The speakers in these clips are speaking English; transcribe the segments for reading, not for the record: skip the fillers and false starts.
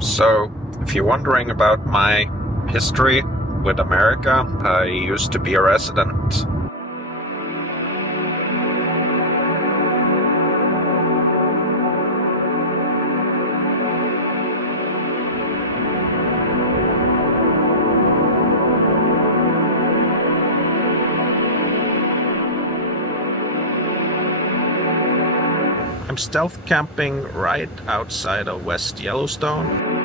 So, if you're wondering about my history with America, I used to be a resident. I'm stealth camping right outside of West Yellowstone.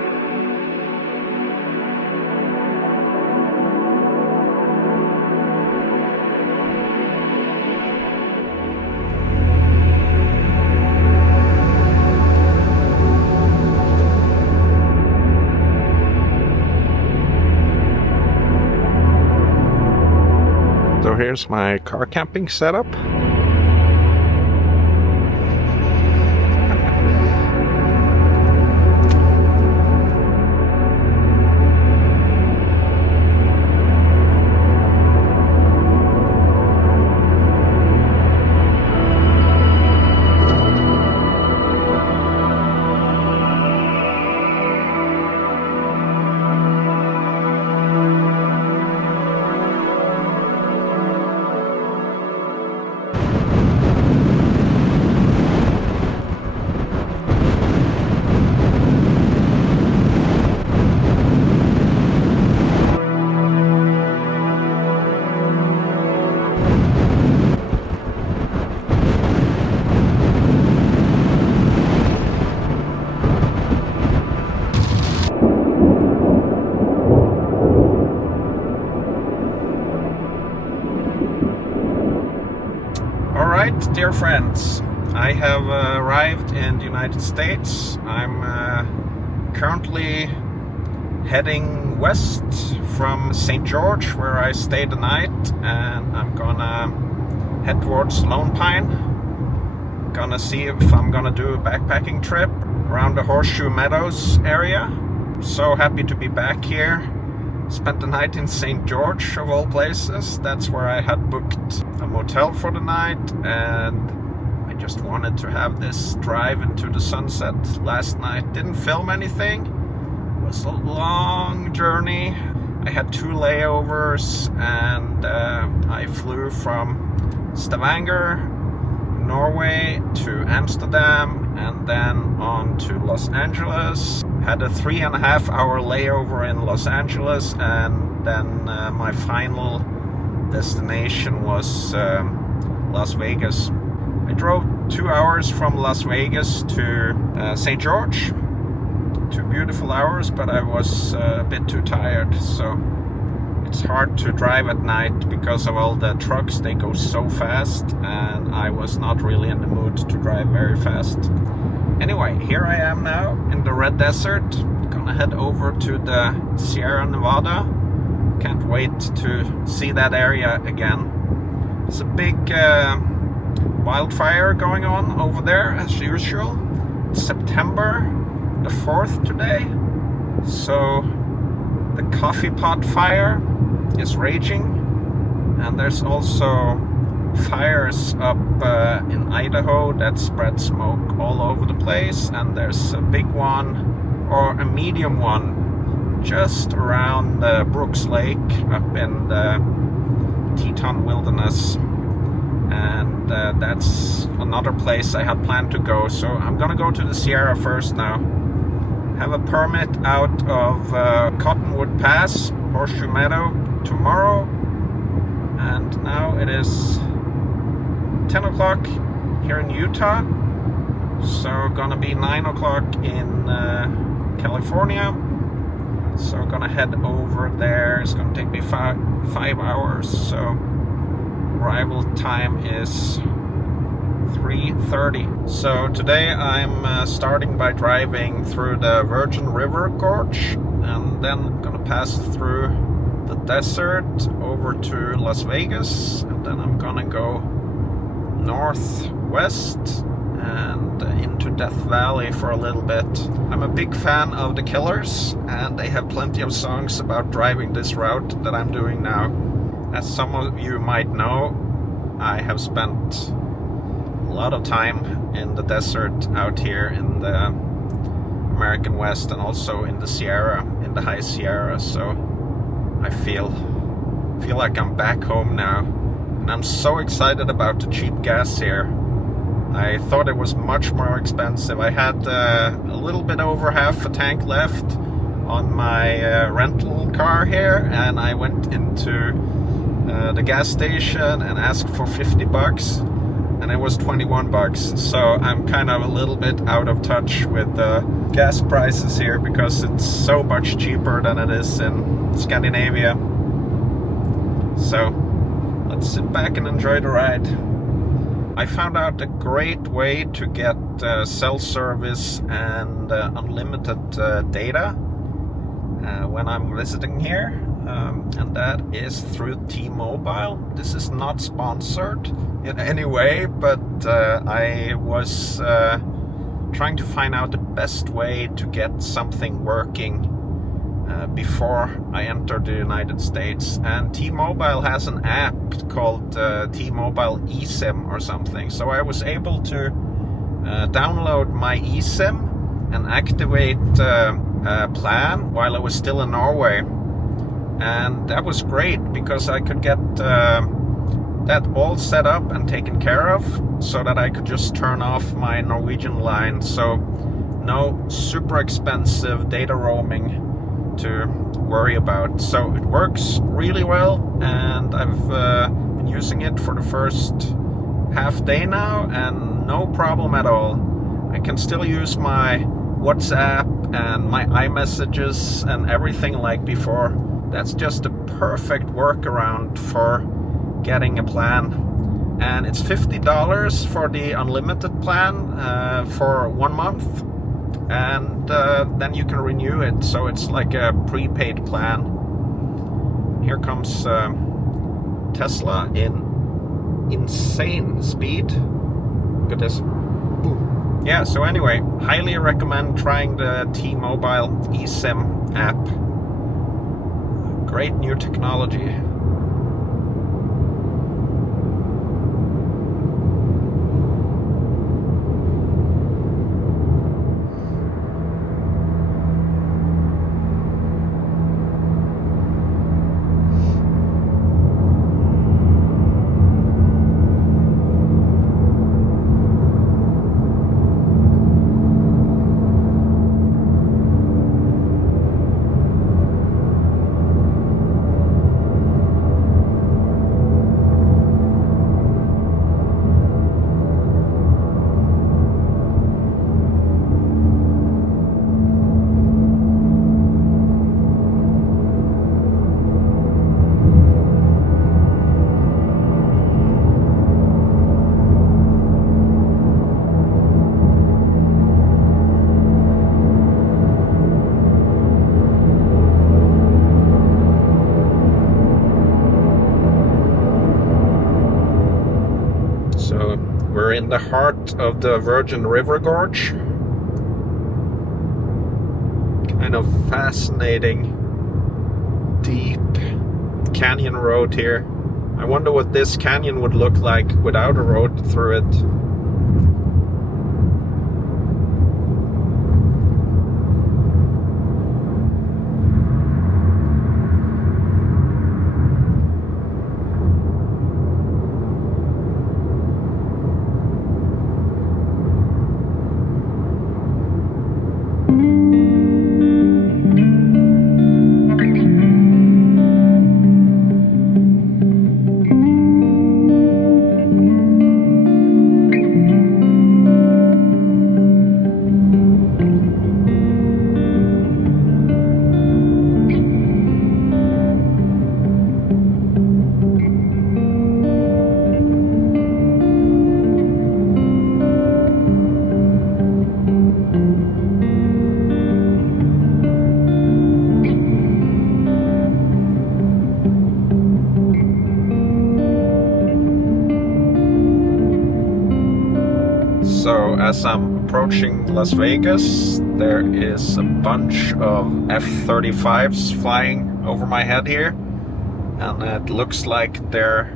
So here's my car camping setup. Alright, dear friends, I have arrived in the United States. I'm currently heading west from St. George, where I stayed the night, and I'm gonna head towards Lone Pine. Gonna see if I'm gonna do a backpacking trip around the Horseshoe Meadows area. So happy to be back here. Spent the night in St. George, of all places. That's where I had booked a motel for the night, and I just wanted to have this drive into the sunset last night. Didn't film anything. It was a long journey. I had 2 layovers, and I flew from Stavanger, Norway, to Amsterdam, and then on to Los Angeles. Had a 3.5-hour layover in Los Angeles, and then my final destination was Las Vegas. I drove 2 hours from Las Vegas to St. George. 2 beautiful hours, but I was a bit too tired, so it's hard to drive at night because of all the trucks. They go so fast, and I was not really in the mood to drive very fast. Anyway, here I am now in the Red Desert. Gonna head over to the Sierra Nevada. Can't wait to see that area again. There's a big wildfire going on over there as usual. It's September the 4th today, so the coffee pot fire is raging, and there's also fires up in Idaho that spread smoke all over the place, and there's a big one, or a medium one, just around Brooks Lake up in the Teton Wilderness, and that's another place I had planned to go. So I'm gonna go to the Sierra first now. Have a permit out of Cottonwood Pass, Horseshoe Meadow, tomorrow, and now it is 10 o'clock here in Utah, so gonna be 9 o'clock in California. So gonna head over there. It's gonna take me 5 hours, so arrival time is 3:30. So today I'm starting by driving through the Virgin River Gorge, and then I'm gonna pass through the desert over to Las Vegas, and then I'm gonna go northwest and into Death Valley for a little bit. I'm a big fan of The Killers, and they have plenty of songs about driving this route that I'm doing now. As some of you might know, I have spent a lot of time in the desert out here in the American West and also in the Sierra, in the high Sierra. So I feel like I'm back home now, and I'm so excited about the cheap gas here. I thought it was much more expensive. I had a little bit over half a tank left on my rental car here, and I went into the gas station and asked for 50 bucks, and it was 21 bucks. So I'm kind of a little bit out of touch with the gas prices here, because it's so much cheaper than it is in Scandinavia. So let's sit back and enjoy the ride. I found out a great way to get cell service and unlimited data when I'm visiting here, and that is through T-Mobile. This is not sponsored in any way, but I was trying to find out the best way to get something working before I entered the United States. And T-Mobile has an app called T-Mobile eSIM or something. So I was able to download my eSIM and activate a plan while I was still in Norway. And that was great, because I could get that all set up and taken care of, so that I could just turn off my Norwegian line. So no super expensive data roaming to worry about. So it works really well, and I've been using it for the first half day now, and no problem at all. I can still use my WhatsApp and my iMessages and everything like before. That's just a perfect workaround for getting a plan. And it's $50 for the unlimited plan for 1 month. And then you can renew it, so it's like a prepaid plan. Here comes Tesla in insane speed. Look at this. Boom. Yeah, so anyway, highly recommend trying the T-Mobile eSIM app. Great new technology. We're in the heart of the Virgin River Gorge. Kind of fascinating, deep canyon road here. I wonder what this canyon would look like without a road through it. So as I'm approaching Las Vegas, there is a bunch of F-35s flying over my head here, and it looks like they're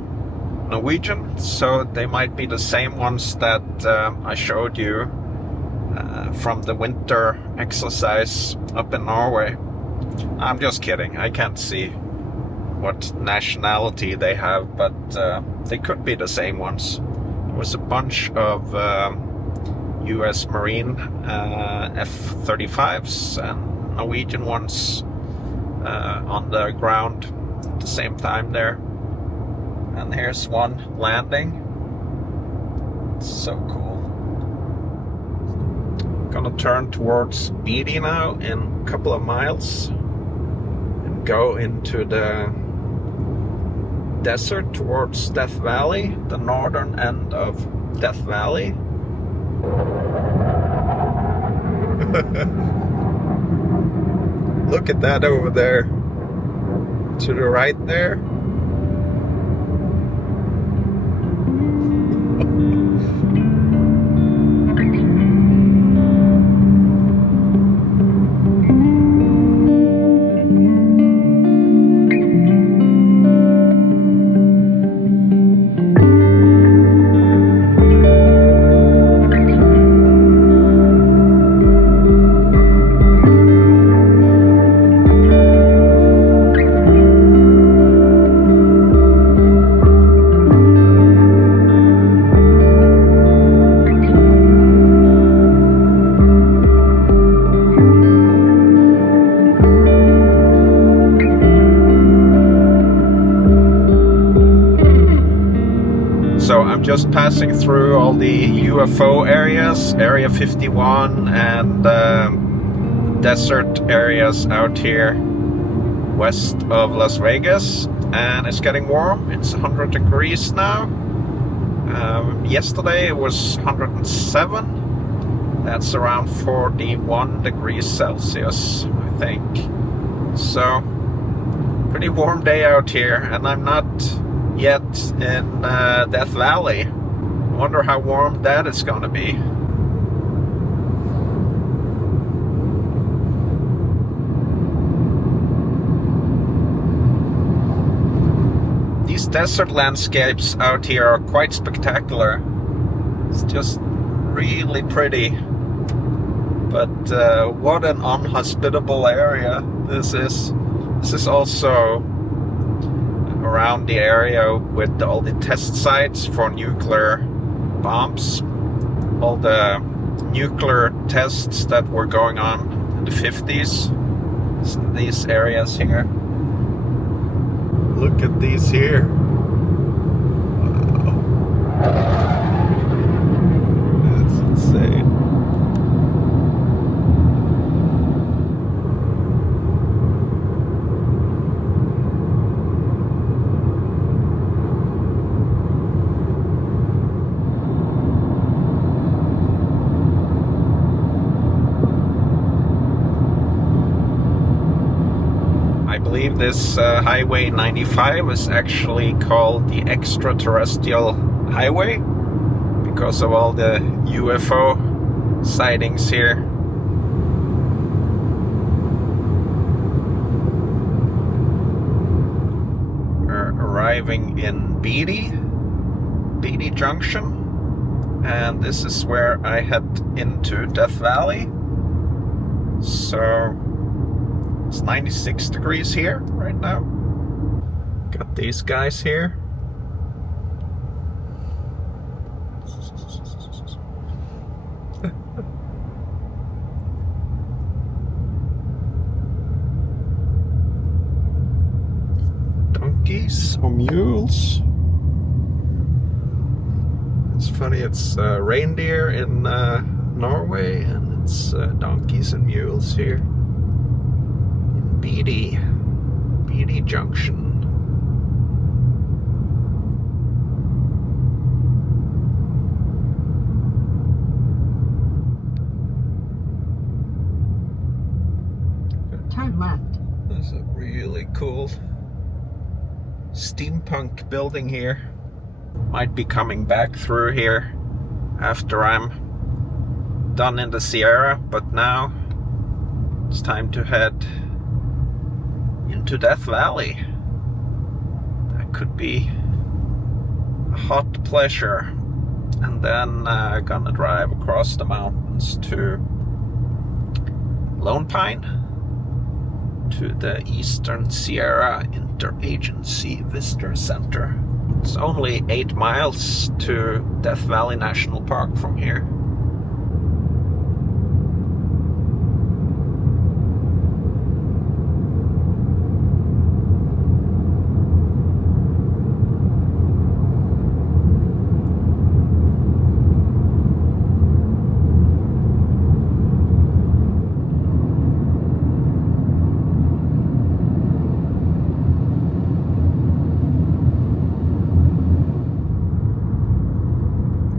Norwegian, so they might be the same ones that I showed you from the winter exercise up in Norway. I'm just kidding. I can't see what nationality they have, but they could be the same ones. There was a bunch of US Marine F-35s and Norwegian ones on the ground at the same time there. And here's one landing. It's so cool. Gonna turn towards Beatty now in a couple of miles and go into the desert towards Death Valley, the northern end of Death Valley. Look at that over there to the right there. Just passing through all the UFO areas, Area 51 and desert areas out here west of Las Vegas, and it's getting warm. It's 100 degrees now. Yesterday it was 107. That's around 41 degrees Celsius, I think. So, pretty warm day out here, and I'm not yet in Death Valley. I wonder how warm that is going to be. These desert landscapes out here are quite spectacular. It's just really pretty. But what an unhospitable area this is. This is also around the area with all the test sites for nuclear bombs. All the nuclear tests that were going on in the 50s. It's in these areas here. Look at these here. Wow. That's insane. This Highway 95 is actually called the Extraterrestrial Highway because of all the UFO sightings here. We're arriving in Beatty Junction, and this is where I head into Death Valley. So it's 96 degrees here right now. Got these guys here. Donkeys or mules. It's funny, it's reindeer in Norway, and it's donkeys and mules here. Beatty Junction. Turn left. This is a really cool steampunk building here. Might be coming back through here after I'm done in the Sierra, but now it's time to head into Death Valley. That could be a hot pleasure. And then gonna drive across the mountains to Lone Pine to the Eastern Sierra Interagency Visitor Center. It's only 8 miles to Death Valley National Park from here.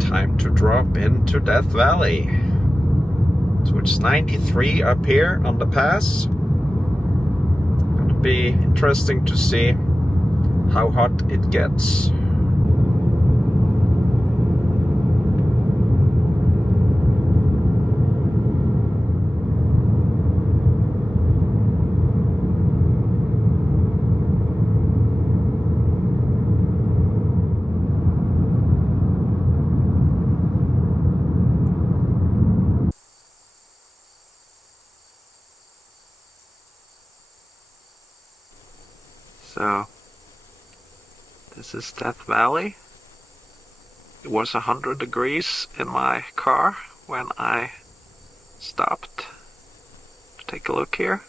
Time to drop into Death Valley. So it's 93 up here on the pass. Gonna be interesting to see how hot it gets. So, this is Death Valley. It was 100 degrees in my car when I stopped to take a look here.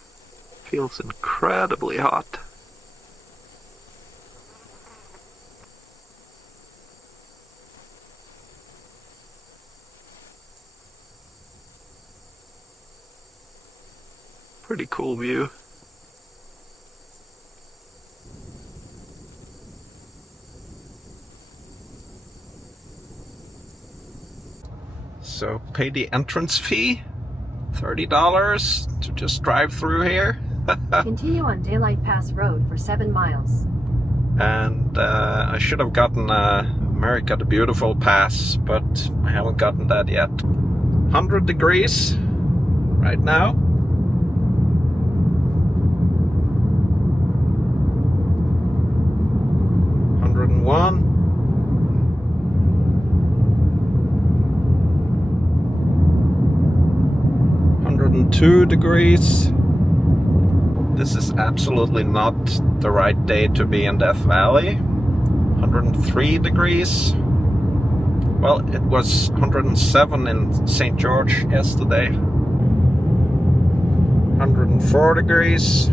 Feels incredibly hot. Pretty cool view. So pay the entrance fee, $30 to just drive through here. Continue on Daylight Pass Road for 7 miles. And I should have gotten America the Beautiful pass, but I haven't gotten that yet. 100 degrees right now. One. 102 degrees. This is absolutely not the right day to be in Death Valley. 103 degrees. Well, it was 107 in St. George yesterday. 104 degrees.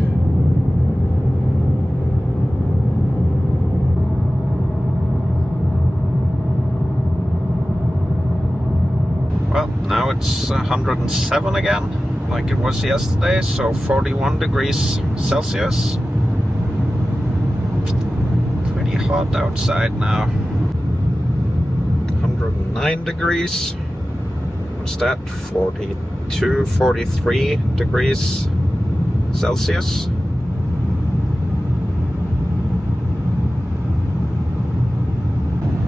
Well, now it's 107 again, like it was yesterday, so 41 degrees Celsius. Pretty hot outside now. 109 degrees. What's that? 42, 43 degrees Celsius.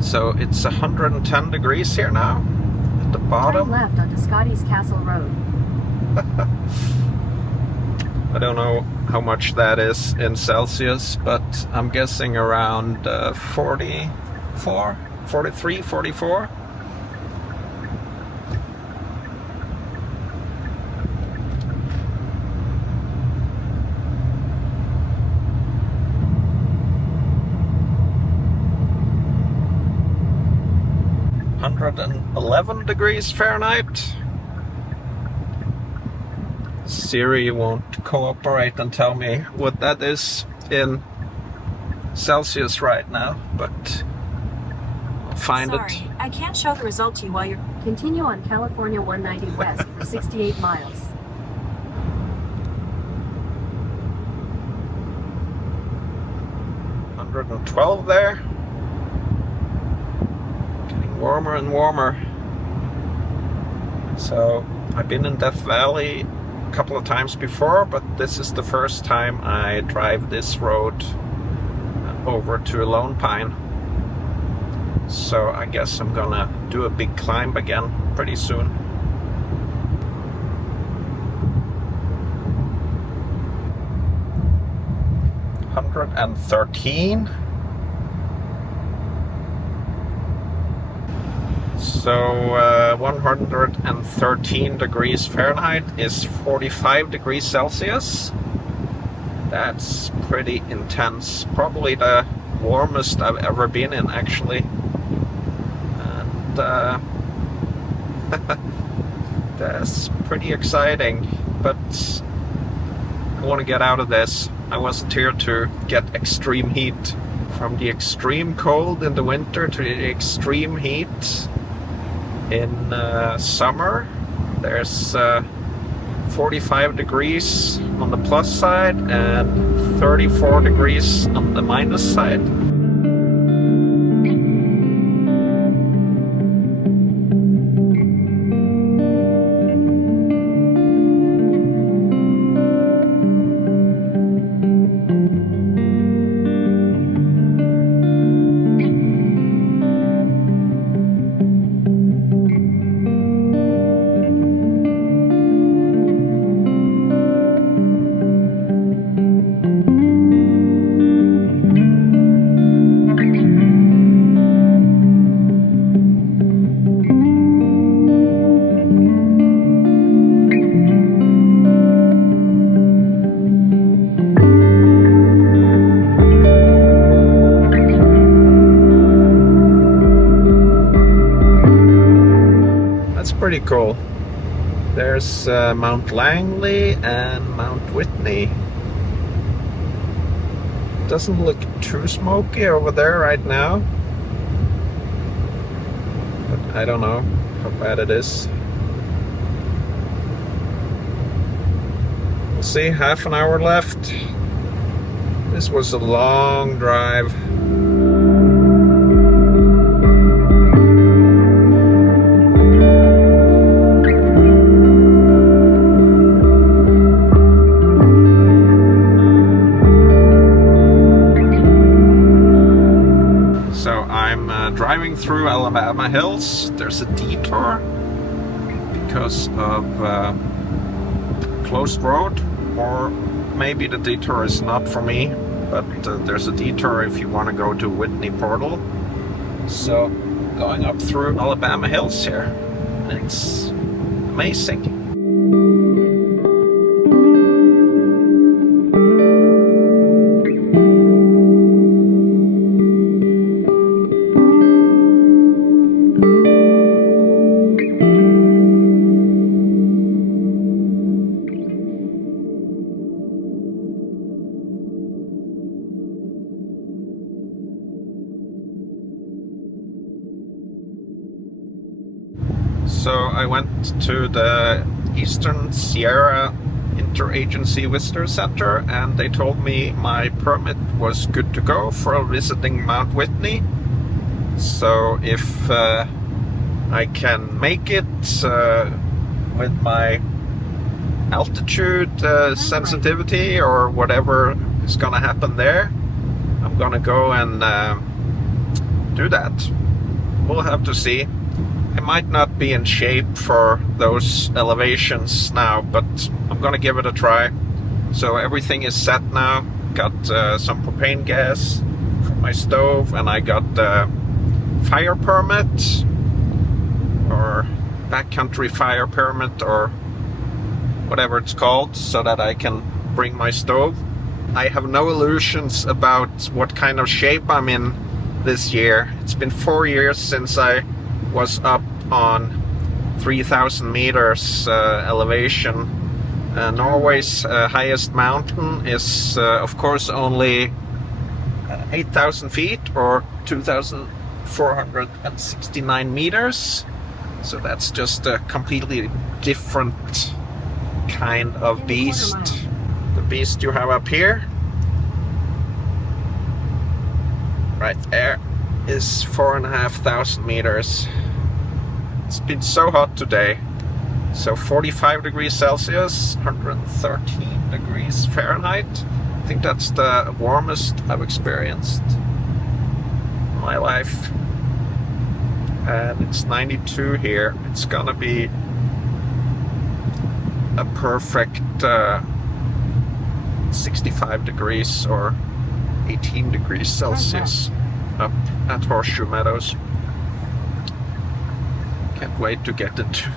So it's 110 degrees here now. The bottom. Turn left onto Scotty's Castle Road. I don't know how much that is in Celsius, but I'm guessing around 44, 43, 44. And 11 degrees Fahrenheit. Siri won't cooperate and tell me what that is in Celsius right now, but I'll find Sorry, it. I can't show the result to you while you're... Continue on California 190 West for 68 miles. 112 there. Warmer and warmer. So I've been in Death Valley a couple of times before, but this is the first time I drive this road over to Lone Pine. So I guess I'm gonna do a big climb again pretty soon. $113. So 113 degrees Fahrenheit is 45 degrees Celsius. That's pretty intense. Probably the warmest I've ever been in, actually. And that's pretty exciting. But I want to get out of this. I wasn't here to get extreme heat. From the extreme cold in the winter to the extreme heat in summer, there's 45 degrees on the plus side and 34 degrees on the minus side. Pretty cool. There's Mount Langley and Mount Whitney. Doesn't look too smoky over there right now, but I don't know how bad it is. We'll see. Half an hour left. This was a long drive. Driving through Alabama Hills. There's a detour because of closed road, or maybe the detour is not for me, but there's a detour if you want to go to Whitney Portal. So going up through Alabama Hills here, it's amazing. So I went to the Eastern Sierra Interagency Visitor Center and they told me my permit was good to go for visiting Mount Whitney. So if I can make it with my altitude sensitivity or whatever is gonna happen there, I'm gonna go and do that. We'll have to see. I might not be in shape for those elevations now, but I'm gonna give it a try. So everything is set now. Got some propane gas for my stove, and I got the fire permit, or backcountry fire permit, or whatever it's called, so that I can bring my stove. I have no illusions about what kind of shape I'm in this year. It's been 4 years since I was up on 3,000 meters elevation. Norway's highest mountain is of course only 8,000 feet or 2,469 meters. So that's just a completely different kind of beast. The beast you have up here, right there, is 4,500 meters. It's been so hot today. So 45 degrees Celsius, 113 degrees Fahrenheit. I think that's the warmest I've experienced in my life. And it's 92 here. It's gonna be a perfect 65 degrees or 18 degrees Celsius up at Horseshoe Meadows. wait to get into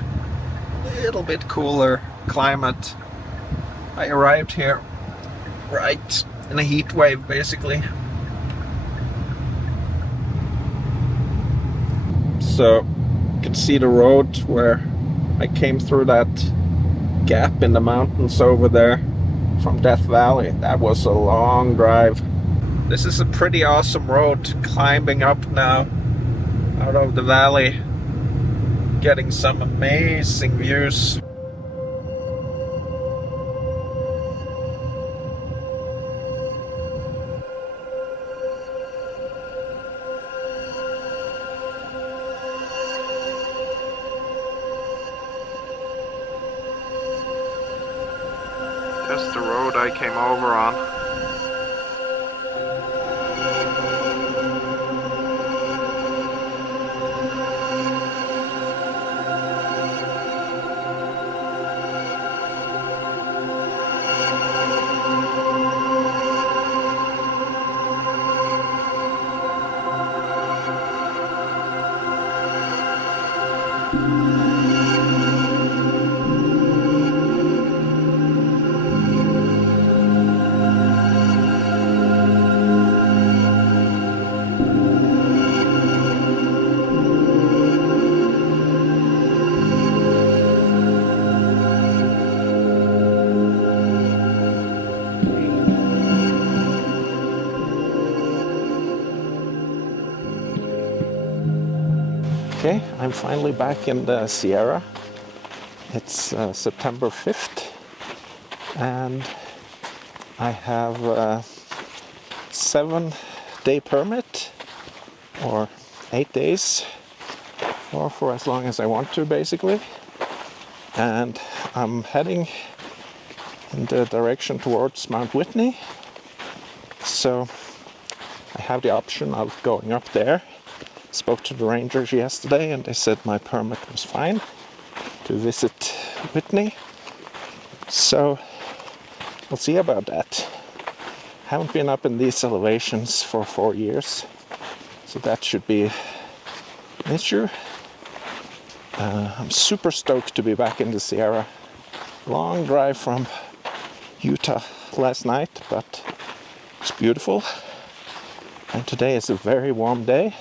a little bit cooler climate. I arrived here right in a heat wave, basically. So you can see the road where I came through that gap in the mountains over there from Death Valley. That was a long drive. This is a pretty awesome road, climbing up now out of the valley, getting some amazing views. That's the road I came over on. Okay, I'm finally back in the Sierra. It's September 5th and I have a 7-day permit, or 8 days, or for as long as I want to, basically. And I'm heading in the direction towards Mount Whitney. So I have the option of going up there. Spoke to the rangers yesterday and they said my permit was fine to visit Whitney. So we'll see about that. Haven't been up in these elevations for 4 years, so that should be an issue. I'm super stoked to be back in the Sierra. Long drive from Utah last night, but it's beautiful. And today is a very warm day.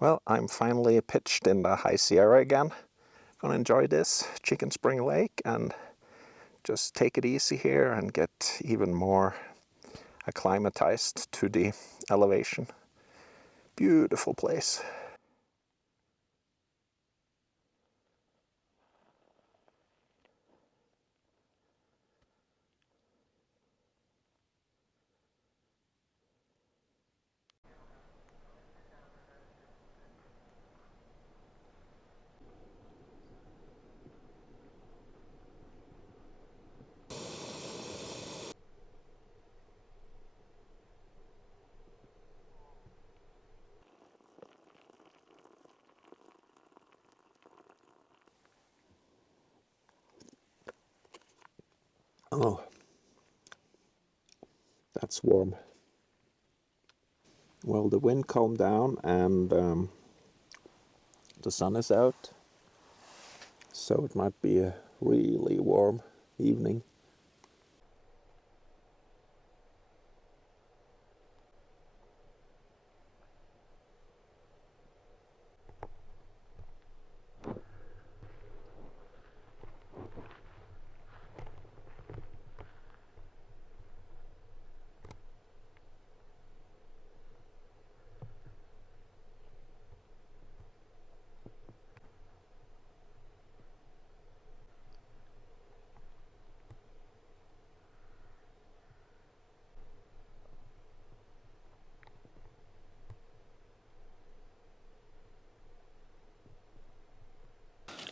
Well, I'm finally pitched in the High Sierra again. Gonna enjoy this Chicken Spring Lake and just take it easy here and get even more acclimatized to the elevation. Beautiful place. Oh, that's warm. Well, the wind calmed down and the sun is out, so it might be a really warm evening.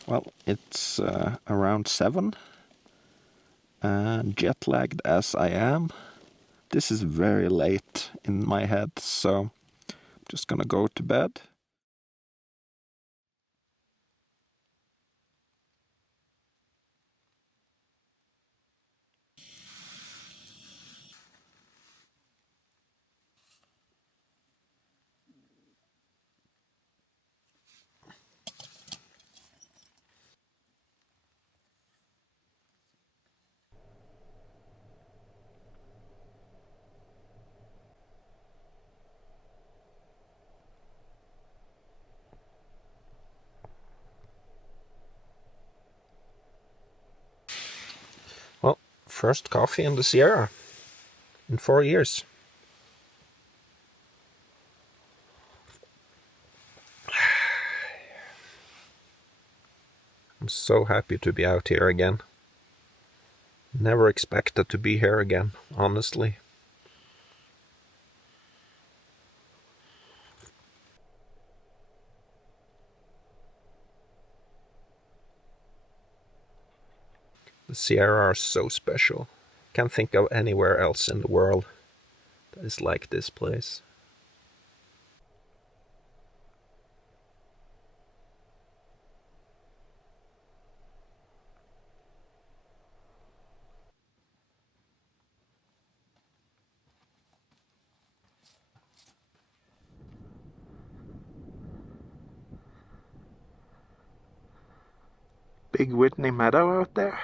Well, it's around 7, and jet lagged as I am, this is very late in my head, so I'm just gonna go to bed. Well, first coffee in the Sierra in 4 years. I'm so happy to be out here again. Never expected to be here again, honestly. The Sierra are so special. Can't think of anywhere else in the world that is like this place. Big Whitney Meadow out there.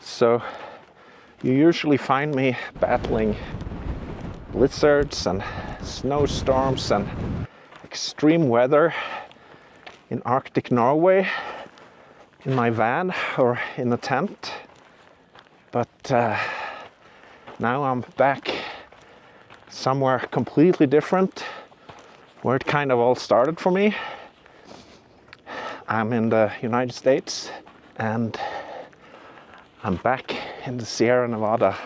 So you usually find me battling blizzards and snowstorms and extreme weather in Arctic Norway in my van or in a tent. But now I'm back somewhere completely different, where it kind of all started for me. I'm in the United States and I'm back in the Sierra Nevada.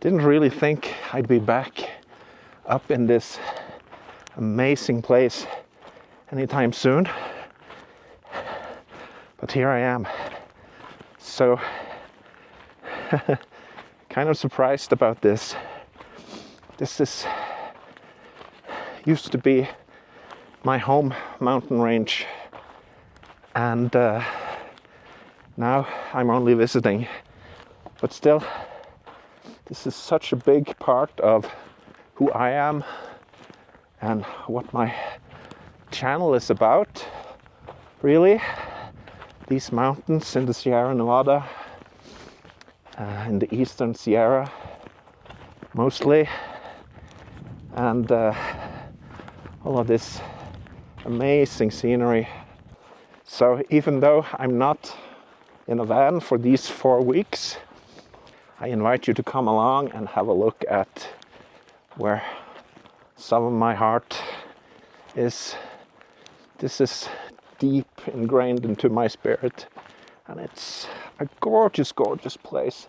Didn't really think I'd be back up in this amazing place anytime soon, but here I am. So kind of surprised about this. This used to be my home mountain range, and now I'm only visiting, but still, this is such a big part of who I am and what my channel is about, really. These mountains in the Sierra Nevada, in the eastern Sierra, mostly, and all of this amazing scenery. So even though I'm not in a van for these 4 weeks, I invite you to come along and have a look at where some of my heart is. This is deep ingrained into my spirit, and it's a gorgeous, gorgeous place.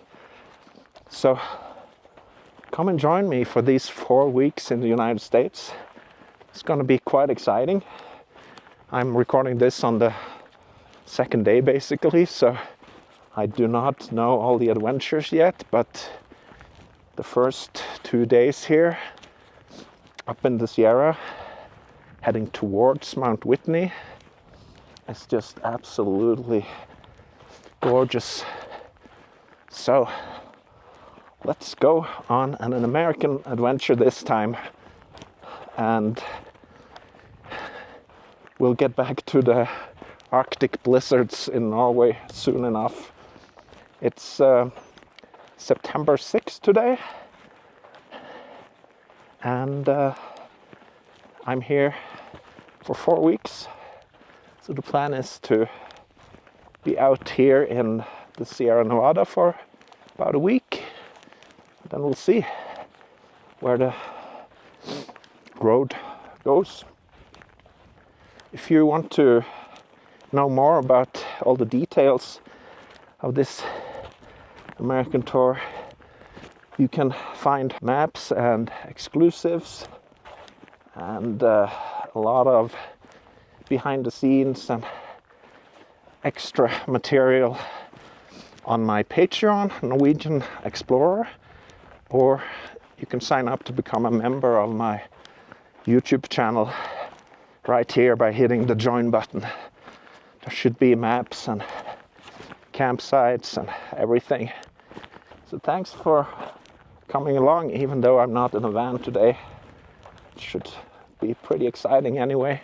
So come and join me for these 4 weeks in the United States. It's going to be quite exciting. I'm recording this on the second day basically, so I do not know all the adventures yet, but the first 2 days here up in the Sierra, heading towards Mount Whitney, it's just absolutely gorgeous. So let's go on an American adventure this time, and we'll get back to the Arctic blizzards in Norway soon enough. It's September 6th today, and I'm here for 4 weeks. So the plan is to be out here in the Sierra Nevada for about a week. Then we'll see where the road goes. If you want to know more about all the details of this American tour, you can find maps and exclusives and a lot of behind the scenes and extra material on my Patreon, Norwegian Explorer, or you can sign up to become a member of my YouTube channel right here by hitting the join button. There should be maps and campsites and everything. So thanks for coming along, even though I'm not in a van today. It should be pretty exciting anyway.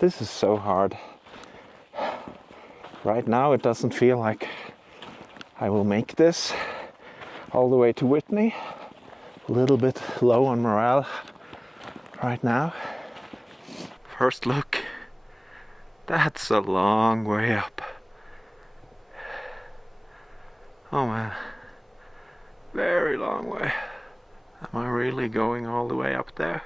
This is so hard. Right now it doesn't feel like I will make this all the way to Whitney. A little bit low on morale right now. First look, that's a long way up. Oh man, very long way. Am I really going all the way up there?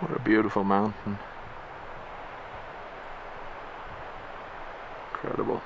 What a beautiful mountain. Incredible.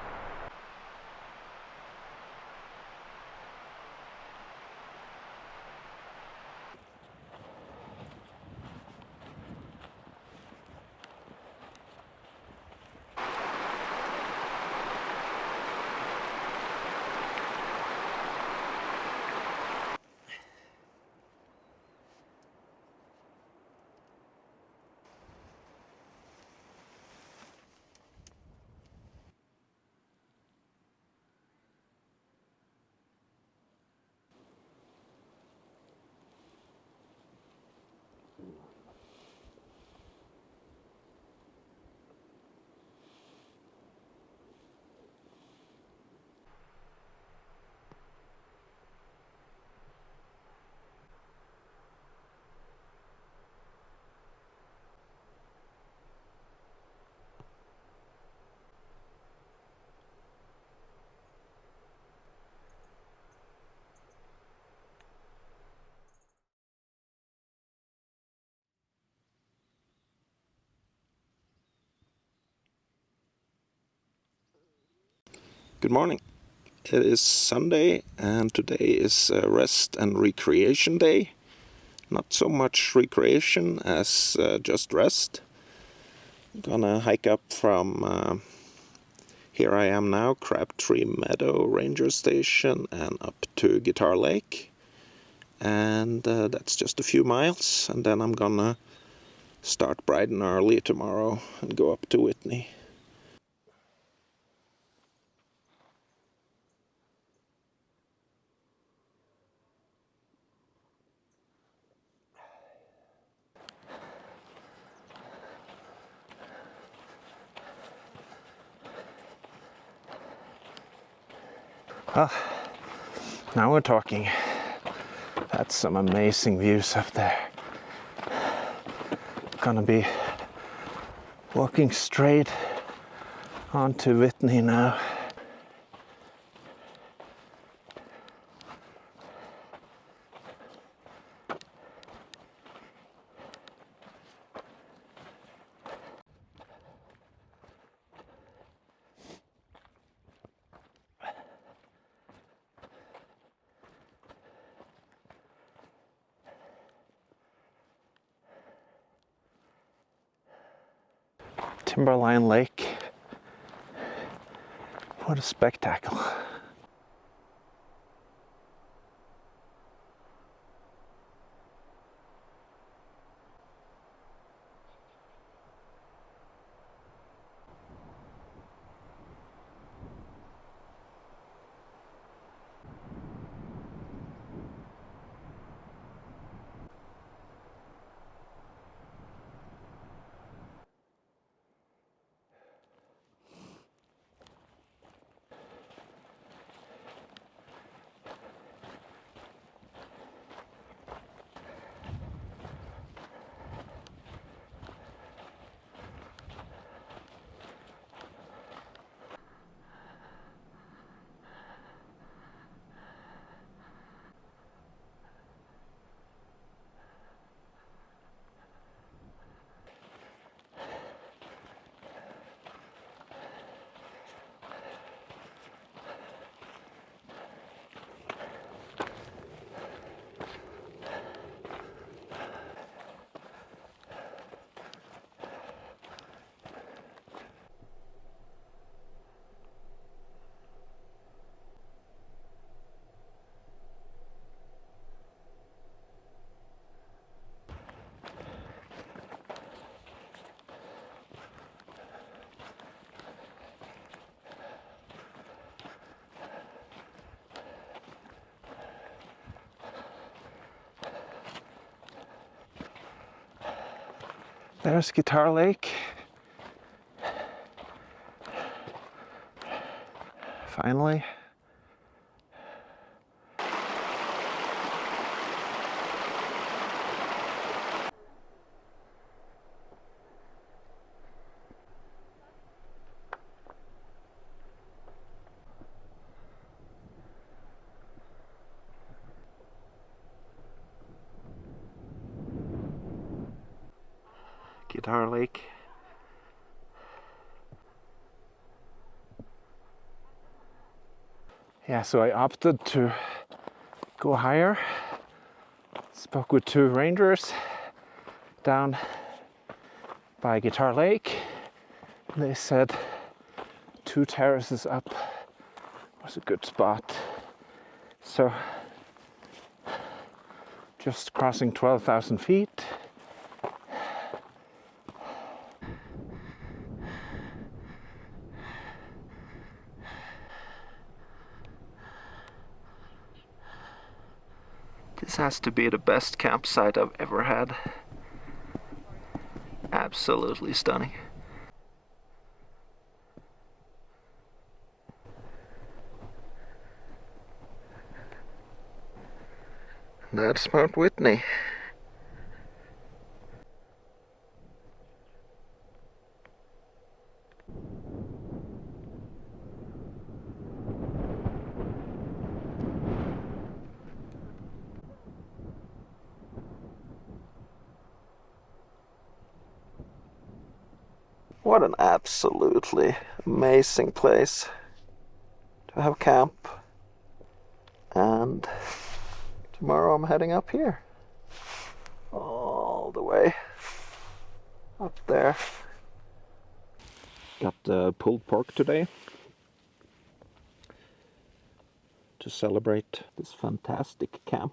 Good morning. It is Sunday and today is rest and recreation day. Not so much recreation as just rest. I'm gonna hike up from here I am now, Crabtree Meadow Ranger Station, and up to Guitar Lake. And that's just a few miles, and then I'm gonna start bright and early tomorrow and go up to Whitney. Well, now we're talking. That's some amazing views up there. Gonna be walking straight onto Whitney now. Timberline Lake. What a spectacle. There's Guitar Lake. Finally. Guitar Lake. Yeah, so I opted to go higher. Spoke with two rangers down by Guitar Lake. And they said 2 terraces up was a good spot. So just crossing 12,000 feet. This has to be the best campsite I've ever had. Absolutely stunning. That's Mount Whitney. What an absolutely amazing place. to have camp, and tomorrow I'm heading up here, all the way up there. Got pulled pork today to celebrate this fantastic camp.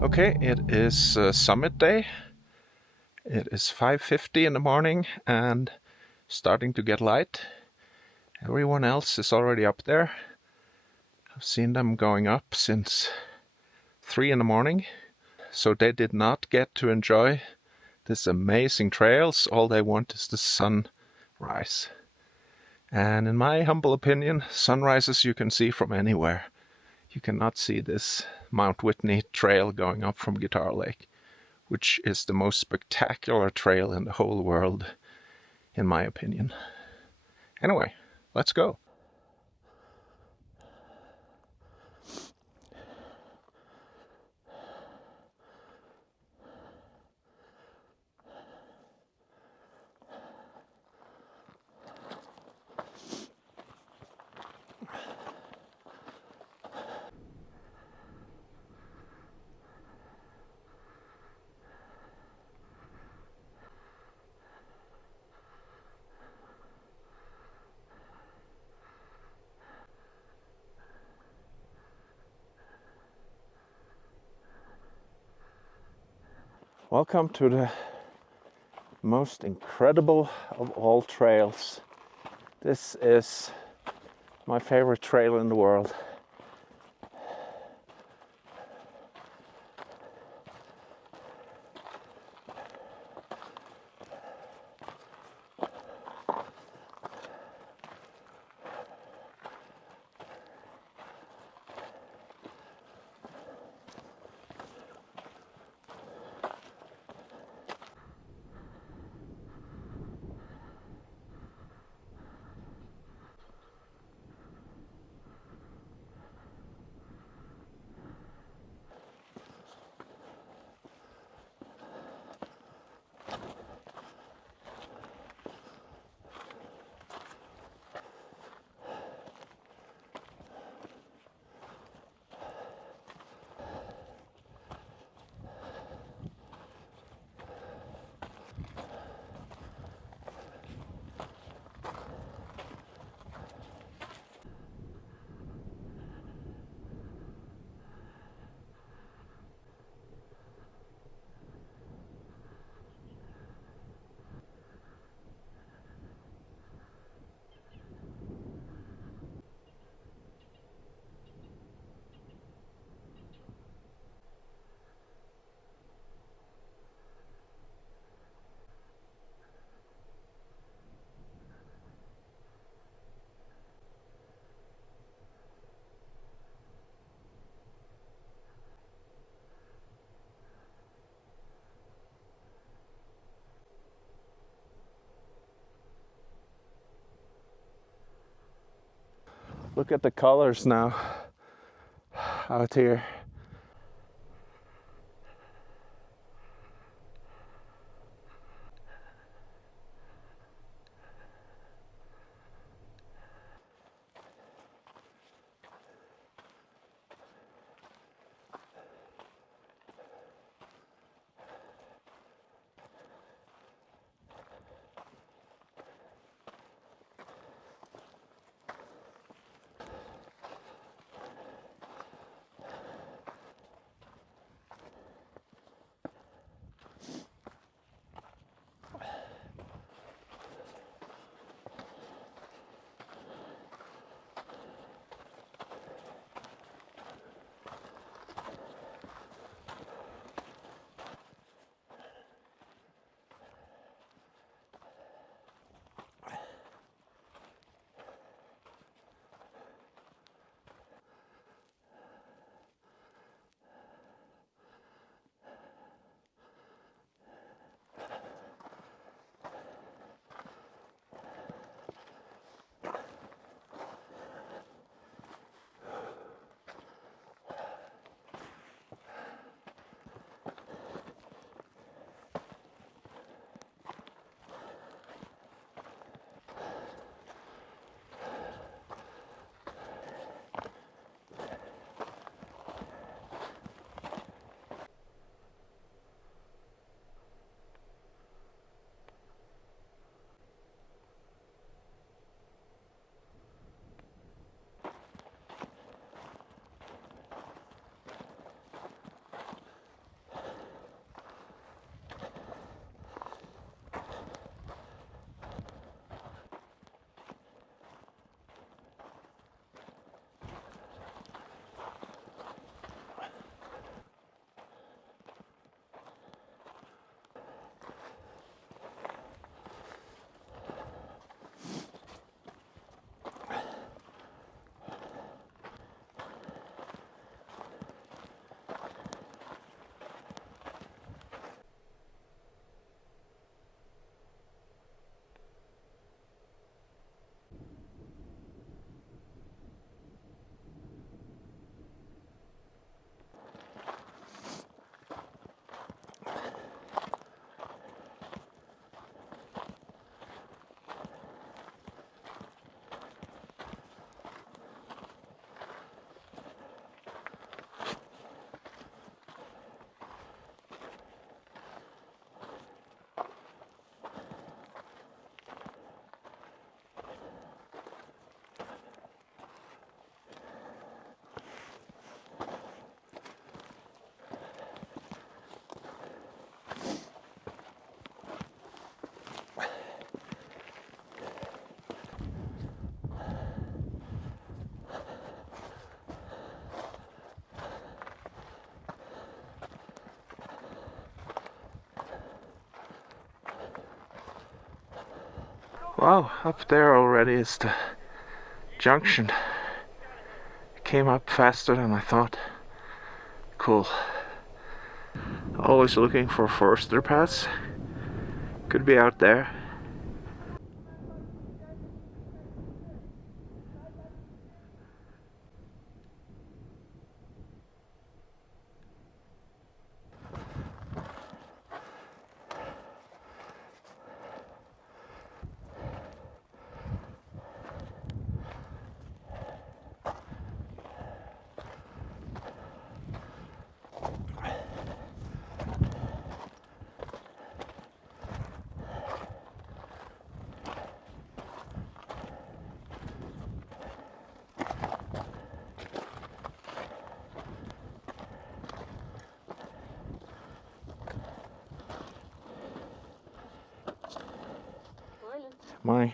Okay, it is summit day. It is 5:50 in the morning and starting to get light. Everyone else is already up there. I've seen them going up since 3 in the morning. So they did not get to enjoy this amazing trails. All they want is the sunrise. And in my humble opinion, sunrises you can see from anywhere. You cannot see this Mount Whitney trail going up from Guitar Lake, which is the most spectacular trail in the whole world, in my opinion. Anyway, let's go. Welcome to the most incredible of all trails. This is my favorite trail in the world. Look at the colors now out here. Wow, up there already is the junction. It came up faster than I thought. Cool. Always looking for forester paths. Could be out there. My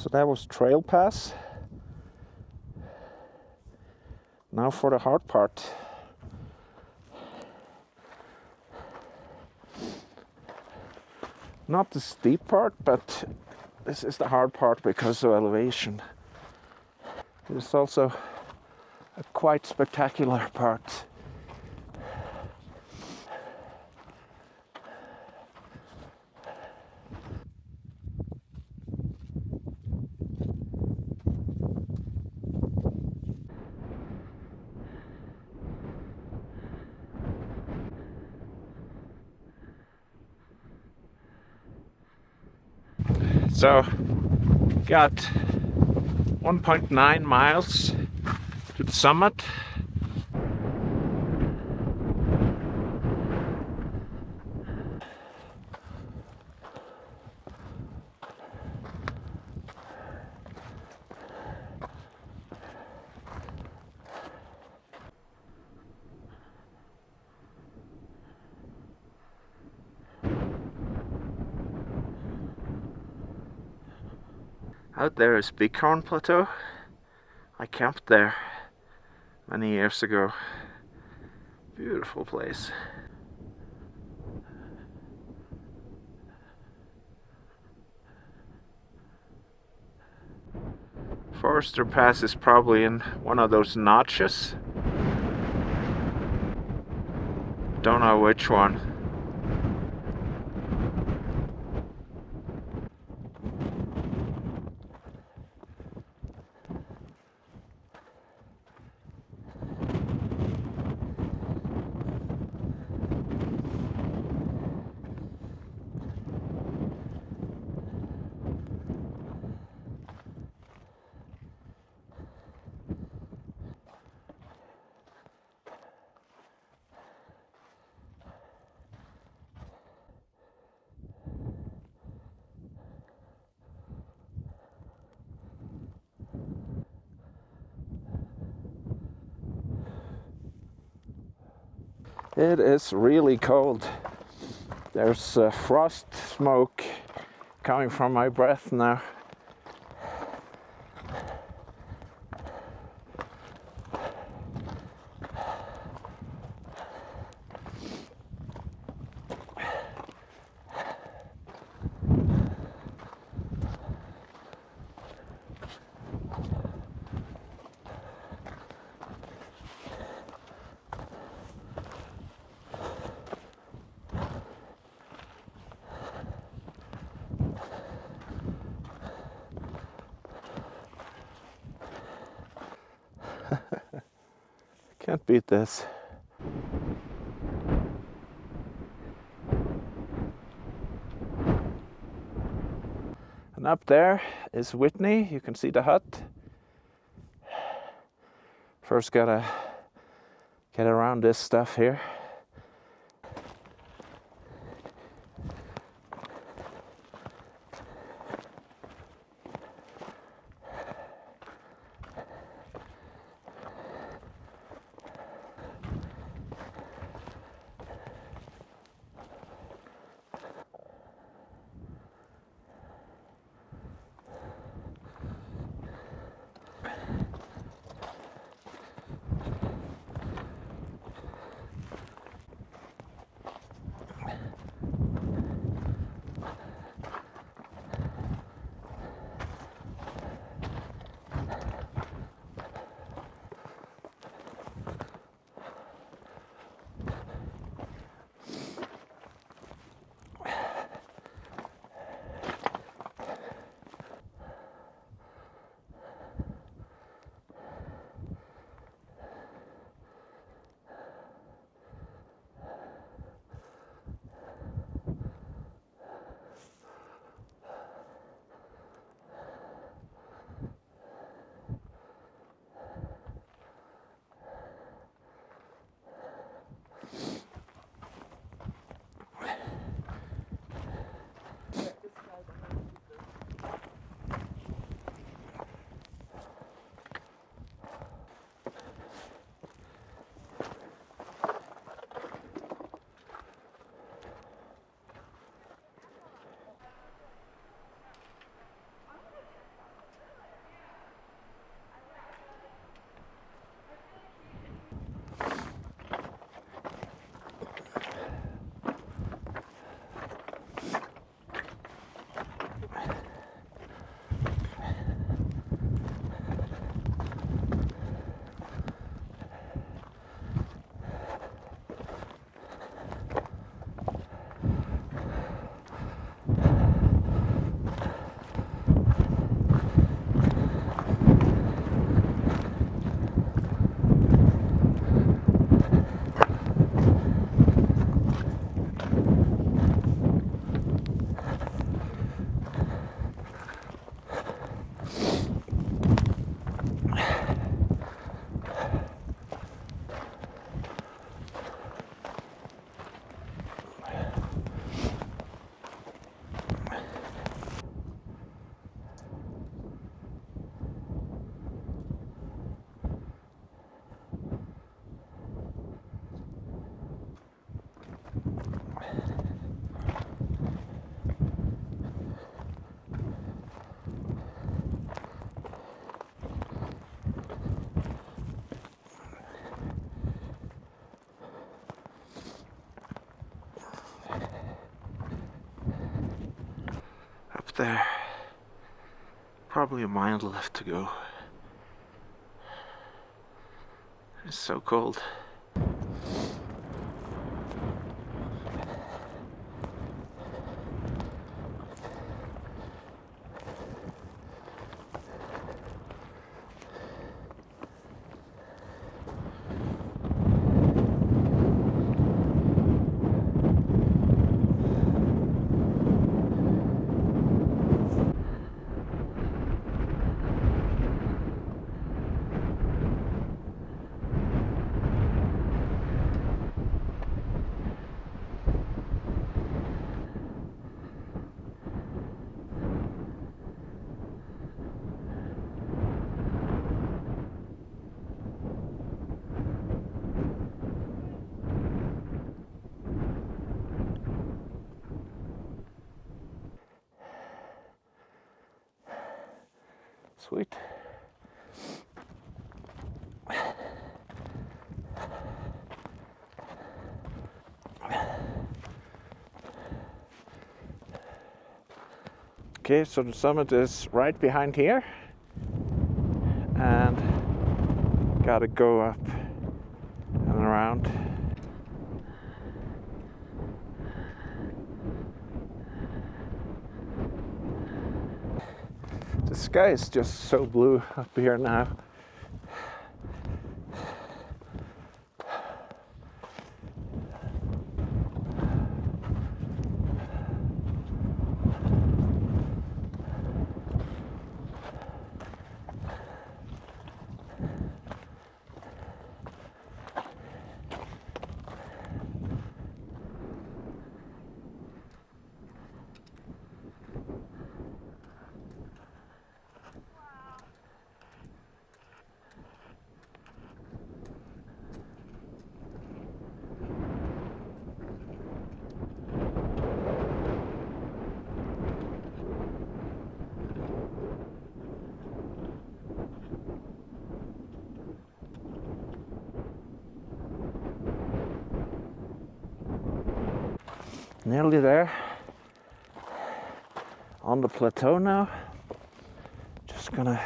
So that was Trail Pass. Now for the hard part. Not the steep part, but this is the hard part because of elevation. It is also a quite spectacular part. So, got 1.9 miles to the summit. Out there is Bighorn Plateau. I camped there many years ago. Beautiful place. Forester Pass is probably in one of those notches. Don't know which one. It is really cold. There's frost smoke coming from my breath now. Can't beat this. And up there is Whitney. You can see the hut. First gotta get around this stuff here. Probably a mile left to go. It's so cold. Sweet. Okay, so the summit is right behind here, and gotta go up and around. The sky is just so blue up here now. Nearly there, on the plateau now. Just gonna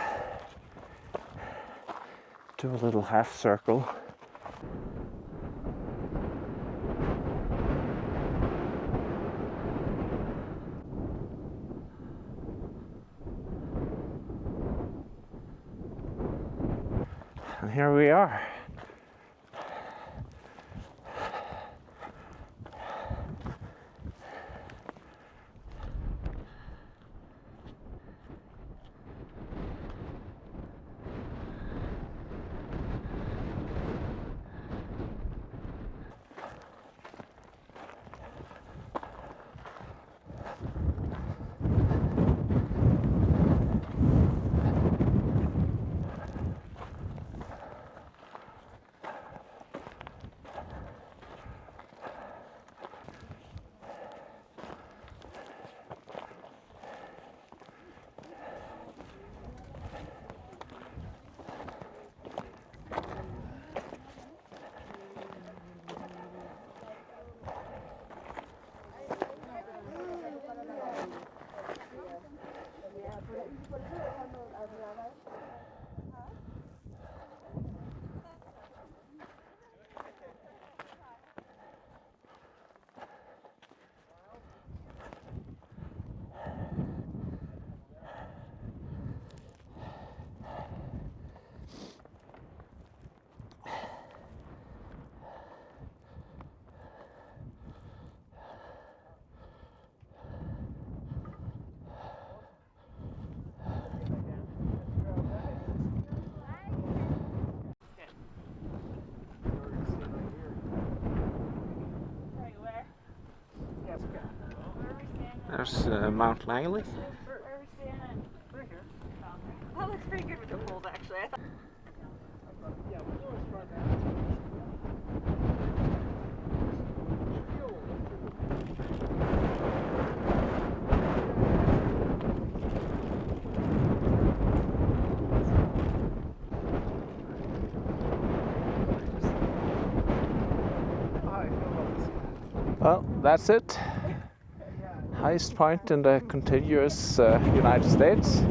do a little half circle. And here we are. There's Mount Langley. Where are we standing? Right here. That looks pretty good with the poles, actually. I thought... Yeah, we always try that. Well, that's it. Highest point in the contiguous United States.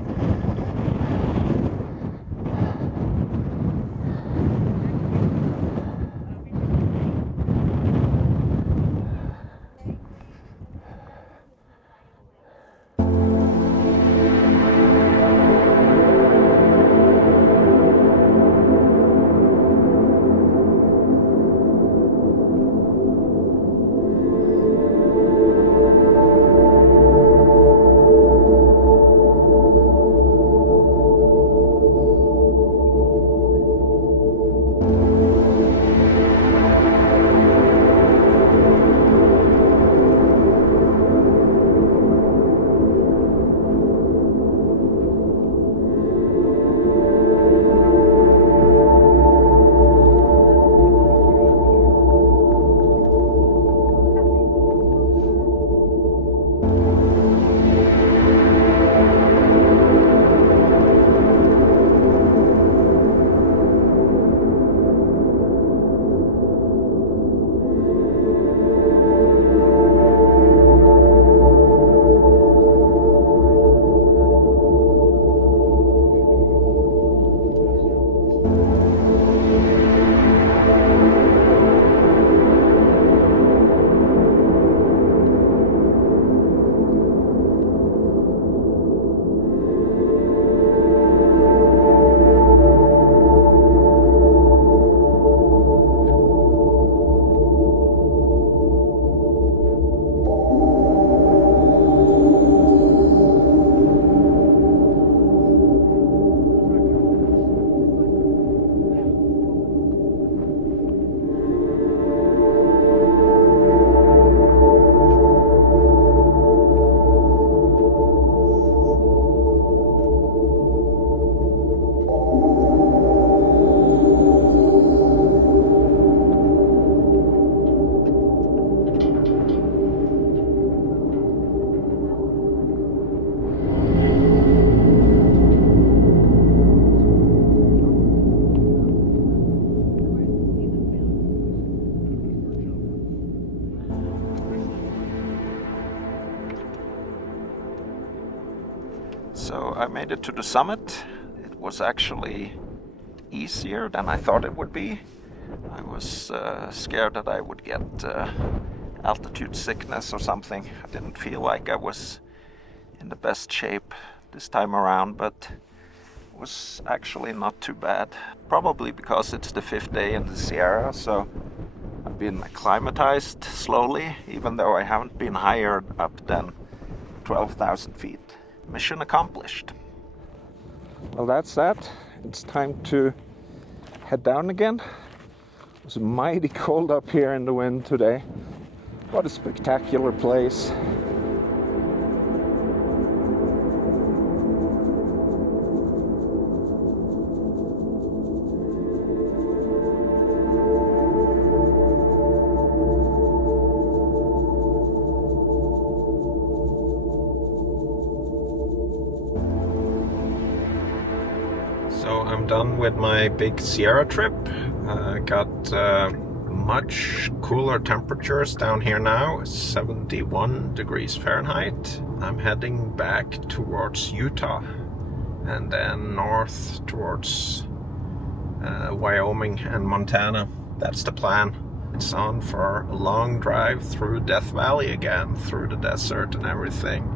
made it to the summit. It was actually easier than I thought it would be. I was scared that I would get altitude sickness or something. I didn't feel like I was in the best shape this time around, but it was actually not too bad. Probably because it's the 5th day in the Sierra, so I've been acclimatized slowly, even though I haven't been higher up than 12,000 feet. Mission accomplished. Well, that's that. It's time to head down again. It was mighty cold up here in the wind today. What a spectacular place. So I'm done with my big Sierra trip. Got much cooler temperatures down here now, 71 degrees Fahrenheit. I'm heading back towards Utah and then north towards Wyoming and Montana. That's the plan. It's on for a long drive through Death Valley again, through the desert and everything.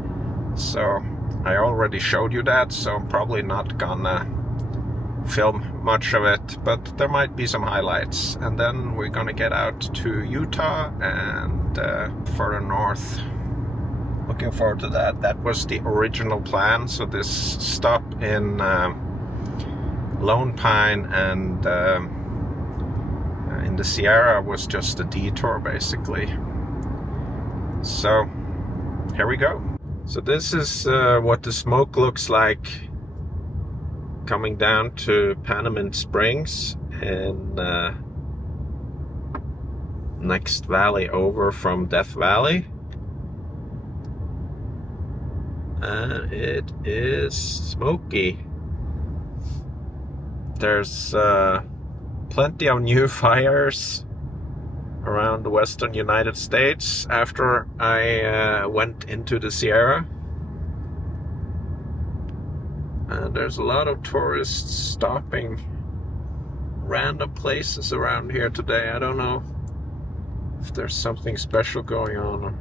So I already showed you that, so I'm probably not gonna film much of it, but there might be some highlights. And then we're gonna get out to Utah and further north. Looking forward to that. That was the original plan. So this stop in Lone Pine and in the Sierra was just a detour basically. So here we go. So this is what the smoke looks like coming down to Panamint Springs in next valley over from Death Valley. And it is smoky. There's plenty of new fires around the western United States after I went into the Sierra. And there's a lot of tourists stopping random places around here today. I don't know if there's something special going on. Or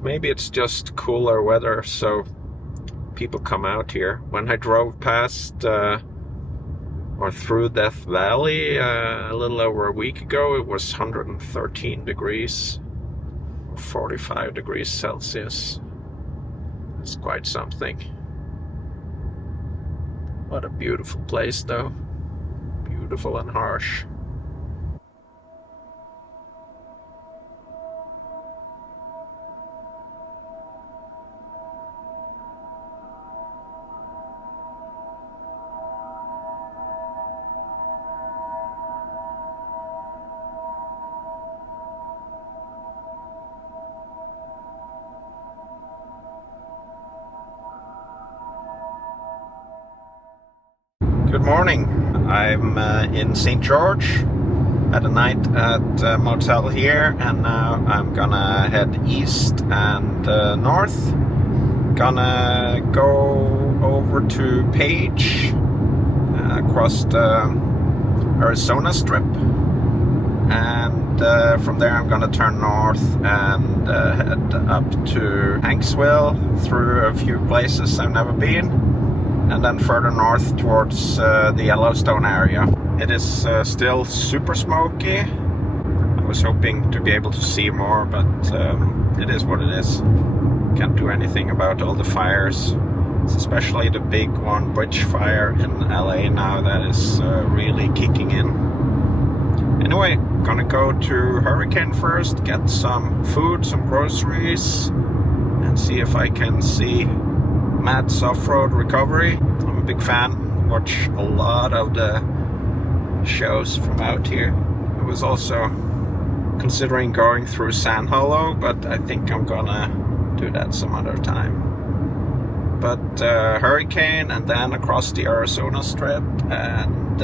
maybe it's just cooler weather, so people come out here. When I drove past or through Death Valley a little over a week ago, it was 113 degrees, 45 degrees Celsius. It's quite something. What a beautiful place though. Beautiful and harsh. Good morning. I'm in St. George. Had a night at a motel here, and now I'm gonna head east and north. Gonna go over to Page, across the Arizona Strip, and from there I'm gonna turn north and head up to Hanksville through a few places I've never been, and then further north towards the Yellowstone area. It is still super smoky. I was hoping to be able to see more, but it is what it is. Can't do anything about all the fires. It's especially the big one, Bridge Fire in LA now, that is really kicking in. Anyway, gonna go to Hurricane first, get some food, some groceries, and see if I can see Matt's off-road recovery. I'm a big fan. Watch a lot of the shows from out here. I was also considering going through Sand Hollow, but I think I'm gonna do that some other time. But Hurricane, and then across the Arizona Strip, and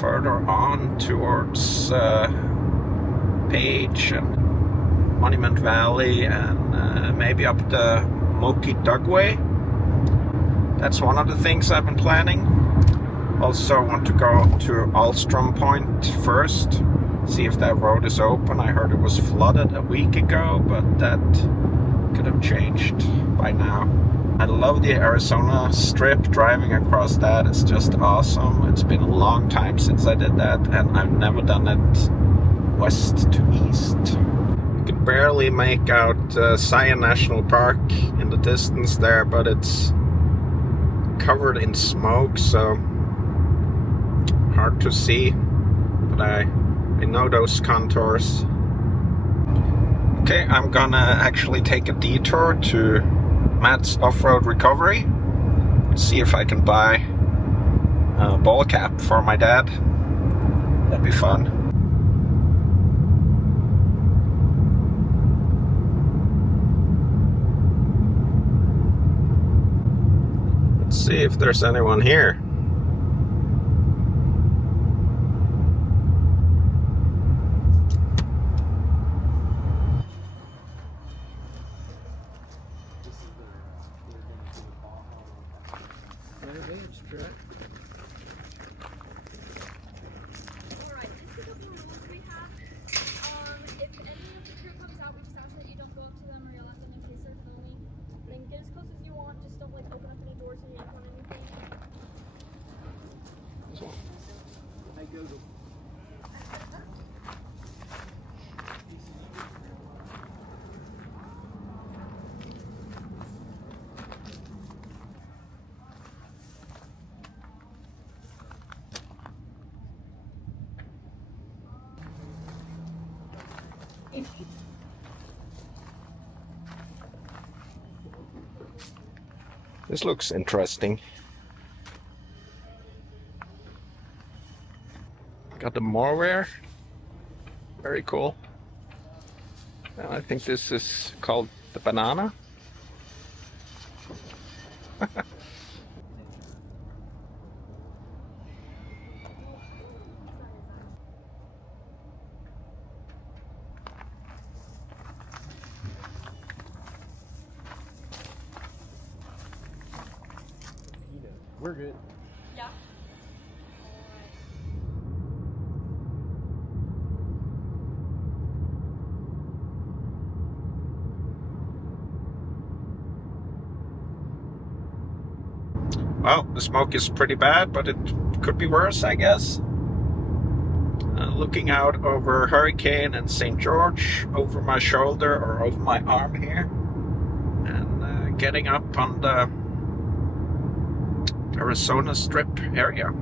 further on towards Page and Monument Valley, and maybe up the Moki Dugway. That's one of the things I've been planning. Also want to go to Alstrom Point first, see if that road is open. I heard it was flooded a week ago, but that could have changed by now. I love the Arizona Strip. Driving across that is just awesome. It's been a long time since I did that, and I've never done it west to east. You can barely make out Zion National Park in the distance there, but it's covered in smoke, so hard to see, but I know those contours. Okay, I'm gonna actually take a detour to Matt's Off-Road Recovery. See if I can buy a ball cap for my dad. That'd be fun. Let's see if there's anyone here. This looks interesting. Got the Morware. Very cool. And I think this is called the banana. We're good. Yeah. Well, the smoke is pretty bad, but it could be worse, I guess. Looking out over Hurricane and St. George, over my shoulder or over my arm here, and getting up on the Arizona Strip area.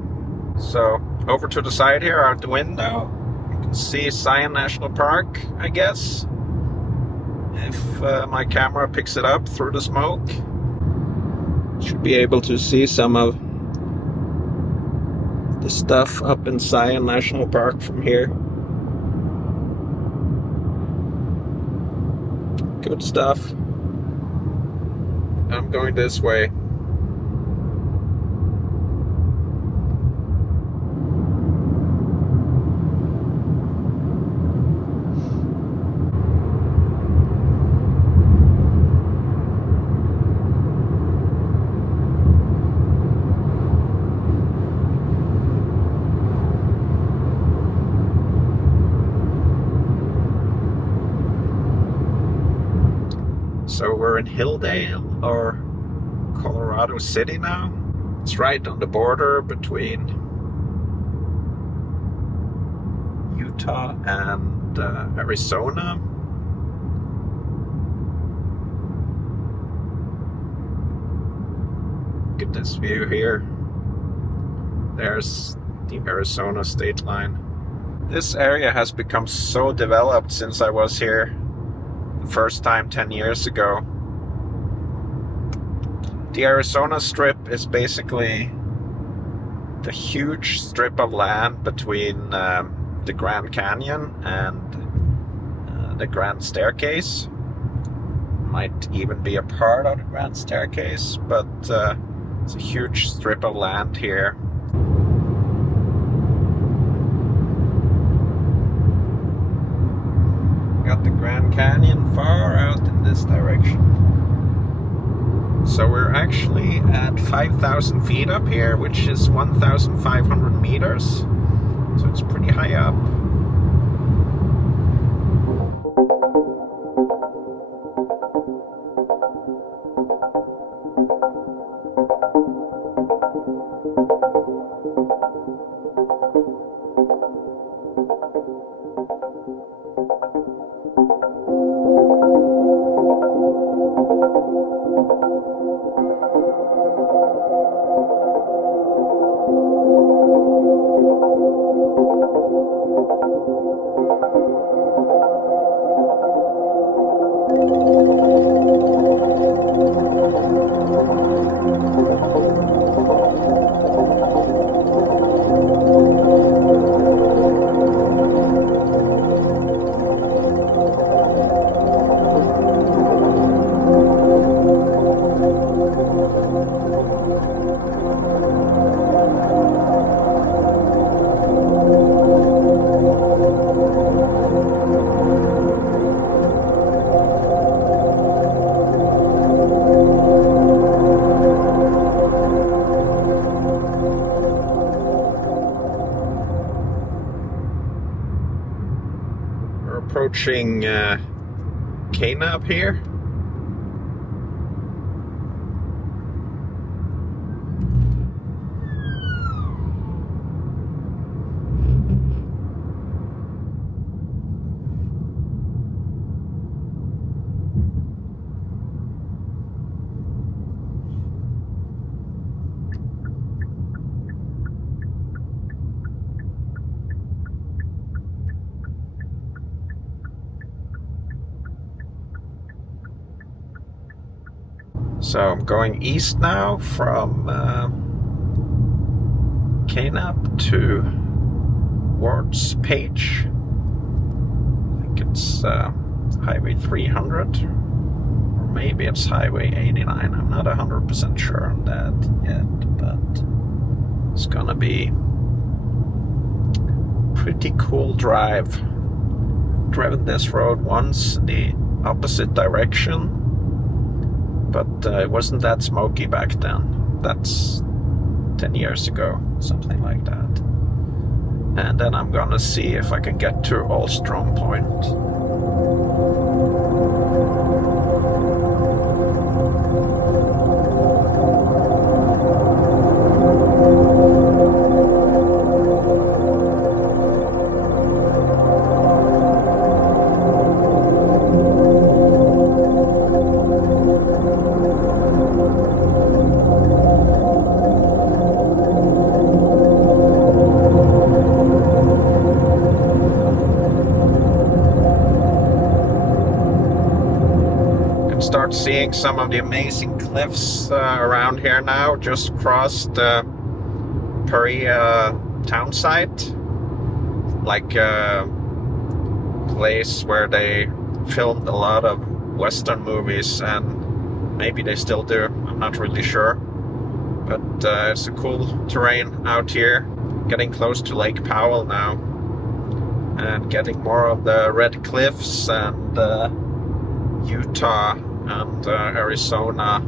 So over to the side here, out the window, you can see Zion National Park, I guess, if my camera picks it up through the smoke. Should be able to see some of the stuff up in Zion National Park from here. Good stuff. I'm going this way. So we're in Hilldale or Colorado City now. It's right on the border between Utah and Arizona. Look at this view here. There's the Arizona state line. This area has become so developed since I was here first time 10 years ago. The Arizona Strip is basically the huge strip of land between the Grand Canyon and the Grand Staircase. Might even be a part of the Grand Staircase, but it's a huge strip of land here. Got the Grand Canyon far out in this direction. So we're actually at 5,000 feet up here, which is 1,500 meters. So it's pretty high up. Approaching Cana up here. So I'm going east now from Canap towards Page. I think it's Highway 300, or maybe it's Highway 89. I'm not 100% sure on that yet, but it's gonna be pretty cool drive. Driven this road once in the opposite direction, but it wasn't that smoky back then. That's 10 years ago, something like that. And then I'm gonna see if I can get to Allstrom Point. Start seeing some of the amazing cliffs around here now. Just crossed the Prairie town site, like a place where they filmed a lot of Western movies, and maybe they still do, I'm not really sure. But it's a cool terrain out here. Getting close to Lake Powell now, and getting more of the red cliffs and Utah and Arizona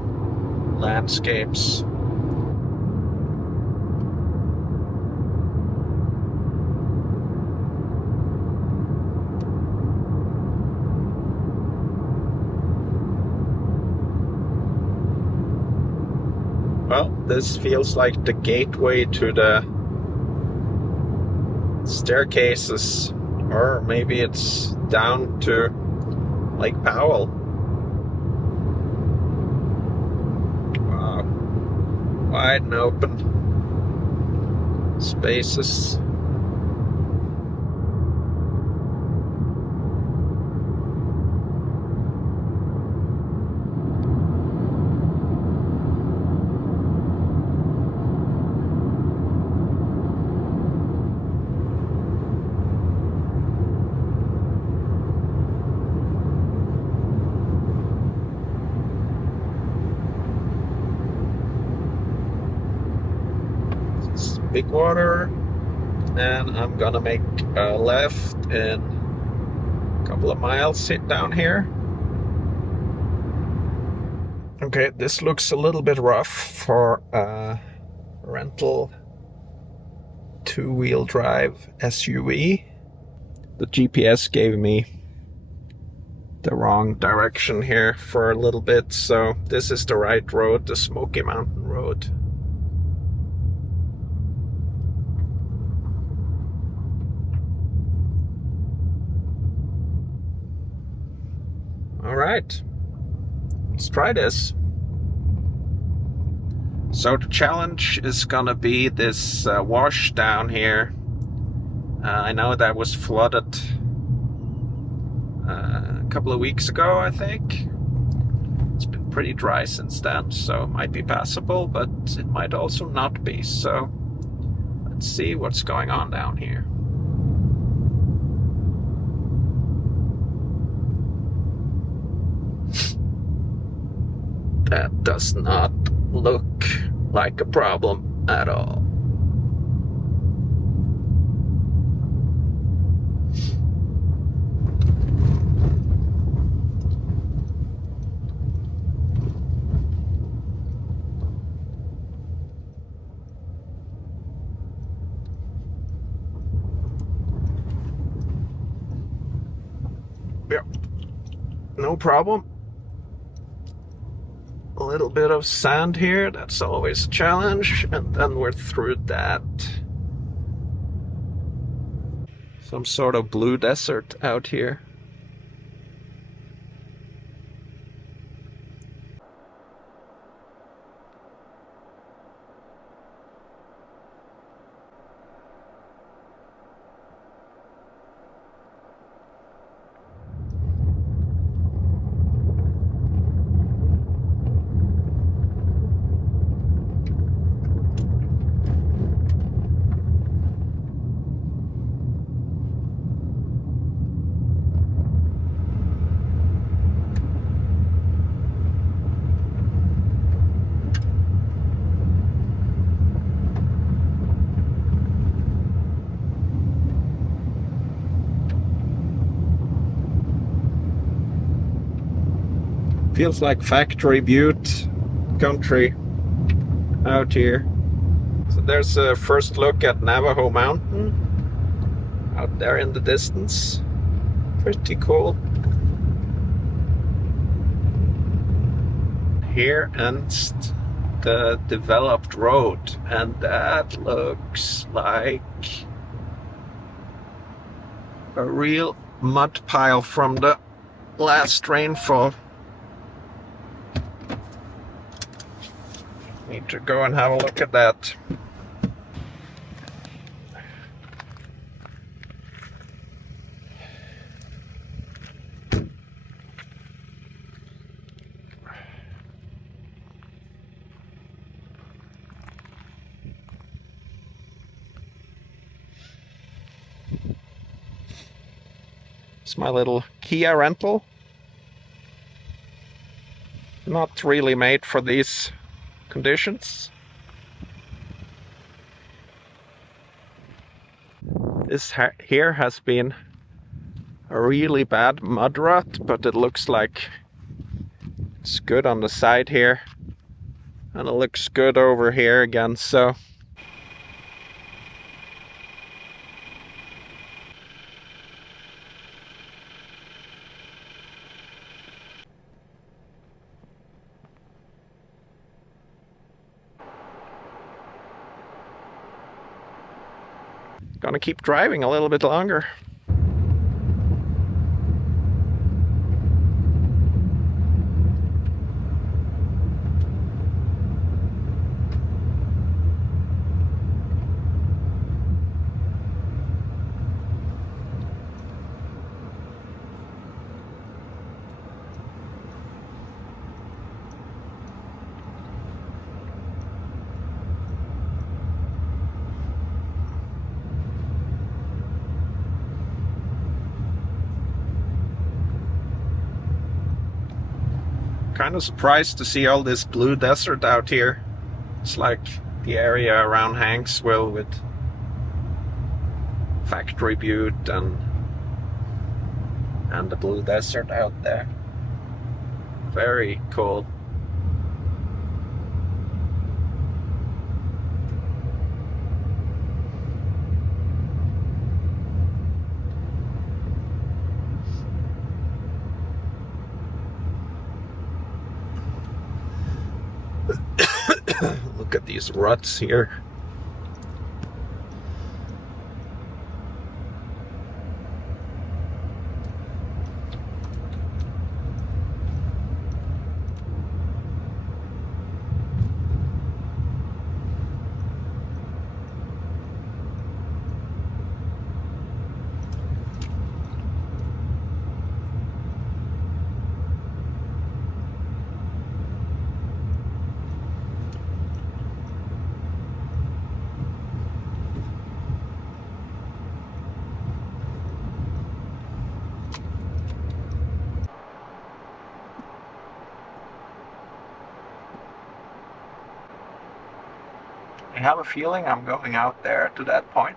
landscapes. Well, this feels like the gateway to the staircases, or maybe it's down to Lake Powell. Wide and open spaces. Big water, and I'm gonna make a left in a couple of miles, sit down here. I'm Okay, this looks a little bit rough for a rental two-wheel drive SUV. The GPS gave me the wrong direction here for a little bit, so this is the right road, the Smoky Mountain Road. All right, let's try this. So the challenge is gonna be this wash down here. I know that was flooded a couple of weeks ago, I think. It's been pretty dry since then, so it might be passable, but it might also not be. So let's see what's going on down here. That does not look like a problem at all. Yeah, no problem. A little bit of sand here, that's always a challenge, and then we're through that. Some sort of blue desert out here. Feels like Factory Butte country out here. So there's a first look at Navajo Mountain out there in the distance. Pretty cool. Here ends the developed road, and that looks like a real mud pile from the last rainfall. Need to go and have a look at that. It's my little Kia rental. Not really made for these conditions. This here has been a really bad mud rut, but it looks like it's good on the side here, and it looks good over here again, so gonna keep driving a little bit longer. Kind of surprised to see all this blue desert out here. It's like the area around Hanksville with Factory Butte and the blue desert out there. Very cool. Look at these ruts here. I have a feeling I'm going out there to that point.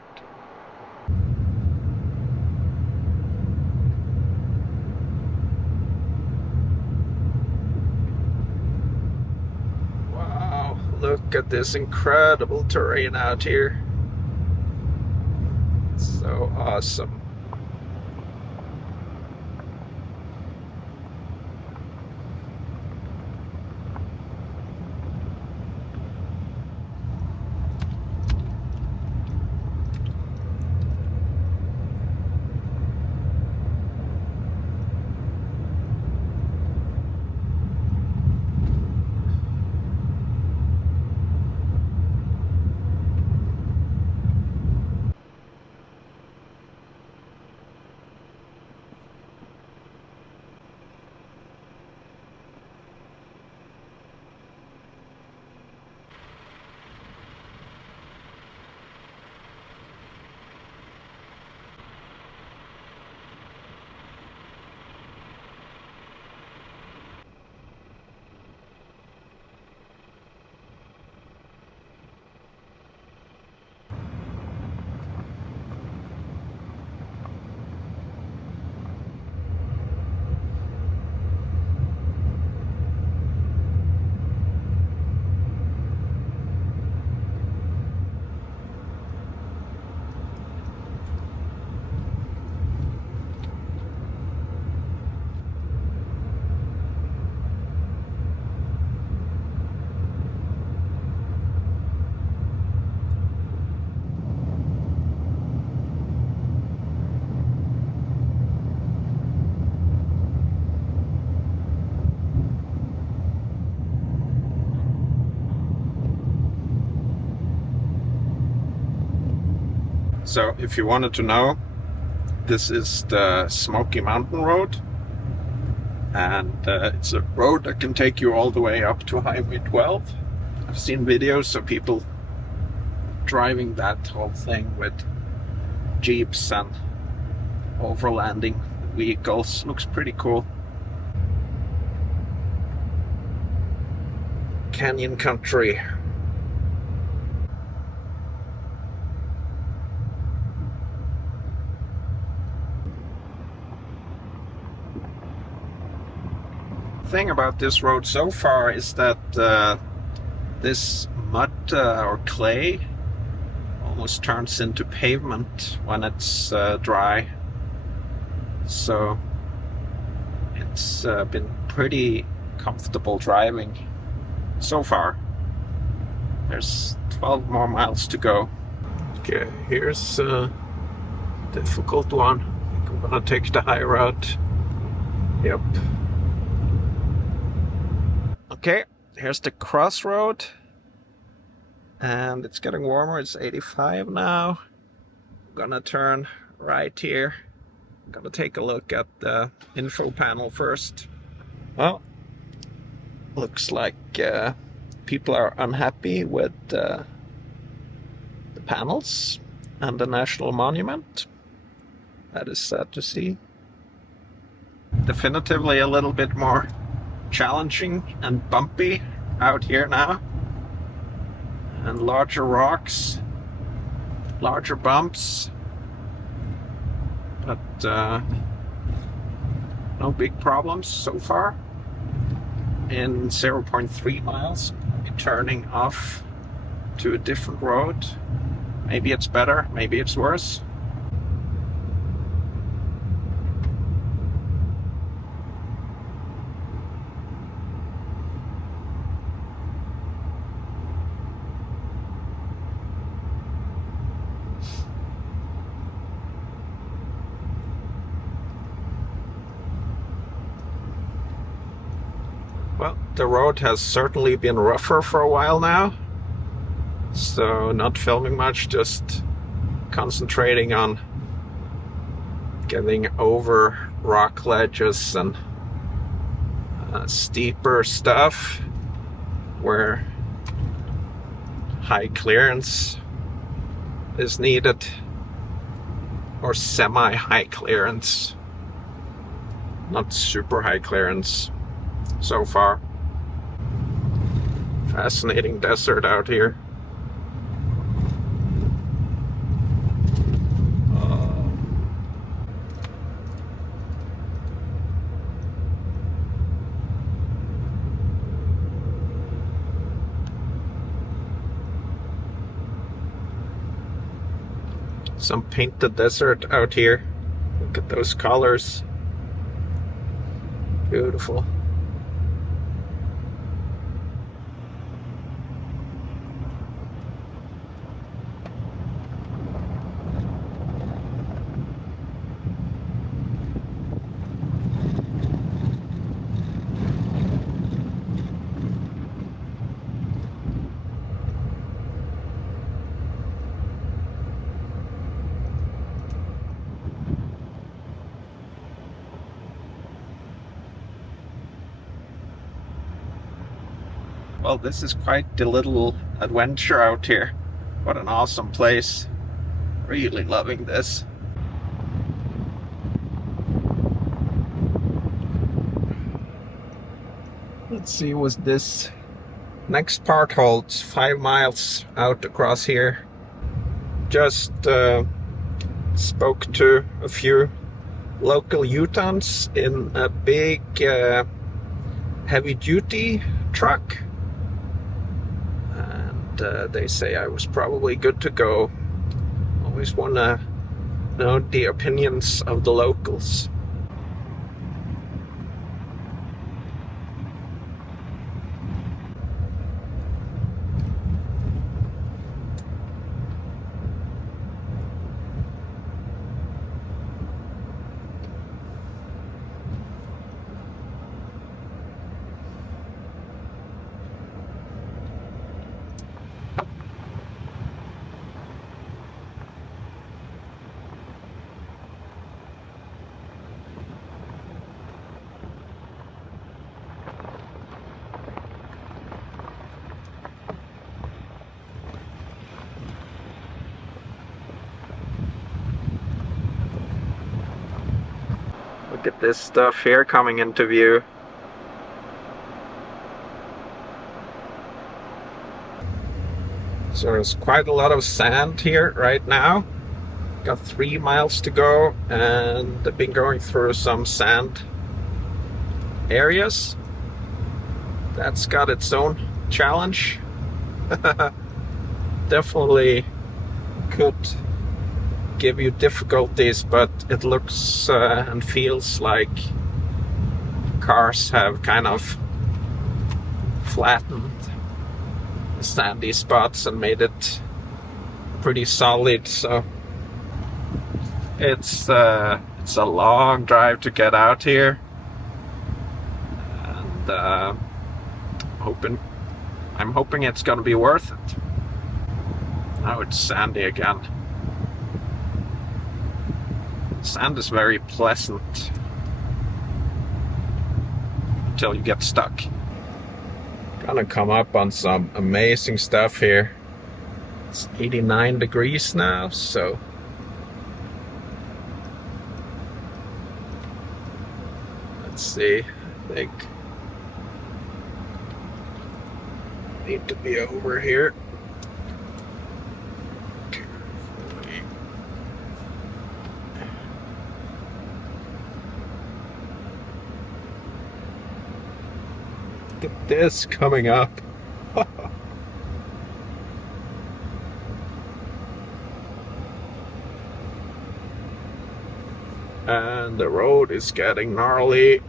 Wow, look at this incredible terrain out here. So awesome. So if you wanted to know, this is the Smoky Mountain Road, and it's a road that can take you all the way up to Highway 12. I've seen videos of people driving that whole thing with jeeps and overlanding vehicles. Looks pretty cool. Canyon country. Thing about this road so far is that this mud or clay almost turns into pavement when it's dry, so it's been pretty comfortable driving so far. There's 12 more miles to go. Okay, here's a difficult one. I think I'm gonna take the high route. Yep. Okay, here's the crossroad, and it's getting warmer. It's 85 now. I'm gonna turn right here. I'm gonna take a look at the info panel first. Well, looks like people are unhappy with the panels and the national monument. That is sad to see. Definitively a little bit more challenging and bumpy out here now, and larger rocks, larger bumps, but no big problems so far. In 0.3 miles, I'll be turning off to a different road. Maybe it's better, maybe it's worse. The road has certainly been rougher for a while now, so not filming much, just concentrating on getting over rock ledges and steeper stuff where high clearance is needed, or semi-high clearance, not super high clearance so far. Fascinating desert out here. Some painted desert out here. Look at those colors. Beautiful. Well, this is quite the little adventure out here. What an awesome place. Really loving this. Let's see what this next part holds. 5 miles out across here. Just spoke to a few local Utahns in a big heavy-duty truck. They say I was probably good to go. Always want to know the opinions of the locals. Look at this stuff here coming into view. So there's quite a lot of sand here right now. Got 3 miles to go, and I've been going through some sand areas. That's got its own challenge. Definitely could give you difficulties, but it looks and feels like cars have kind of flattened the sandy spots and made it pretty solid. So it's a long drive to get out here, and I'm hoping it's gonna be worth it. Now it's sandy again. Sand is very pleasant until you get stuck. Gonna come up on some amazing stuff here. It's 89 degrees now, so let's see. I think I need to be over here. Look at this coming up. And the road is getting gnarly.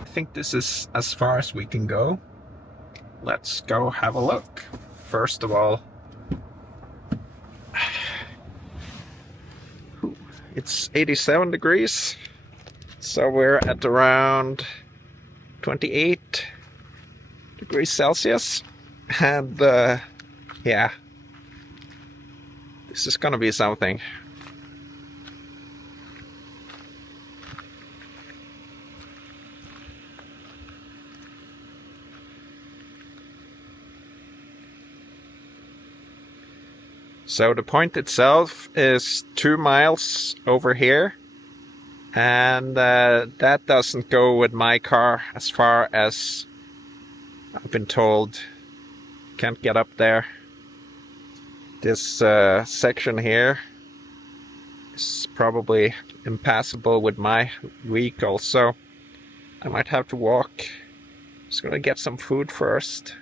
I think this is as far as we can go. Let's go have a look. First of all, It's 87 degrees, so we're at around 28 degrees Celsius, and yeah, this is gonna be something. So the point itself is 2 miles over here, and that doesn't go with my car as far as I've been told. Can't get up there. This section here is probably impassable with my vehicle, so I might have to walk. Just gonna get some food first.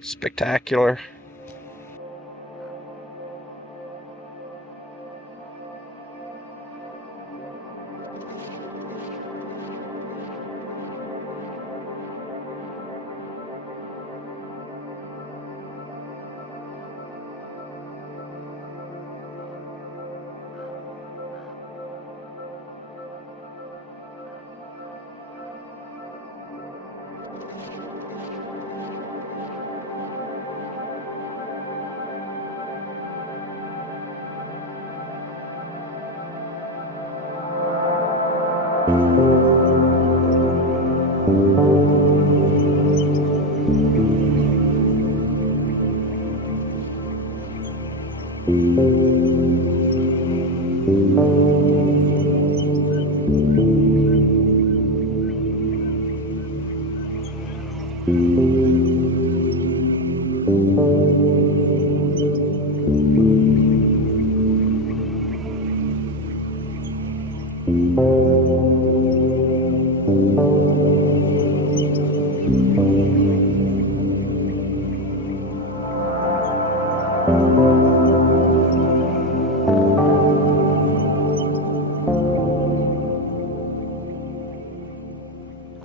Spectacular.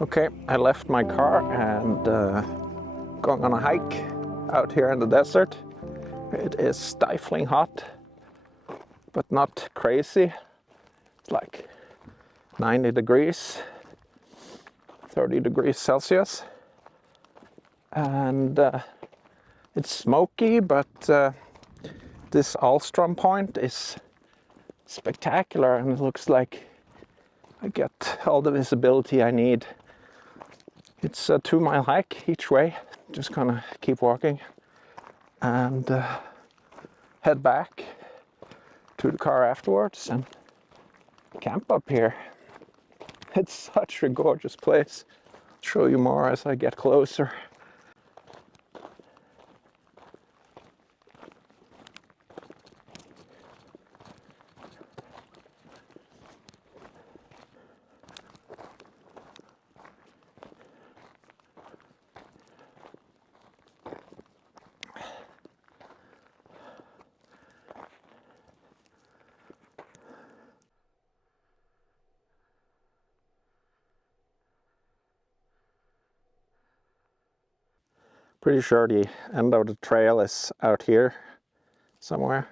Okay, I left my car and going on a hike out here in the desert. It is stifling hot, but not crazy. It's like 90 degrees, 30 degrees Celsius. And it's smoky, but this Alstrom point is spectacular, and it looks like I get all the visibility I need. It's a 2 mile hike each way. Just gonna keep walking and head back to the car afterwards and camp up here. It's such a gorgeous place. I'll show you more as I get closer. Pretty sure the end of the trail is out here somewhere.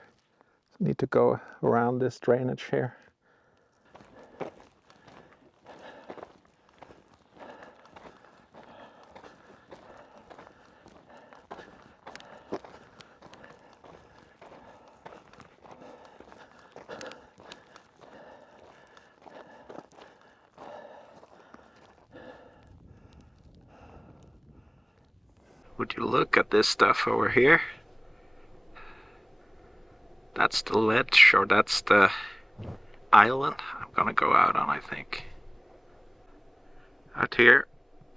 Need to go around this drainage here. Would you look at this stuff over here? That's the ledge, or that's the island I'm gonna go out on, I think. Out here,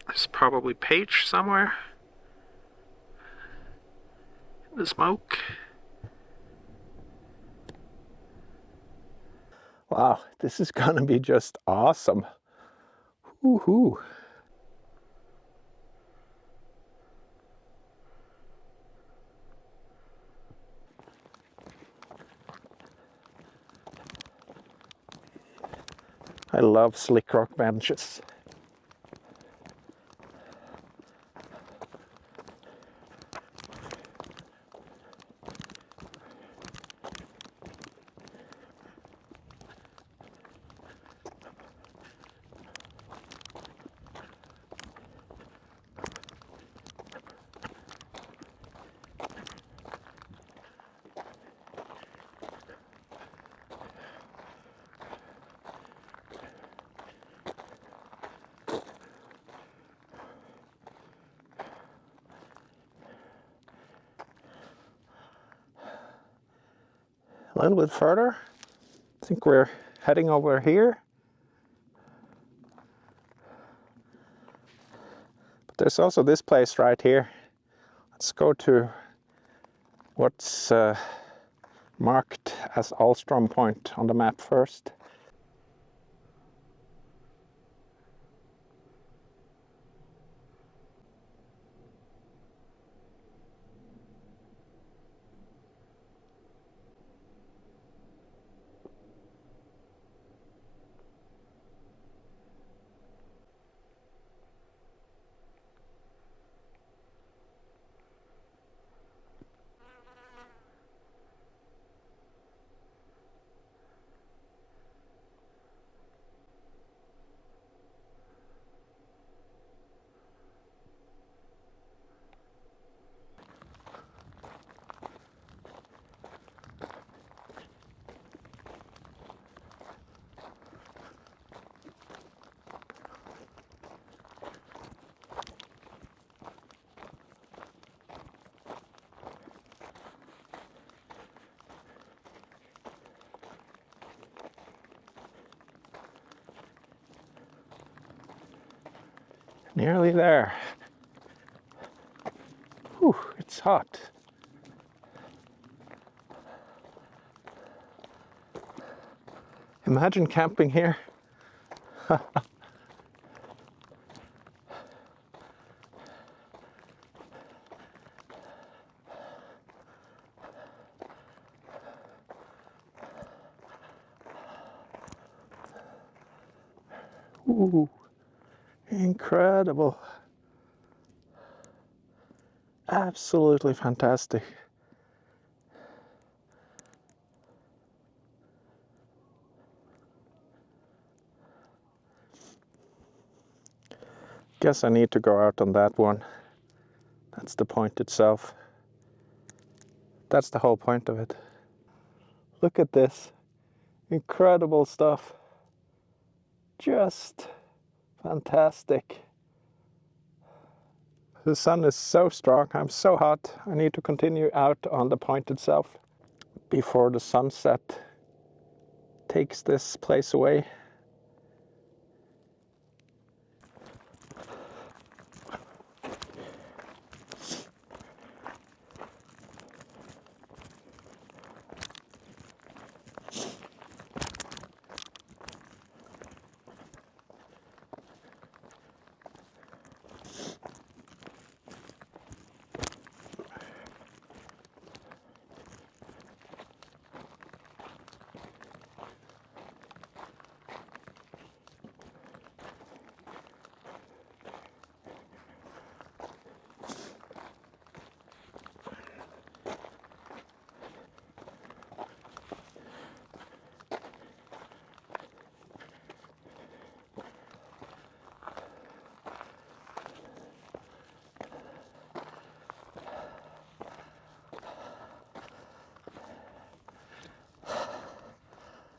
there's probably Page somewhere in the smoke. Wow, this is gonna be just awesome. Woohoo! I love slick rock benches. A little bit further. I think we're heading over here. But there's also this place right here. Let's go to what's marked as Alstrom Point on the map first. Nearly there. Whew, it's hot. Imagine camping here. Ooh, incredible. Absolutely fantastic. Guess I need to go out on that one. That's the point itself. That's the whole point of it. Look at this. Incredible stuff. Just fantastic. The sun is so strong. I'm so hot. I need to continue out on the point itself before the sunset takes this place away.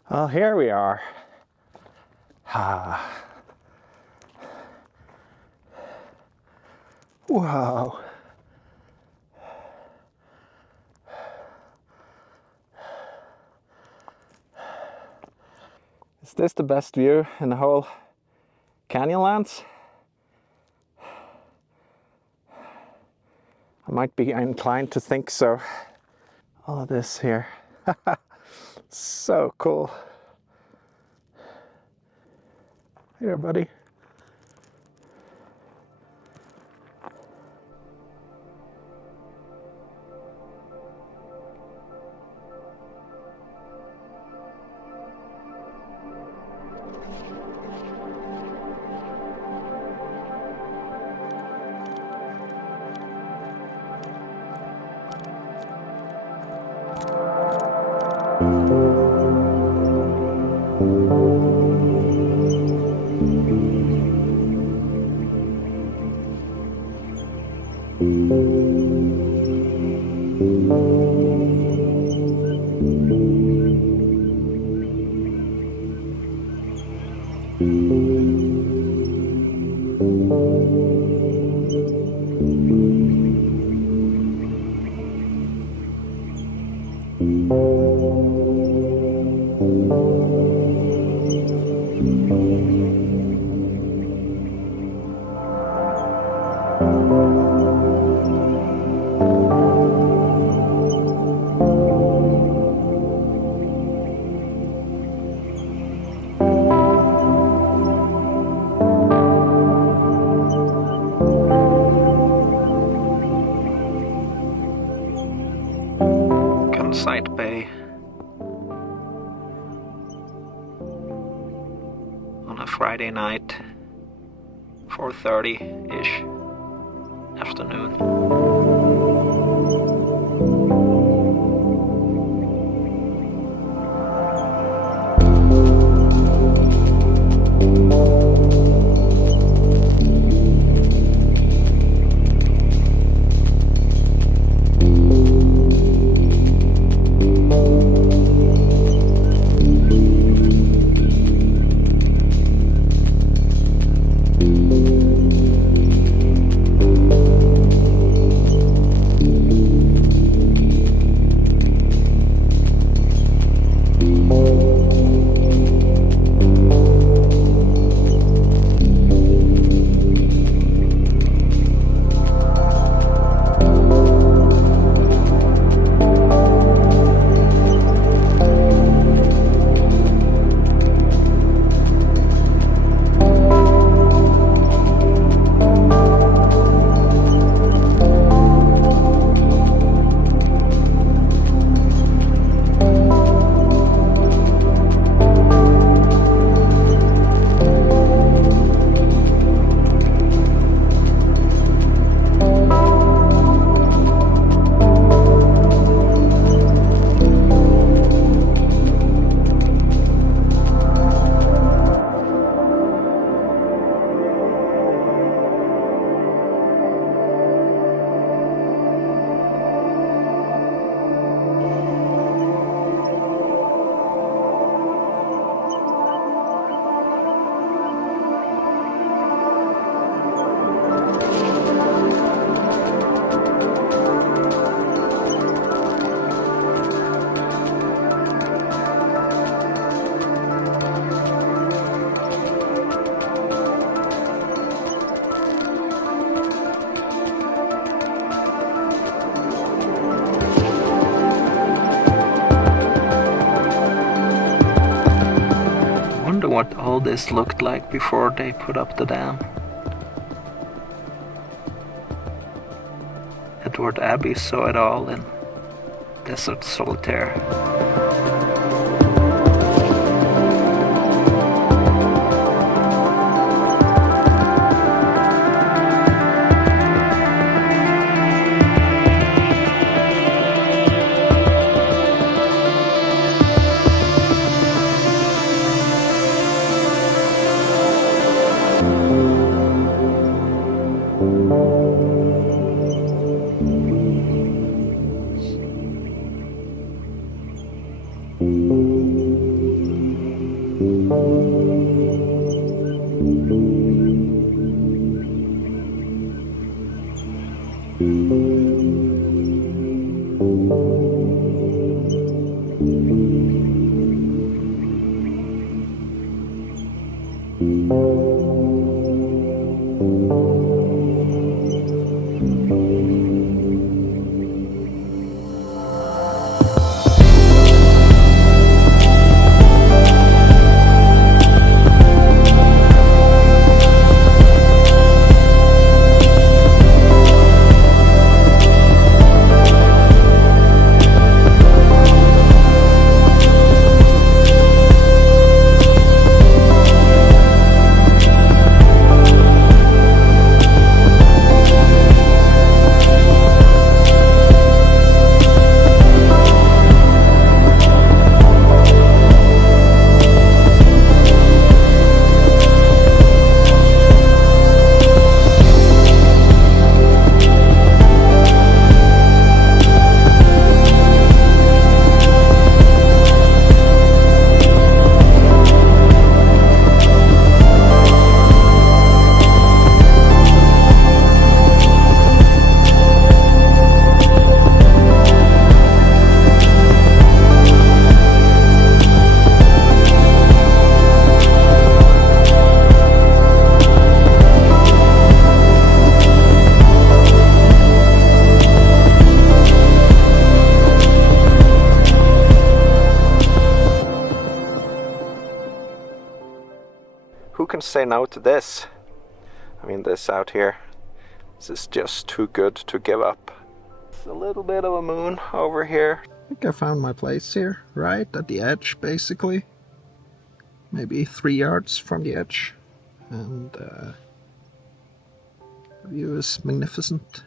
Well, here we are. Wow. Is this the best view in the whole Canyonlands? I might be inclined to think so. All of this here. So cool. Here, buddy. Friday night, 4:30-ish afternoon. What all this looked like before they put up the dam. Edward Abbey saw it all in Desert Solitaire. Who can say no to this? I mean, this out here, this is just too good to give up. It's a little bit of a moon over here. I think I found my place here, right at the edge, basically. maybe 3 yards from the edge, and the view is magnificent.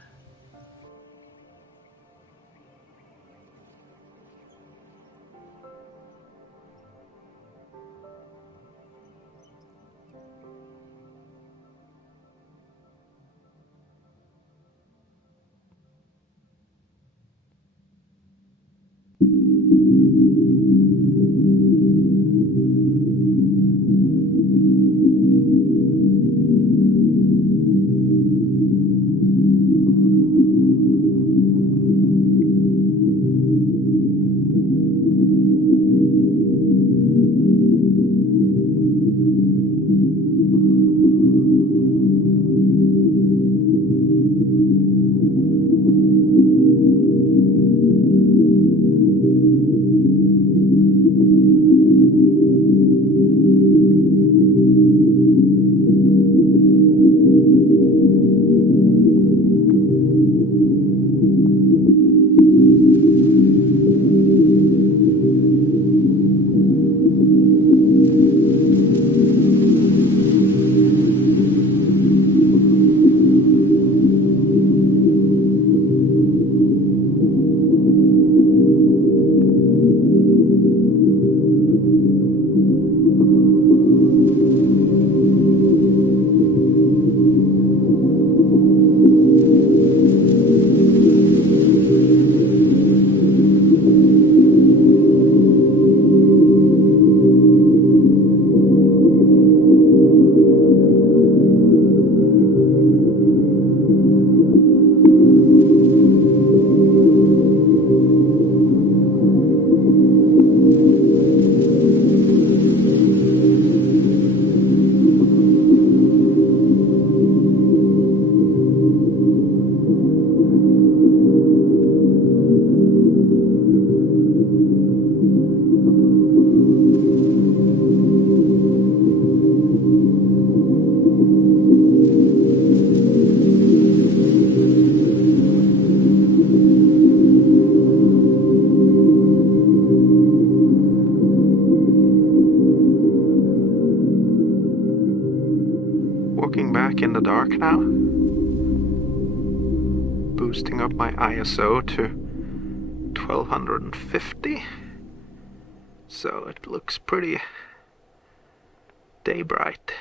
Walking back in the dark now, boosting up my ISO to 1250, so it looks pretty day bright.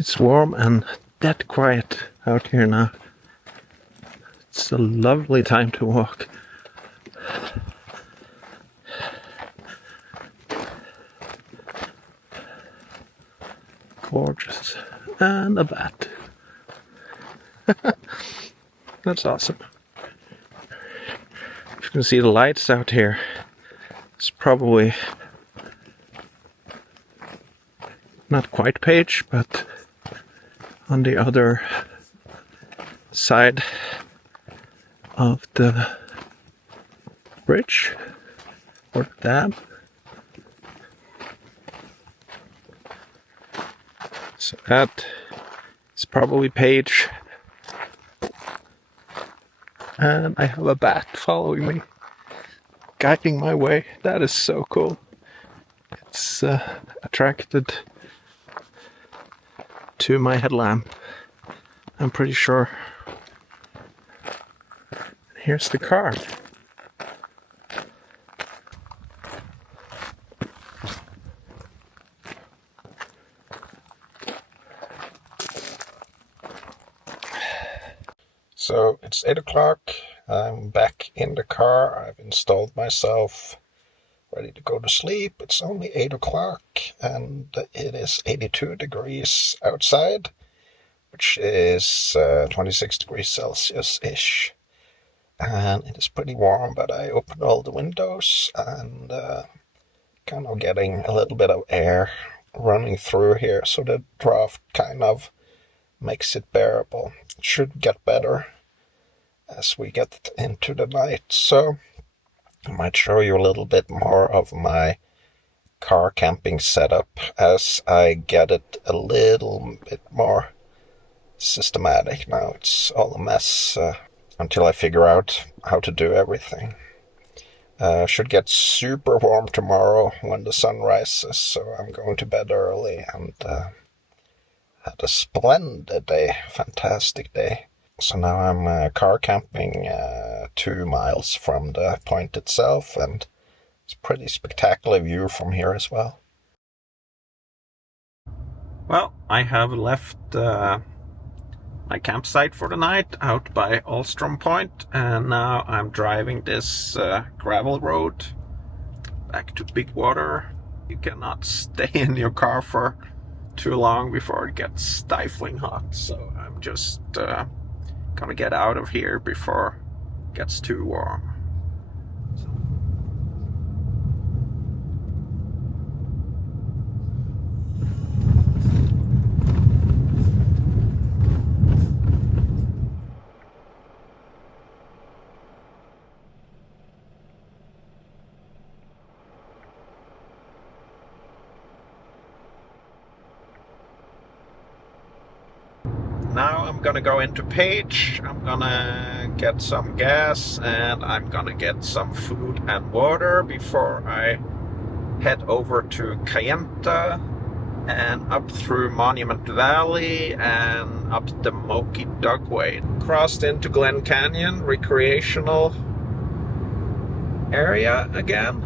It's warm and dead quiet out here now. It's a lovely time to walk. Gorgeous. And a bat. That's awesome. If you can see the lights out here, it's probably not quite page, but on the other side of the bridge or dam. So that is probably page. And I have a bat following me, guiding my way. That is so cool. It's attracted to my headlamp, I'm pretty sure. Here's the car. So it's 8 o'clock. I'm back in the car. I've installed myself, ready to go to sleep. It's only 8 o'clock and it is 82 degrees outside, which is 26 degrees Celsius-ish. And it is pretty warm, but I opened all the windows and kind of getting a little bit of air running through here, so the draft kind of makes it bearable. It should get better as we get into the night, so I might show you a little bit more of my car camping setup as I get it a little bit more systematic. Now it's all a mess until I figure out how to do everything. Should get super warm tomorrow when the sun rises, so I'm going to bed early and had a splendid day, fantastic day. So now I'm car camping 2 miles from the point itself, and it's a pretty spectacular view from here as well. Well, I have left my campsite for the night out by Ulstrom Point, and now I'm driving this gravel road back to Big Water. You cannot stay in your car for too long before it gets stifling hot, so I'm just gonna get out of here before it gets too warm. Now I'm gonna go into Page, I'm gonna get some gas, and I'm gonna get some food and water before I head over to Kayenta and up through Monument Valley and up the Moki Dugway. Crossed into Glen Canyon recreational area again,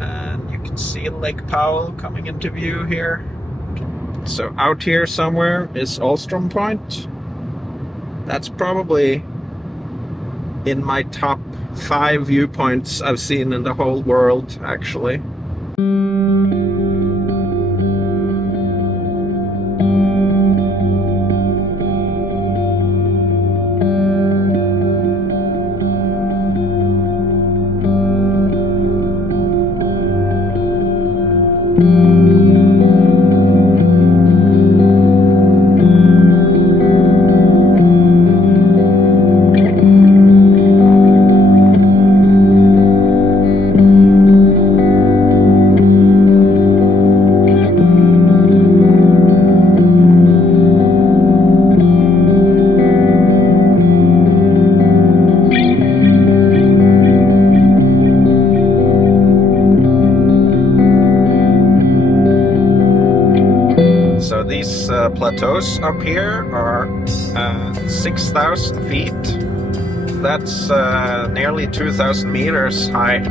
and you can see Lake Powell coming into view here. So out here somewhere is Ulstrom Point. That's probably in my top 5 viewpoints I've seen in the whole world, actually. So these plateaus up here are 6,000 feet. That's nearly 2,000 meters high.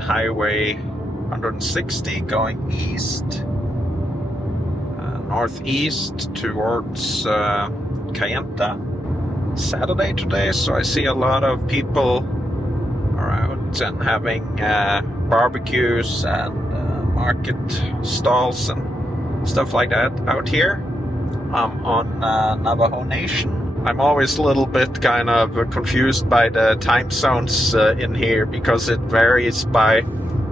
Highway 160 going east, northeast towards Kayenta. Saturday today, so I see a lot of people are out and having barbecues and market stalls and stuff like that out here. I'm on Navajo Nation. I'm always a little bit kind of confused by the time zones in here because it varies by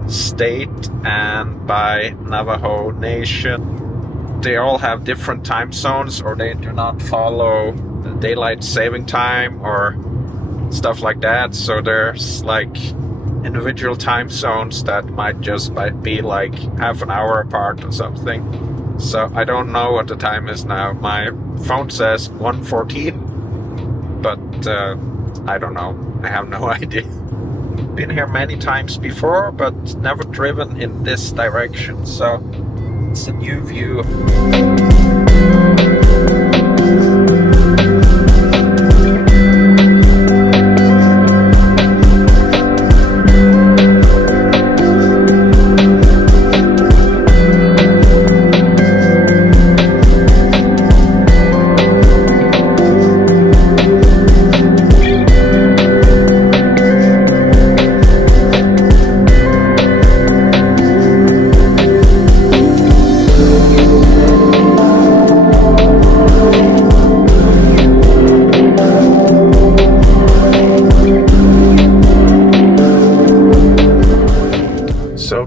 state and by Navajo Nation. They all have different time zones, or they do not follow the daylight saving time or stuff like that. So there's like individual time zones that might just be like half an hour apart or something. So I don't know what the time is now. My phone says 1:14, but I don't know. I have no idea. Been here many times before, but never driven in this direction, so it's a new view.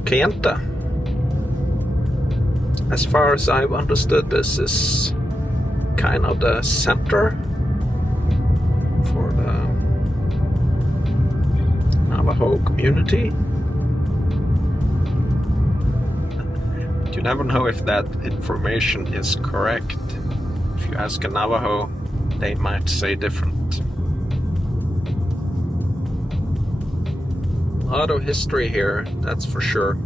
Kayenta. As far as I've understood, this is kind of the center for the Navajo community. You never know if that information is correct. If you ask a Navajo, they might say different. A lot of history here, that's for sure.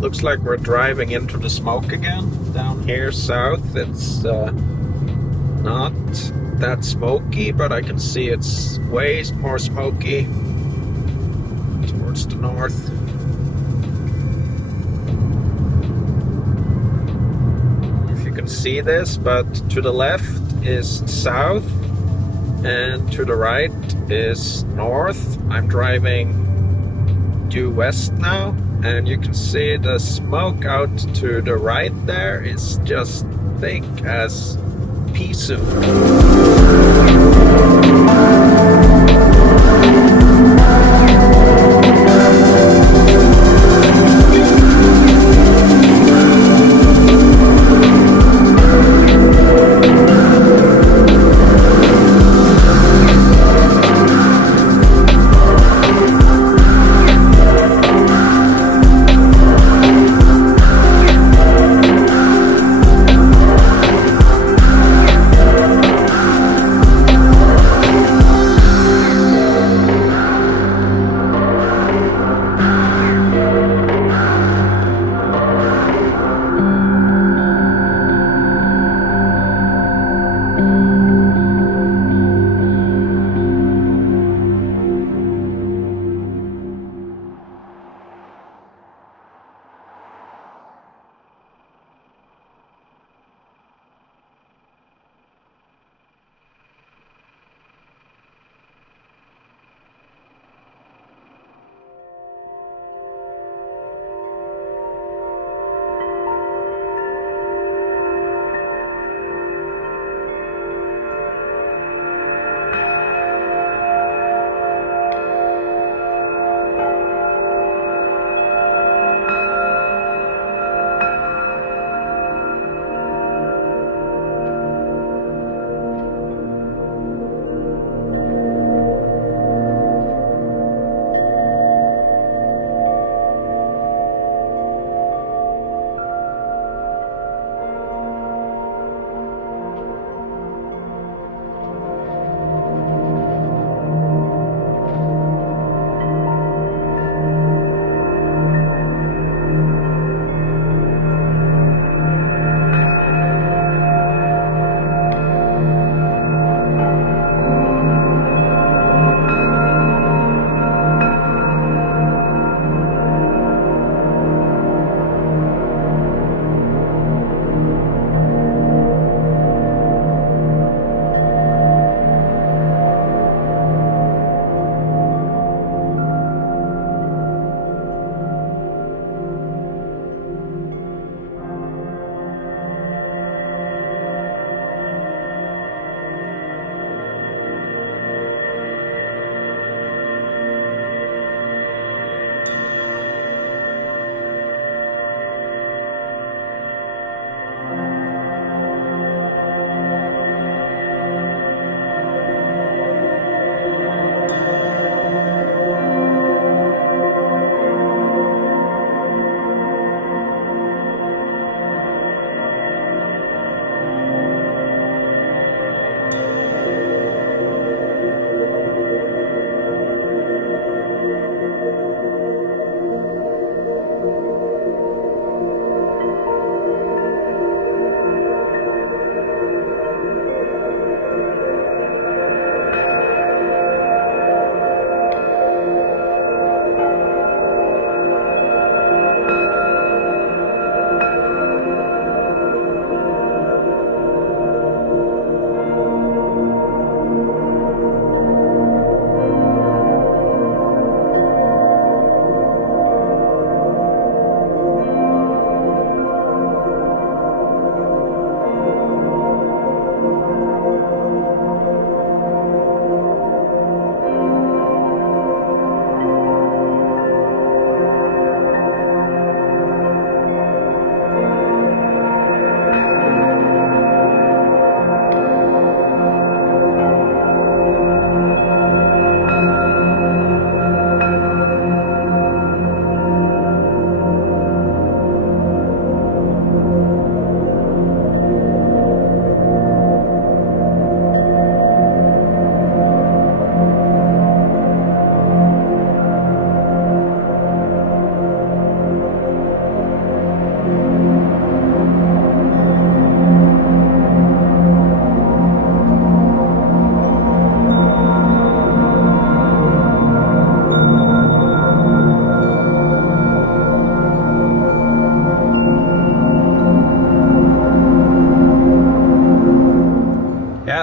Looks like we're driving into the smoke again. Down here south, it's not that smoky, but I can see it's way more smoky towards the north. If you can see this, but to the left is south and to the right is north. I'm driving due west now, and you can see the smoke out to the right there is just thick as pea soup.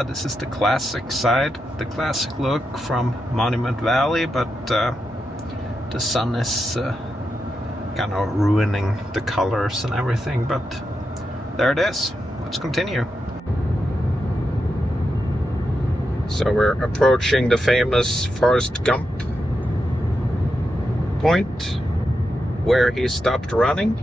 yeah, this is the classic side, the classic look from Monument Valley, but the sun is kind of ruining the colors and everything, but there it is. Let's continue. So we're approaching the famous Forrest Gump point where he stopped running.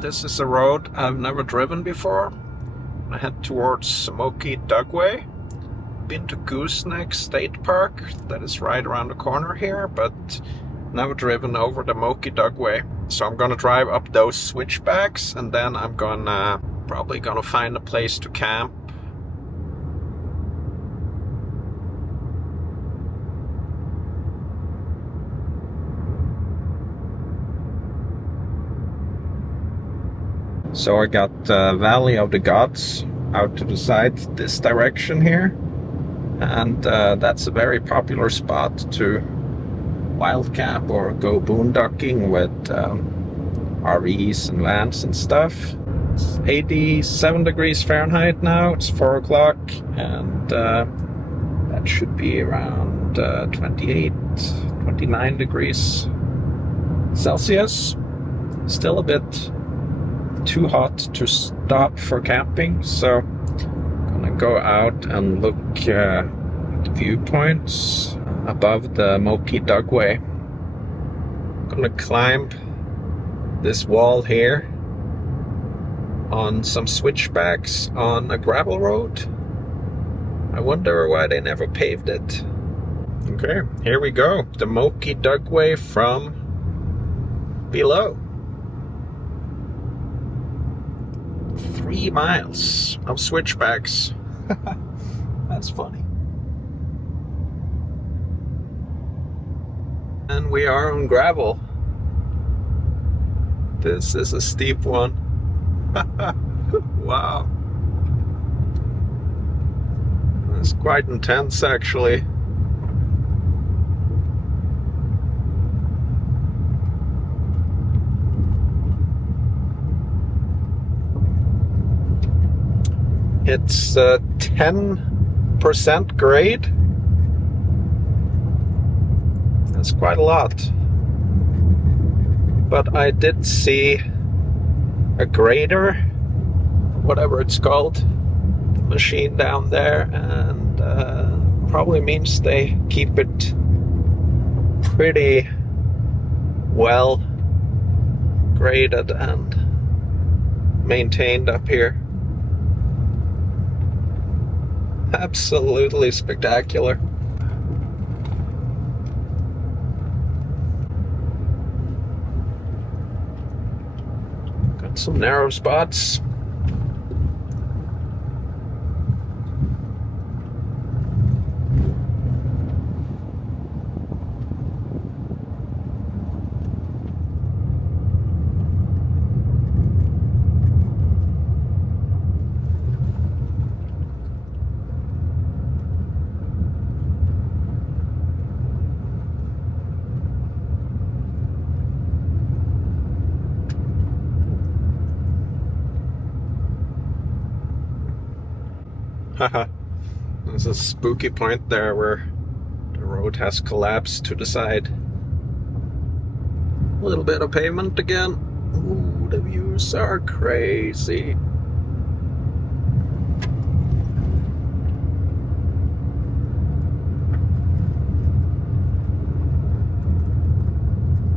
This is a road I've never driven before. I head towards Smoky Dugway. Been to Gooseneck State Park, that is right around the corner here, but never driven over the Moki Dugway. So I'm gonna drive up those switchbacks, and then I'm probably gonna find a place to camp. So I got Valley of the Gods out to the side this direction here, and that's a very popular spot to wild camp or go boondocking with RVs and vans and stuff. It's 87 degrees Fahrenheit now, it's 4 o'clock, and that should be around 28, 29 degrees Celsius. Still a bit too hot to stop for camping, so I'm gonna go out and look at the viewpoints above the Moki Dugway. I'm gonna climb this wall here on some switchbacks on a gravel road. I wonder why they never paved it. Okay, here we go, the Moki Dugway from below. 3 miles of switchbacks. That's funny. And we are on gravel. This is a steep one. Wow. It's quite intense actually. It's 10% grade. That's quite a lot. But I did see a grader, whatever it's called, machine down there, and probably means they keep it pretty well graded and maintained up here. Absolutely spectacular. Got some narrow spots. There's a spooky point there where the road has collapsed to the side. A little bit of pavement again. Ooh, the views are crazy.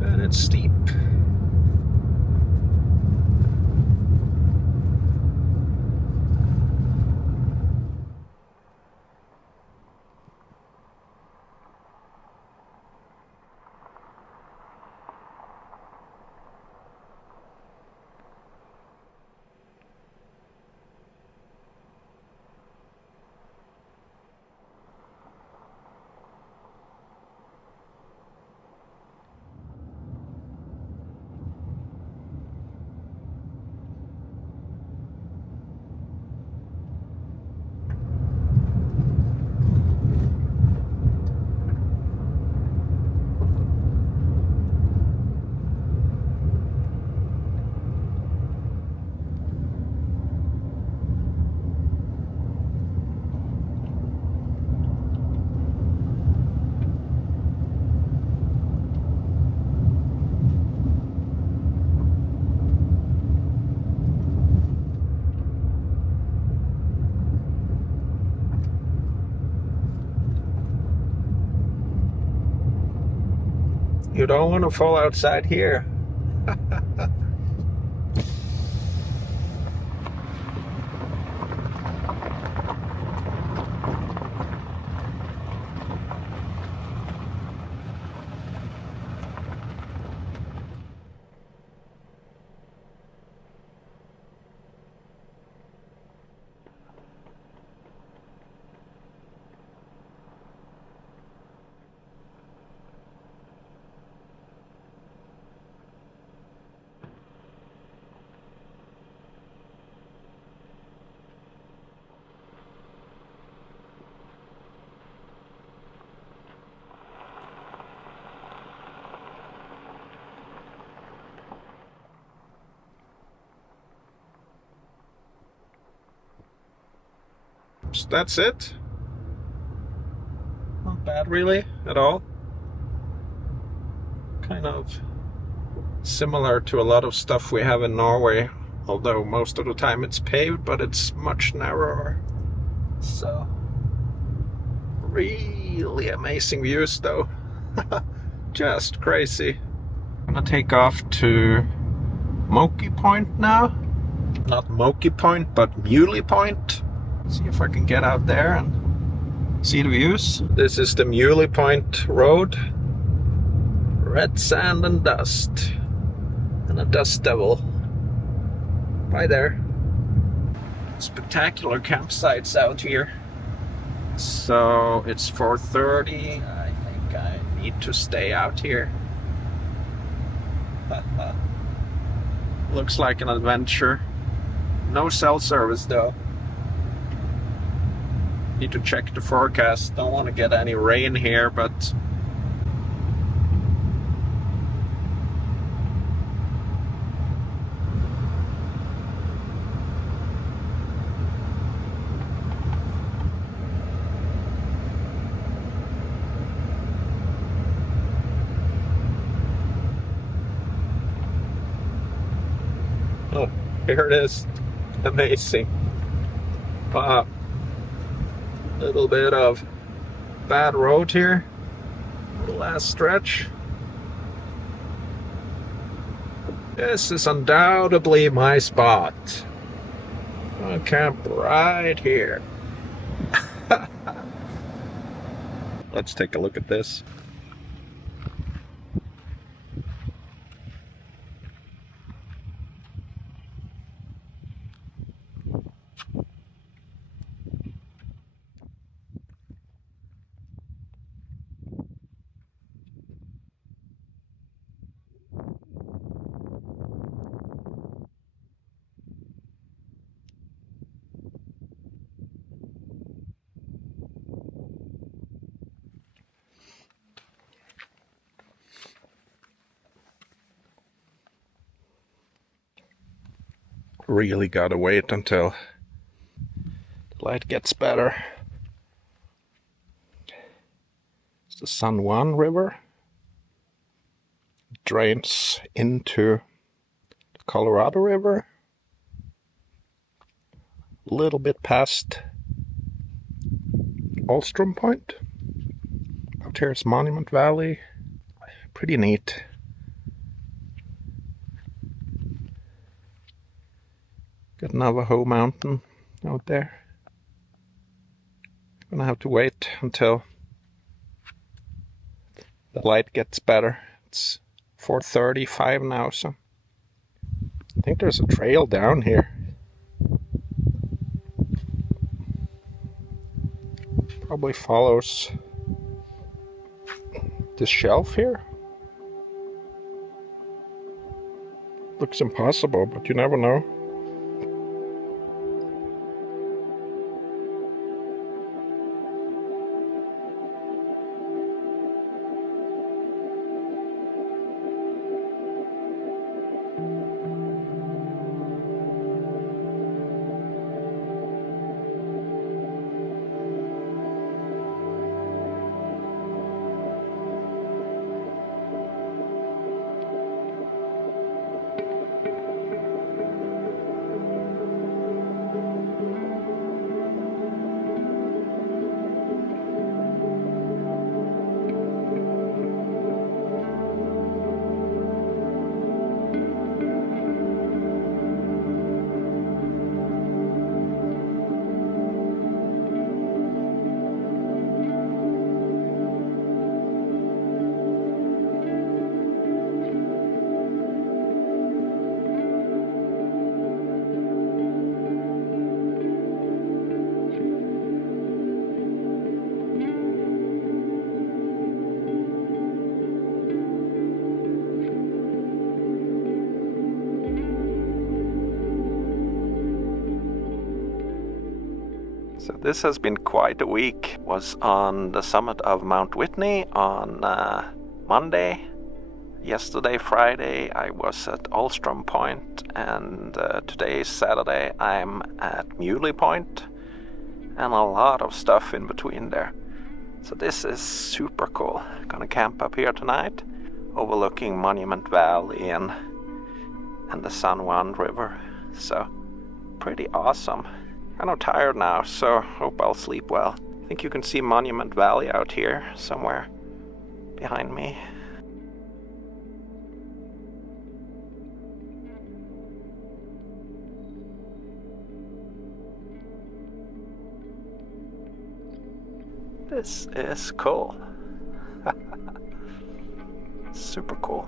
And it's steep. You don't want to fall outside here. So that's it. Not bad really at all. Kind of similar to a lot of stuff we have in Norway, although most of the time it's paved, but it's much narrower. So really amazing views though. Just crazy. I'm gonna take off to Muley Point now. Not Muley Point, but Muley Point. See if I can get out there and see the views. This is the Muley Point road. Red sand and dust. And a dust devil. Right there. Spectacular campsites out here. So it's 4:30. I think I need to stay out here. Looks like an adventure. No cell service though. Need to check the forecast. Don't want to get any rain here, but oh, here it is. Amazing. Wow. Little bit of bad road here. The last stretch. This is undoubtedly my spot. I'll camp right here. Let's take a look at this. Really gotta wait until light gets better. It's the San Juan River. It drains into the Colorado River. A little bit past Ulstrom Point. Out here is Monument Valley. Pretty neat. Got Navajo Mountain out there. Gonna have to wait until the light gets better. It's 4:35 now, so I think there's a trail down here. Probably follows this shelf here. Looks impossible, but you never know. So this has been quite a week. Was on the summit of Mount Whitney on Monday. Yesterday, Friday, I was at Ulstrom Point, and today, Saturday, I'm at Muley Point, and a lot of stuff in between there. So this is super cool. Gonna camp up here tonight, overlooking Monument Valley and the San Juan River. So pretty awesome. Kind of tired now, so hope I'll sleep well. I think you can see Monument Valley out here somewhere behind me. This is cool. Super cool.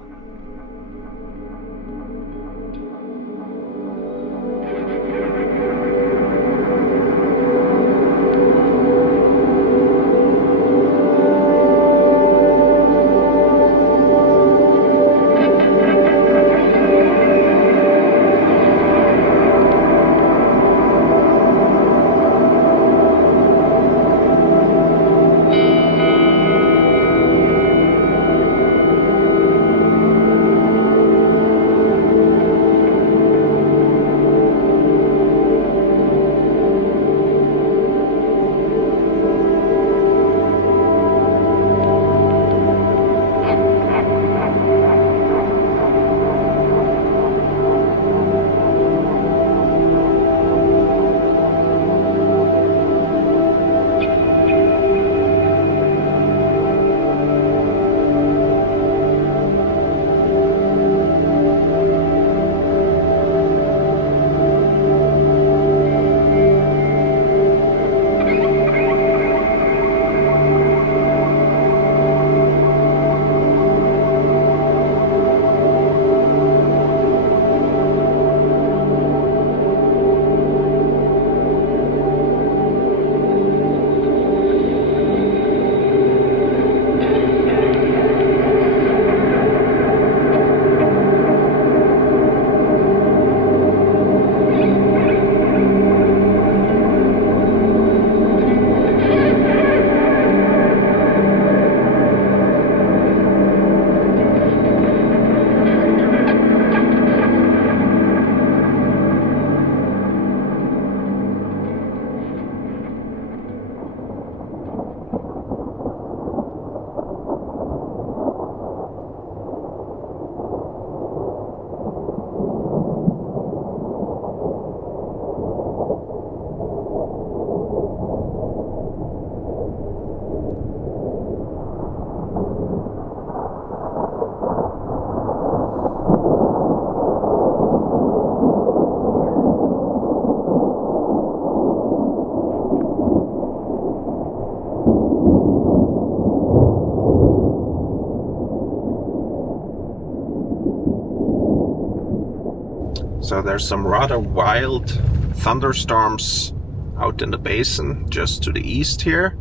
So there's some rather wild thunderstorms out in the basin just to the east here.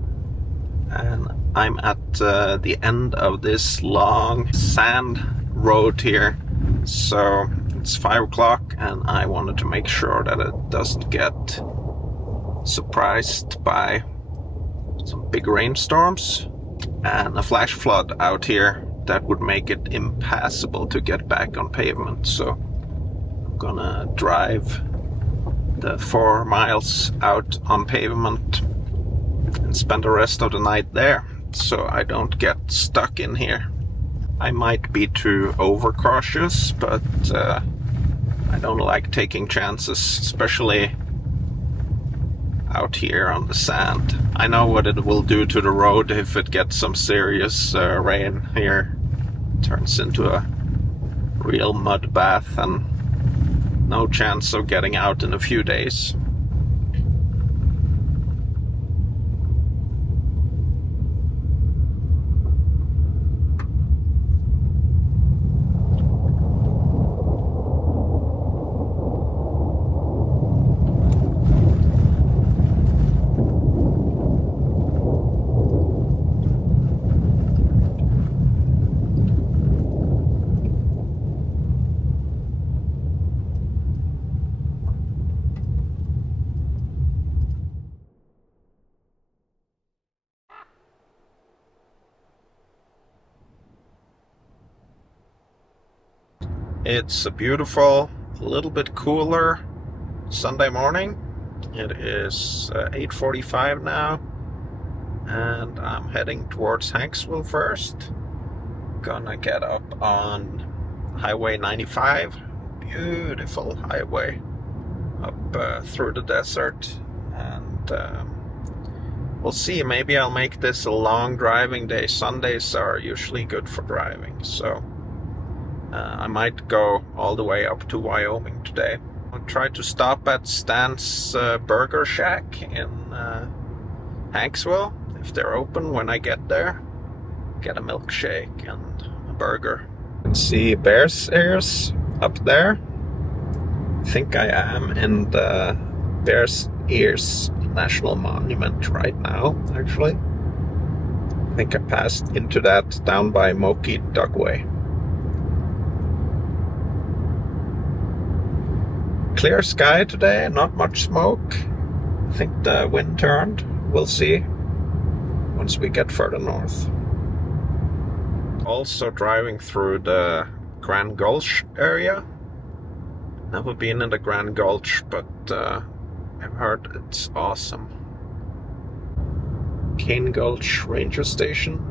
And I'm at the end of this long sand road here. So it's 5 o'clock and I wanted to make sure that it doesn't get surprised by some big rainstorms and a flash flood out here that would make it impassable to get back on pavement. So I'm gonna drive the 4 miles out on pavement and spend the rest of the night there so I don't get stuck in here. I might be too overcautious, but I don't like taking chances, especially out here on the sand. I know what it will do to the road if it gets some serious rain here. It turns into a real mud bath and no chance of getting out in a few days. It's a beautiful, a little bit cooler Sunday morning. It is 8:45 now, and I'm heading towards Hanksville first. Gonna get up on Highway 95, beautiful highway up through the desert, and we'll see. Maybe I'll make this a long driving day. Sundays are usually good for driving, so I might go all the way up to Wyoming today. I'll try to stop at Stan's Burger Shack in Hanksville, if they're open when I get there. Get a milkshake and a burger. You can see bear's ears up there. I think I am in the Bear's Ears National Monument right now, actually. I think I passed into that down by Moki Dugway. Clear sky today, not much smoke. I think the wind turned. We'll see once we get further north. Also driving through the Grand Gulch area. Never been in the Grand Gulch, but I've heard it's awesome. Cane Gulch Ranger Station.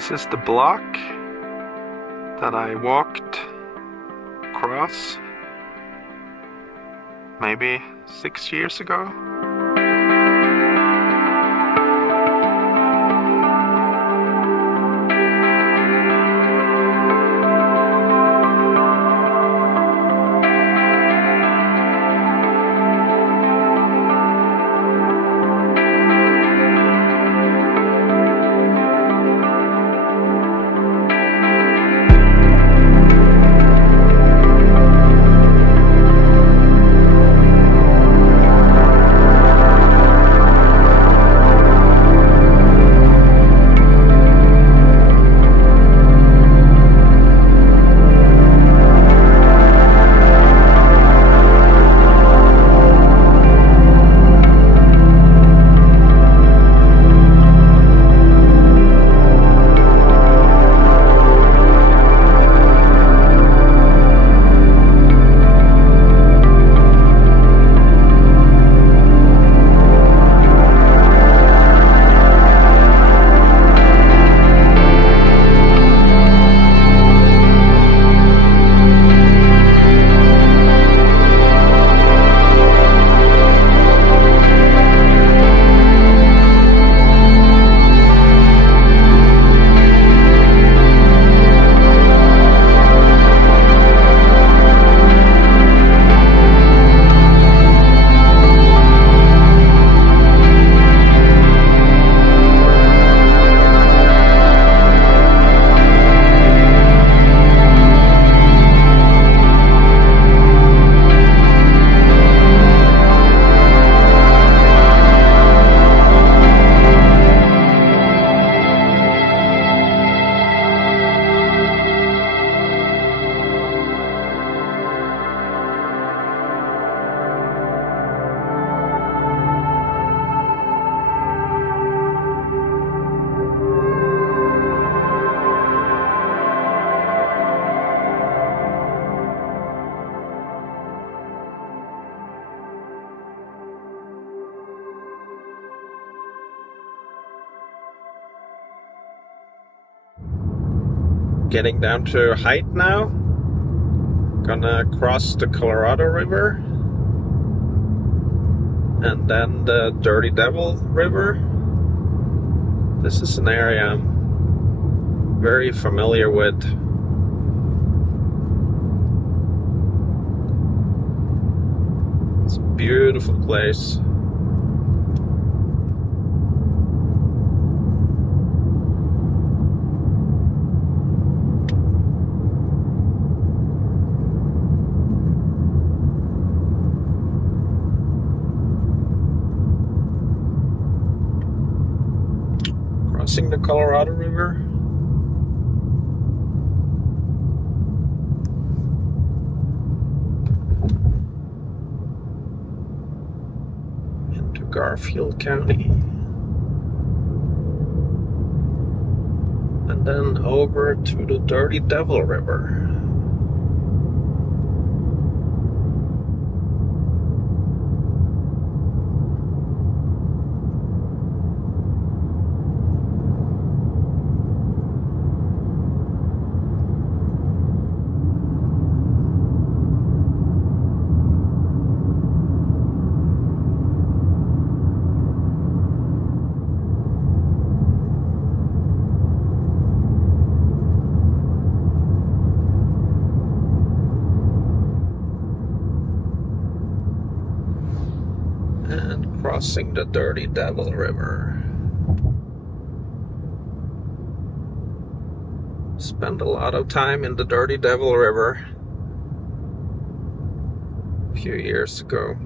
This is the block that I walked across maybe 6 years ago. Getting down to Hite now. Gonna cross the Colorado River and then the Dirty Devil River. This is an area I'm very familiar with. It's a beautiful place. Crossing the Colorado River. Into Garfield County. And then over to the Dirty Devil River. And crossing the Dirty Devil River. Spent a lot of time in the Dirty Devil River a few years ago.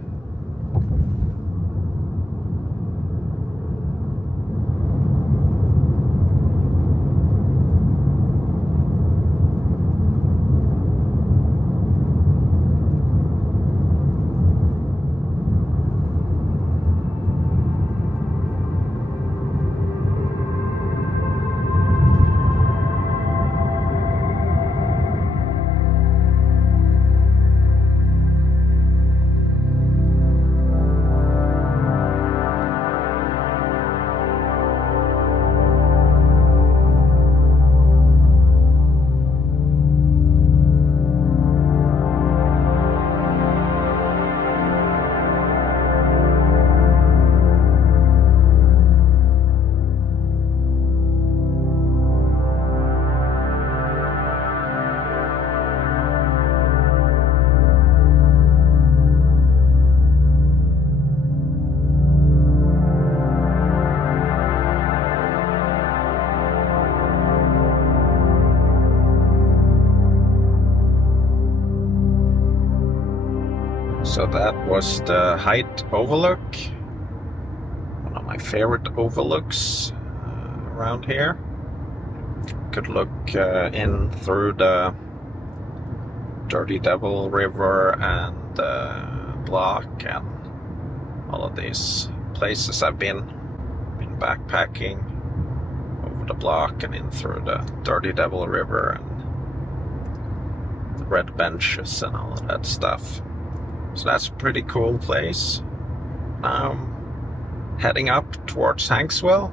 So that was the Hite Overlook, one of my favorite overlooks around here. Could look in through the Dirty Devil River and Block and all of these places I've been backpacking over the Block and in through the Dirty Devil River and the red benches and all of that stuff. So that's a pretty cool place. Now I'm heading up towards Hanksville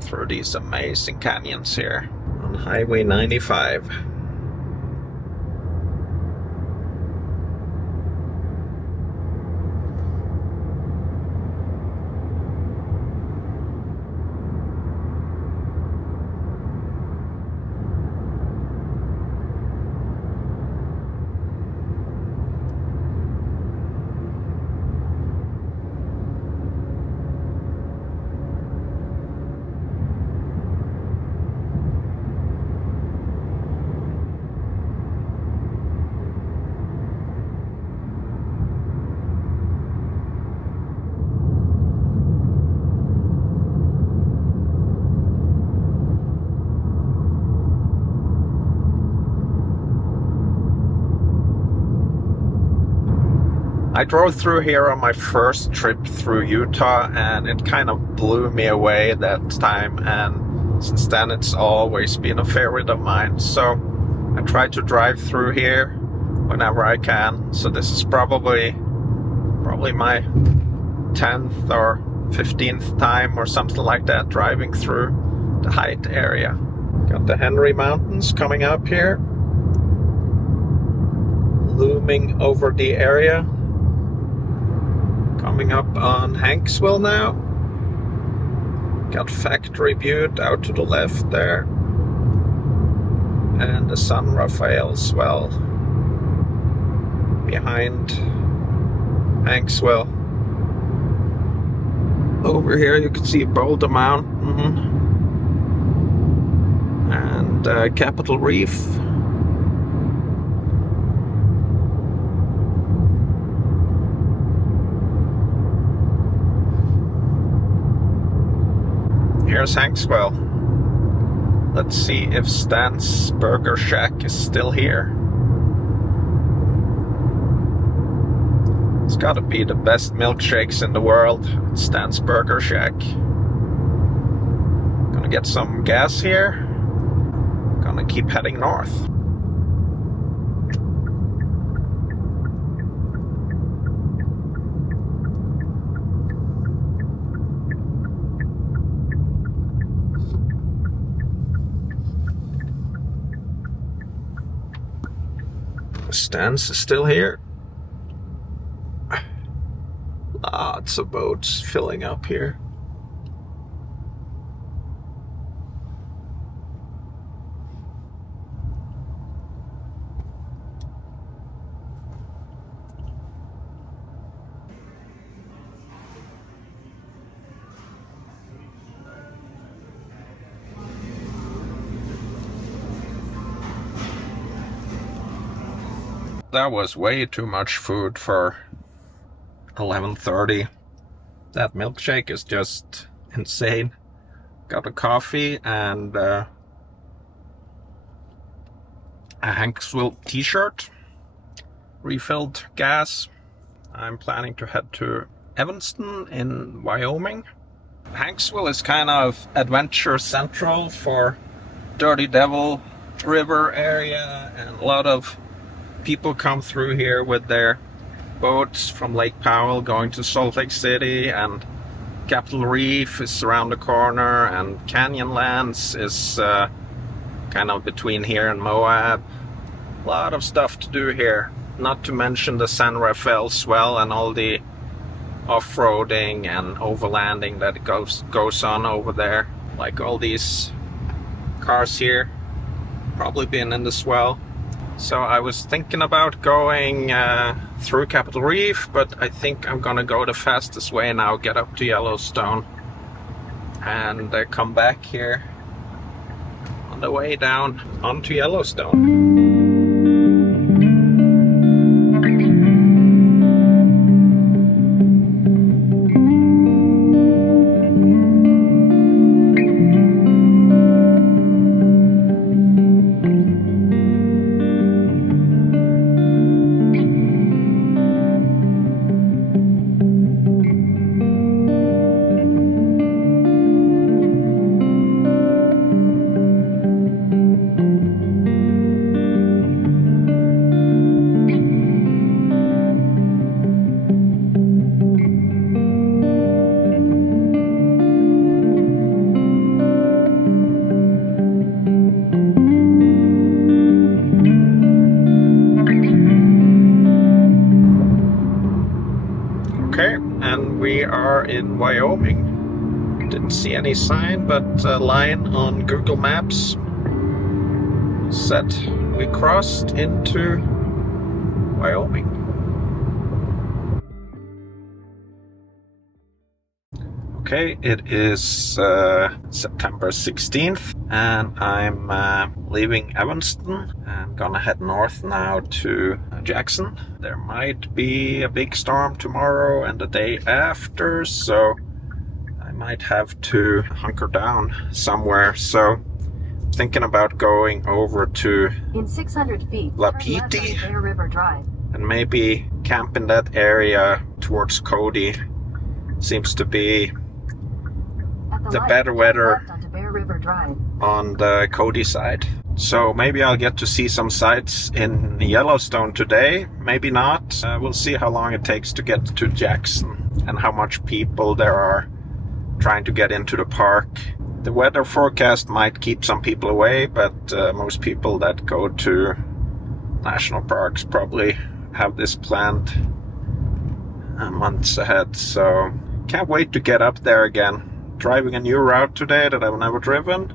through these amazing canyons here on Highway 95. I drove through here on my first trip through Utah and it kind of blew me away that time, and since then it's always been a favorite of mine. So I try to drive through here whenever I can. So this is probably my 10th or 15th time or something like that driving through the Hite area. Got the Henry Mountains coming up here, looming over the area. Coming up on Hanksville now. Got Factory Butte out to the left there. And the San Rafael Swell behind Hanksville. Over here you can see Boulder Mountain and Capitol Reef. Here's Hanksville. Let's see if Stan's Burger Shack is still here. It's gotta be the best milkshakes in the world. Stan's Burger Shack. Gonna get some gas here. Gonna keep heading north. Stan's is still here. Lots of boats filling up here. That was way too much food for 11:30. That milkshake is just insane. Got a coffee and a Hanksville t-shirt. Refilled gas. I'm planning to head to Evanston in Wyoming. Hanksville is kind of adventure central for Dirty Devil River area, and a lot of people come through here with their boats from Lake Powell going to Salt Lake City, and Capitol Reef is around the corner, and Canyonlands is kind of between here and Moab. A lot of stuff to do here, not to mention the San Rafael Swell and all the off-roading and overlanding that goes on over there. Like all these cars here, probably been in the swell. So I was thinking about going through Capitol Reef, but I think I'm gonna go the fastest way now, get up to Yellowstone and come back here on the way down onto Yellowstone. and we are in Wyoming. Didn't see any sign, but a line on Google Maps said we crossed into Wyoming. Okay, it is September 16th, and I'm leaving Evanston and gonna head north now to Jackson. There might be a big storm tomorrow and the day after, so I might have to hunker down somewhere. So thinking about going over to In 600 feet, Lapiti turn left on Bear River Drive. and maybe camp in that area towards Cody. Seems to be At the light, better turn weather left onto Bear River Drive. on the Cody side. So maybe I'll get to see some sights in Yellowstone today, maybe not. We'll see how long it takes to get to Jackson and how much people there are trying to get into the park. The weather forecast might keep some people away, but most people that go to national parks probably have this planned months ahead. So can't wait to get up there again. Driving a new route today that I've never driven.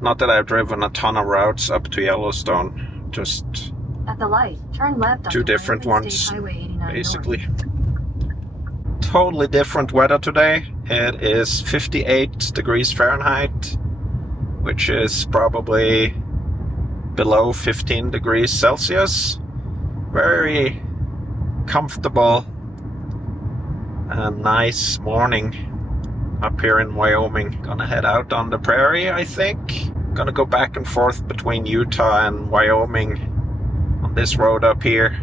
Not that I've driven a ton of routes up to Yellowstone, just At the light, turn left two onto different Wyoming ones, State Highway 89 North. basically. Totally different weather today. It is 58 degrees Fahrenheit, which is probably below 15 degrees Celsius. Very comfortable and nice morning up here in Wyoming. Gonna head out on the prairie, I think. Gonna go back and forth between Utah and Wyoming on this road up here.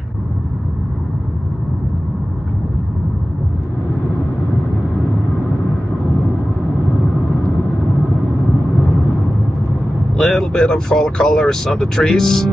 Little bit of fall colors on the trees.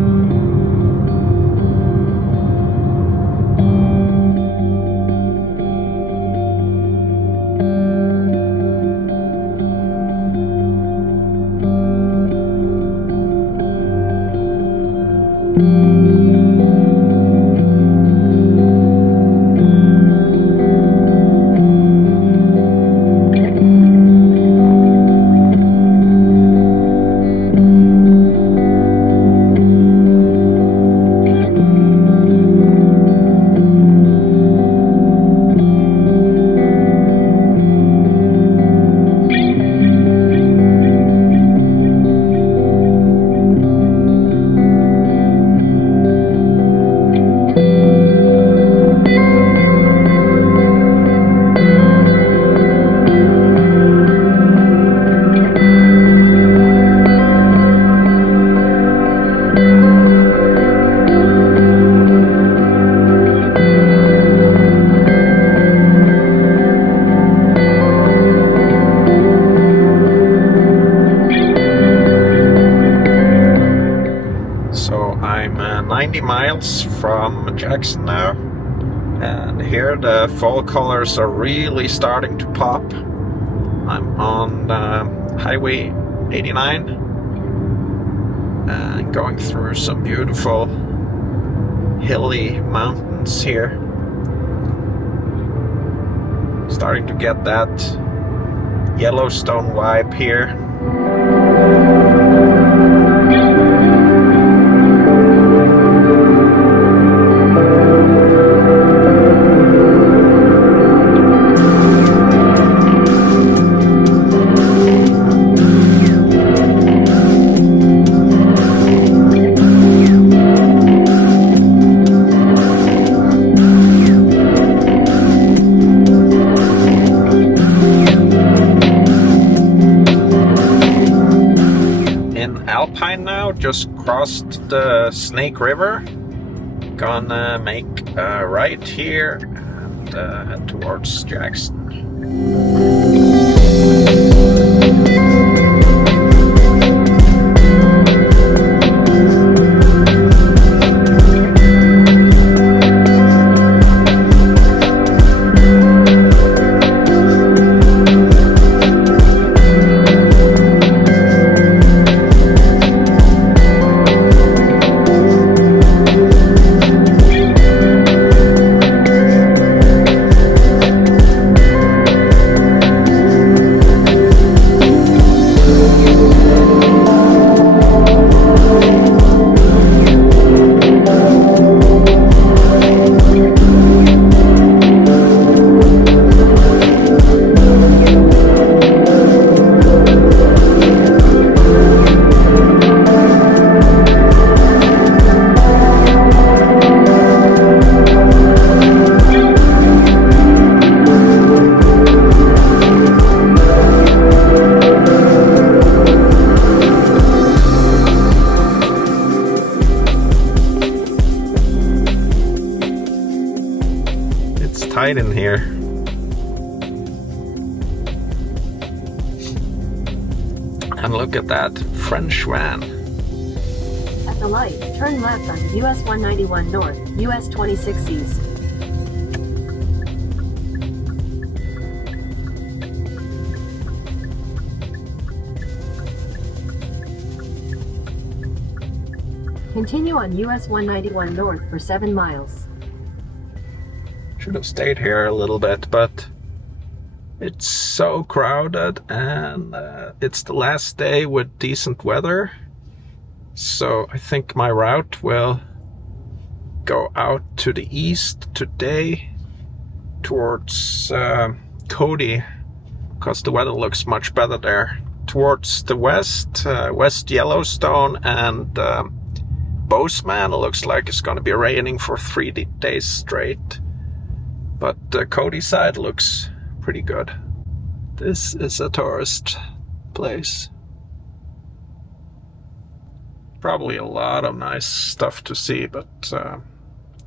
So I'm 90 miles from Jackson now, and here the fall colors are really starting to pop. I'm on Highway 89 and going through some beautiful hilly mountains here. Starting to get that Yellowstone vibe here. Alpine now, just crossed the Snake River. Gonna make a right here and head towards Jackson. light in here. And look at that French van. At the light, turn left on US 191 North, US 26 East. Continue on US 191 North for 7 miles. Should have stayed here a little bit, but it's so crowded, and it's the last day with decent weather. So I think my route will go out to the east today towards Cody, because the weather looks much better there. Towards the west, West Yellowstone and Bozeman, it looks like it's going to be raining for 3 days straight. But the Cody side looks pretty good. This is a tourist place. Probably a lot of nice stuff to see, but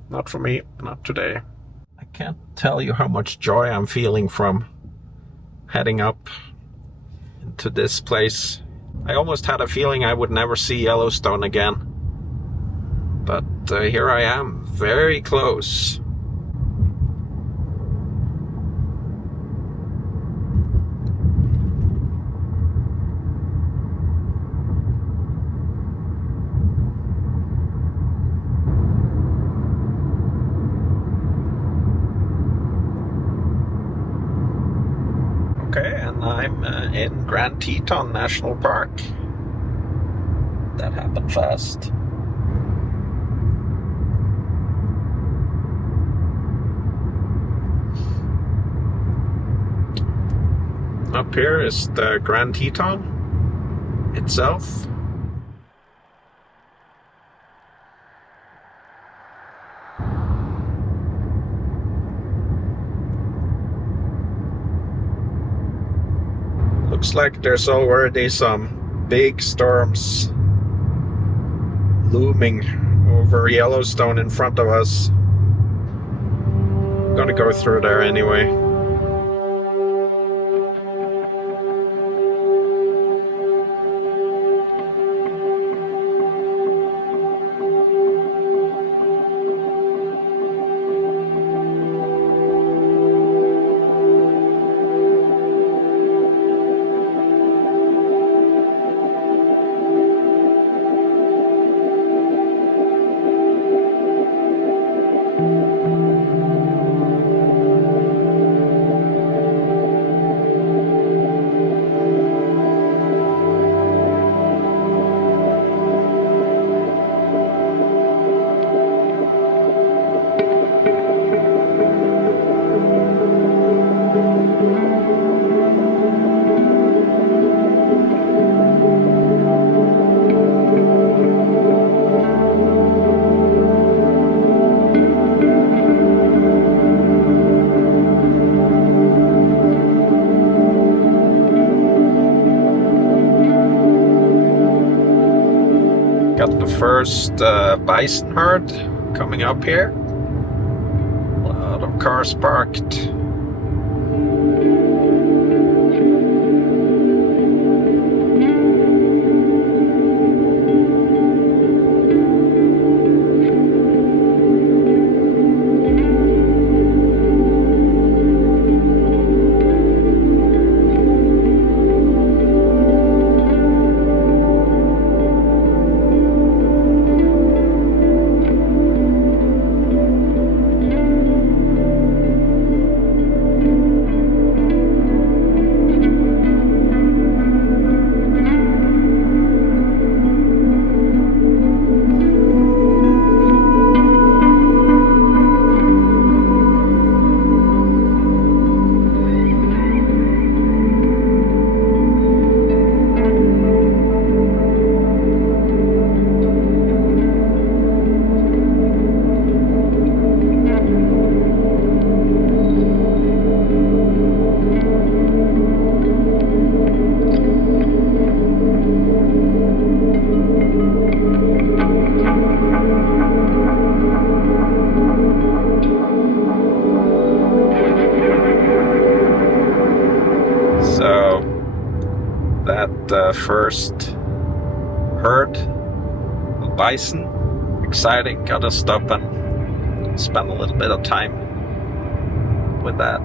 not for me, not today. I can't tell you how much joy I'm feeling from heading up into this place. I almost had a feeling I would never see Yellowstone again. But here I am, very close. Okay, and I'm in Grand Teton National Park. That happened fast. Up here is the Grand Teton itself. Looks like there's already some big storms looming over Yellowstone in front of us. I'm gonna go through there anyway. Got the first bison herd coming up here. A lot of cars parked. the first herd of bison. Exciting, gotta stop and spend a little bit of time with that.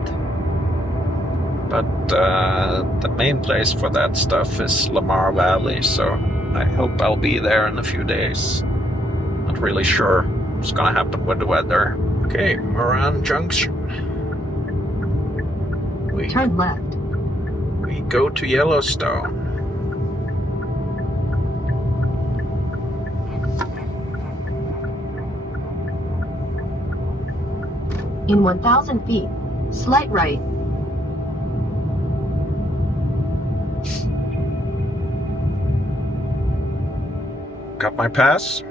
But the main place for that stuff is Lamar Valley, so I hope I'll be there in a few days. Not really sure what's gonna happen with the weather. Okay, Moran Junction. Turn left. We go to Yellowstone. In 1,000 feet, slight right. Got my pass.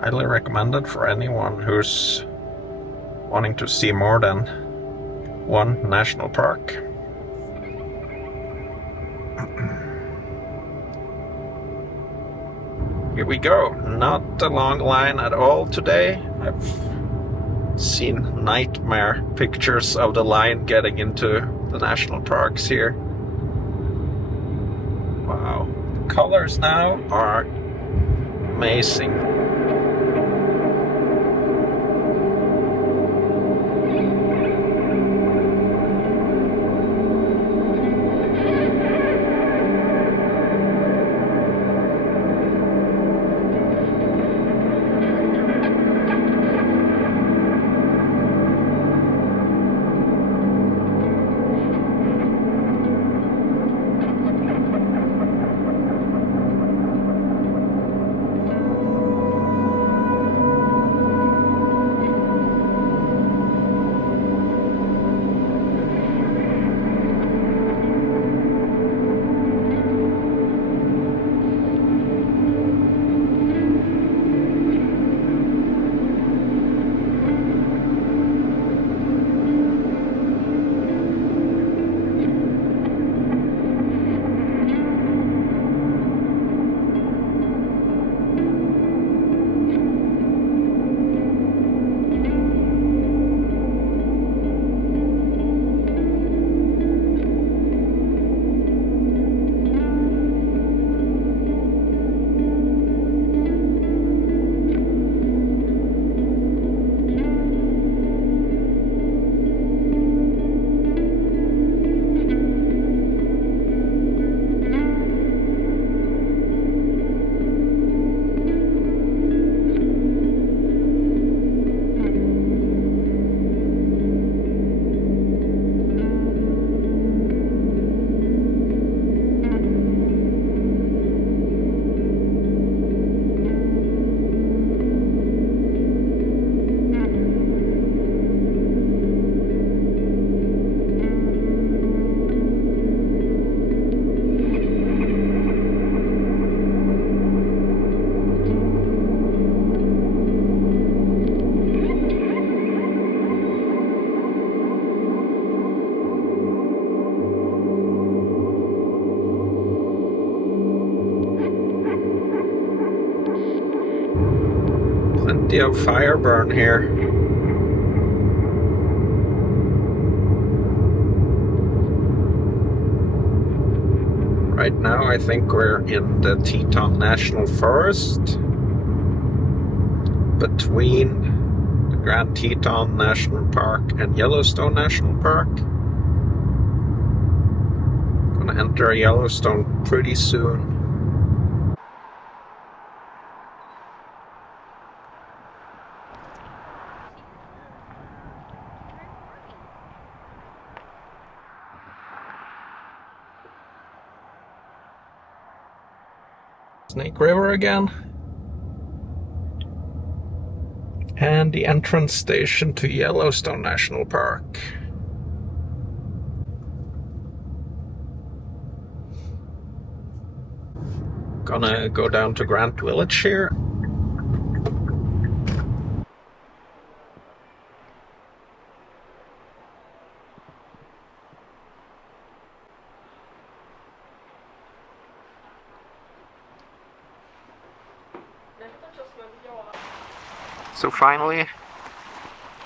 Highly recommended for anyone who's wanting to see more than one national park. Here we go. Not a long line at all today. I've seen nightmare pictures of the line getting into the national parks here. Wow. The colors now are amazing. Plenty of fire burn here. Right now I think we're in the Teton National Forest, between the Grand Teton National Park and Yellowstone National Park. Gonna enter Yellowstone pretty soon. Snake River again. And the entrance station to Yellowstone National Park. Gonna go down to Grant Village here. So finally,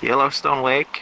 Yellowstone Lake.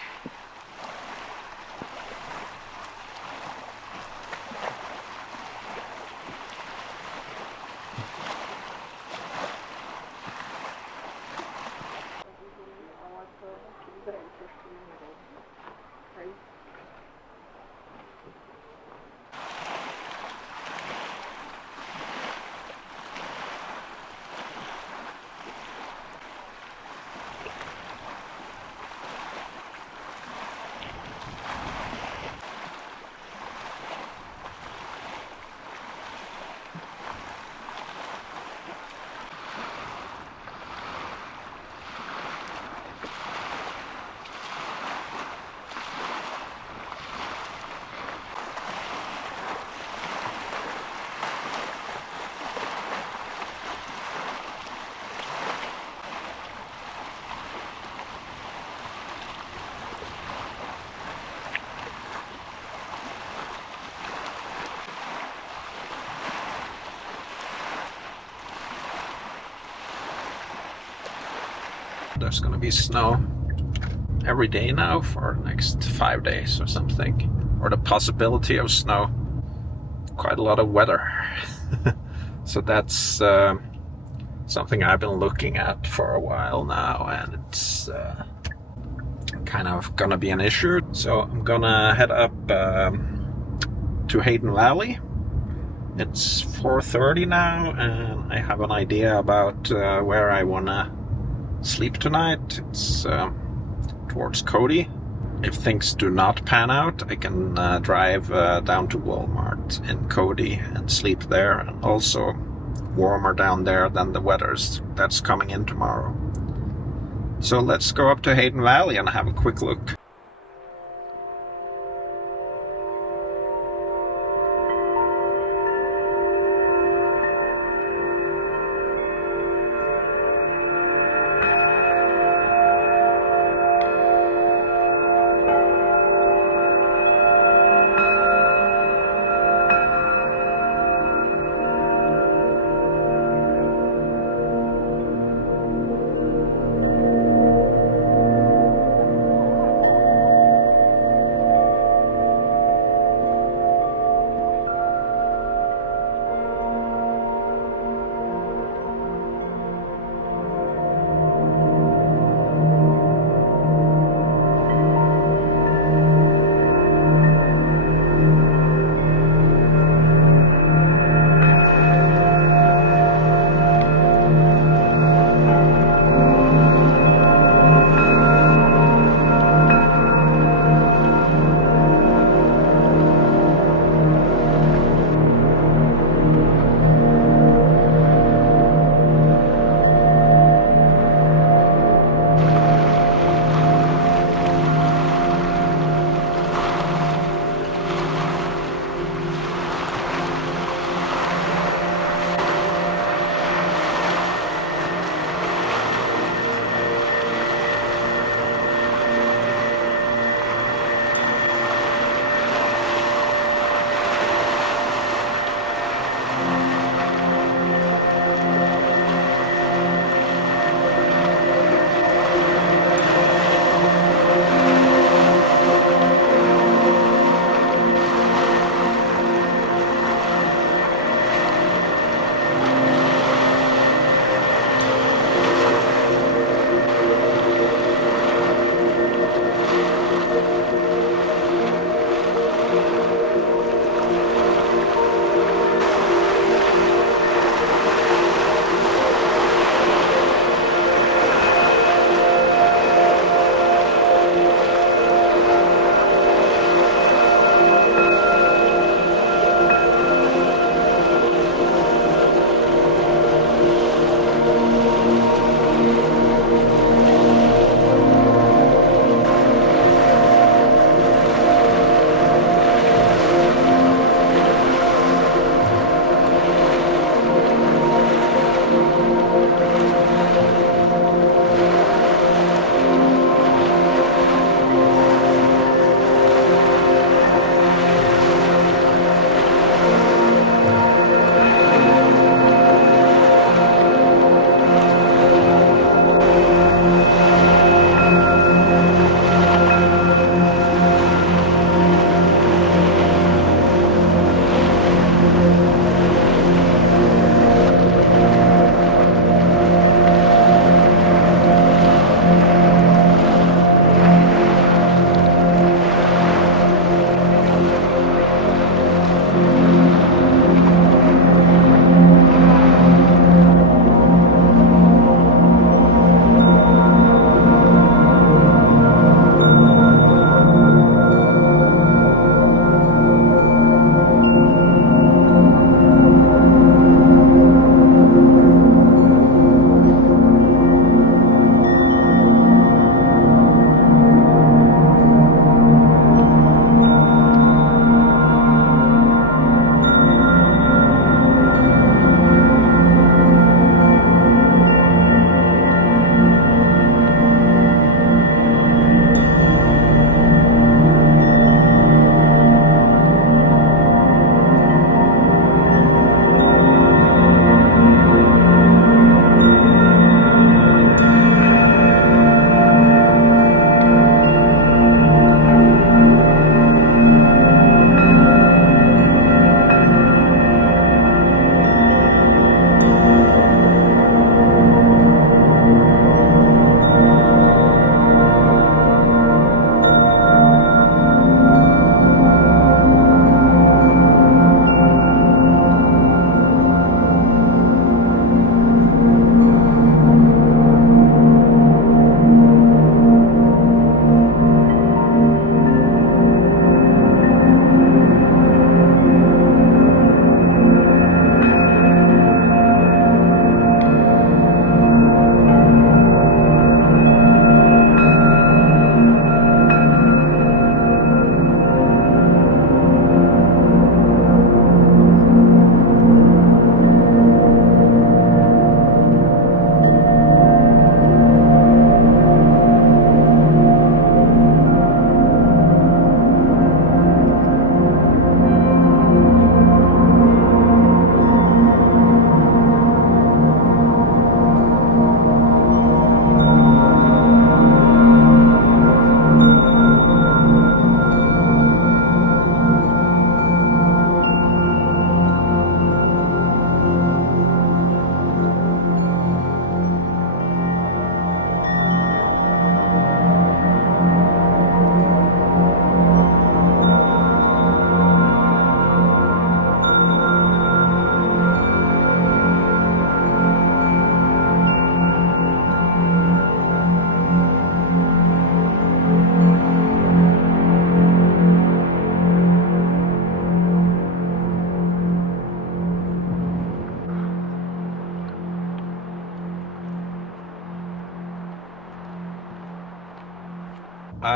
there's gonna be snow every day now for the next 5 days or something, or the possibility of snow. Quite a lot of weather. So that's something I've been looking at for a while now, and it's kind of gonna be an issue. So I'm gonna head up to Hayden Valley. It's 4:30 now, and I have an idea about where I wanna sleep tonight. It's towards Cody. If things do not pan out, I can drive down to Walmart in Cody and sleep there, and also warmer down there than the weather's that's coming in tomorrow. So let's go up to Hayden Valley and have a quick look.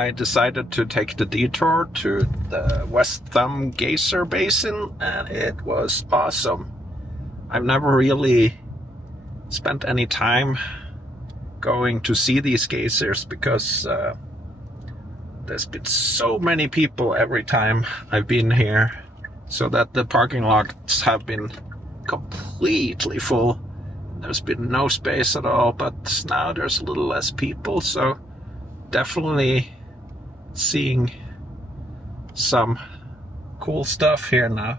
I decided to take the detour to the West Thumb Geyser Basin, and it was awesome. I've never really spent any time going to see these geysers because there's been so many people every time I've been here, so that the parking lots have been completely full. There's been no space at all, but now there's a little less people, so definitely seeing some cool stuff here now.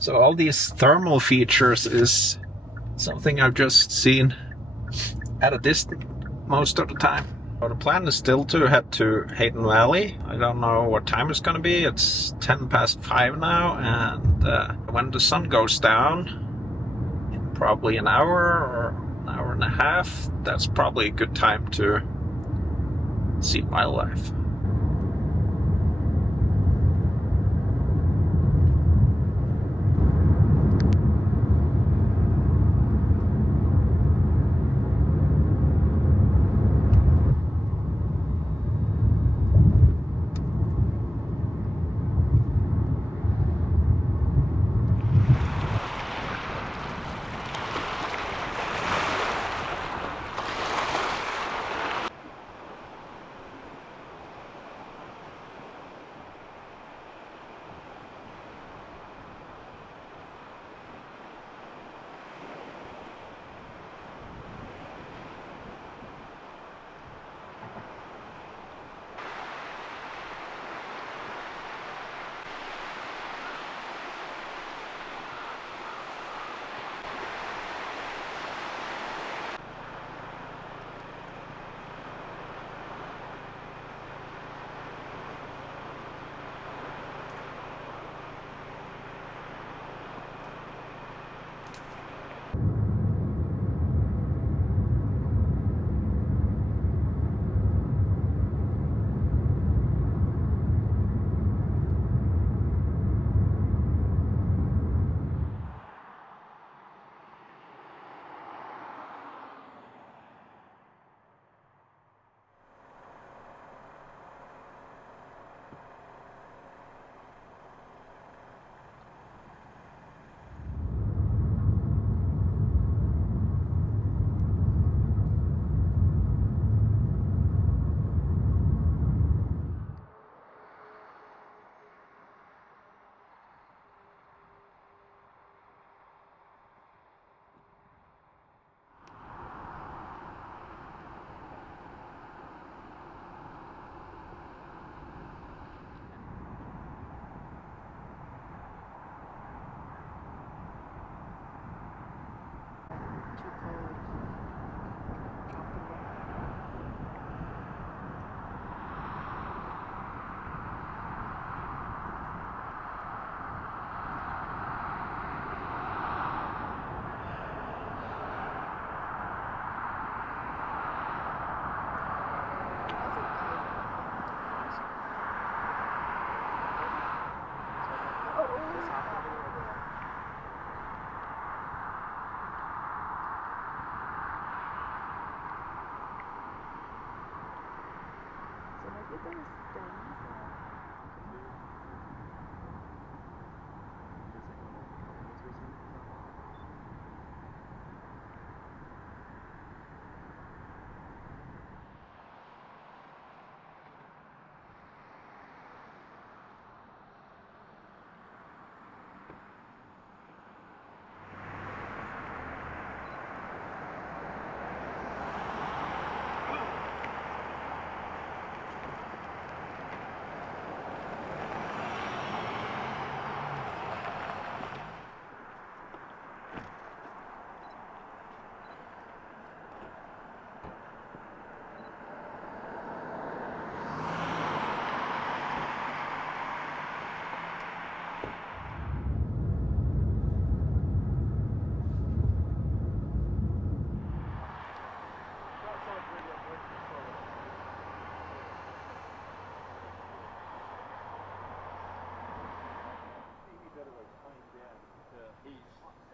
So all these thermal features is something I've just seen at a distance most of the time. So the plan is still to head to Hayden Valley. I don't know what time it's gonna be. It's 10 past 5 now, and when the sun goes down in probably an hour or an hour and a half, that's probably a good time to see wildlife.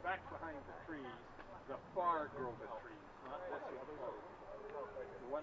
back behind the trees, the far grove of trees, not this one close. The one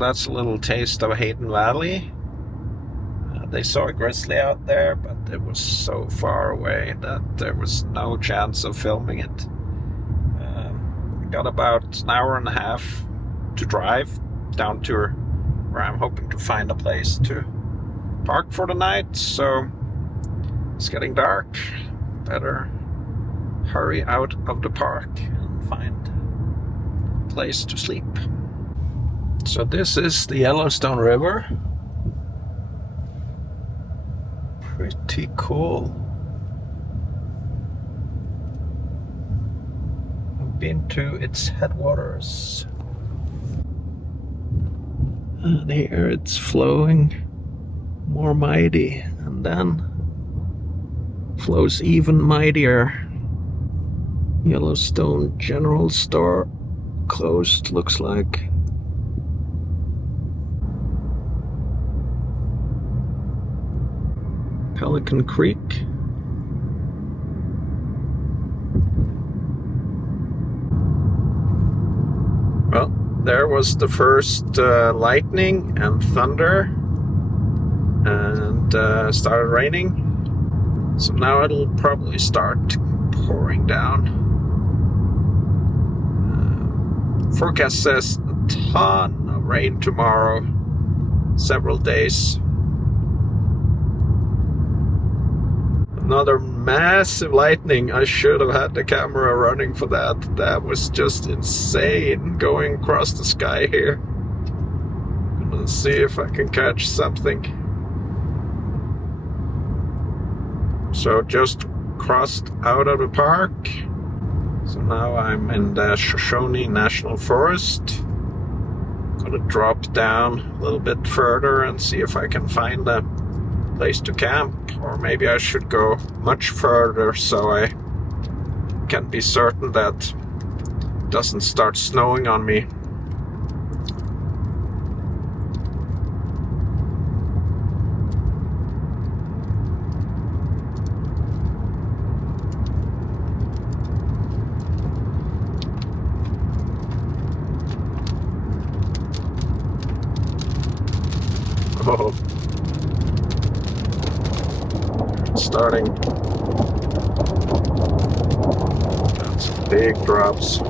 that's a little taste of Hayden Valley. They saw a grizzly out there, but it was so far away that there was no chance of filming it. Got about an hour and a half to drive down to where I'm hoping to find a place to park for the night, so it's getting dark. Better hurry out of the park and find a place to sleep. So this is the Yellowstone River. Pretty cool. I've been to its headwaters. And here it's flowing more mighty, and then flows even mightier. Yellowstone General Store closed, looks like. Pelican Creek. Well, there was the first lightning and thunder, and started raining. So now it'll probably start pouring down. Forecast says a ton of rain tomorrow, several days. Another massive lightning. I should have had the camera running for that. That was just insane going across the sky here. Gonna see if I can catch something. So just crossed out of the park. So now I'm in the Shoshone National Forest. Gonna drop down a little bit further and see if I can find a place to camp, or maybe I should go much further so I can be certain that it doesn't start snowing on me. Oh. Starting. Got some big drops.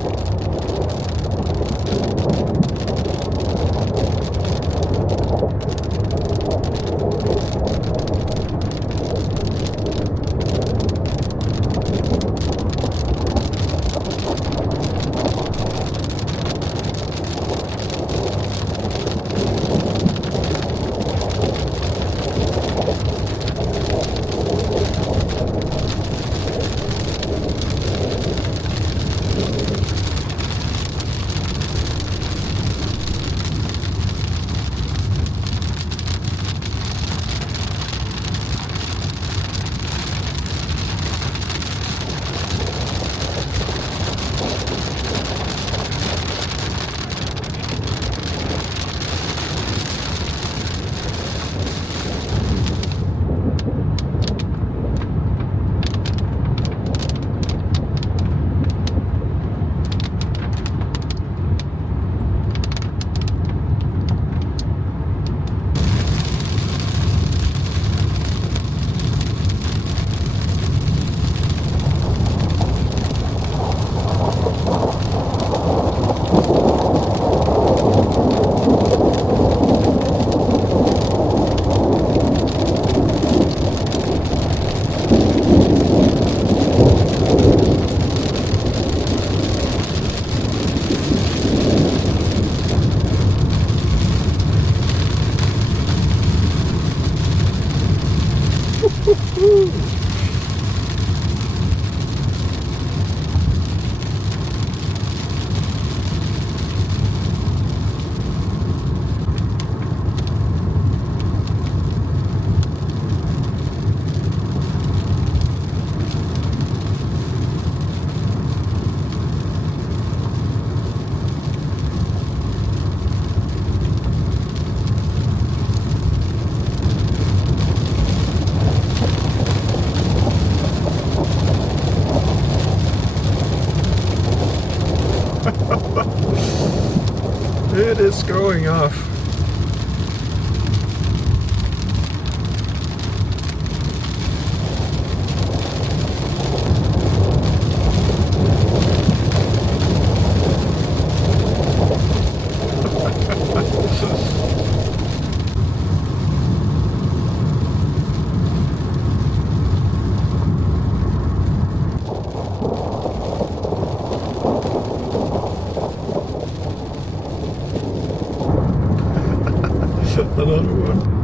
It is going off. another one.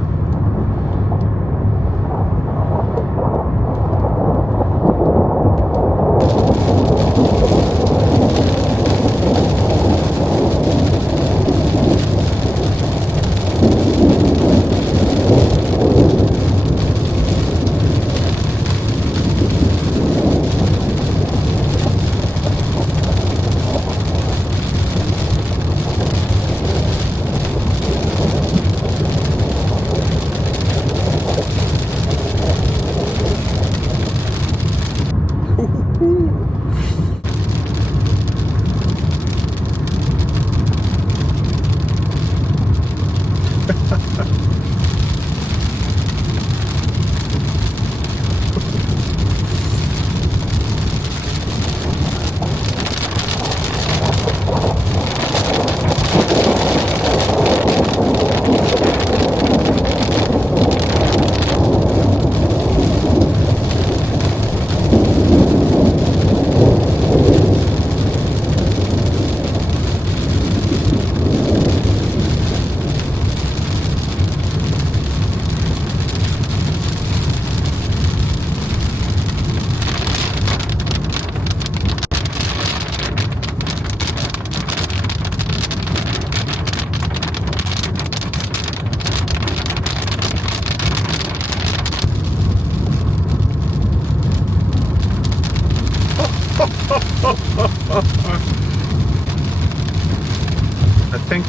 I think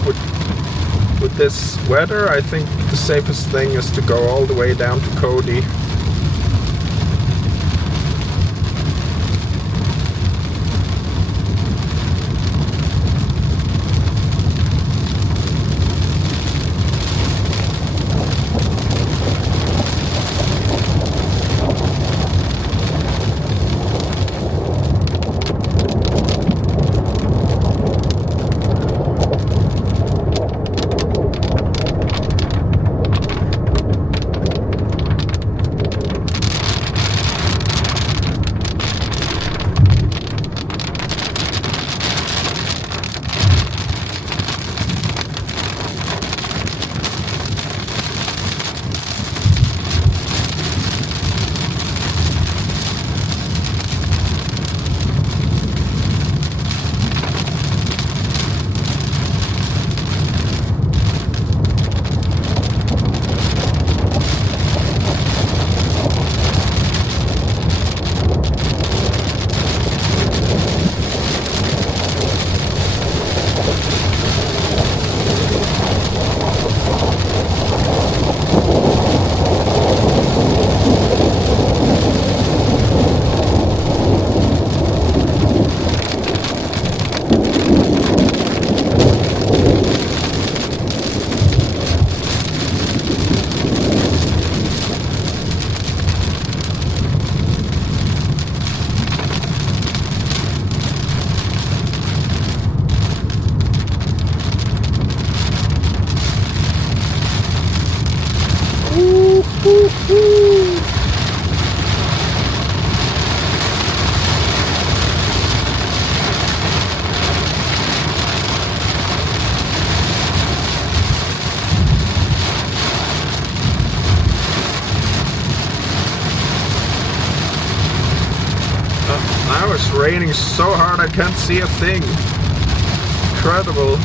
with this weather, I think the safest thing is to go all the way down to Cody. Now it's raining so hard I can't see a thing. Incredible.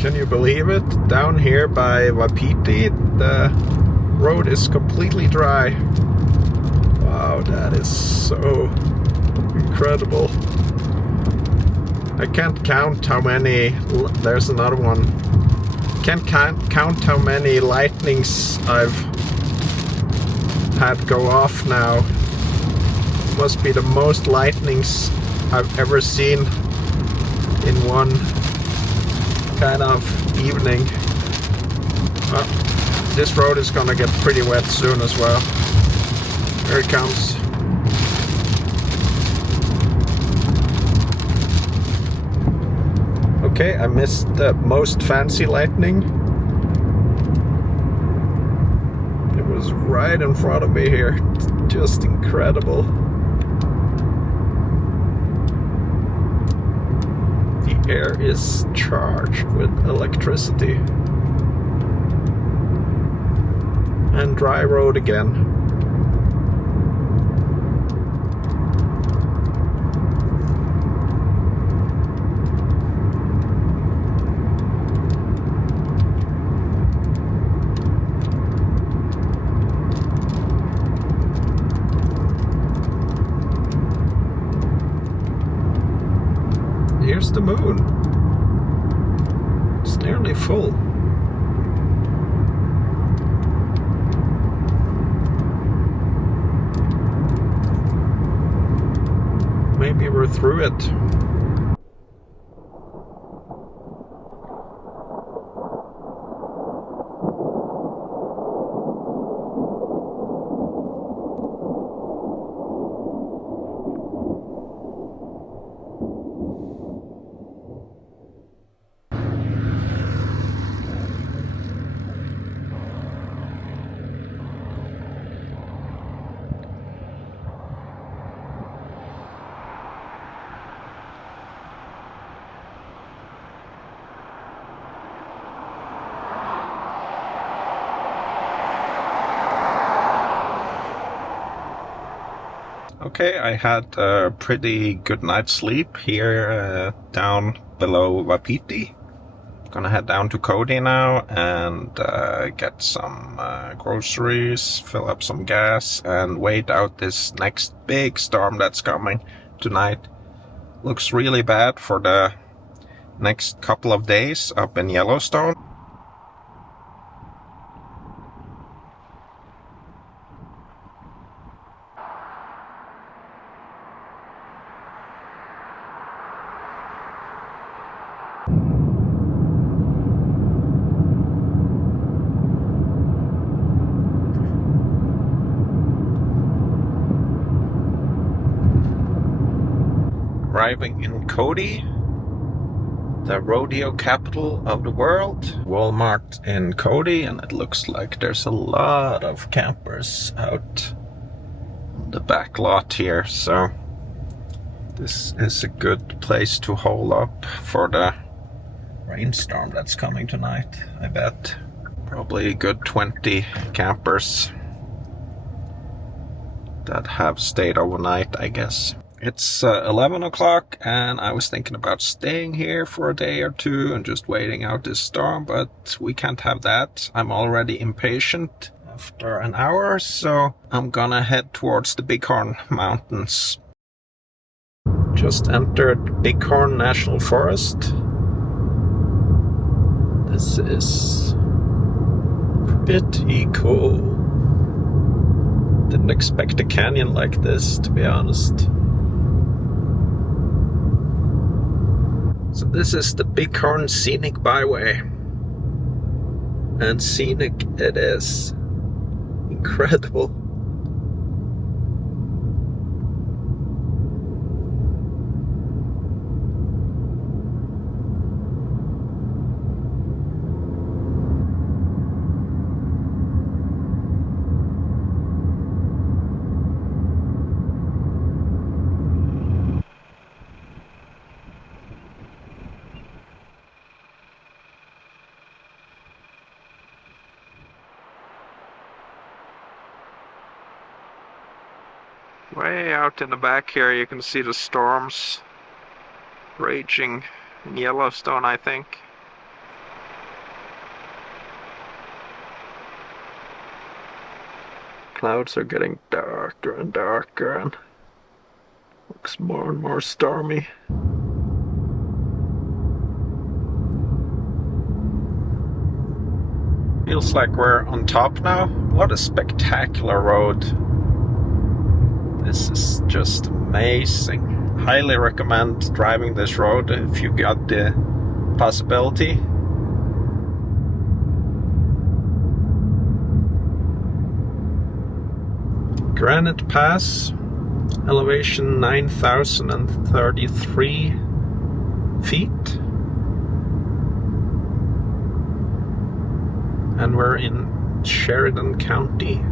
Can you believe it? Down here by Wapiti, the road is completely dry. Wow, that is so incredible. I can't count how many. There's another one. Can't count how many lightnings I've had go off now. Must be the most lightnings I've ever seen in one kind of evening. This road is gonna get pretty wet soon as well. Here it comes. Okay, I missed the most fancy lightning. It was right in front of me here. It's just incredible. The air is charged with electricity. And dry road again. Here's the moon. It's nearly full. Maybe we're through it. Okay, I had a pretty good night's sleep here down below Wapiti. Gonna head down to Cody now and get some groceries, fill up some gas, and wait out this next big storm that's coming tonight. Looks really bad for the next couple of days up in Yellowstone. Arriving in Cody, the rodeo capital of the world. Walmart in Cody, and it looks like there's a lot of campers out on the back lot here, so this is a good place to hole up for the rainstorm that's coming tonight, I bet. Probably a good 20 campers that have stayed overnight, I guess. It's 11 o'clock and I was thinking about staying here for a day or two and just waiting out this storm, but we can't have that. I'm already impatient after an hour, so I'm gonna head towards the Bighorn Mountains. Just entered Bighorn National Forest. This is pretty cool. Didn't expect a canyon like this, to be honest. So this is the Bighorn Scenic Byway. And scenic it is. Incredible. Way out in the back here you can see the storms raging in Yellowstone, I think. Clouds are getting darker and darker and looks more and more stormy. Feels like we're on top now. What a spectacular road. This is just amazing. Highly recommend driving this road if you got the possibility. Granite Pass, elevation 9,033 feet. and we're in Sheridan County.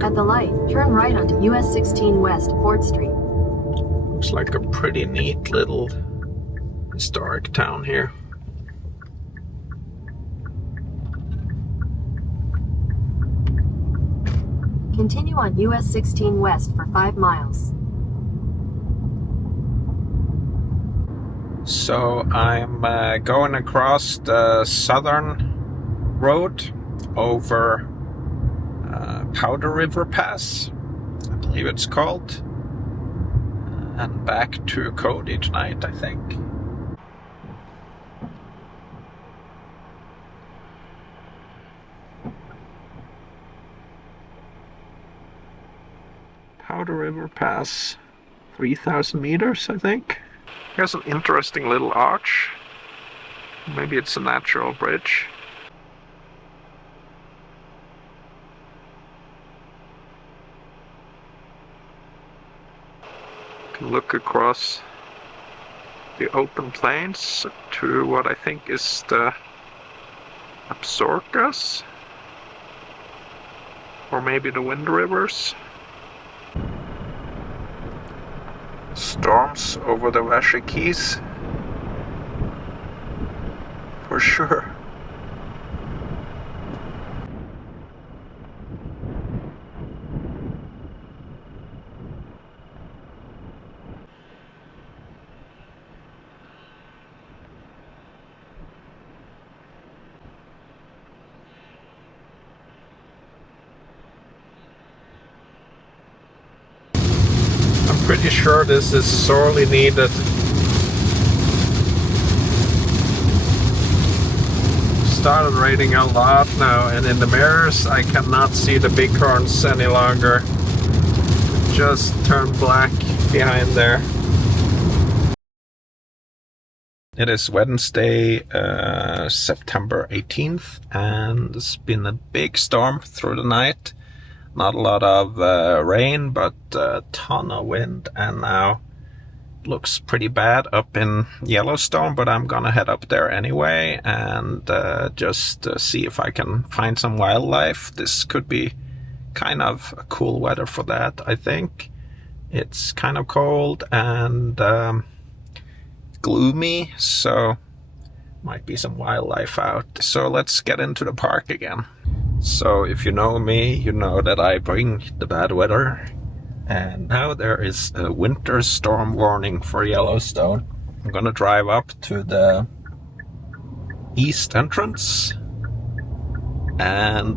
At the light, turn right onto US 16 West 4th Street. Looks like a pretty neat little historic town here. Continue on US 16 West for 5 miles. So I'm going across the southern road over Powder River Pass, I believe it's called, and back to Cody tonight, I think. Powder River Pass, 3,000 meters, I think. Here's an interesting little arch. Maybe it's a natural bridge. Look across the open plains to what I think is the Absarokas, or maybe the Wind Rivers. Storms over the Washer Keys, for sure. Pretty sure this is sorely needed. Started raining a lot now, and in the mirrors I cannot see the bighorns any longer. Just turned black behind there. It is Wednesday, September 18th, and it's been a big storm through the night. Not a lot of rain, but a ton of wind, and now it looks pretty bad up in Yellowstone, but I'm gonna head up there anyway and just see if I can find some wildlife. This could be kind of a cool weather for that, I think. It's kind of cold and gloomy, so might be some wildlife out. So let's get into the park again. So if you know me, you know that I bring the bad weather, and now there is a winter storm warning for Yellowstone. I'm gonna drive up to the east entrance and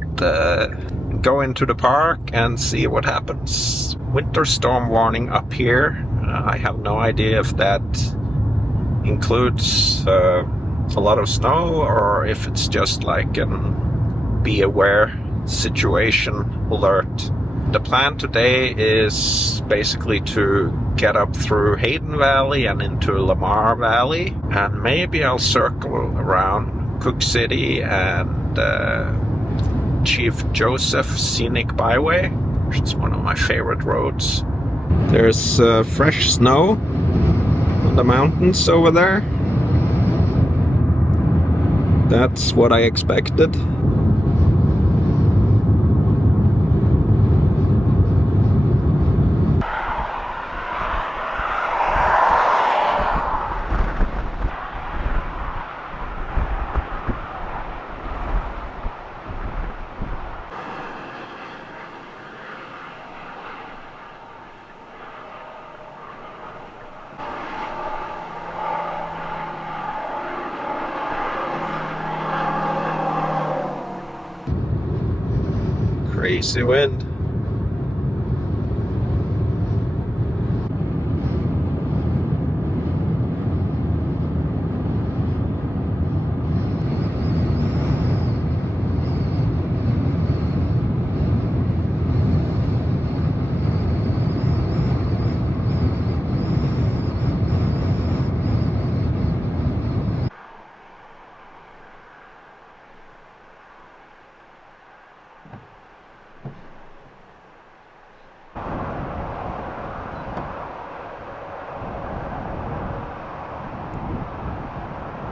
go into the park and see what happens. Winter storm warning up here. I have no idea if that includes a lot of snow or if it's just like an be aware situation alert. The plan today is basically to get up through Hayden Valley and into Lamar Valley, and maybe I'll circle around Cooke City and Chief Joseph Scenic Byway, which is one of my favorite roads. There's fresh snow on the mountains over there. That's what I expected. Crazy wind.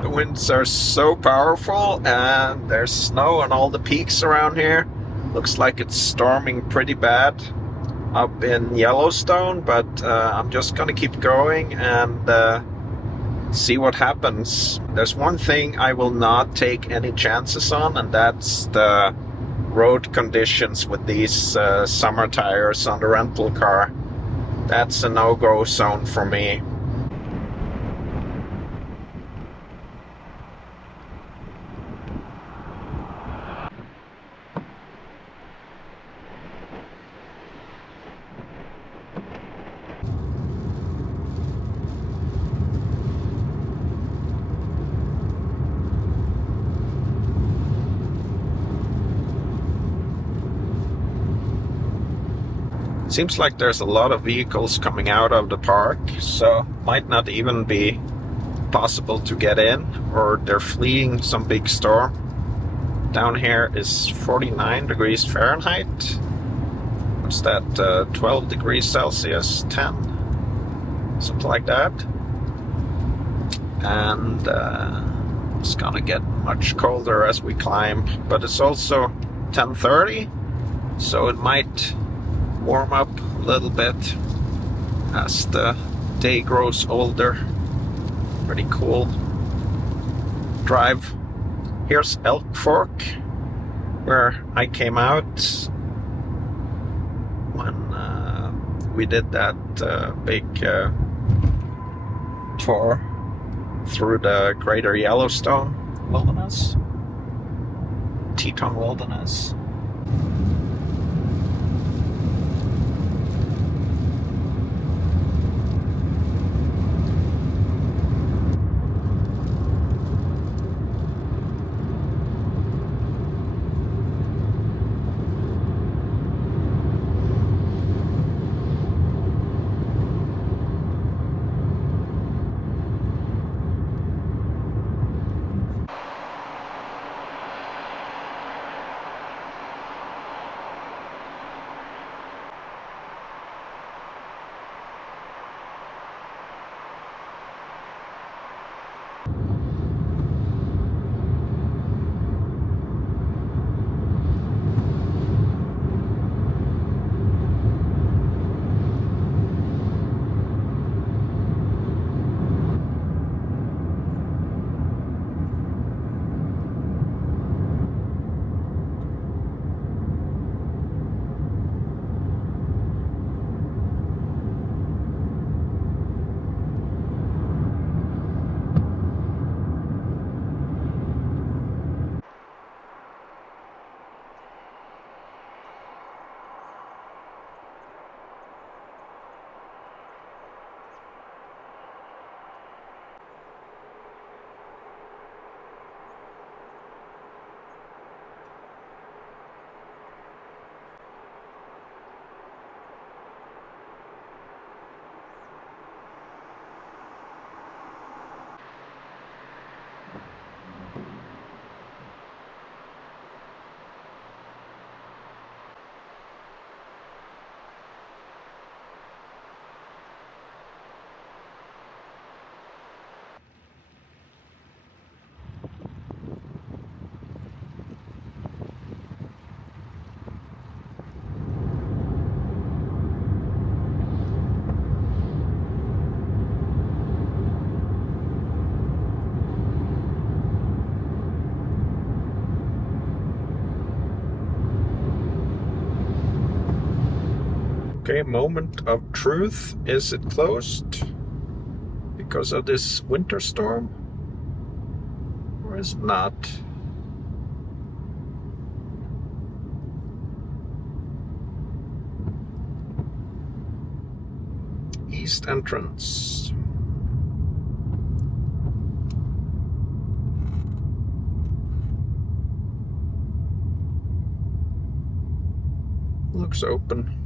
The winds are so powerful, and there's snow on all the peaks around here. Looks like it's storming pretty bad up in Yellowstone, but I'm just gonna keep going and see what happens. There's one thing I will not take any chances on, and that's the road conditions with these summer tires on the rental car. That's a no-go zone for me. Seems like there's a lot of vehicles coming out of the park, so might not even be possible to get in, or they're fleeing some big storm. Down here is 49 degrees Fahrenheit. What's that, 12 degrees Celsius, 10? Something like that. And it's gonna get much colder as we climb, but it's also 10:30, so it might warm up a little bit as the day grows older. Pretty cool drive. Here's Elk Fork, where I came out when we did that big tour through the greater Yellowstone wilderness, Teton Wilderness. Okay, moment of truth. Is it closed because of this winter storm? Or is it not? East entrance. Looks open.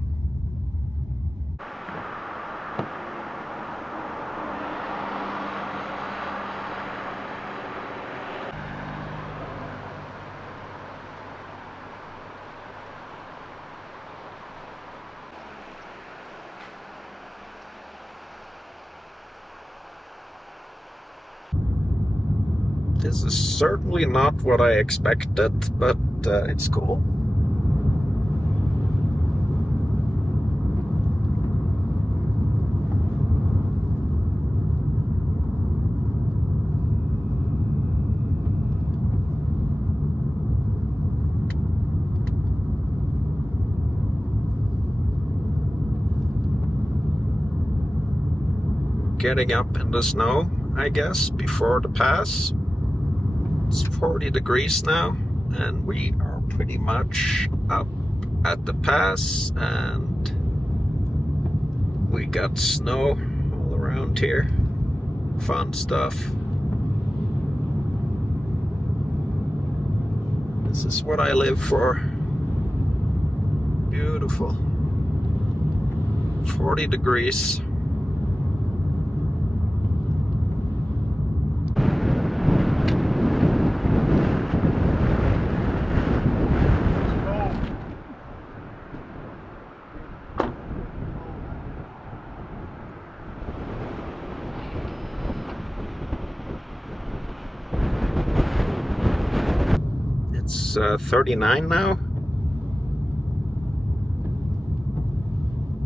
This is certainly not what I expected, but it's cool. Getting up in the snow, I guess, before the pass. It's 40 degrees now, and we are pretty much up at the pass, and we got snow all around here. Fun stuff. This is what I live for. Beautiful. 40 degrees. It's 39 now.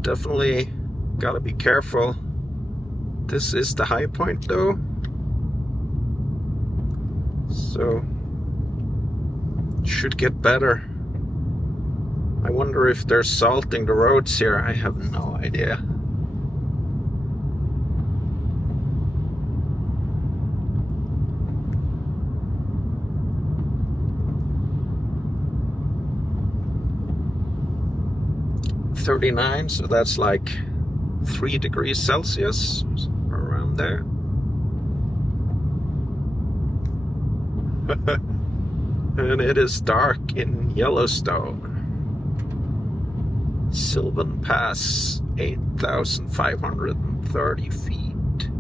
Definitely gotta be careful. This is the high point though, so it should get better. I wonder if they're salting the roads here. I have no idea. .39, so that's like 3 degrees Celsius, around there. And it is dark in Yellowstone. Sylvan Pass, 8,530 feet.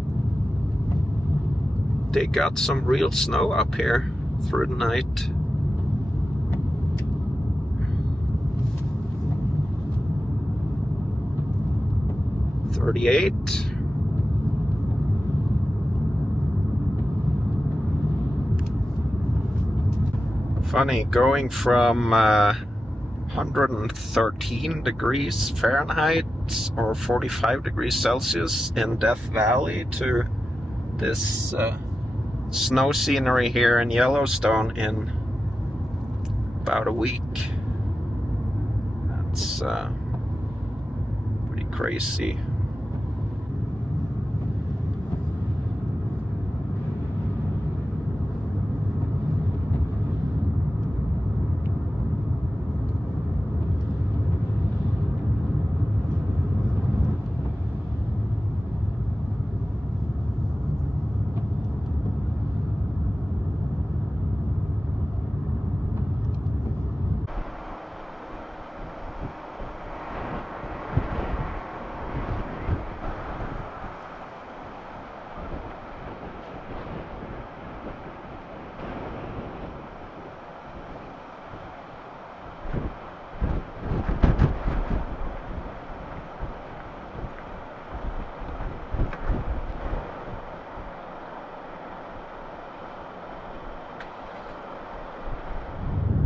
They got some real snow up here through the night. .38. Funny, going from 113 degrees Fahrenheit or 45 degrees Celsius in Death Valley to this snow scenery here in Yellowstone in about a week. That's pretty crazy.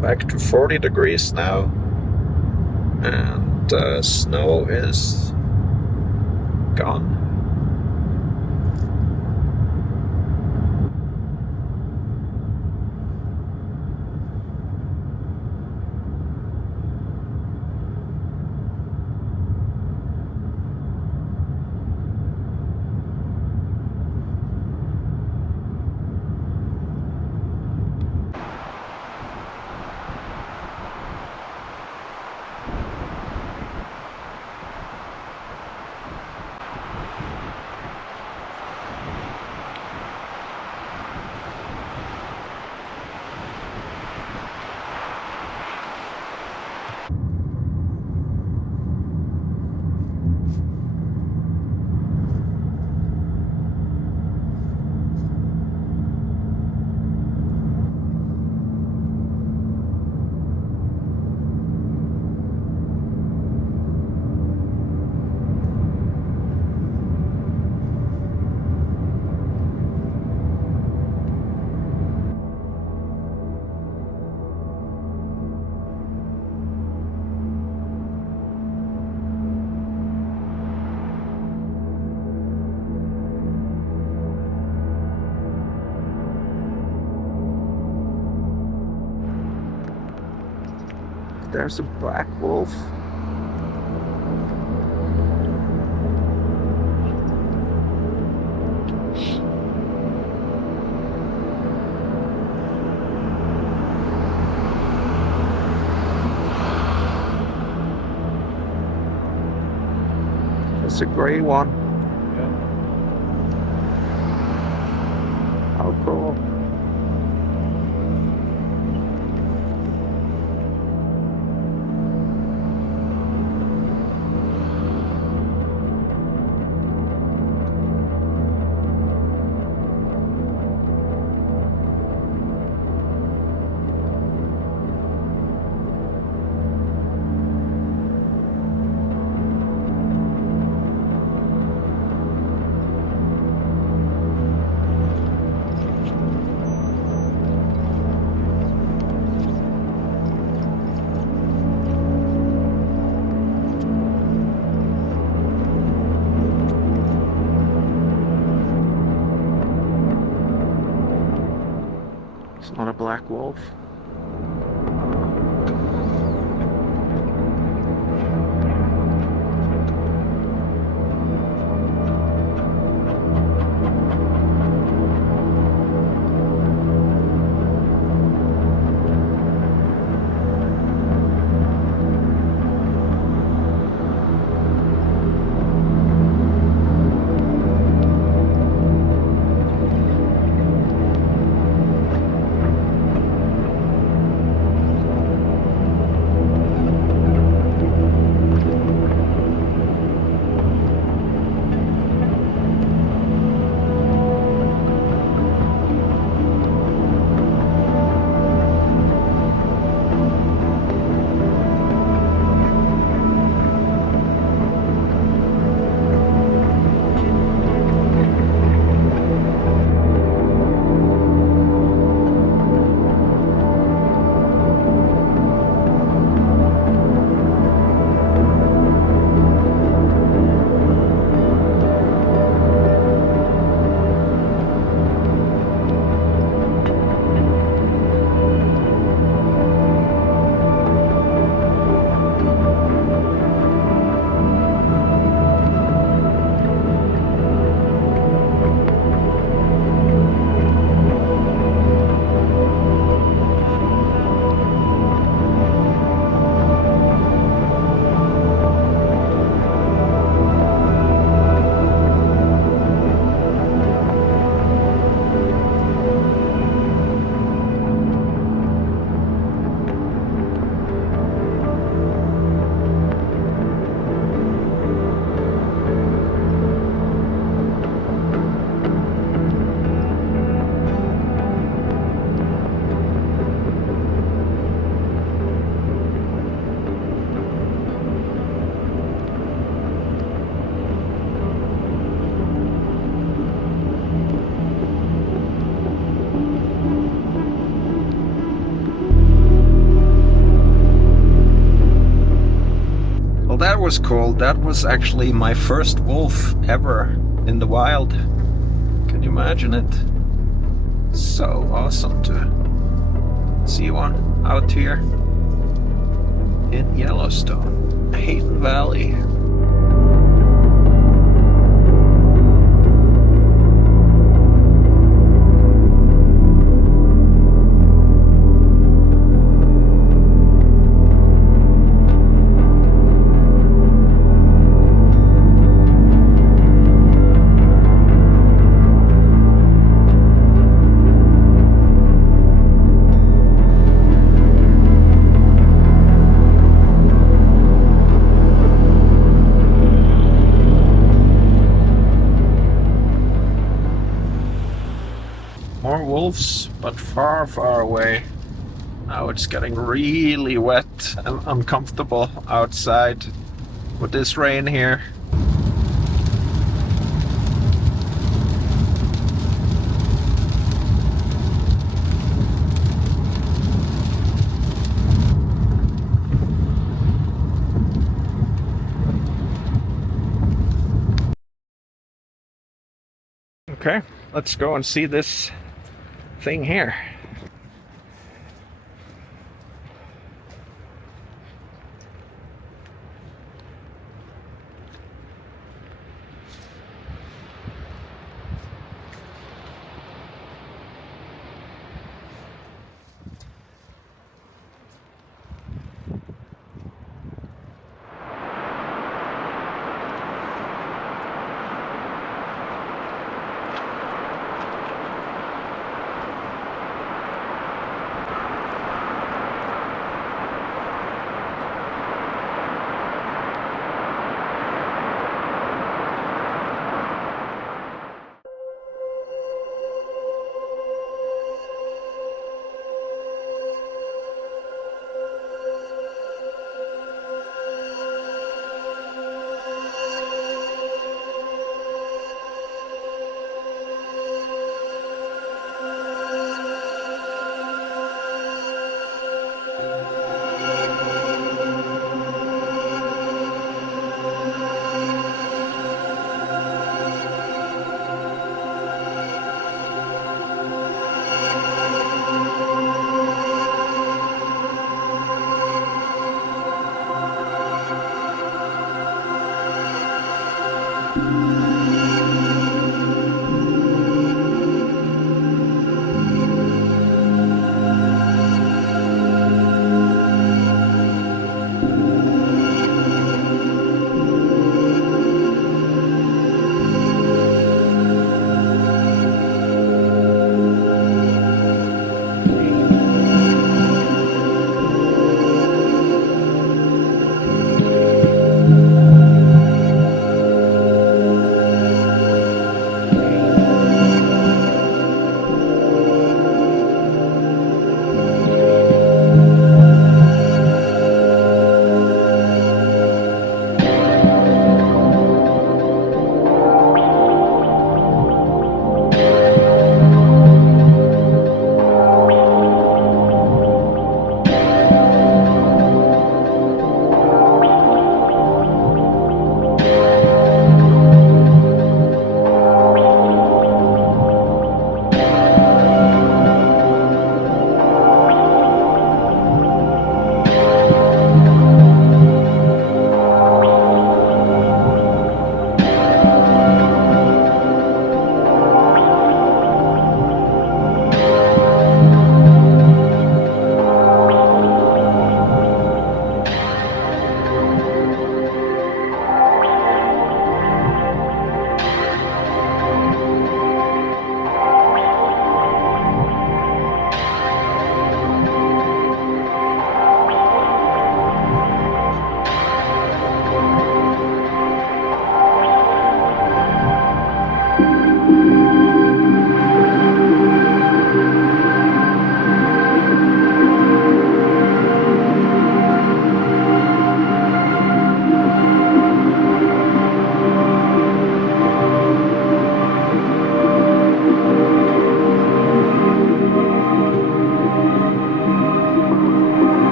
Back to 40 degrees now, and snow is gone. There's a black wolf. It's a gray one. How cool. It's not a black wolf. That was cool. That was actually my first wolf ever in the wild. Can you imagine it? So awesome to see one out here in Yellowstone, Hayden Valley. More wolves, but far, far away. Now it's getting really wet and uncomfortable outside with this rain here. Okay, let's go and see this thing here.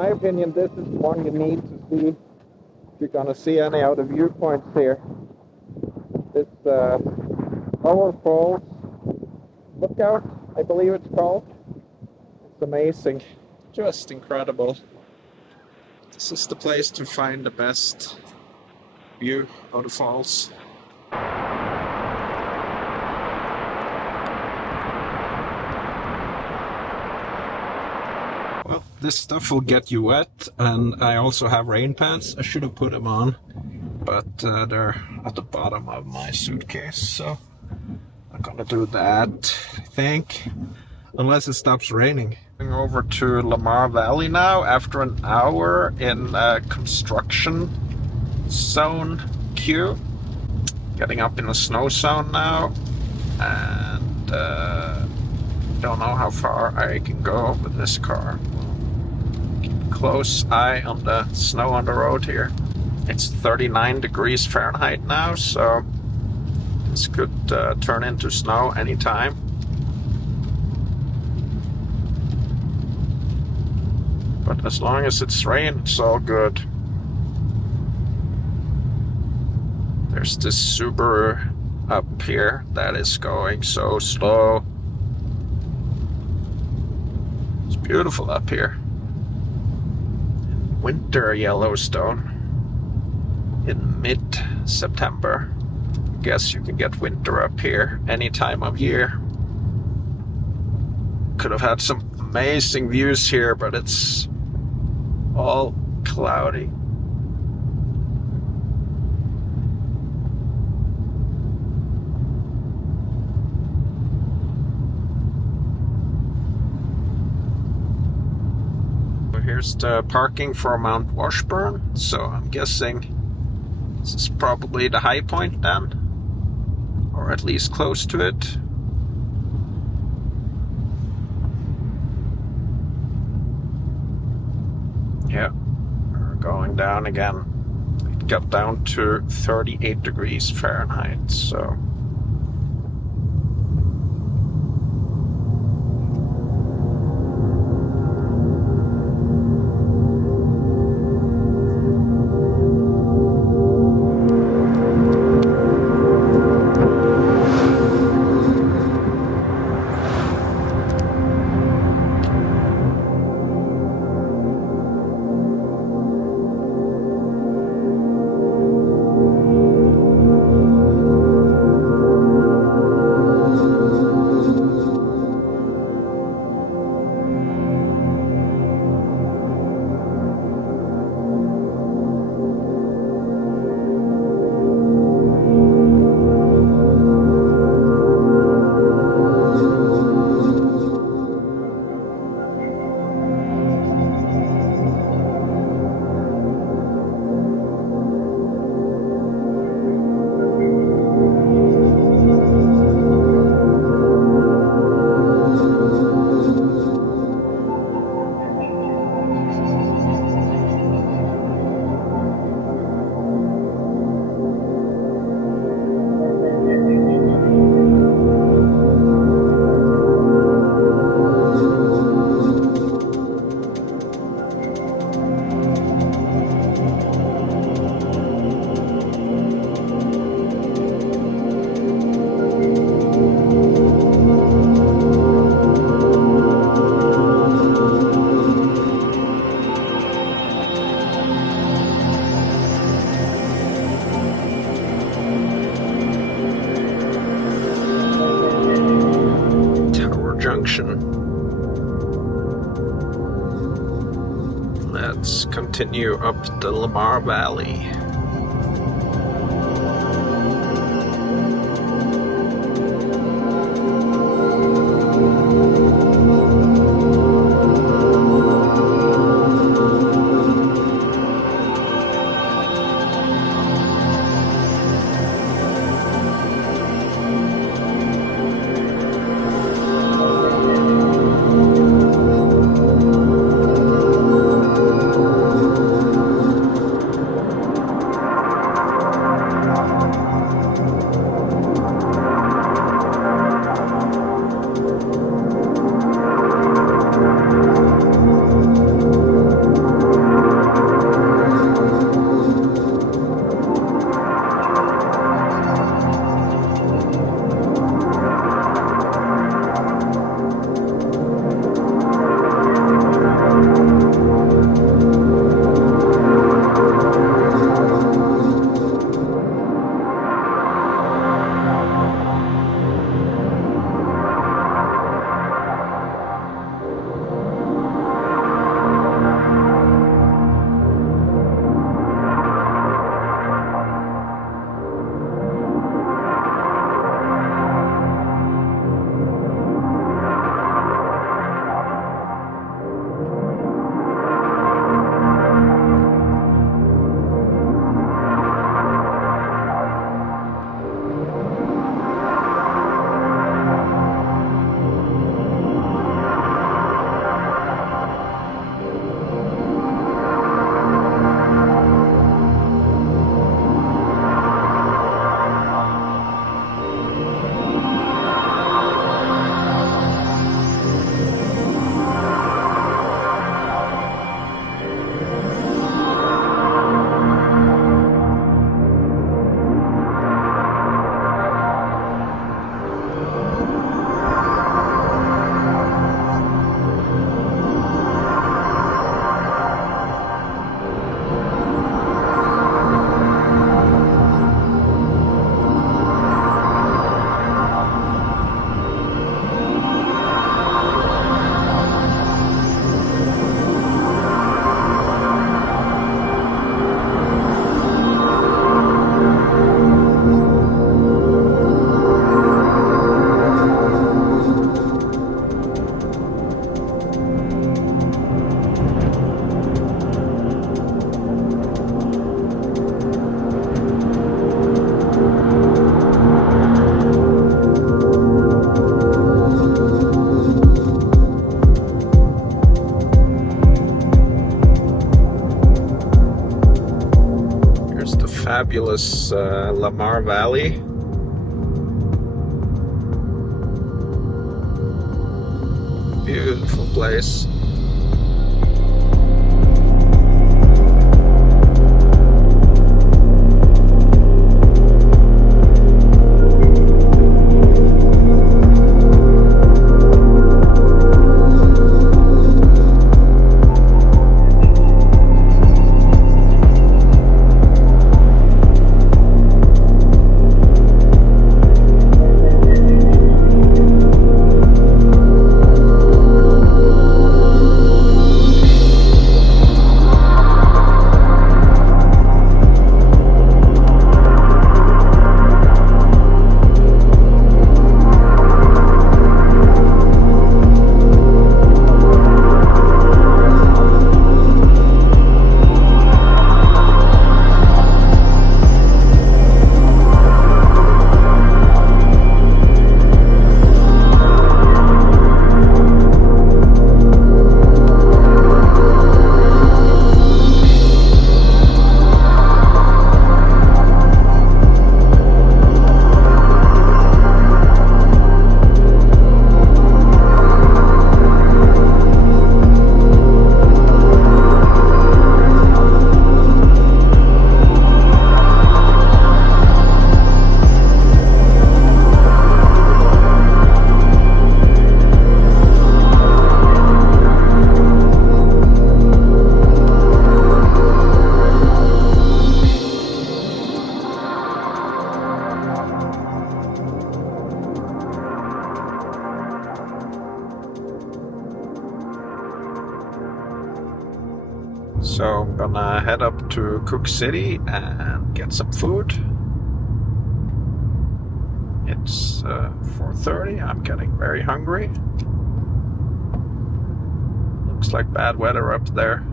my opinion, this is one you need to see if you're gonna see any other viewpoints here. This Lower Falls Lookout, I believe it's called. It's amazing, just incredible. This is the place to find the best view of the falls. Well, this stuff will get you wet, and I also have rain pants. I should have put them on, but they're at the bottom of my suitcase, so I'm gonna do that, I think, unless it stops raining. Going over to Lamar Valley now after an hour in construction zone queue. Getting up in the snow zone now, and don't know how far I can go with this car. Keep a close eye on the snow on the road here. It's 39 degrees Fahrenheit now, so this could turn into snow anytime. But as long as it's rain, it's all good. There's this Subaru up here that is going so slow. It's beautiful up here. Winter Yellowstone in mid-September. Guess you can get winter up here any time of year. Could have had some amazing views here, but it's all cloudy. Here's the parking for Mount Washburn, so I'm guessing this is probably the high point then, or at least close to it. Yeah, we're going down again. It got down to 38 degrees Fahrenheit, so Let's continue up the Lamar Valley. fabulous Lamar Valley. Beautiful place. So I'm gonna head up to Cooke City and get some food. It's 4:30. I'm getting very hungry. Looks like bad weather up there.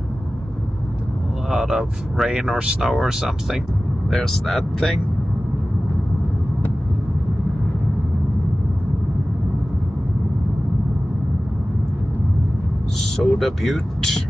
A lot of rain or snow or something. There's that thing. Soda Butte.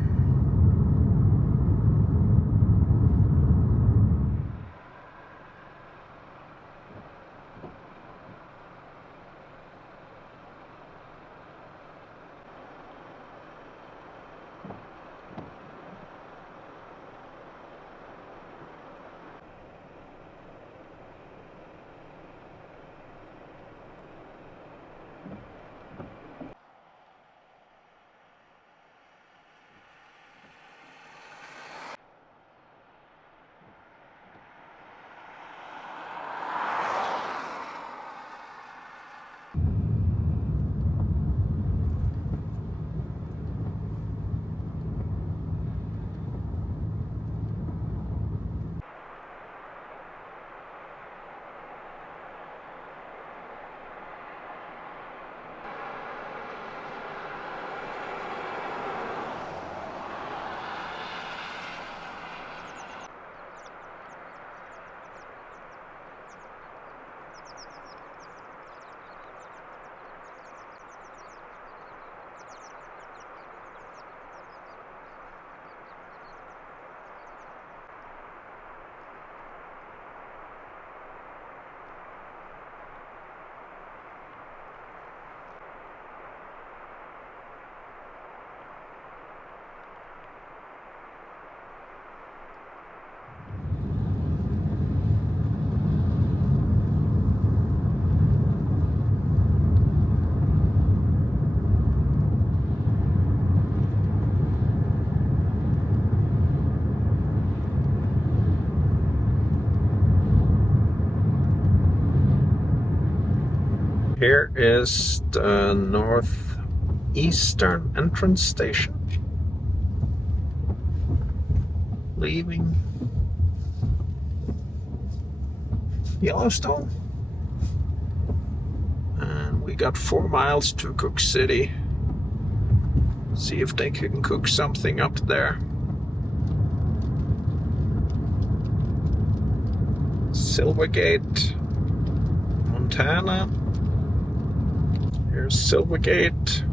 Here is the northeastern entrance station. Leaving Yellowstone. And we got 4 miles to Cooke City. See if they can cook something up there. Silvergate, Montana. Here's Silvergate.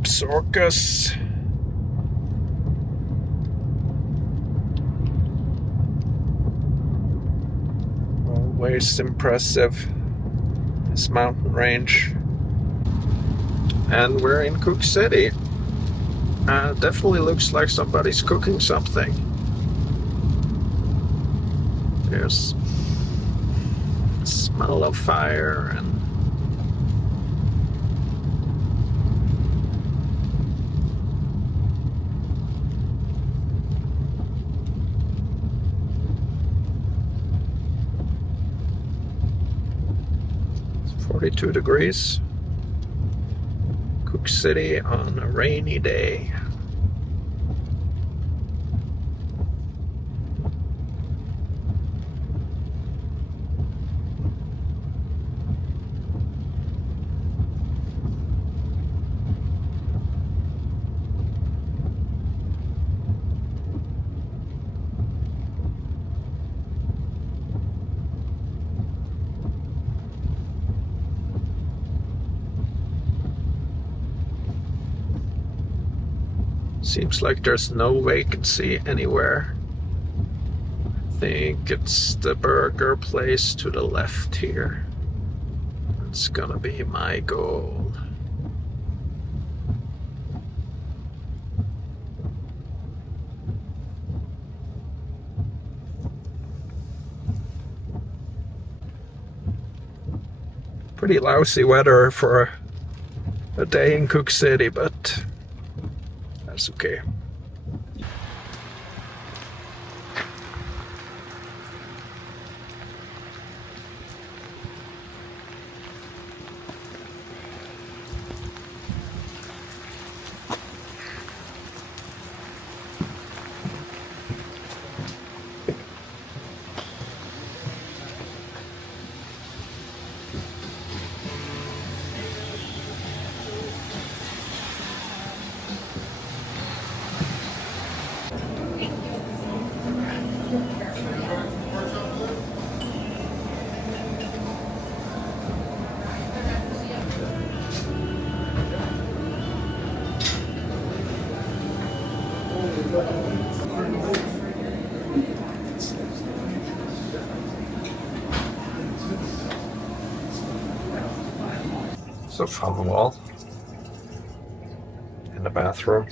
Absarokas. Always impressive, this mountain range. And we're in Cooke City. Definitely looks like somebody's cooking something. There's smell of fire and it's 42 degrees. Cooke City on a rainy day. Seems like there's no vacancy anywhere. I think it's the burger place to the left here. It's gonna be my goal. Pretty lousy weather for a day in Cooke City, but that's okay. So fun wall in the bathroom.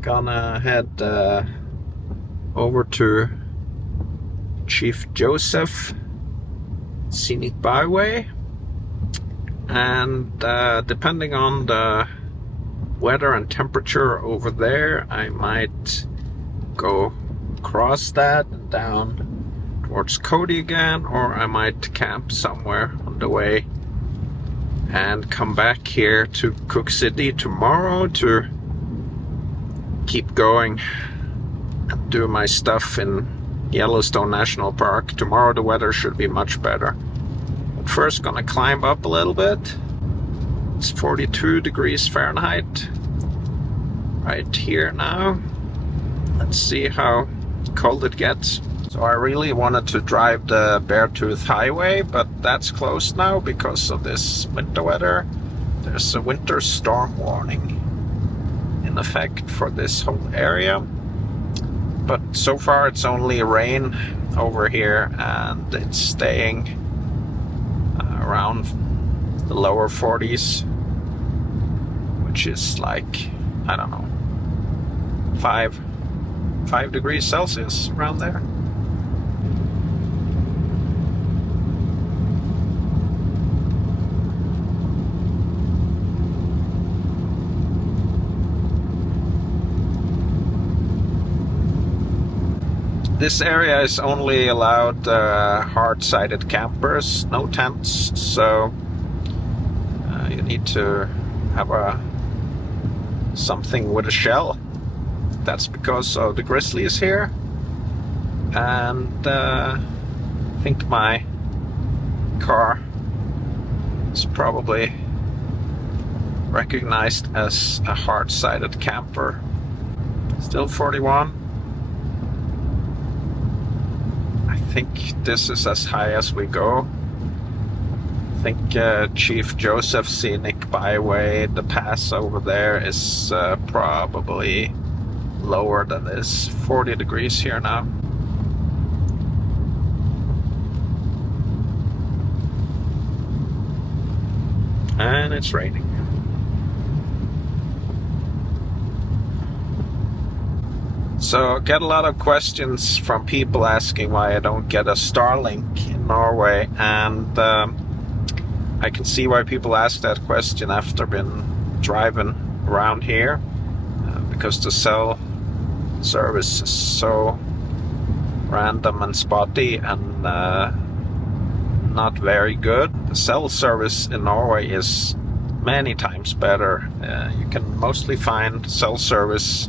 Gonna head over to Chief Joseph Scenic Byway, and depending on the weather and temperature over there, I might go across that down towards Cody again, or I might camp somewhere on the way and come back here to Cooke City tomorrow to keep going and do my stuff in Yellowstone National Park. Tomorrow the weather should be much better. But first gonna climb up a little bit. It's 42 degrees Fahrenheit right here now. Let's see how cold it gets. So I really wanted to drive the Beartooth Highway, but that's closed now because of this winter weather. There's a winter storm warning in effect for this whole area. But so far it's only rain over here, and it's staying around the lower 40s, which is like, I don't know, 5 degrees Celsius around there. This area is only allowed hard-sided campers, no tents, so you need to have something with a shell. That's because of the grizzlies here, and I think my car is probably recognized as a hard-sided camper. Still 41. I think this is as high as we go. I think Chief Joseph Scenic Byway, the pass over there, is probably lower than this. 40 degrees here now. And it's raining. So I get a lot of questions from people asking why I don't get a Starlink in Norway, and I can see why people ask that question after been driving around here, because the cell service is so random and spotty and not very good. The cell service in Norway is many times better. You can mostly find cell service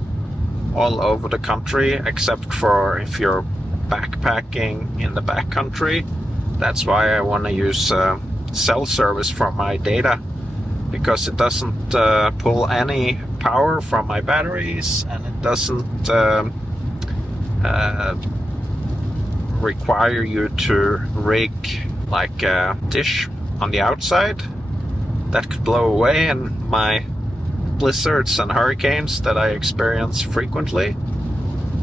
all over the country, except for if you're backpacking in the backcountry. That's why I want to use cell service for my data, because it doesn't pull any power from my batteries, and it doesn't require you to rig like a dish on the outside that could blow away in my blizzards and hurricanes that I experience frequently.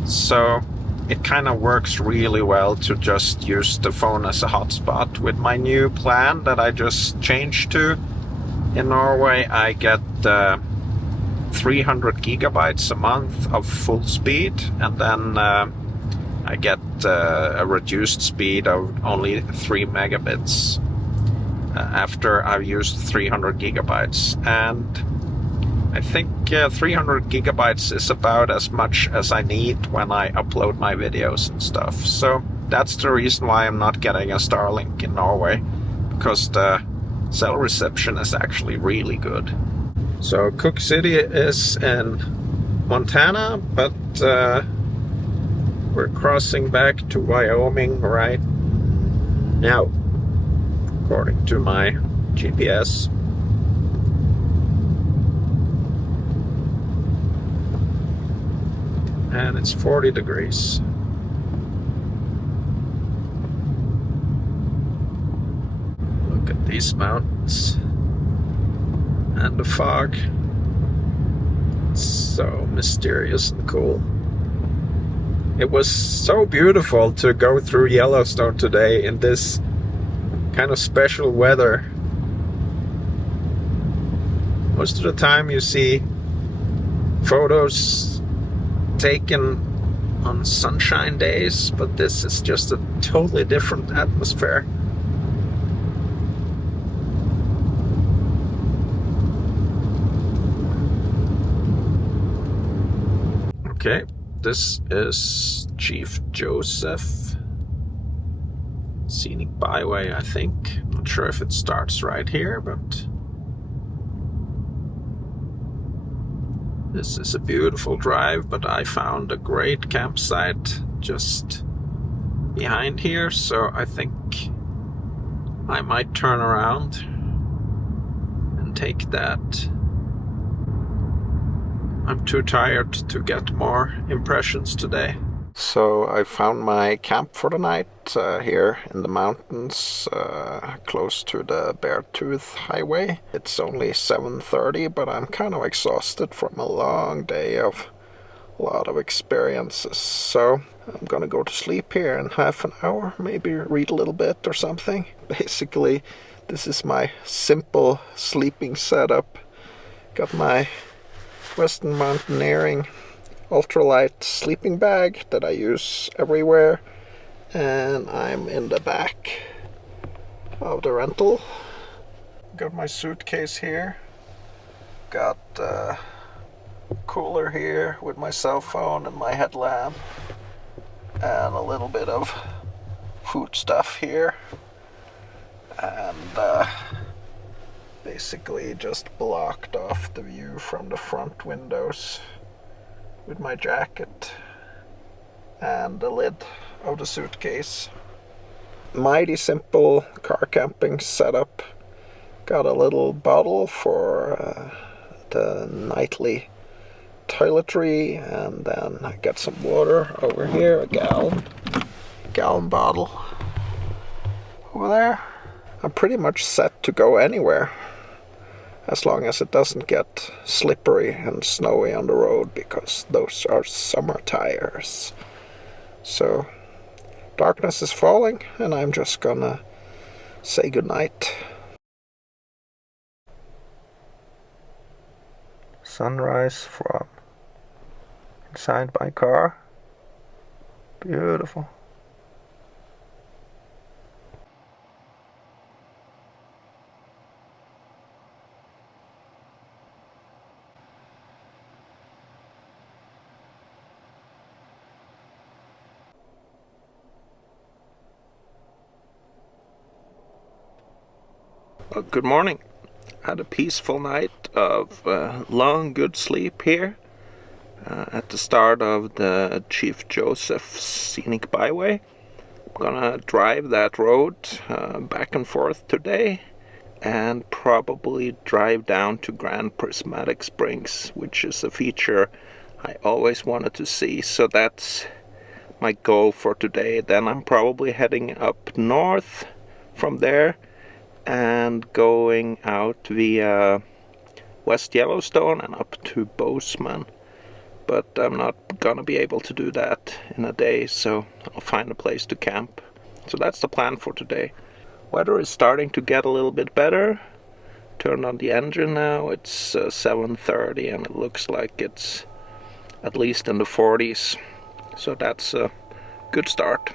So it kind of works really well to just use the phone as a hotspot. With my new plan that I just changed to in Norway, I get 300 gigabytes a month of full speed, and then I get a reduced speed of only 3 megabits after I've used 300 gigabytes. And I think 300 gigabytes is about as much as I need when I upload my videos and stuff. So that's the reason why I'm not getting a Starlink in Norway, because the cell reception is actually really good. So Cooke City is in Montana, but we're crossing back to Wyoming right now, according to my GPS. And it's 40 degrees. Look at these mountains and the fog. It's so mysterious and cool. It was so beautiful to go through Yellowstone today in this kind of special weather. Most of the time you see photos taken on sunshine days, but this is just a totally different atmosphere. Okay, this is Chief Joseph Scenic Byway, I think. I'm not sure if it starts right here, but this is a beautiful drive, but I found a great campsite just behind here, so I think I might turn around and take that. I'm too tired to get more impressions today. So I found my camp for the night here in the mountains close to the Beartooth Highway. It's only 7:30, but I'm kind of exhausted from a long day of a lot of experiences. So I'm gonna go to sleep here in half an hour, maybe read a little bit or something. Basically, this is my simple sleeping setup. Got my Western Mountaineering ultralight sleeping bag that I use everywhere, and I'm in the back of the rental. Got my suitcase here, got a cooler here with my cell phone and my headlamp, and a little bit of food stuff here, and basically just blocked off the view from the front windows with my jacket and the lid of the suitcase. Mighty simple car camping setup. Got a little bottle for the nightly toiletry, and then I got some water over here, a gallon bottle over there. I'm pretty much set to go anywhere, as long as it doesn't get slippery and snowy on the road, because those are summer tires. So, darkness is falling, and I'm just gonna say goodnight. Sunrise from inside my car. Beautiful. Well, good morning. Had a peaceful night of long, good sleep here at the start of the Chief Joseph Scenic Byway. I'm gonna drive that road back and forth today, and probably drive down to Grand Prismatic Springs, which is a feature I always wanted to see. So that's my goal for today. Then I'm probably heading up north from there and going out via West Yellowstone and up to Bozeman. But I'm not gonna be able to do that in a day, so I'll find a place to camp. So that's the plan for today. Weather is starting to get a little bit better. Turned on the engine now. It's 7:30, and it looks like it's at least in the 40s. So that's a good start.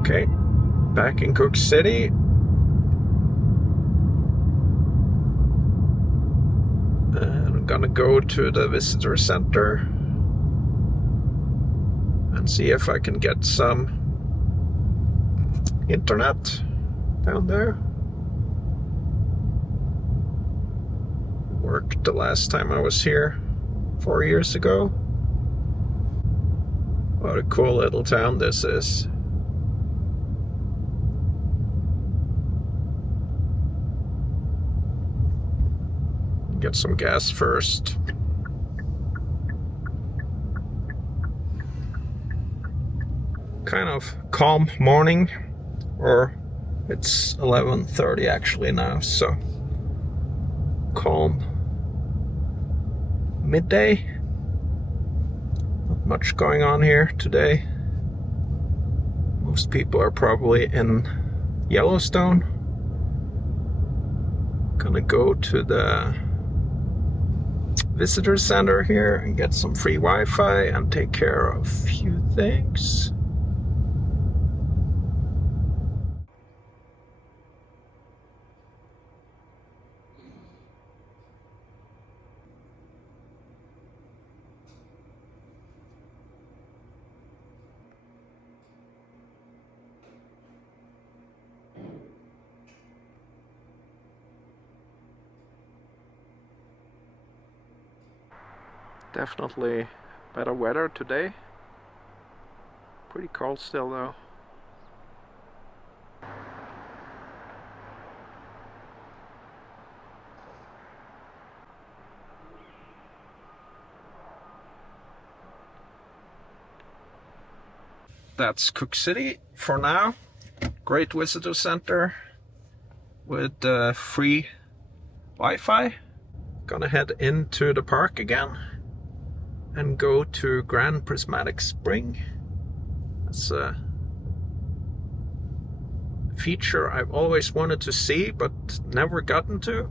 Okay, back in Cooke City. And I'm gonna go to the visitor center and see if I can get some internet down there. Worked the last time I was here 4 years ago. What a cool little town this is. Get some gas first. Kind of calm morning, or it's 11:30 actually now, so calm midday. Not much going on here today. Most people are probably in Yellowstone. Gonna go to the visitor center here and get some free Wi-Fi and take care of a few things. Definitely better weather today. Pretty cold still though. That's Cooke City for now. Great visitor center with free Wi-Fi. Gonna head into the park again and go to Grand Prismatic Spring. That's a feature I've always wanted to see but never gotten to.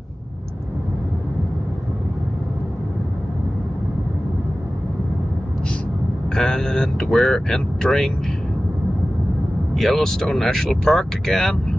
And we're entering Yellowstone National Park again.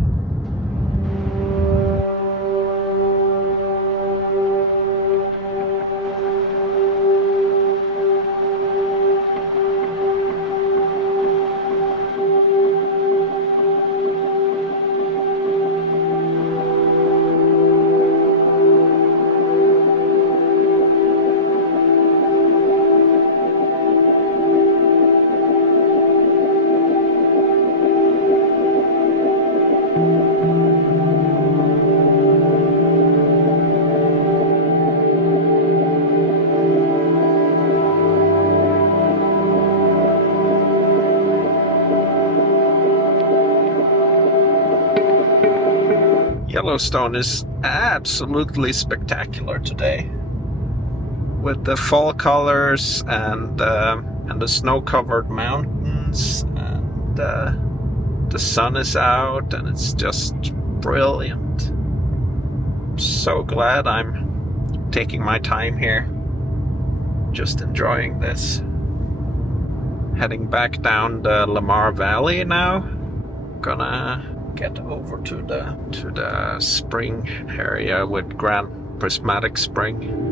Yellowstone is absolutely spectacular today, with the fall colors and the snow-covered mountains, and the sun is out, and it's just brilliant. I'm so glad I'm taking my time here, just enjoying this. Heading back down the Lamar Valley now. Gonna get over to the spring area with Grand Prismatic Spring.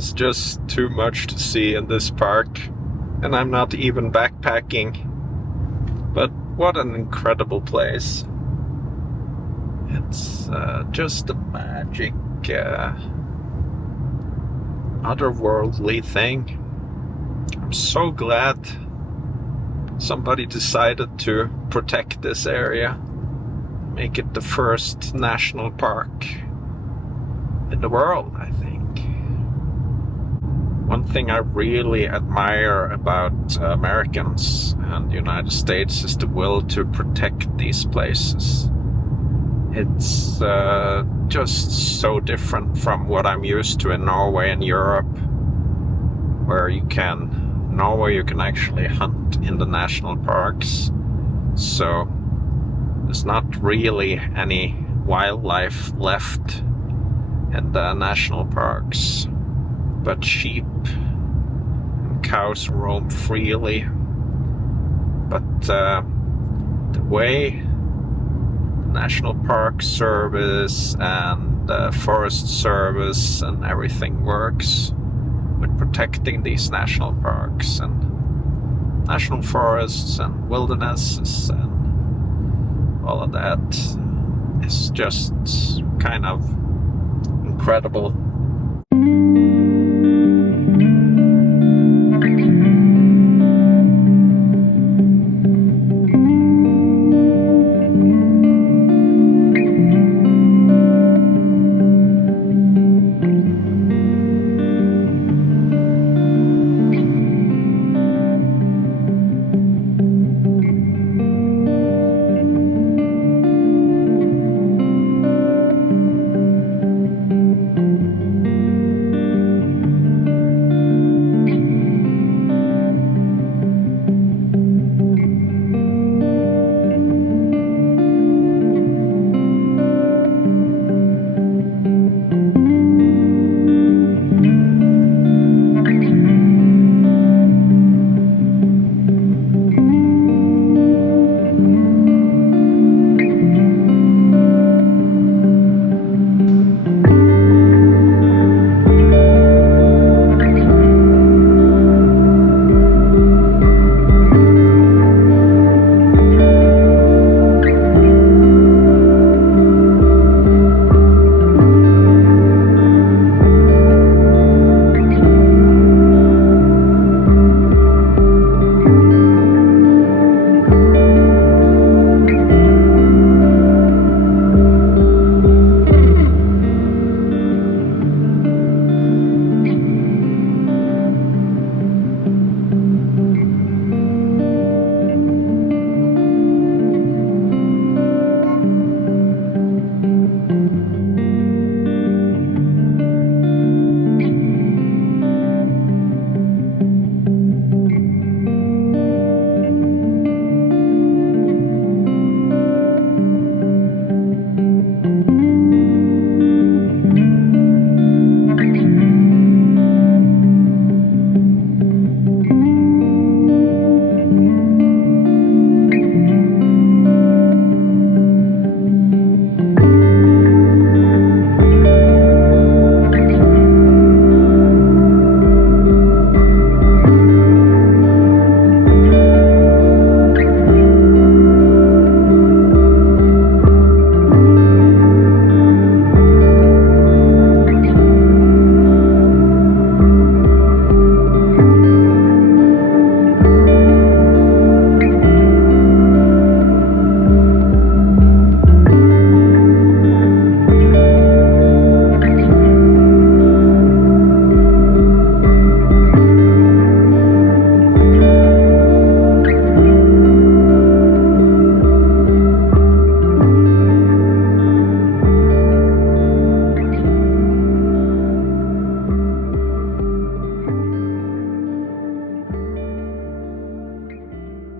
is just too much to see in this park, and I'm not even backpacking. But what an incredible place. It's just a magic, otherworldly thing. I'm so glad somebody decided to protect this area, make it the first national park in the world, I think. One thing I really admire about Americans and the United States is the will to protect these places. It's just so different from what I'm used to in Norway and Europe, where you can actually hunt in the national parks. So there's not really any wildlife left in the national parks, but sheep and cows roam freely. But the way National Park Service and the Forest Service and everything works with protecting these national parks and national forests and wildernesses and all of that is just kind of incredible.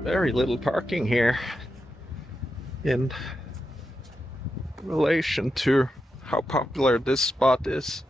Very little parking here in relation to how popular this spot is.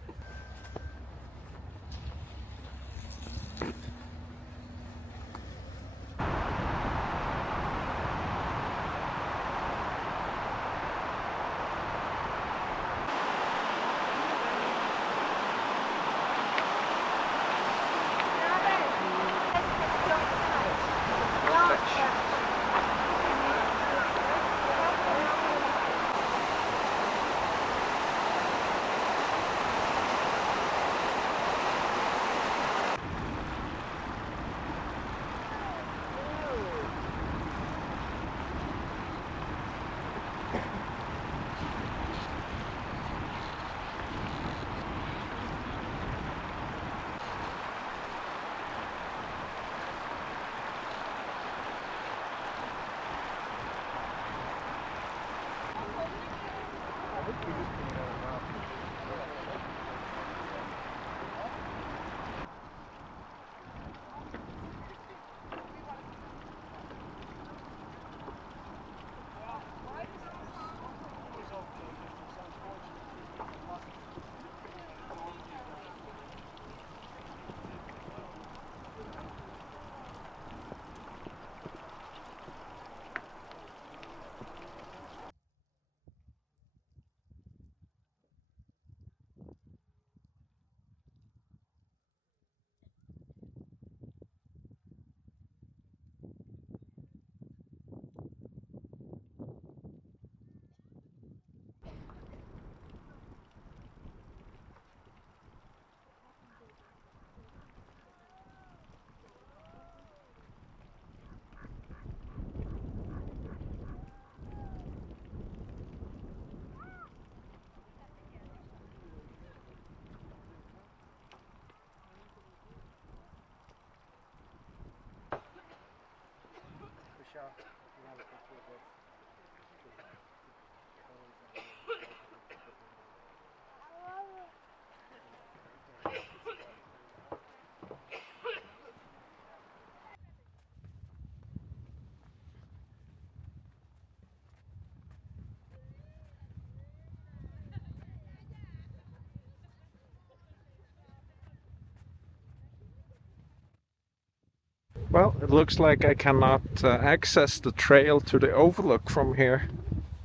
Well, it looks like I cannot access the trail to the overlook from here.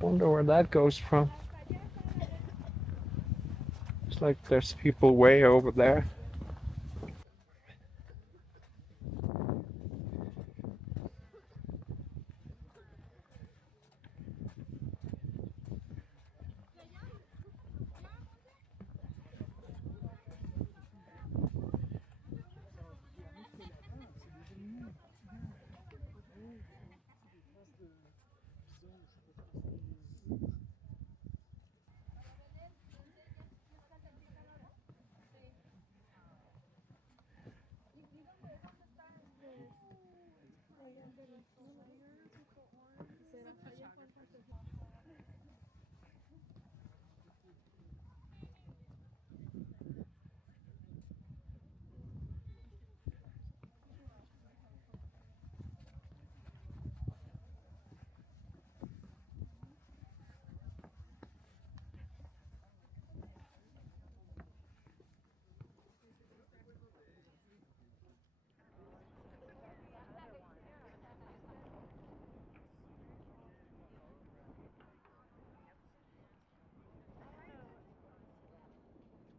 Wonder where that goes from. Looks like there's people way over there.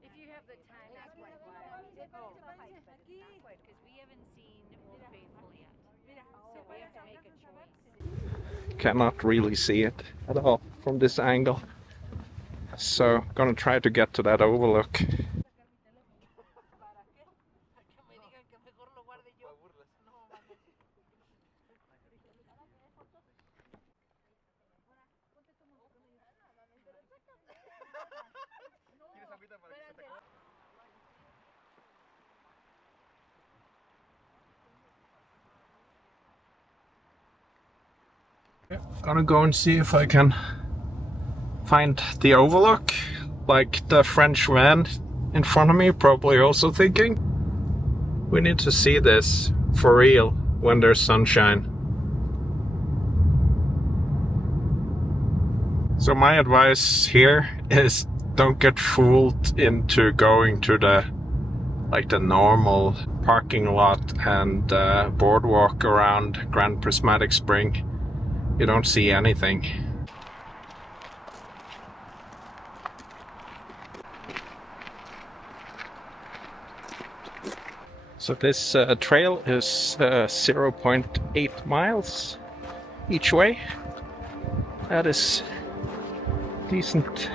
If you have the time, that's quite wild. Because we haven't seen Old Faithful yet. So we have to make a choice. Cannot really see it at all from this angle. So, gonna try to get to that overlook. Gonna go and see if I can find the overlook, like the French van in front of me probably also thinking. We need to see this for real when there's sunshine. So my advice here is don't get fooled into going to the normal parking lot and boardwalk around Grand Prismatic Spring. You don't see anything. So this trail is 0.8 miles each way. That is decent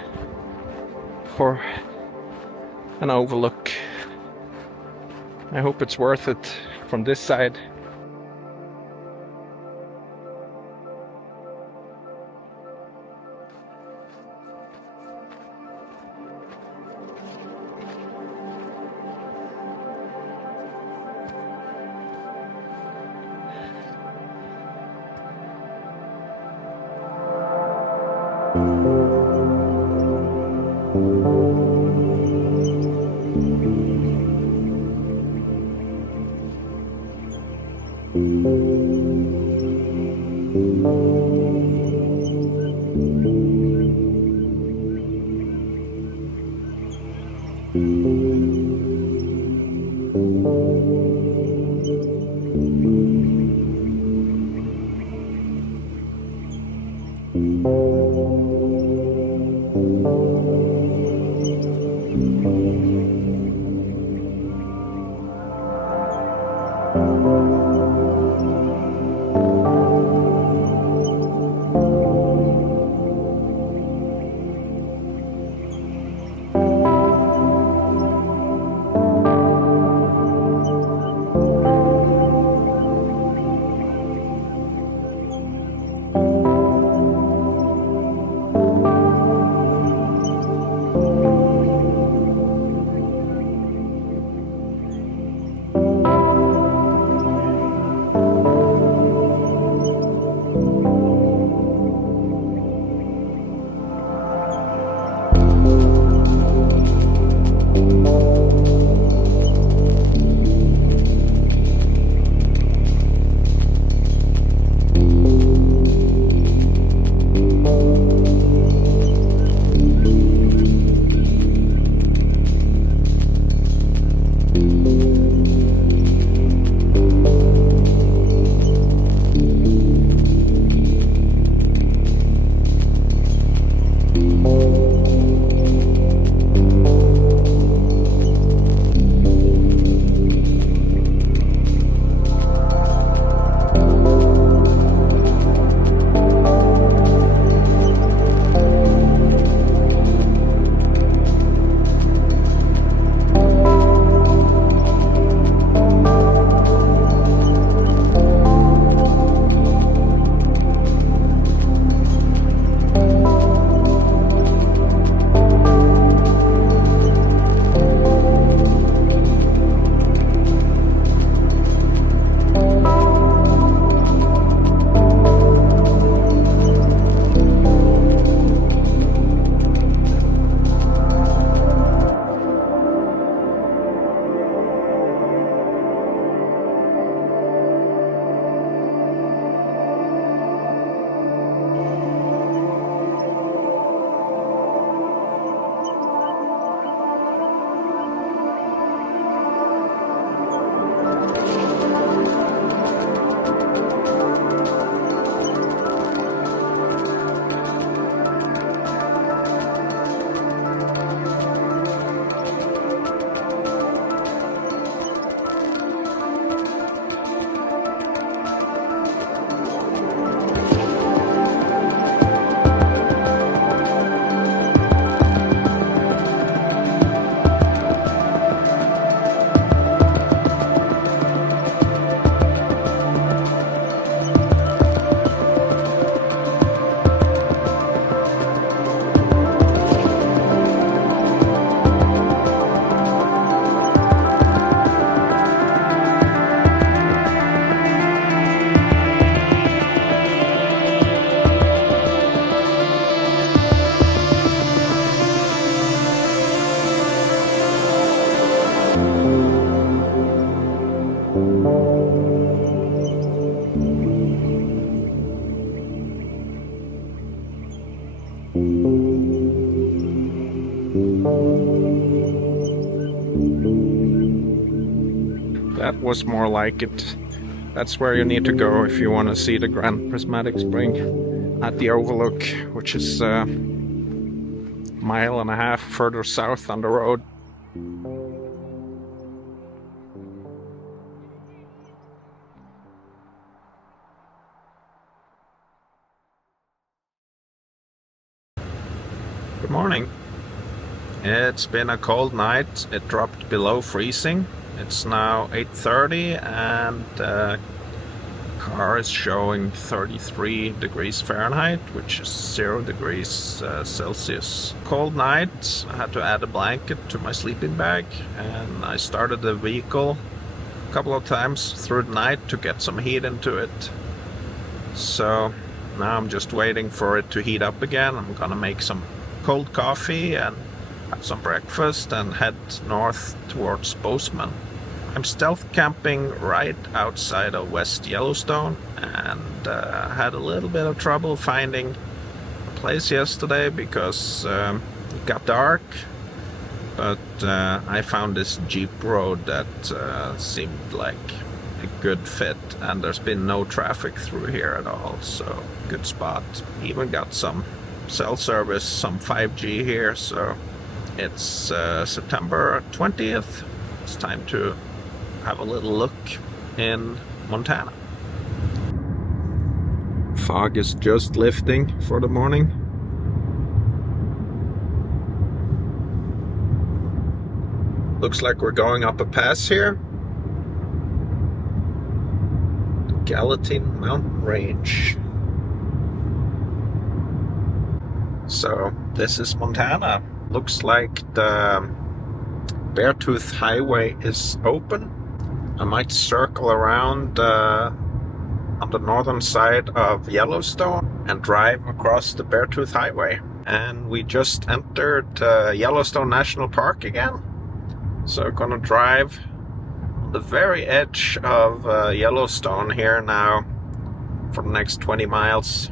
for an overlook. I hope it's worth it from this side. that was more like it. That's where you need to go if you want to see the Grand Prismatic Spring at the Overlook, which is a mile and a half further south on the road. Good morning. It's been a cold night. It dropped below freezing. It's now 8:30 and the car is showing 33 degrees Fahrenheit, which is 0 degrees Celsius. Cold night. I had to add a blanket to my sleeping bag, and I started the vehicle a couple of times through the night to get some heat into it. So now I'm just waiting for it to heat up again. I'm gonna make some cold coffee and have some breakfast and head north towards Bozeman. I'm stealth camping right outside of West Yellowstone, and had a little bit of trouble finding a place yesterday because it got dark, but I found this Jeep road that seemed like a good fit, and there's been no traffic through here at all, so good spot. Even got some cell service, some 5G here, so it's September 20th. It's time to have a little look in Montana. Fog is just lifting for the morning. Looks like we're going up a pass here. The Gallatin Mountain Range. So this is Montana. Looks like the Beartooth Highway is open. I might circle around on the northern side of Yellowstone and drive across the Beartooth Highway. And we just entered Yellowstone National Park again. So I'm gonna drive on the very edge of Yellowstone here now for the next 20 miles.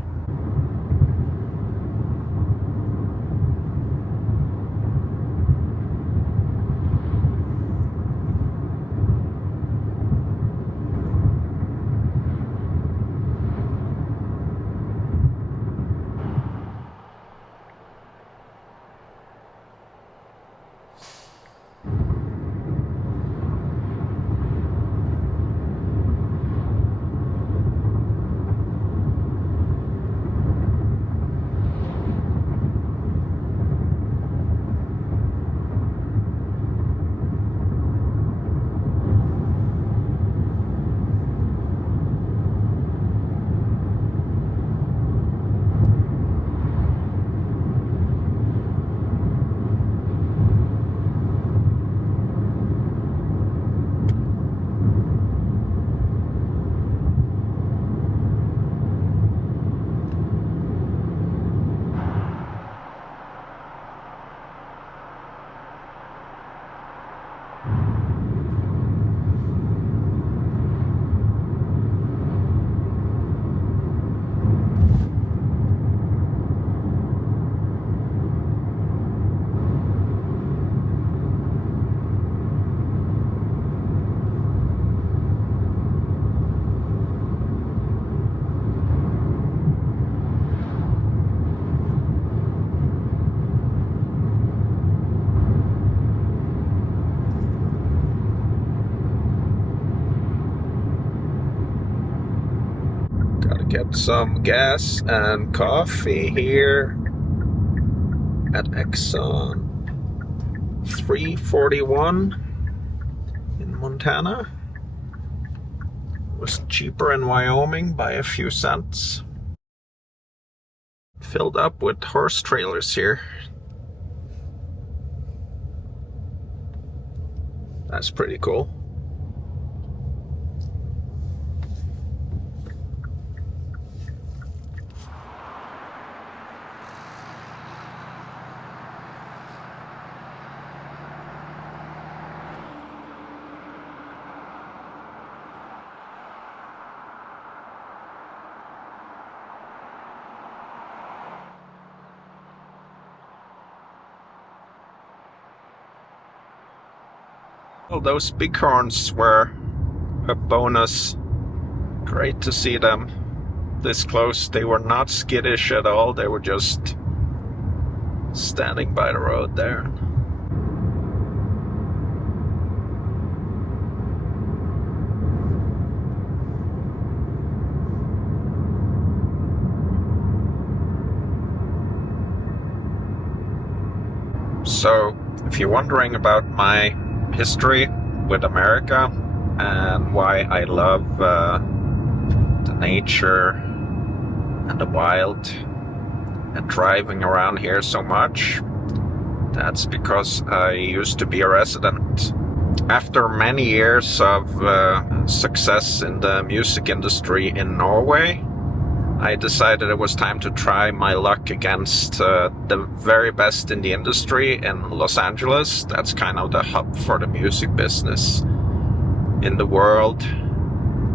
Get some gas and coffee here at Exxon 341 in Montana. It was cheaper in Wyoming by a few cents. Filled up with horse trailers here. That's pretty cool. Well, those bighorns were a bonus. Great to see them this close. They were not skittish at all. They were just standing by the road there. So, if you're wondering about my history with America and why I love the nature and the wild and driving around here so much, that's because I used to be a resident. After many years of success in the music industry in Norway, I decided it was time to try my luck against the very best in the industry in Los Angeles. That's kind of the hub for the music business in the world,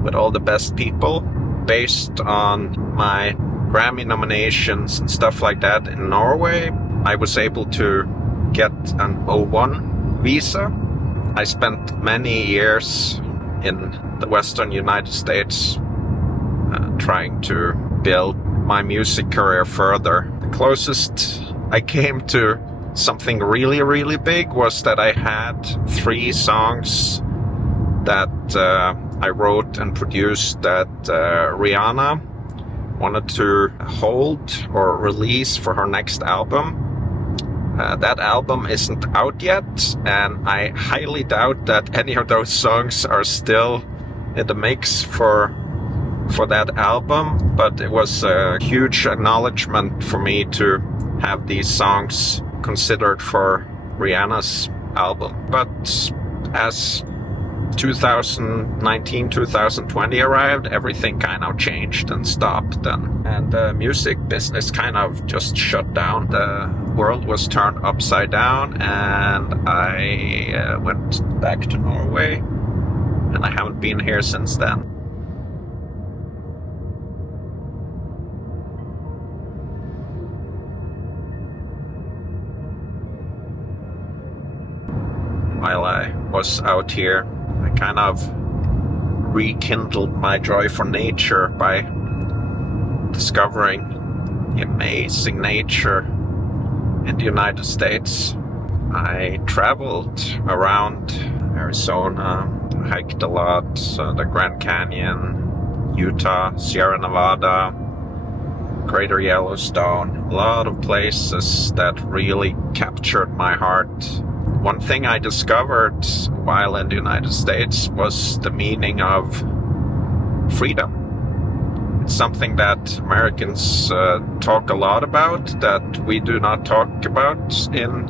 with all the best people. Based on my Grammy nominations and stuff like that in Norway, I was able to get an O1 visa. I spent many years in the Western United States trying to build my music career further. The closest I came to something really, really big was that I had 3 songs that I wrote and produced that Rihanna wanted to hold or release for her next album. That album isn't out yet, and I highly doubt that any of those songs are still in the mix for that album, but it was a huge acknowledgement for me to have these songs considered for Rihanna's album. But as 2019-2020 arrived, everything kind of changed and stopped, and the music business kind of just shut down. The world was turned upside down, and I went back to Norway, and I haven't been here since then. While I was out here, I kind of rekindled my joy for nature by discovering the amazing nature in the United States. I traveled around Arizona, hiked a lot, the Grand Canyon, Utah, Sierra Nevada, Greater Yellowstone, a lot of places that really captured my heart. One thing I discovered while in the United States was the meaning of freedom. It's something that Americans talk a lot about, that we do not talk about in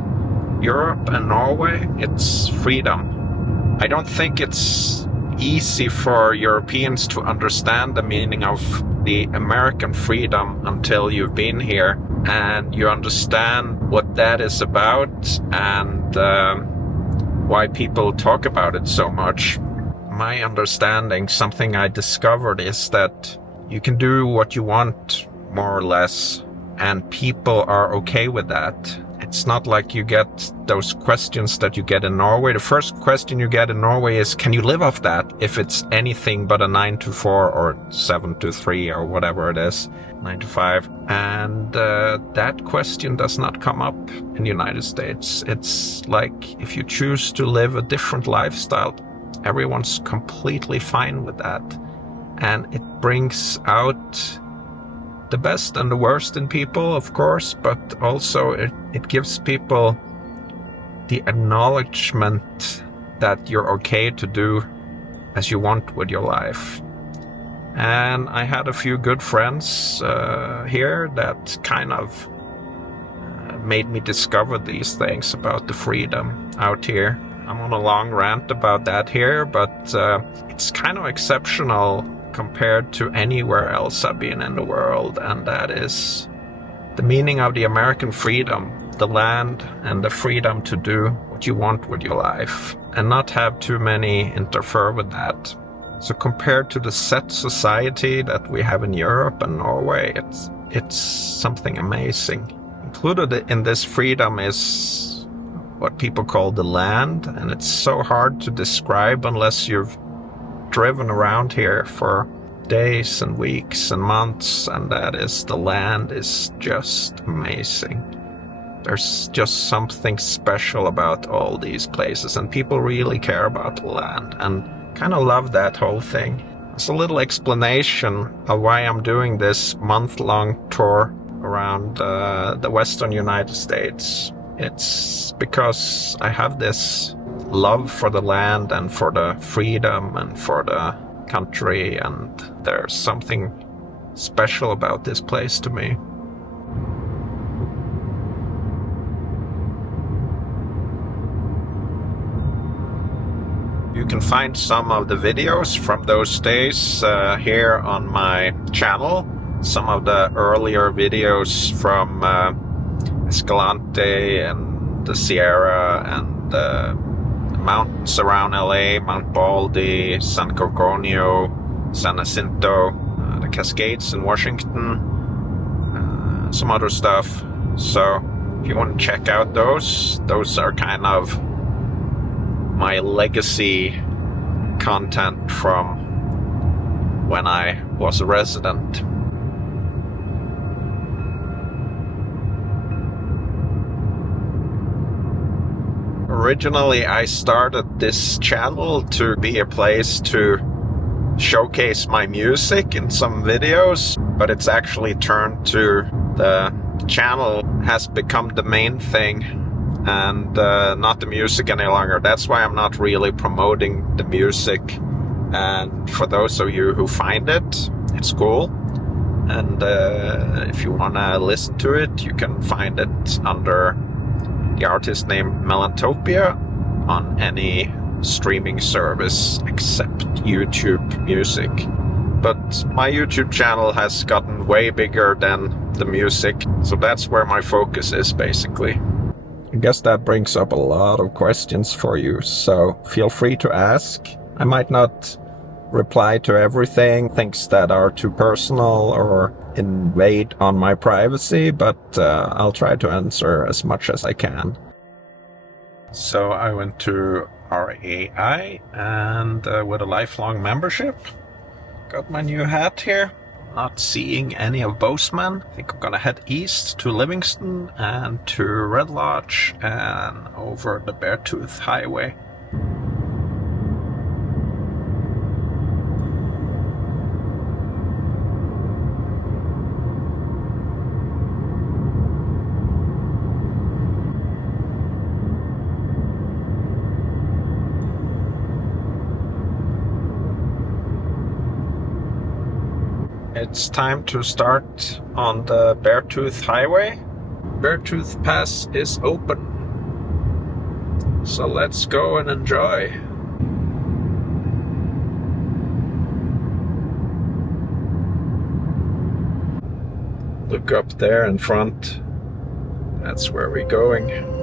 Europe and Norway. It's freedom. I don't think it's easy for Europeans to understand the meaning of the American freedom until you've been here and you understand what that is about and why people talk about it so much. My understanding, something I discovered, is that you can do what you want, more or less, and people are okay with that. It's not like you get those questions that you get in Norway. The first question you get in Norway is, can you live off that if it's anything but a 9 to 4 or 7 to 3 or whatever it is, 9 to 5. And that question does not come up in the United States. It's like if you choose to live a different lifestyle, everyone's completely fine with that. And it brings out the best and the worst in people, of course, but also it gives people the acknowledgement that you're okay to do as you want with your life. And I had a few good friends here that kind of made me discover these things about the freedom out here. I'm on a long rant about that here, but it's kind of exceptional compared to anywhere else I've been in the world, and that is the meaning of the American freedom, the land and the freedom to do what you want with your life and not have too many interfere with that. So compared to the set society that we have in Europe and Norway, it's something amazing. Included in this freedom is what people call the land, and it's so hard to describe unless you've driven around here for days and weeks and months, and that is, the land is just amazing. There's just something special about all these places, and people really care about the land and kind of love that whole thing. It's a little explanation of why I'm doing this month-long tour around the western United States. It's because I have this love for the land and for the freedom and for the country, and there's something special about this place to me. You can find some of the videos from those days here on my channel. Some of the earlier videos from Escalante and the Sierra and the mountains around LA, Mount Baldy, San Gorgonio, San Jacinto, the Cascades in Washington, some other stuff. So if you want to check out those are kind of my legacy content from when I was a resident. Originally, I started this channel to be a place to showcase my music in some videos, but it's actually turned to the channel has become the main thing and not the music any longer. That's why I'm not really promoting the music. And for those of you who find it, it's cool. And if you want to listen to it, you can find it under the artist name Melantopia on any streaming service except YouTube Music. But my YouTube channel has gotten way bigger than the music, so that's where my focus is basically. I guess that brings up a lot of questions for you, so feel free to ask. I might not reply to everything, things that are too personal or invade on my privacy, but I'll try to answer as much as I can. So I went to RAI and with a lifelong membership, got my new hat here. Not seeing any of Bozeman. I think I'm gonna head east to Livingston and to Red Lodge and over the Beartooth Highway. It's time to start on the Beartooth Highway. Beartooth Pass is open. So let's go and enjoy. Look up there in front. That's where we're going.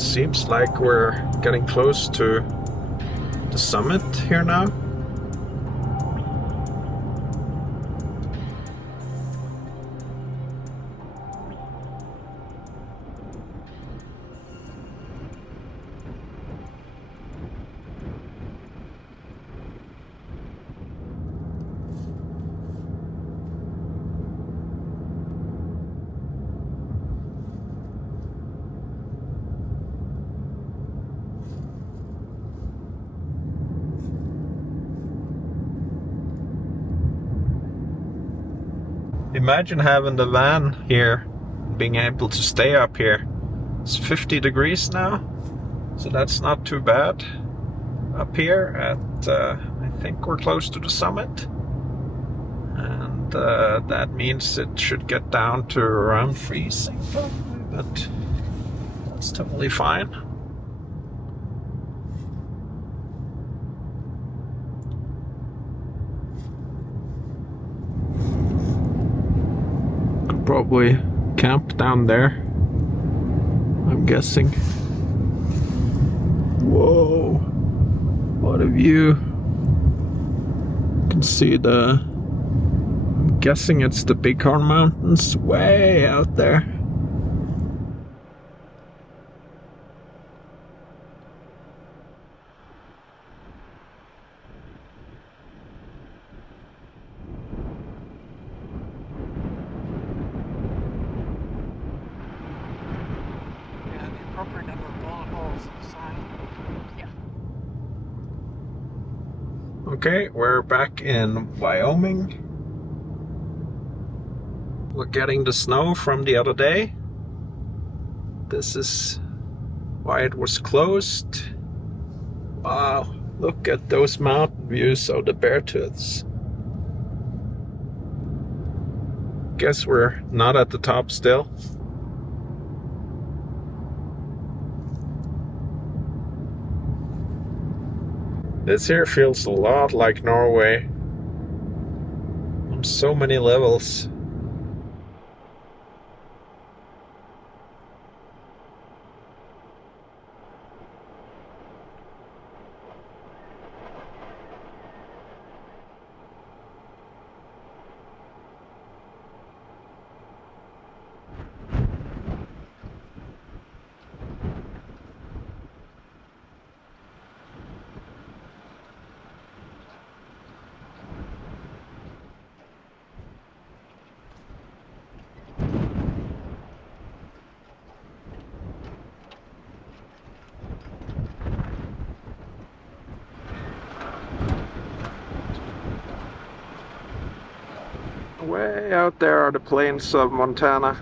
Seems like we're getting close to the summit here now. Imagine having the van here, being able to stay up here. It's 50 degrees now, so that's not too bad. Up here at, I think we're close to the summit. And that means it should get down to around freezing probably, but that's totally fine. Probably camp down there, I'm guessing. Whoa, what a view. You can see I'm guessing it's the Bighorn Mountains way out there. Okay, we're back in Wyoming. We're getting the snow from the other day. This is why it was closed. Wow, look at those mountain views of the Beartooths. Guess we're not at the top still. This here feels a lot like Norway on so many levels. Way out there are the plains of Montana.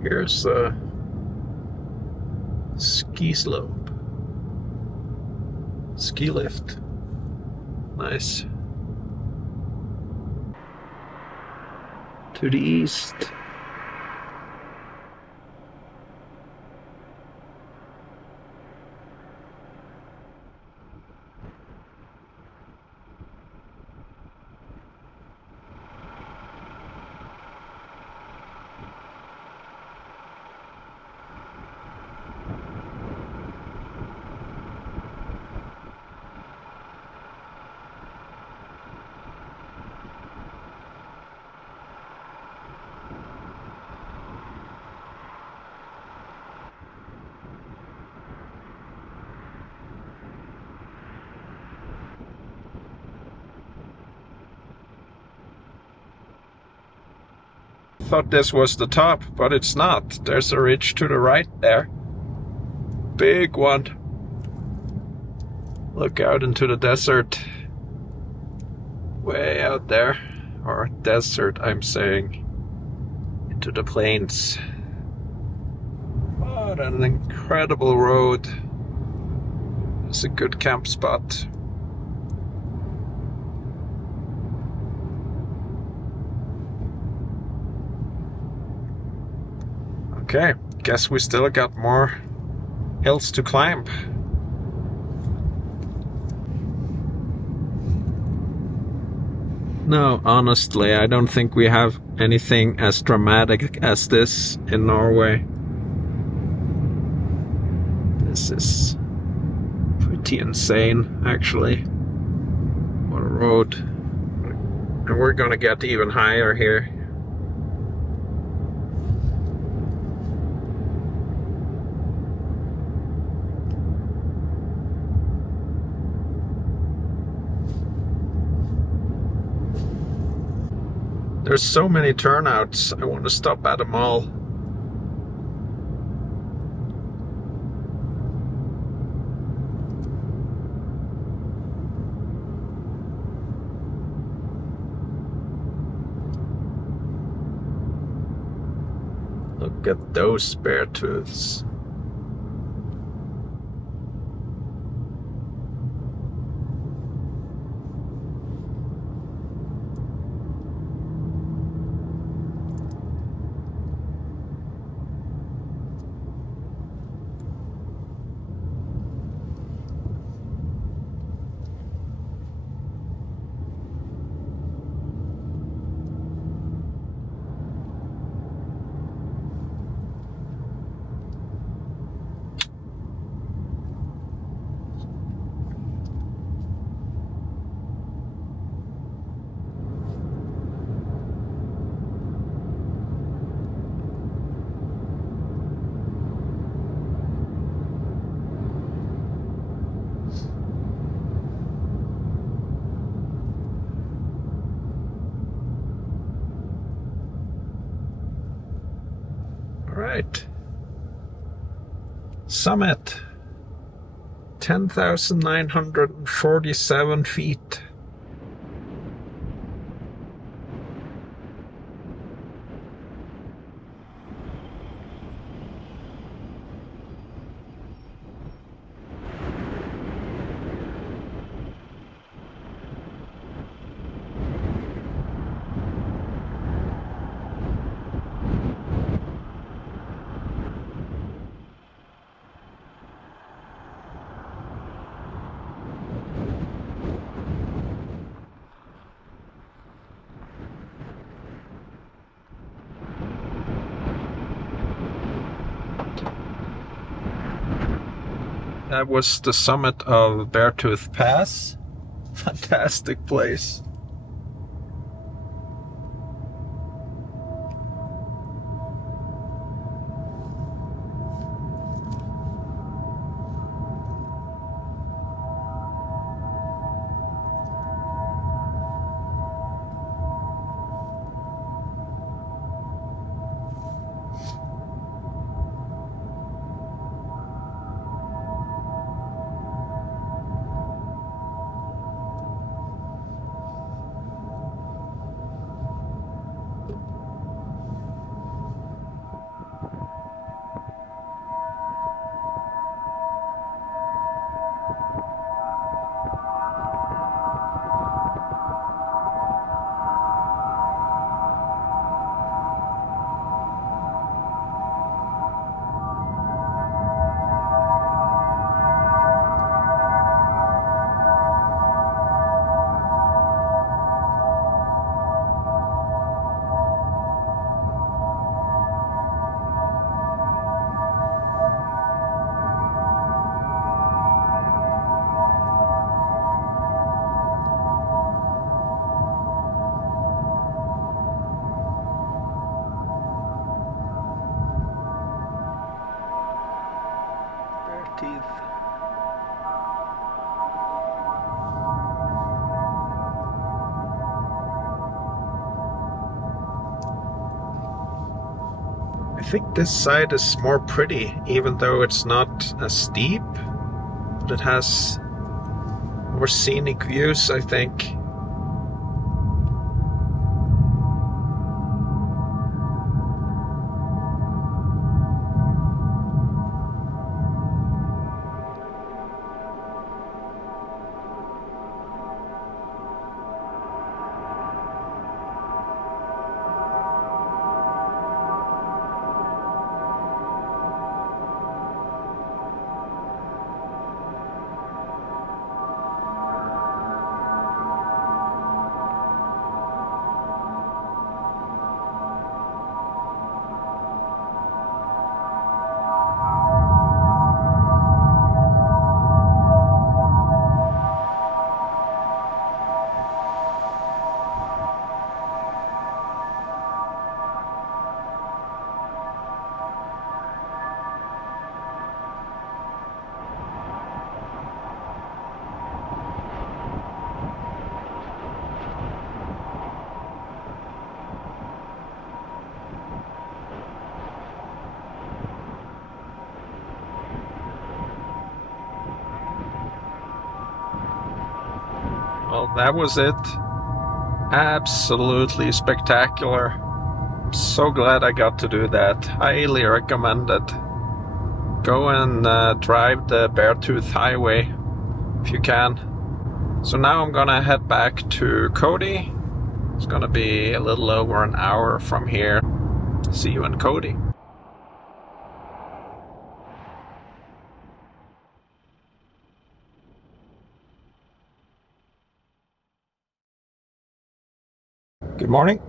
Here's a ski slope, ski lift. Nice. To the east. Thought this was the top, but it's not. There's a ridge to the right there. Big one. Look out into the desert. Way out there. Or desert, I'm saying. Into the plains. What an incredible road. It's a good camp spot. Okay, guess we still got more hills to climb. No, honestly, I don't think we have anything as dramatic as this in Norway. This is pretty insane, actually. What a road. And we're gonna get even higher here. There's so many turnouts, I want to stop at them all. Look at those Beartooths. Right. Summit. 10,947 feet. That was the summit of Beartooth Pass. Fantastic place. I think this side is more pretty, even though it's not as steep, but it has More scenic views, I think. Well, that was it. Absolutely spectacular. I'm so glad I got to do that. Highly recommend it. Go and drive the Beartooth Highway if you can. So now I'm gonna head back to Cody. It's gonna be a little over an hour from here. See you in Cody. Good morning.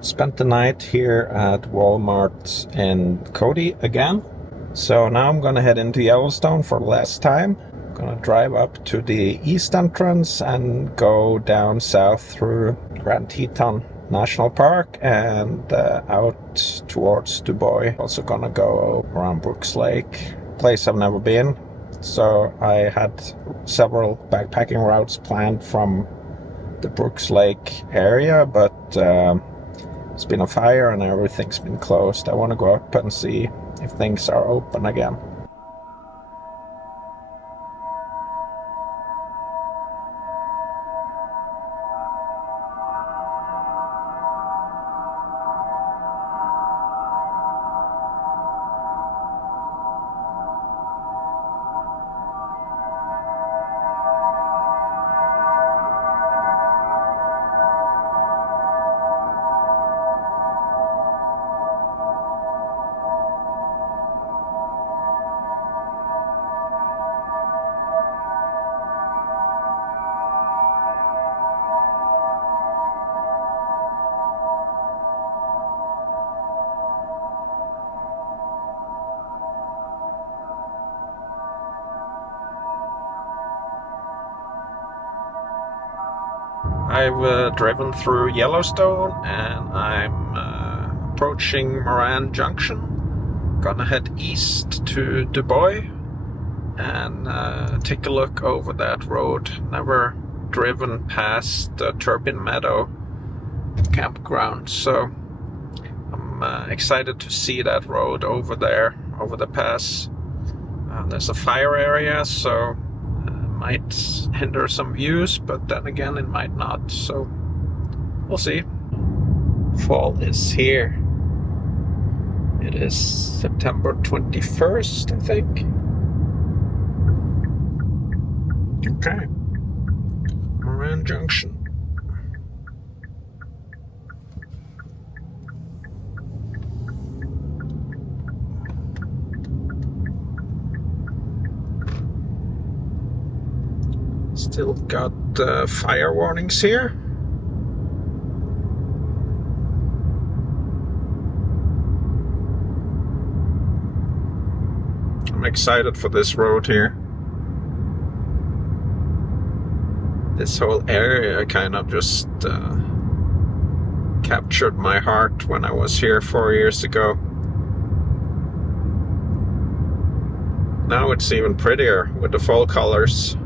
Spent the night here at Walmart in Cody again. So now I'm gonna head into Yellowstone for the last time. I'm gonna drive up to the east entrance and go down south through Grand Teton National Park and out towards Du Bois. Also gonna go around Brooks Lake, place I've never been. So I had several backpacking routes planned from the Brooks Lake area, but it's been a fire and everything's been closed. I want to go up and see if things are open again. I've driven through Yellowstone and I'm approaching Moran Junction. Gonna head east to Du Bois and take a look over that road. Never driven past Turbine Meadow campground, so I'm excited to see that road over there, over the pass. There's a fire area, so might hinder some views, but then again it might not, so we'll see. Fall is here. It is September 21st, I think. Okay. Moran Junction. Still got fire warnings here. I'm excited for this road here. This whole area kind of just captured my heart when I was here 4 years ago. Now it's even prettier with the fall colors.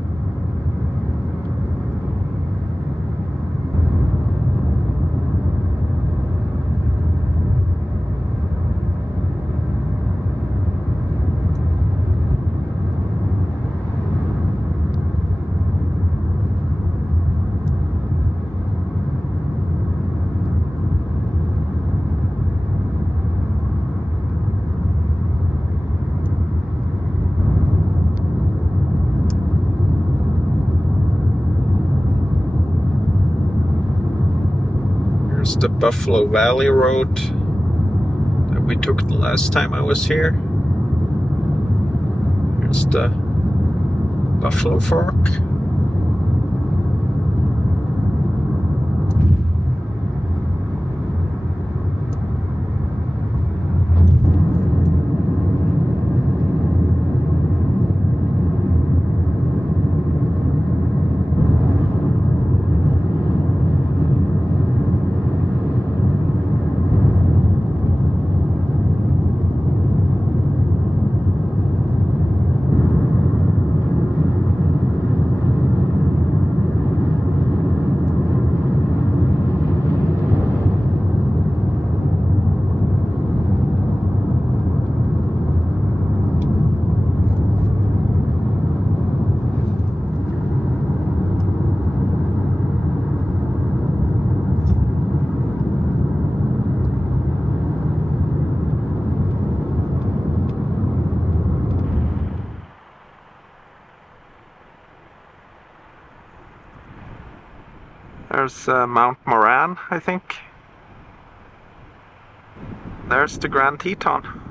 the Buffalo Valley Road that we took the last time I was here. Here's the Buffalo Fork. There's Mount Moran, I think. There's the Grand Teton.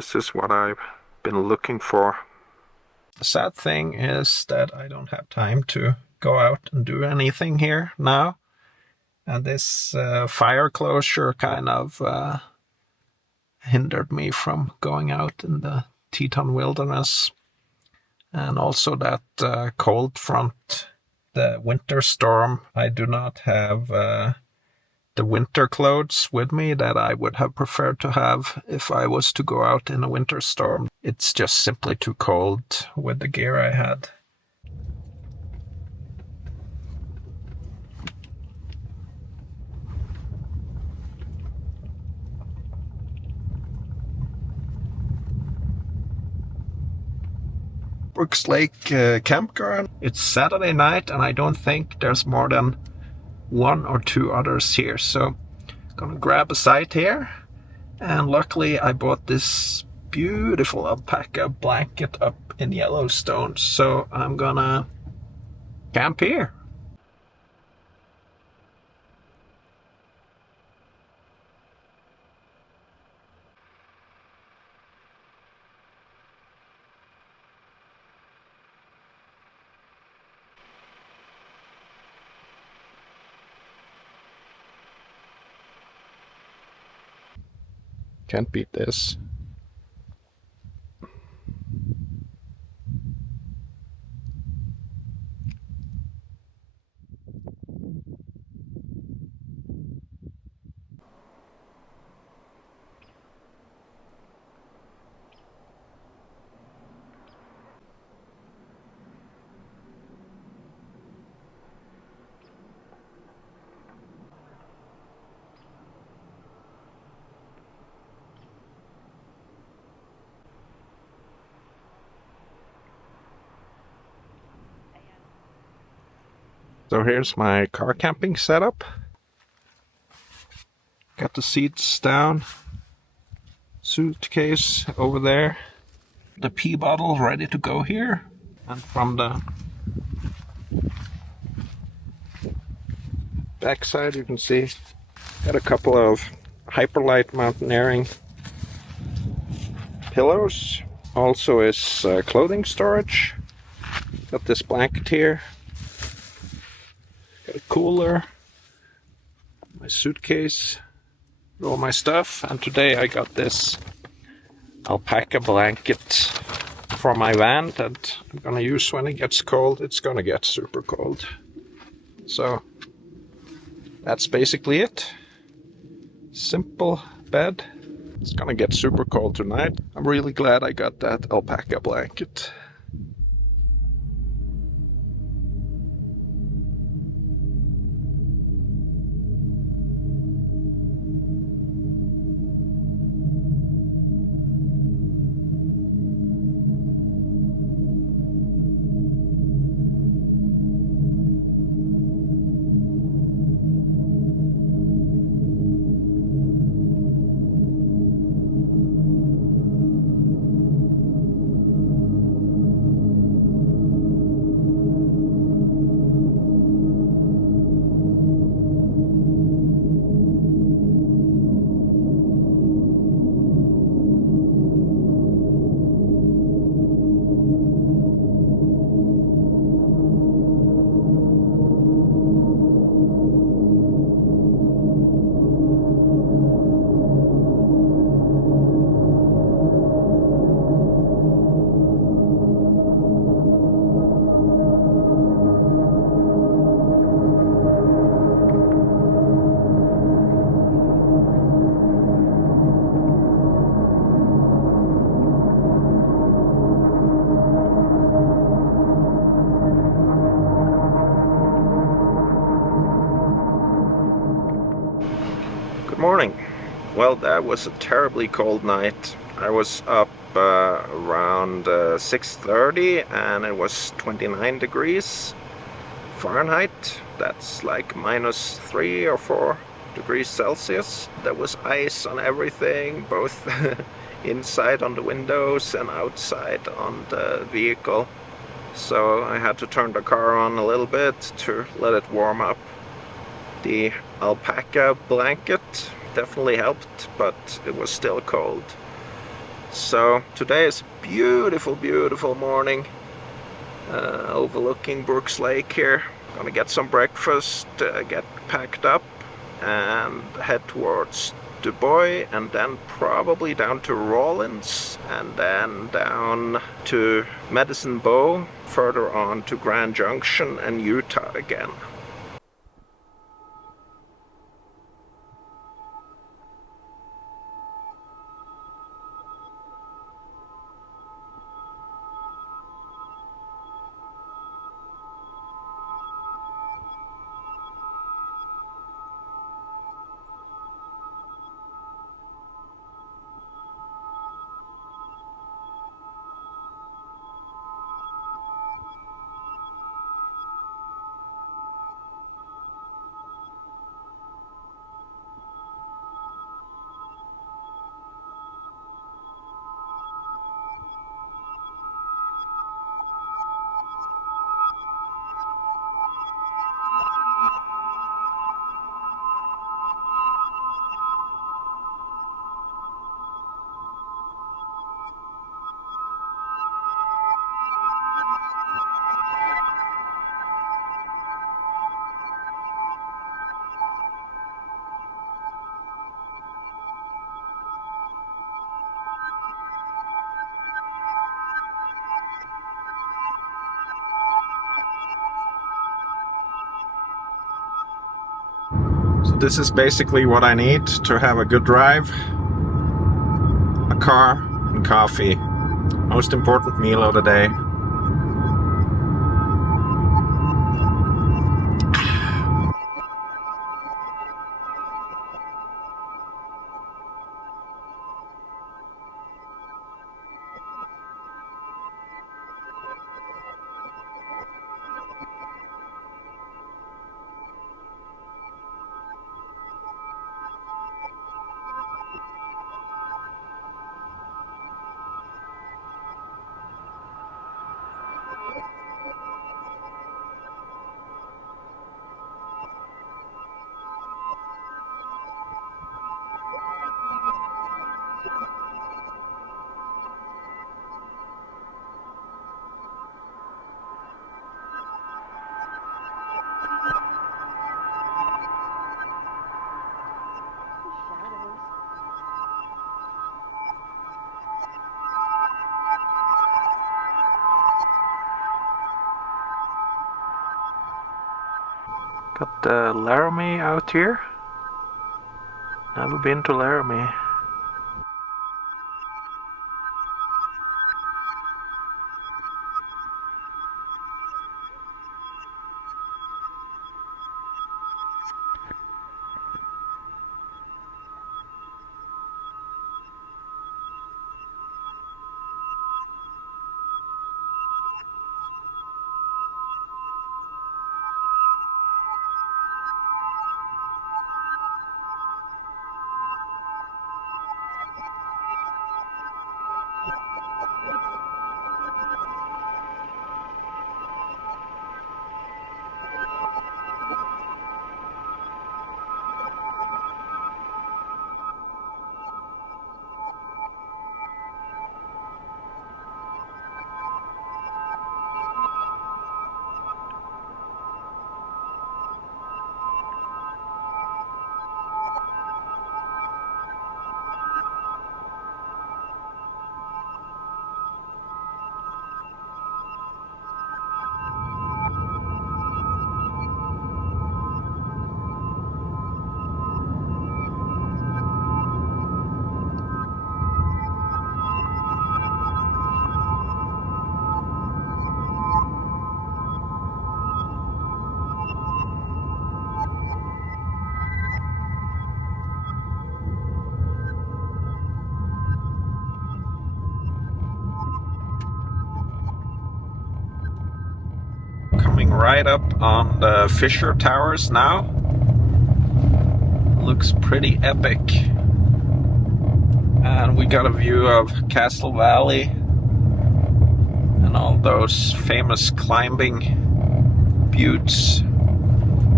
This is what I've been looking for. The sad thing is that I don't have time to go out and do anything here now. And this fire closure kind of hindered me from going out in the Teton Wilderness. And also that cold front, the winter storm. I do not have the winter clothes with me that I would have preferred to have if I was to go out in a winter storm. It's just simply too cold with the gear I had. Brooks Lake Campground. It's Saturday night and I don't think there's more than 1 or 2 others here, so I'm gonna grab a site here. And luckily I bought this beautiful alpaca blanket up in Yellowstone, so I'm gonna camp here. Can't beat this. So here's my car camping setup. Got the seats down, suitcase over there, the pee bottle ready to go here, and from the backside you can see got a couple of hyperlight mountaineering pillows. Also is clothing storage. Got this blanket here. Got a cooler, my suitcase, all my stuff, and today I got this alpaca blanket for my van that I'm gonna use when it gets cold. It's gonna get super cold. So that's basically it. Simple bed. It's gonna get super cold tonight. I'm really glad I got that alpaca blanket. Morning. Well, that was a terribly cold night. I was up around 6:30 and it was 29 degrees Fahrenheit. That's like -3 or 4 degrees Celsius. There was ice on everything, both inside on the windows and outside on the vehicle. So I had to turn the car on a little bit to let it warm up. The alpaca blanket definitely helped, but it was still cold. So today is a beautiful, beautiful morning, overlooking Brooks Lake here. Gonna get some breakfast, get packed up, and head towards Du Bois, and then probably down to Rawlins, and then down to Medicine Bow, further on to Grand Junction and Utah again. So this is basically what I need to have a good drive. A car and coffee. Most important meal of the day. Got the Laramie out here. Never been to Laramie. Coming right up on the Fisher Towers now. Looks pretty epic. And we got a view of Castle Valley and all those famous climbing buttes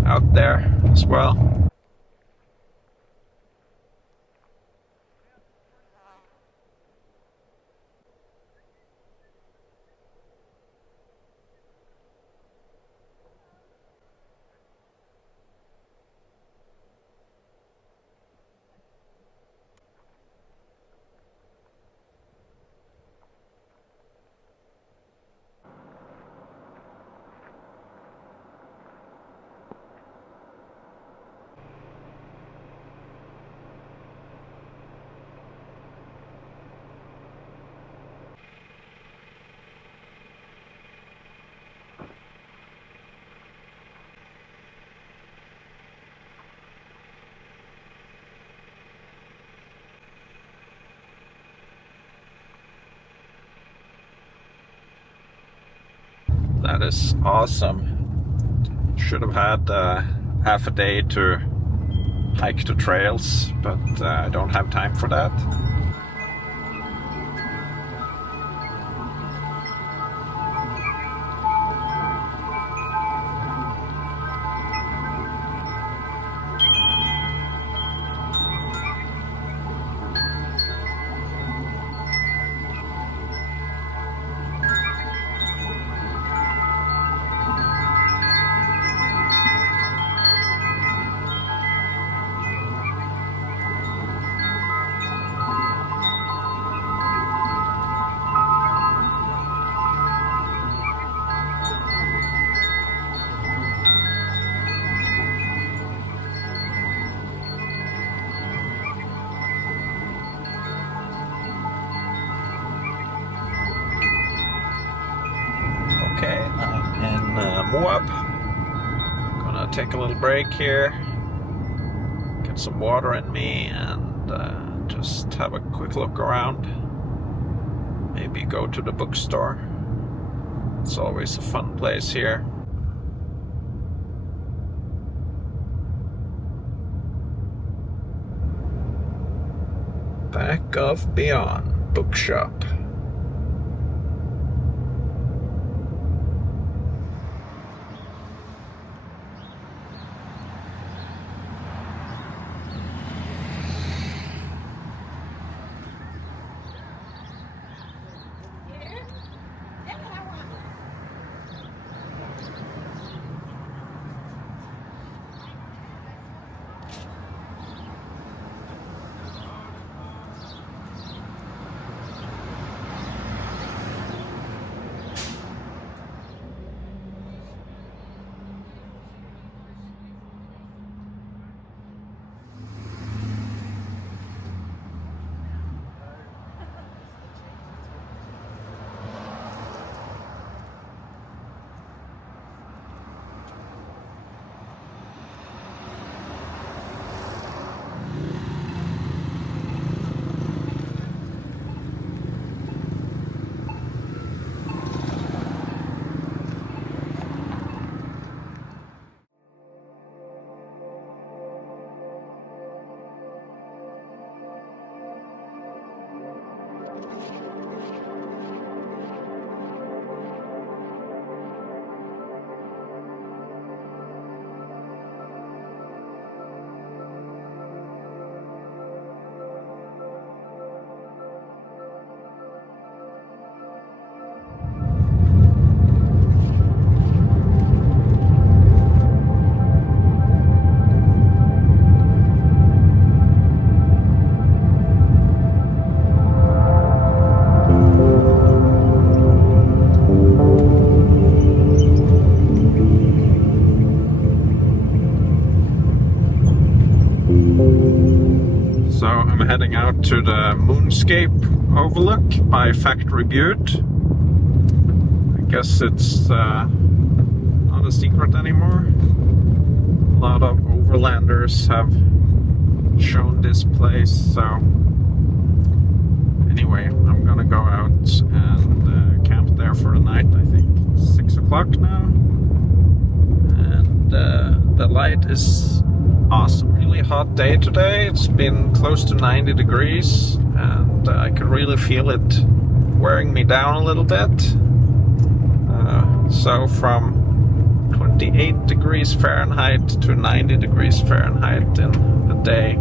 out there as well. That is awesome. Should have had half a day to hike the trails, but I don't have time for that. Okay, I'm in Moab. Gonna take a little break here, get some water in me, and just have a quick look around. Maybe go to the bookstore. It's always a fun place here. Back of Beyond Bookshop. Heading out to the Moonscape Overlook by Factory Butte. I guess it's not a secret anymore. A lot of overlanders have shown this place, so anyway, I'm gonna go out and camp there for the night. I think it's 6 o'clock now, and the light is awesome. Really hot day today. It's been close to 90 degrees, and I can really feel it wearing me down a little bit. So from 28 degrees Fahrenheit to 90 degrees Fahrenheit in a day.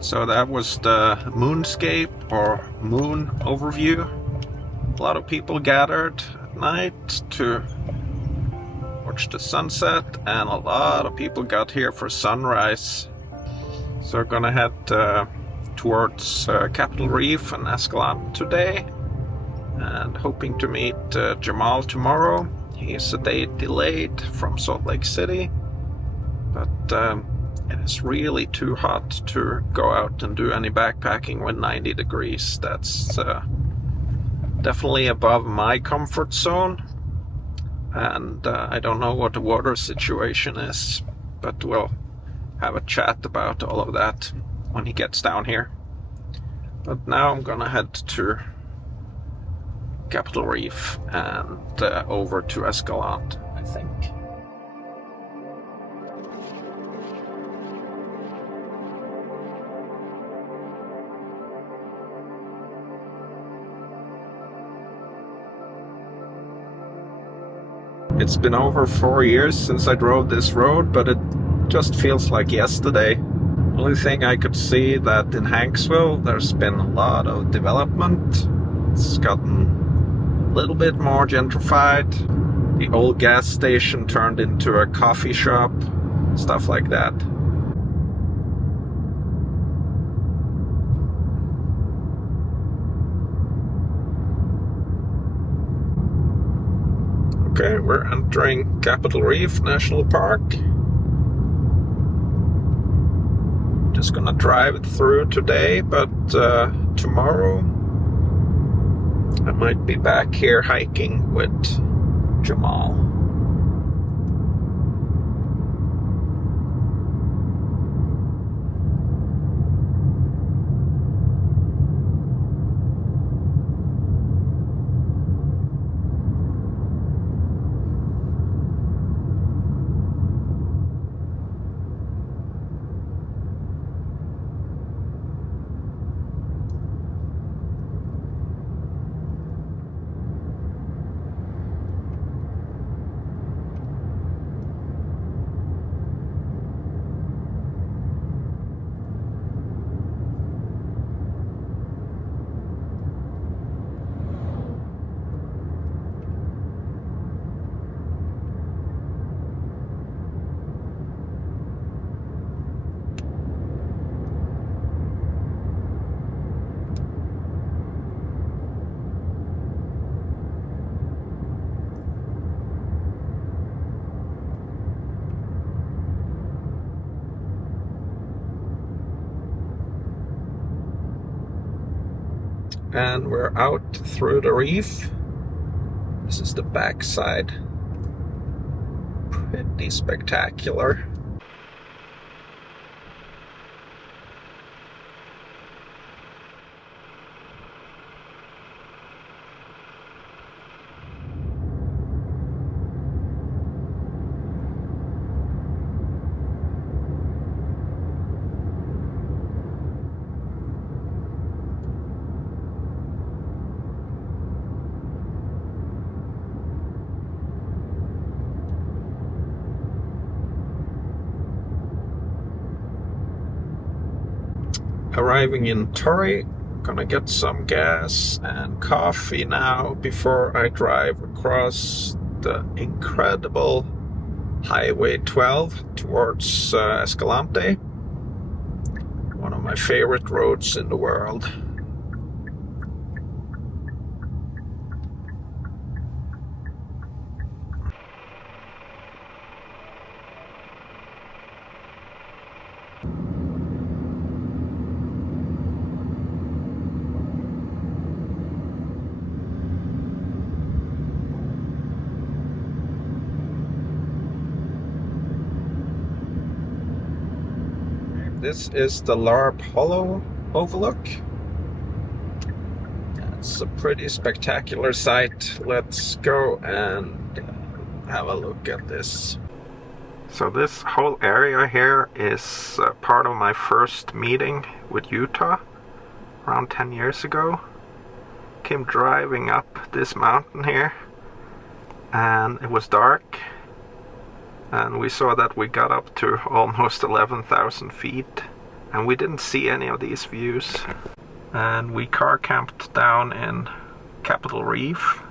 So that was the moonscape or moon overview. A lot of people gathered at night to watch the sunset, and a lot of people got here for sunrise. So we're gonna head towards Capitol Reef and Escalante today, and hoping to meet Jamal tomorrow. He's a day delayed from Salt Lake City, but it is really too hot to go out and do any backpacking with 90 degrees. That's definitely above my comfort zone, and I don't know what the water situation is, but we'll have a chat about all of that when he gets down here. But now I'm gonna head to Capitol Reef and over to Escalante, I think. It's been over 4 years since I drove this road, but it just feels like yesterday. Only thing I could see that in Hanksville there's been a lot of development. It's gotten a little bit more gentrified. The old gas station turned into a coffee shop, stuff like that. Okay, we're entering Capitol Reef National Park. Just gonna drive it through today, but tomorrow I might be back here hiking with Jamal. And we're out through the reef. This is the backside. Pretty spectacular. arriving in Torrey. Gonna get some gas and coffee now before I drive across the incredible Highway 12 towards Escalante. One of my favorite roads in the world. This is the Larb Hollow Overlook. It's a pretty spectacular sight. Let's go and have a look at this. So this whole area here is part of my first meeting with Utah around 10 years ago. Came driving up this mountain here and it was dark. And we saw that we got up to almost 11,000 feet and we didn't see any of these views. And we car camped down in Capitol Reef.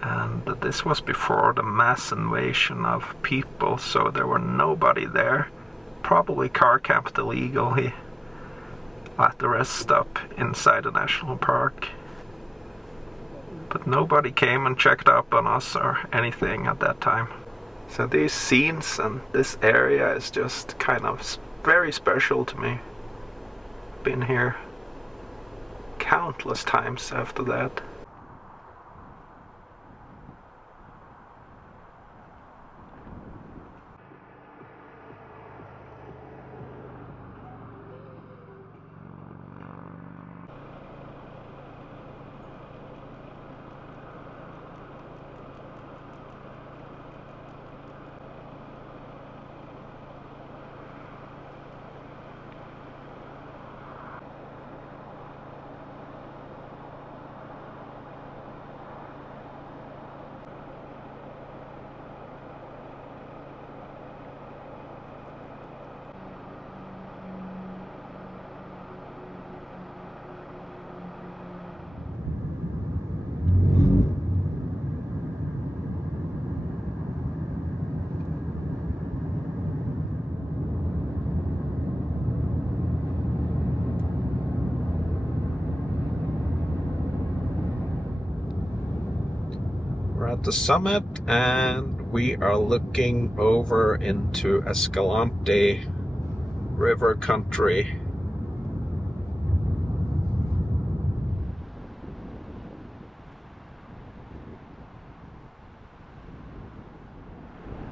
And this was before the mass invasion of people, so there were nobody there. Probably car camped illegally at the rest stop inside the national park. But nobody came and checked up on us or anything at that time. So these scenes and this area is just kind of very special to me. Been here countless times after that. At the summit and we are looking over into Escalante river country.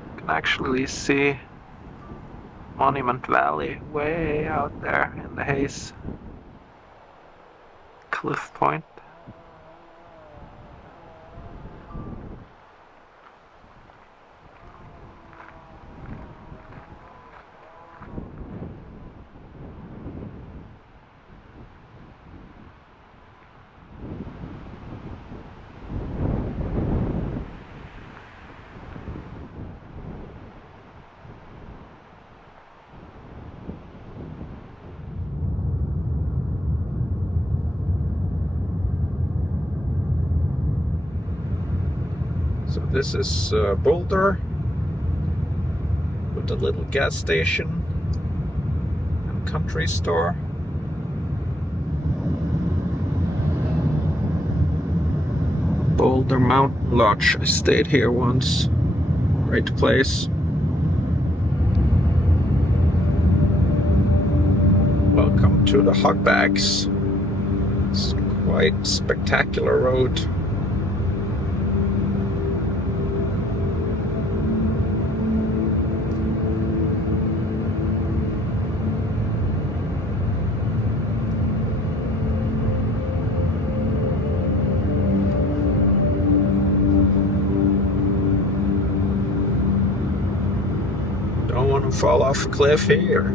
You can actually see Monument Valley way out there in the haze. Cliff Point. So this is Boulder with a little gas station and country store. Boulder Mountain Lodge. I stayed here once. Great place. Welcome to the Hogbags. It's quite spectacular road. Don't want to fall off a cliff here.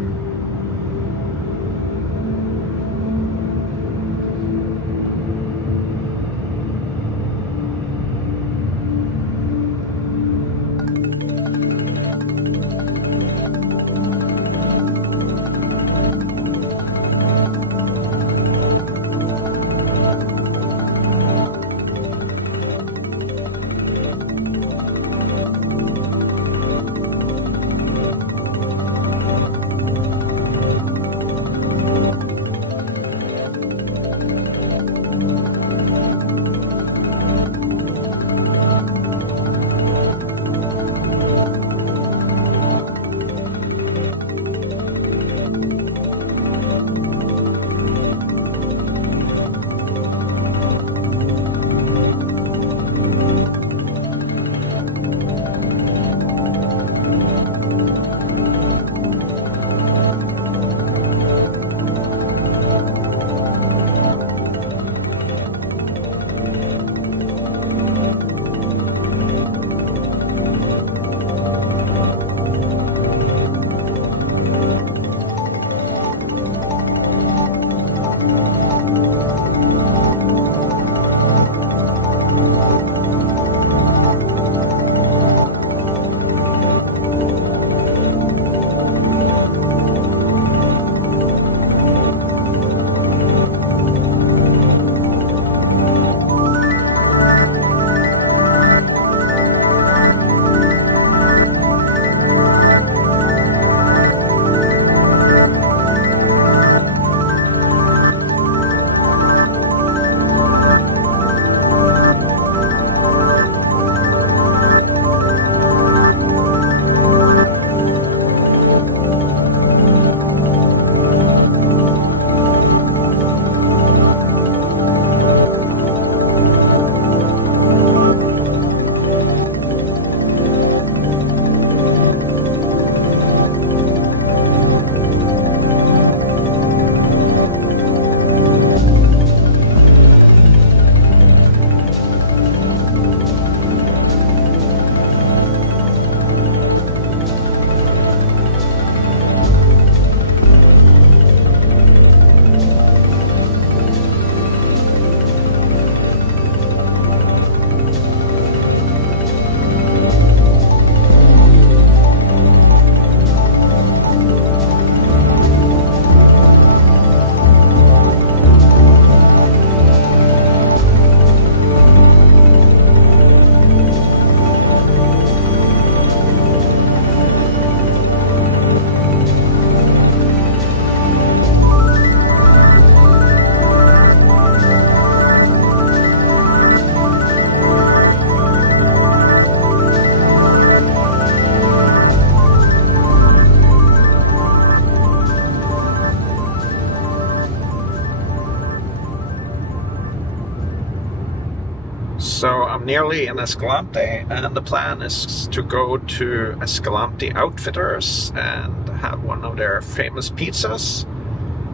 nearly in Escalante, and the plan is to go to Escalante Outfitters and have one of their famous pizzas.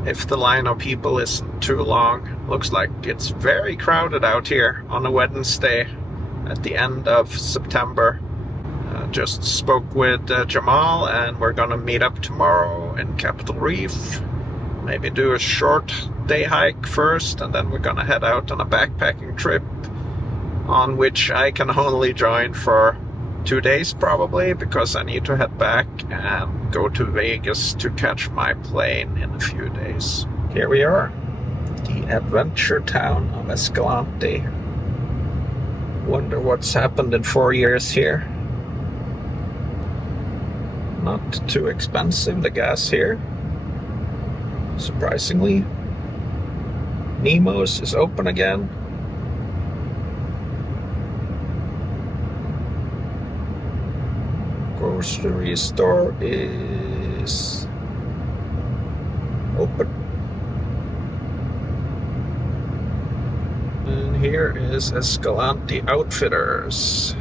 If the line of people isn't too long. Looks like it's very crowded out here on a Wednesday at the end of September. Just spoke with Jamal, and we're gonna meet up tomorrow in Capitol Reef. Maybe do a short day hike first, and then we're gonna head out on a backpacking trip on which I can only join for 2 days probably, because I need to head back and go to Vegas to catch my plane in a few days. Here we are, the adventure town of Escalante. Wonder what's happened in 4 years here. Not too expensive, the gas here, surprisingly. Nemo's is open again. Grocery store is open. And here is Escalante Outfitters.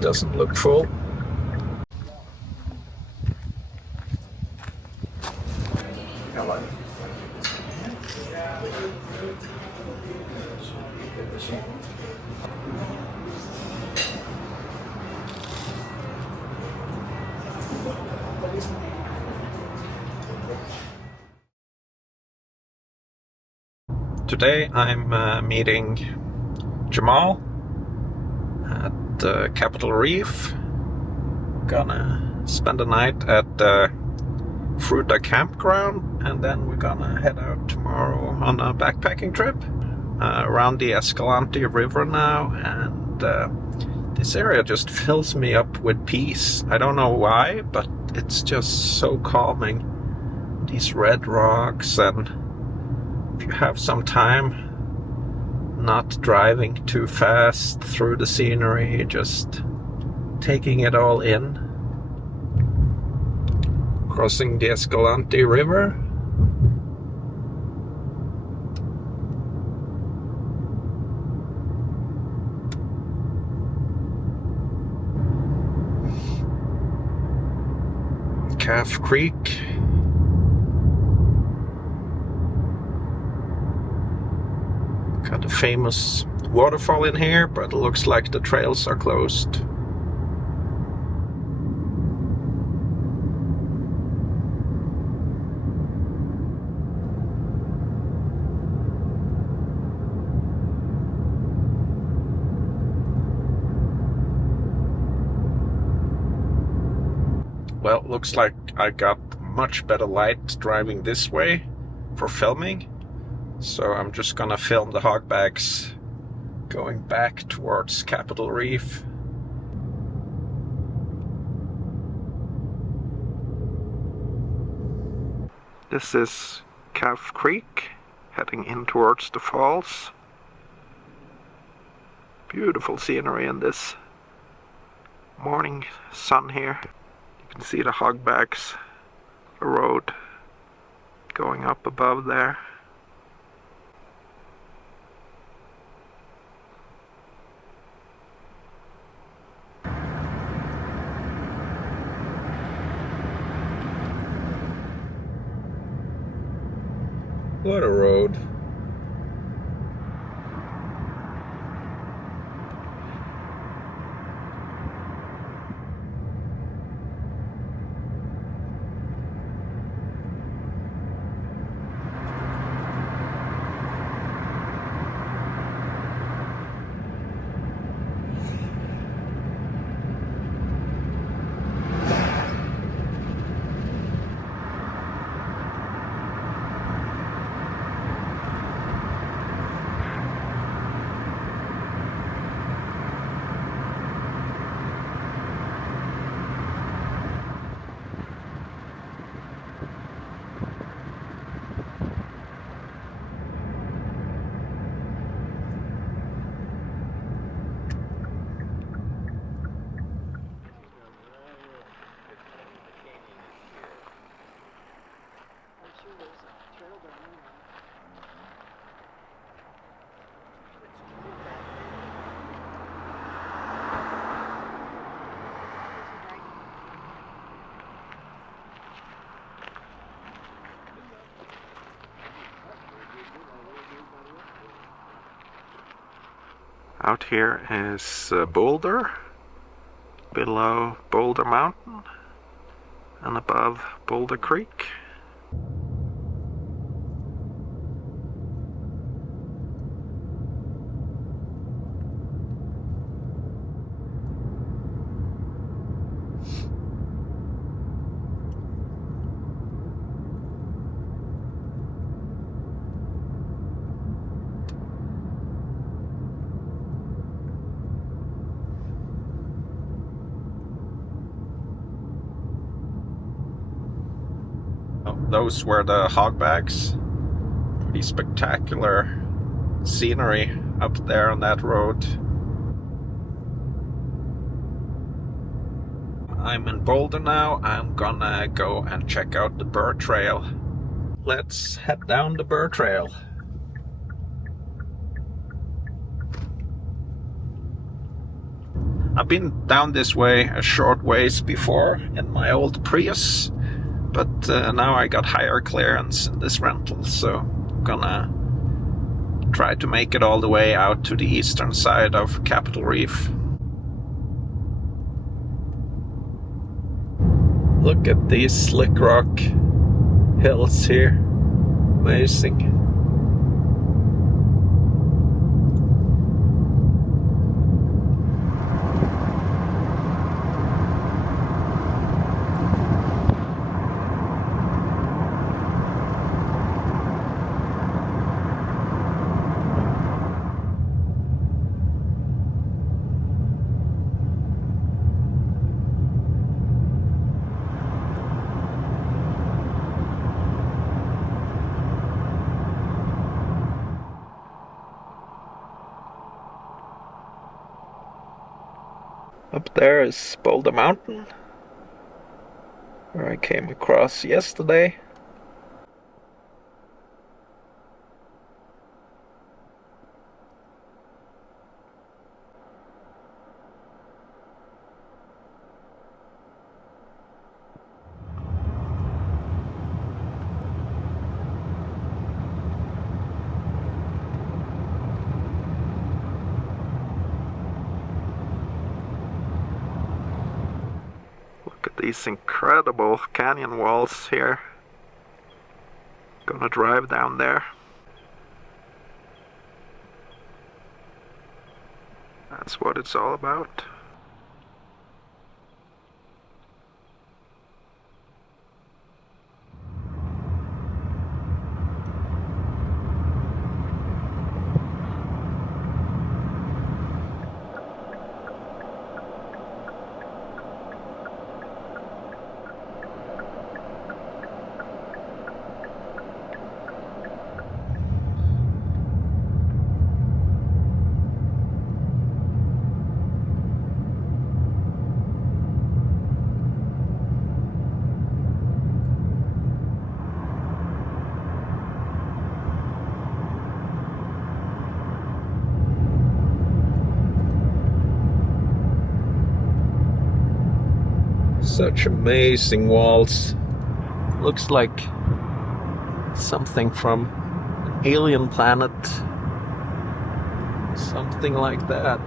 Doesn't look full. Today I'm meeting Jamal at Capitol Reef. Gonna spend the night at Fruita Campground, and then we're gonna head out tomorrow on a backpacking trip around the Escalante River now, and this area just fills me up with peace. I don't know why, but it's just so calming. These red rocks, and if you have some time, not driving too fast through the scenery, just taking it all in. Crossing the Escalante River. Calf Creek. Got a famous waterfall in here, but it looks like the trails are closed. Well, looks like I got much better light driving this way for filming. So I'm just gonna film the hog bags going back towards Capitol Reef. This is Calf Creek, heading in towards the falls. Beautiful scenery in this morning sun here. You can see the hog bags, the road going up above there. What a road. Out here is Boulder, below Boulder Mountain, and above Boulder Creek. Those were the hogbags. Pretty spectacular scenery up there on that road. I'm in Boulder now. I'm gonna go and check out the Burr Trail. Let's head down the Burr Trail. I've been down this way a short ways before in my old Prius. But now I got higher clearance in this rental, so I'm gonna try to make it all the way out to the eastern side of Capitol Reef. Look at these slick rock hills here. Amazing. Up there is Boulder Mountain, where I came across yesterday. These incredible canyon walls here. Gonna drive down there. That's what it's all about. Such amazing walls. Looks like something from an alien planet. Something like that.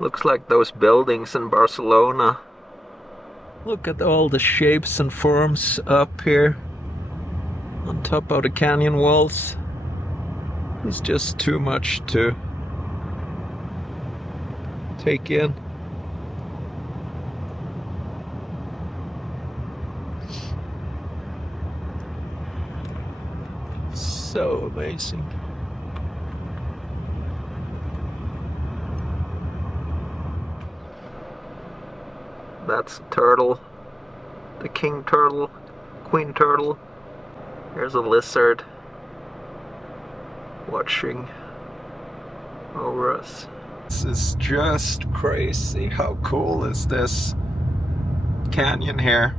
Looks like those buildings in Barcelona. Look at all the shapes and forms up here on top of the canyon walls. It's just too much to take in. So amazing. That's the turtle, the king turtle, queen turtle. There's a lizard watching over us. This is just crazy. How cool is this canyon here?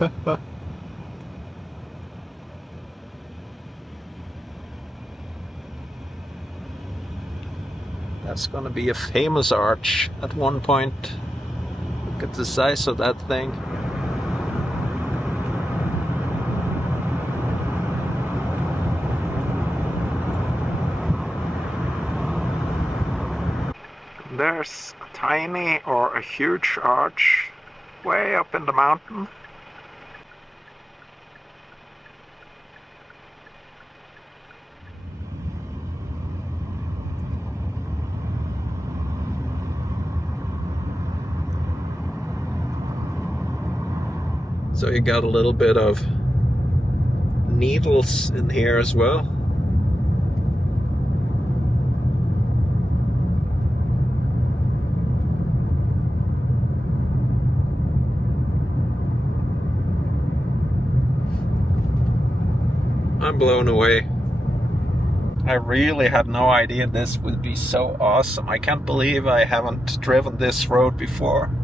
That's gonna be a famous arch at one point. Look at the size of that thing. There's a tiny or a huge arch way up in the mountain. So you got a little bit of needles in here as well. I'm blown away. I really had no idea this would be so awesome. I can't believe I haven't driven this road before.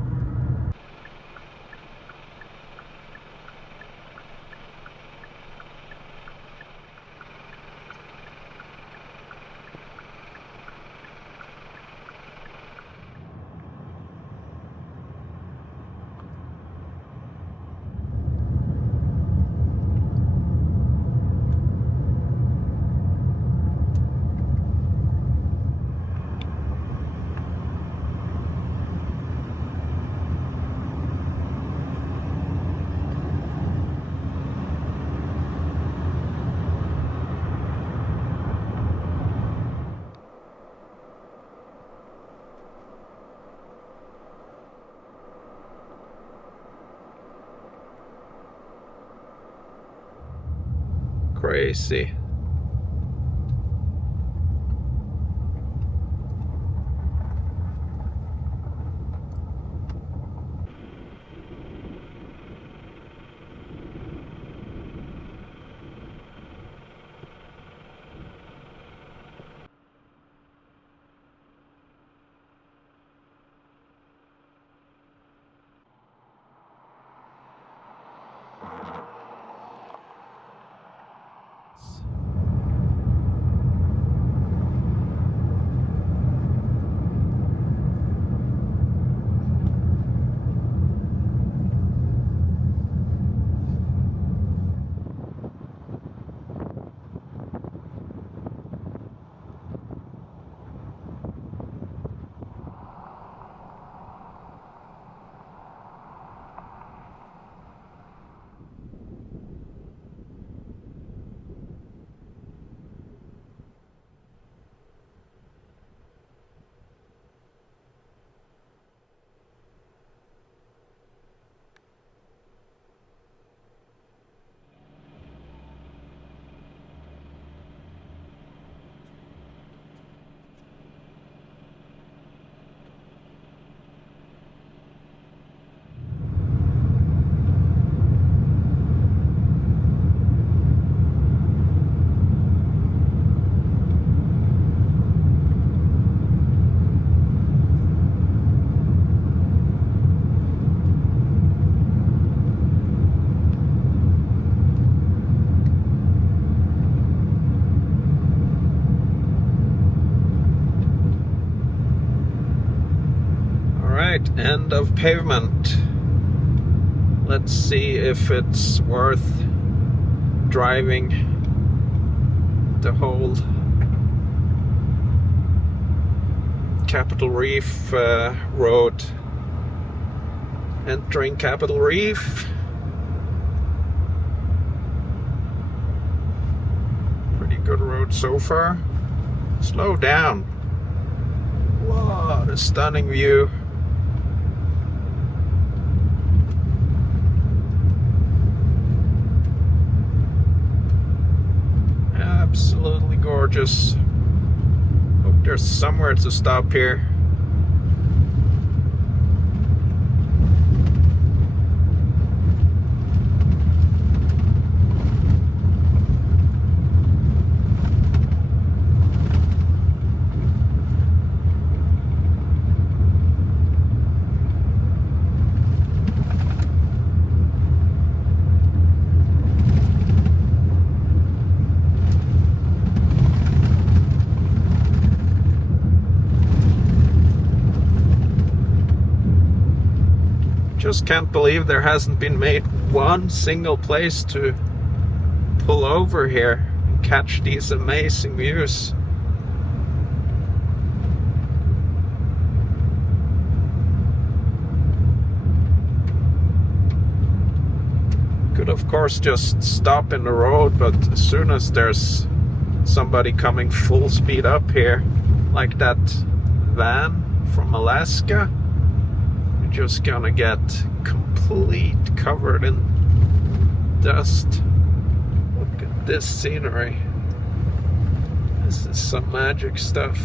Crazy. End of pavement. Let's see if it's worth driving the whole Capitol Reef road. Entering Capitol Reef. Pretty good road so far. Slow down. What a stunning view. Absolutely gorgeous. Hope there's somewhere to stop here. Just can't believe there hasn't been made one single place to pull over here and catch these amazing views. Could of course just stop in the road, but as soon as there's somebody coming full speed up here, like that van from Alaska, you're just gonna get complete covered in dust. Look at this scenery. This is some magic stuff.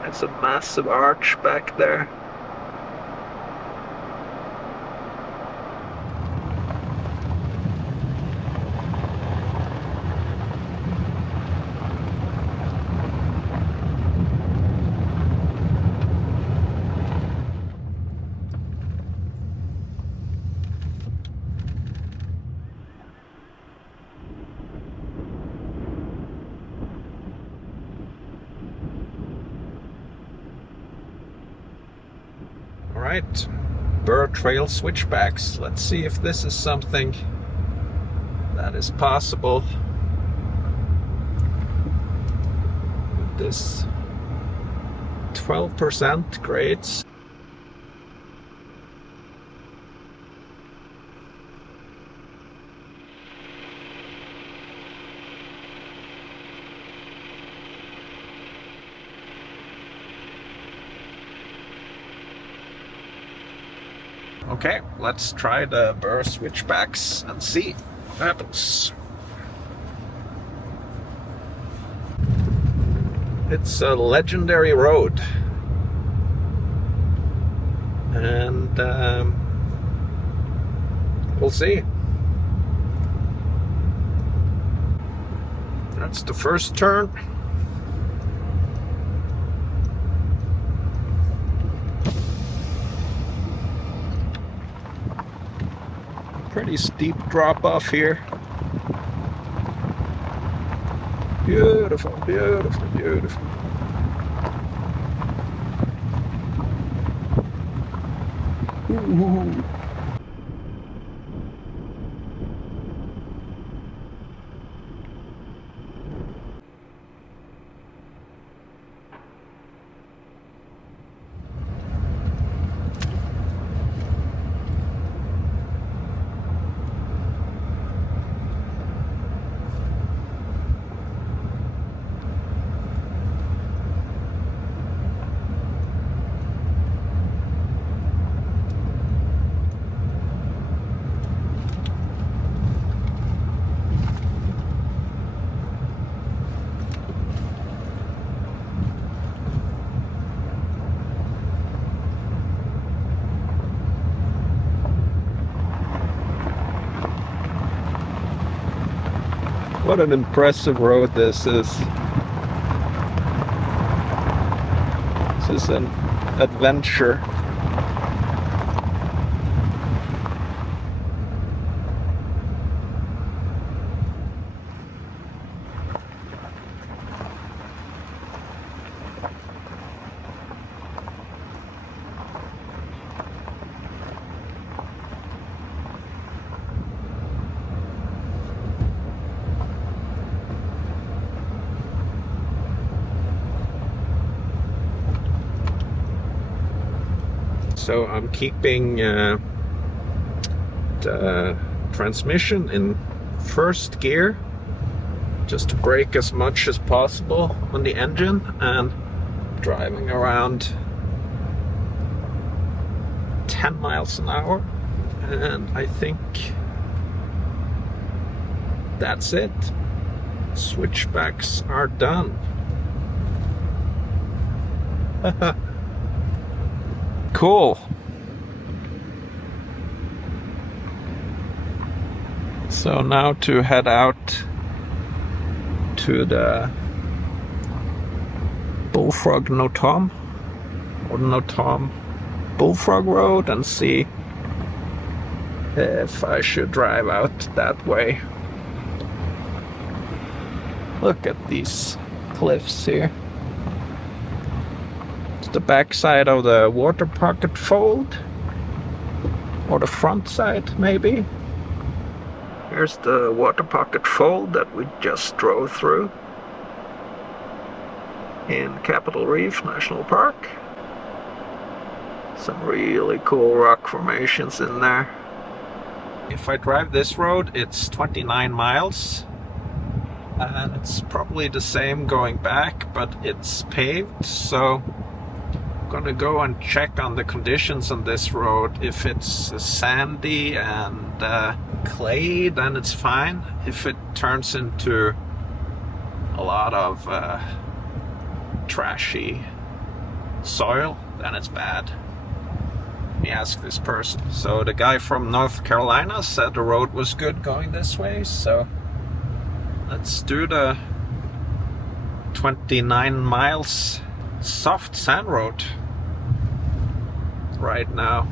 There's a massive arch back there. Alright, Burr Trail switchbacks. Let's see if this is something that is possible with this 12% grades. Okay, let's try the Burr switchbacks and see what happens. It's a legendary road, and we'll see. That's the first turn. Pretty steep drop off here. Beautiful, beautiful, beautiful. Ooh. What an impressive road this is. This is an adventure. So I'm keeping the transmission in first gear just to brake as much as possible on the engine, and driving around 10 miles an hour, and I think that's it. Switchbacks are done. Cool. So now to head out to the Bullfrog Notom, or Notom-Bullfrog Road, and see if I should drive out that way. Look at these cliffs here. It's the back side of the water pocket fold, or the front side maybe. Here's the water pocket fold that we just drove through in Capitol Reef National Park. Some really cool rock formations in there. If I drive this road, it's 29 miles. And it's probably the same going back, but it's paved, so I'm gonna go and check on the conditions on this road. If it's sandy and clay, then it's fine. If it turns into a lot of trashy soil, then it's bad. Let me ask this person. So the guy from North Carolina said the road was good going this way, so let's do the 29 miles soft sand road right now.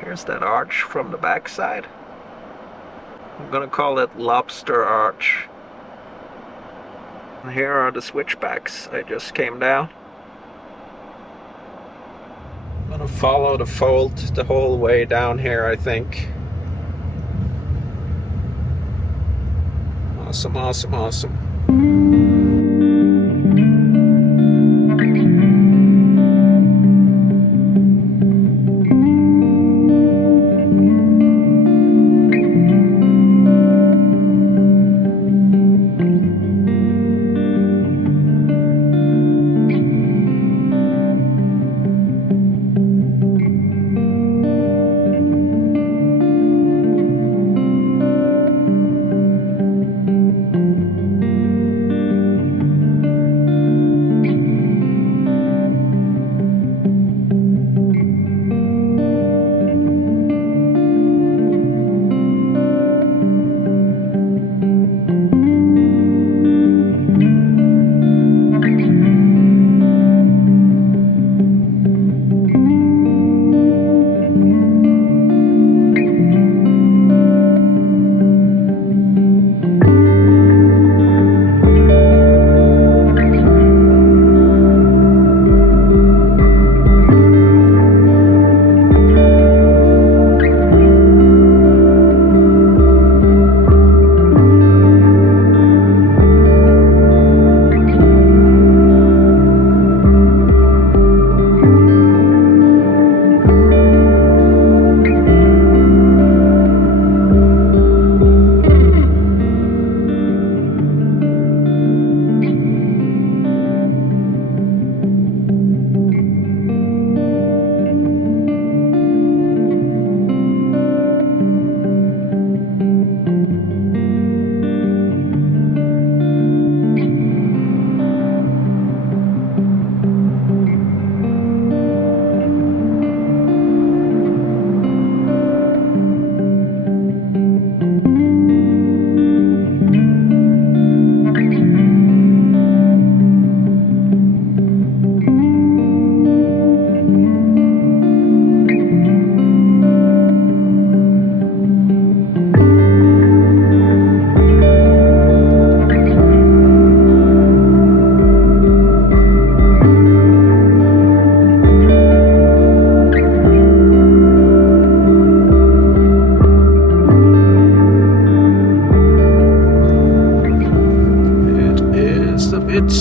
Here's that arch from the backside. I'm gonna call it Lobster Arch. And here are the switchbacks I just came down. I'm gonna follow the fold the whole way down here, I think. Awesome, awesome, awesome.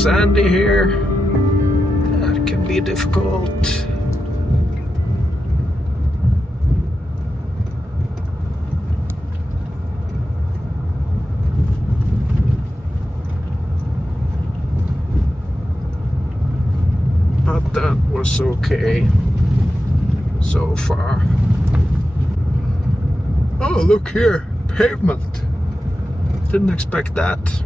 sandy here. That can be difficult. But that was okay so far. Oh, look here, pavement. Didn't expect that.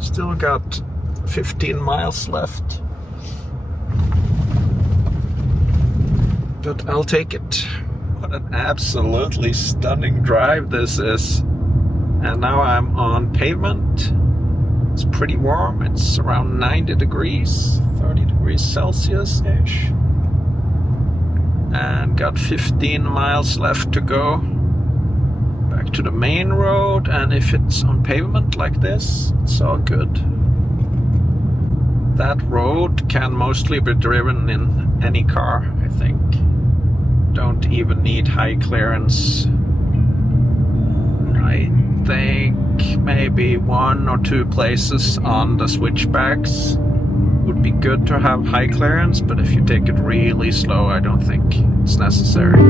Still got 15 miles left. But I'll take it. What an absolutely stunning drive this is. And now I'm on pavement. It's pretty warm. It's around 90 degrees, 30 degrees Celsius-ish. And got 15 miles left to go back to the main road. And if it's on pavement like this, it's all good. That road can mostly be driven in any car, I think. Don't even need high clearance. I think maybe 1 or 2 places on the switchbacks would be good to have high clearance, but if you take it really slow, I don't think it's necessary.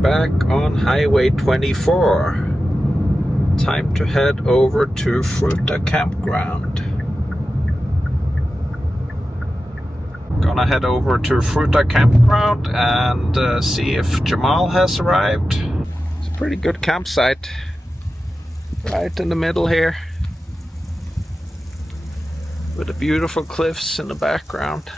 Back on Highway 24. Time to head over to Fruita Campground. Gonna head over to Fruita Campground and see if Jamal has arrived. It's a pretty good campsite. Right in the middle here. With the beautiful cliffs in the background.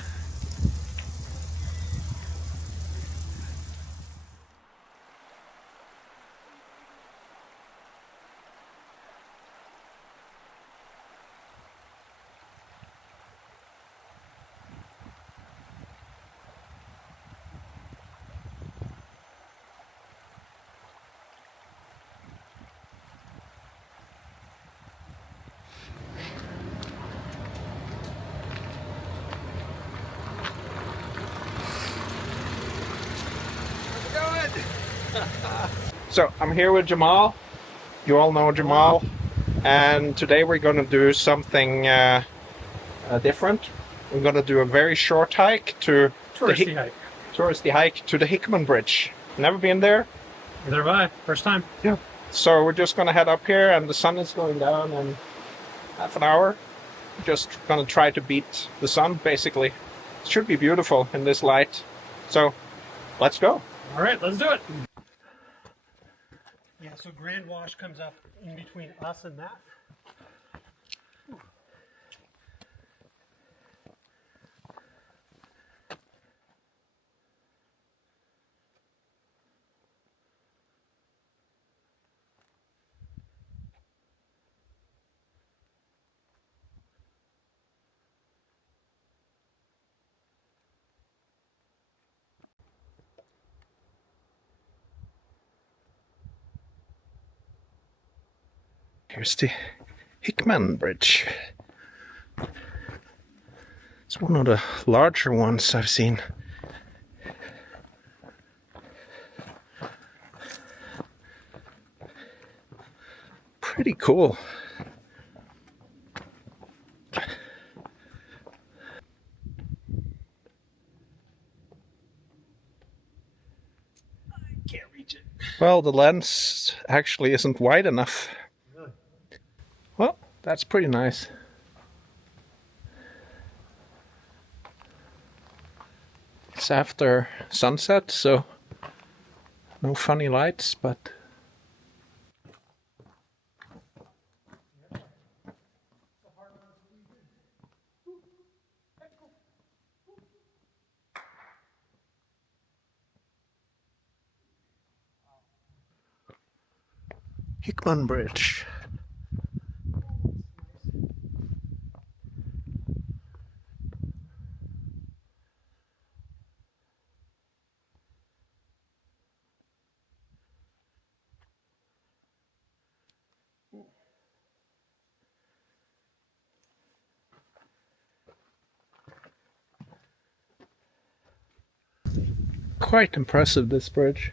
So I'm here with Jamal. You all know Jamal. And today we're going to do something different. We're going to do a very short hike to touristy hike to the Hickman Bridge. Never been there? Neither have I. First time. Yeah. So we're just going to head up here, and the sun is going down in half an hour. Just going to try to beat the sun, basically. It should be beautiful in this light. So let's go. All right, let's do it. Yeah, so Grand Wash comes up in between us and that. Here's the Hickman Bridge. It's one of the larger ones I've seen. Pretty cool. Can't reach it. Well, the lens actually isn't wide enough. Really? Well, that's pretty nice. It's after sunset, so no funny lights, but Hickman Bridge. quite impressive, this bridge.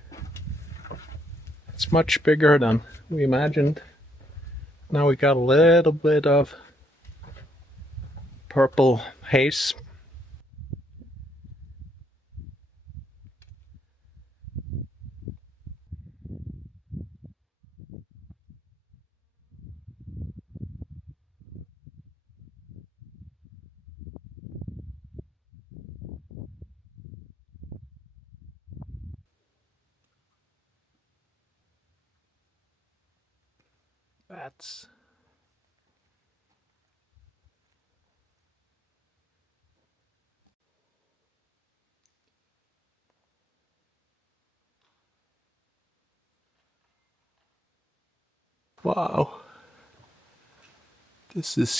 It's much bigger than we imagined. Now we got a little bit of purple haze. Bats. Wow. This is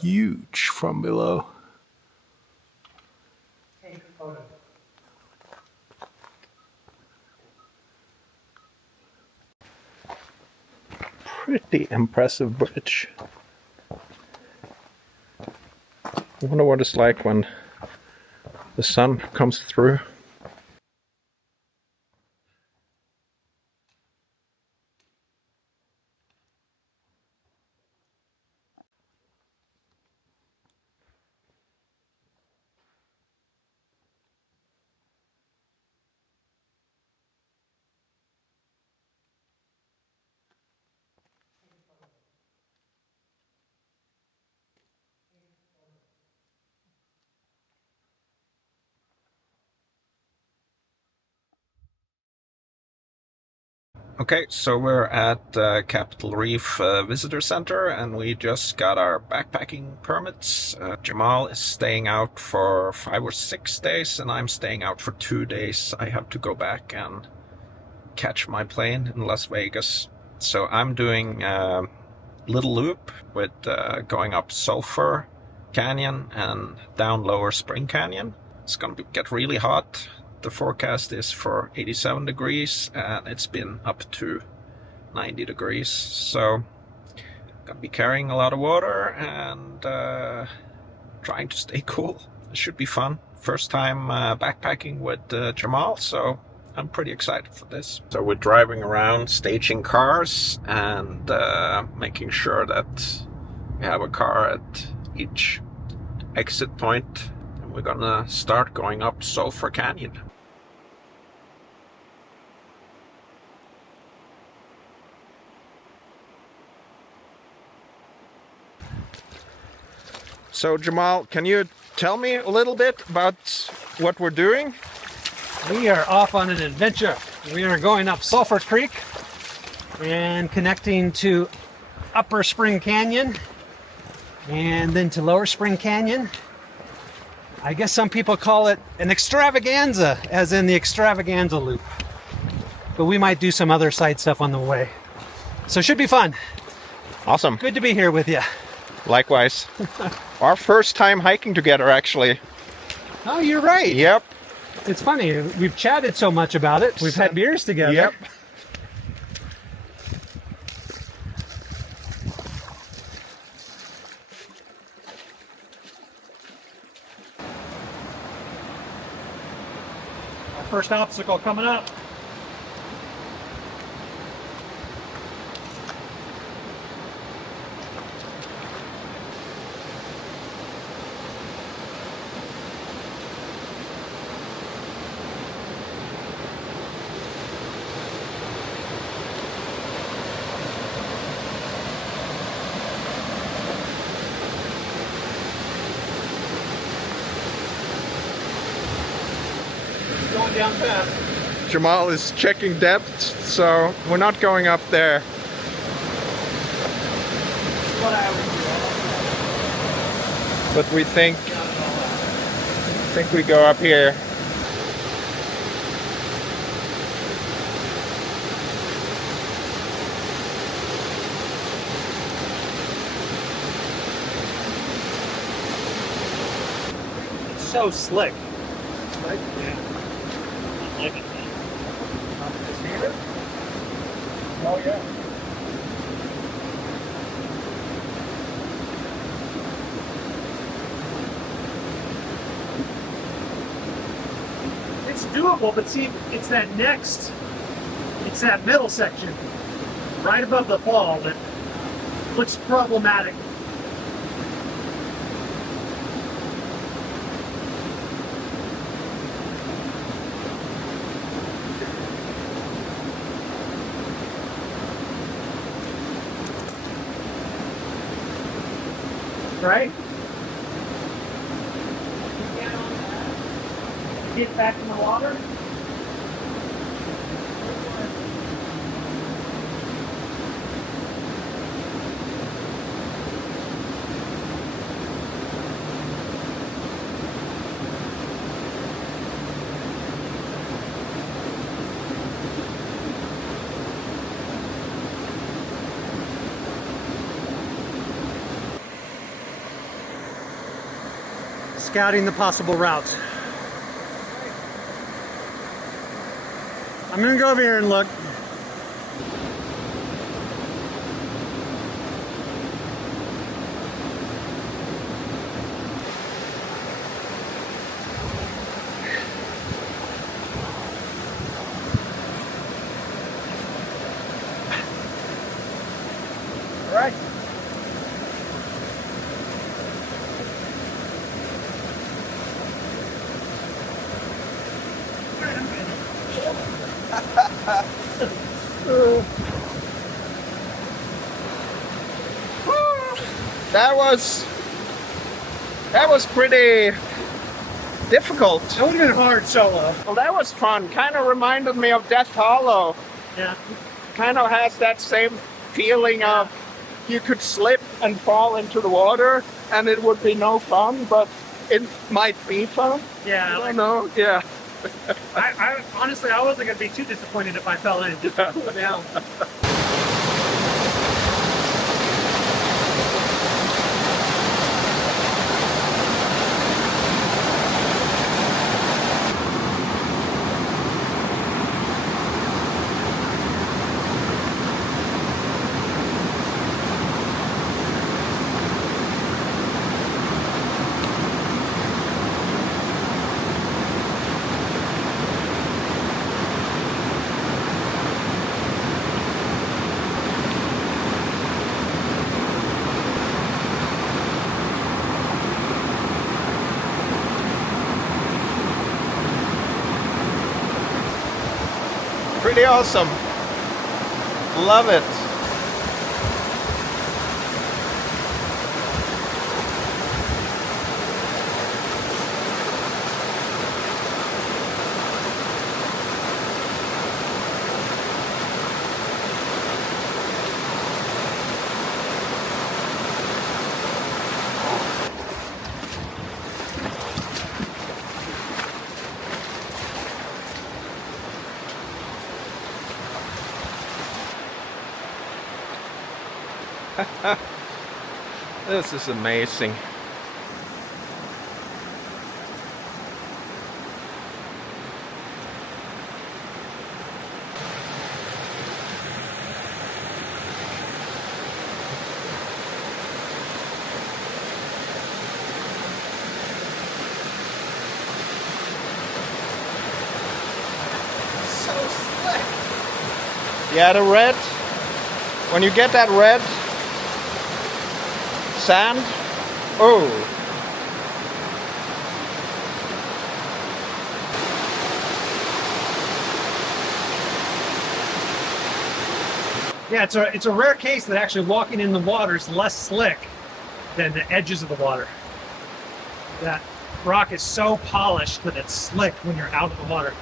huge from below. Pretty impressive bridge. I wonder what it's like when the sun comes through. Okay, so we're at Capitol Reef Visitor Center, and we just got our backpacking permits. Jamal is staying out for 5 or 6 days, and I'm staying out for 2 days. I have to go back and catch my plane in Las Vegas. So I'm doing a little loop with going up Sulfur Canyon and down Lower Spring Canyon. It's gonna get really hot. The forecast is for 87 degrees, and it's been up to 90 degrees. So gonna be carrying a lot of water and trying to stay cool. It should be fun. First time backpacking with Jamal, so I'm pretty excited for this. So we're driving around, staging cars, and making sure that we have a car at each exit point. And we're gonna start going up Sulfur Canyon. So Jamal, can you tell me a little bit about what we're doing? We are off on an adventure. We are going up Sulfur Creek and connecting to Upper Spring Canyon and then to Lower Spring Canyon. I guess some people call it an extravaganza, as in the extravaganza loop. But we might do some other side stuff on the way. So it should be fun. Awesome. Good to be here with you. Likewise. Our first time hiking together, actually. Oh, you're right. Yep. It's funny. We've chatted so much about it. We've had beers together. Yep. Our first obstacle coming up. Going down fast. Jamal is checking depth, so we're not going up there. But we think we go up here. It's so slick. Right? Yeah. I like it. Oh yeah. it's doable, but see, it's that middle section right above the fall that looks problematic. Right? Get back in the water. Scouting the possible routes. I'm gonna go over here and look. All right. That was pretty difficult. That would have been hard solo. Well, that was fun. Kind of reminded me of Death Hollow. Yeah. Kind of has that same feeling of you could slip and fall into the water and it would be no fun, but it might be fun. Yeah. I don't know. Yeah. I honestly, I wasn't gonna be too disappointed if I fell in. Yeah. Pretty awesome. Love it. This is amazing. So slick. Yeah, the red, when you get that red sand, oh. Yeah, it's a rare case that actually walking in the water is less slick than the edges of the water. That rock is so polished that it's slick when you're out of the water.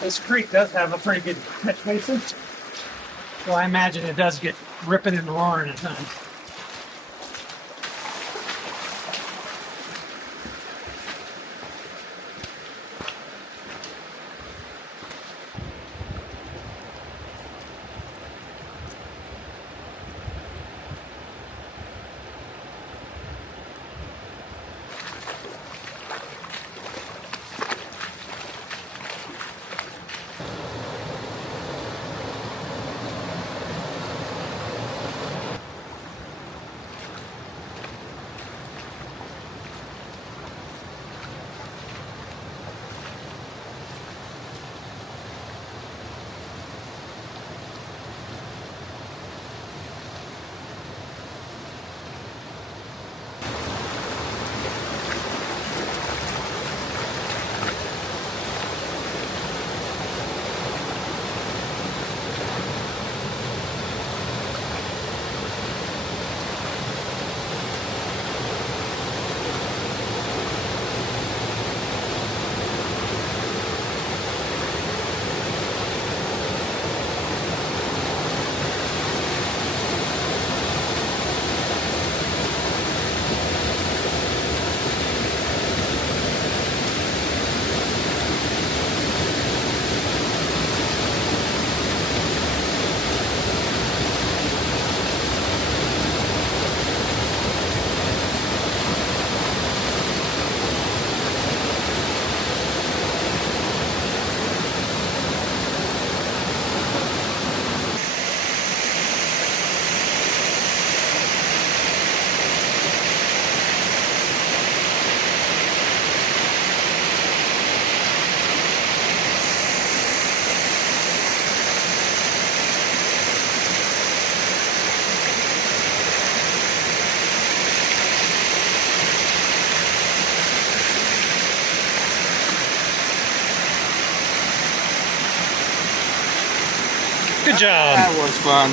This creek does have a pretty good catch basin, so I imagine it does get ripping and roaring at times. Good job. That was fun.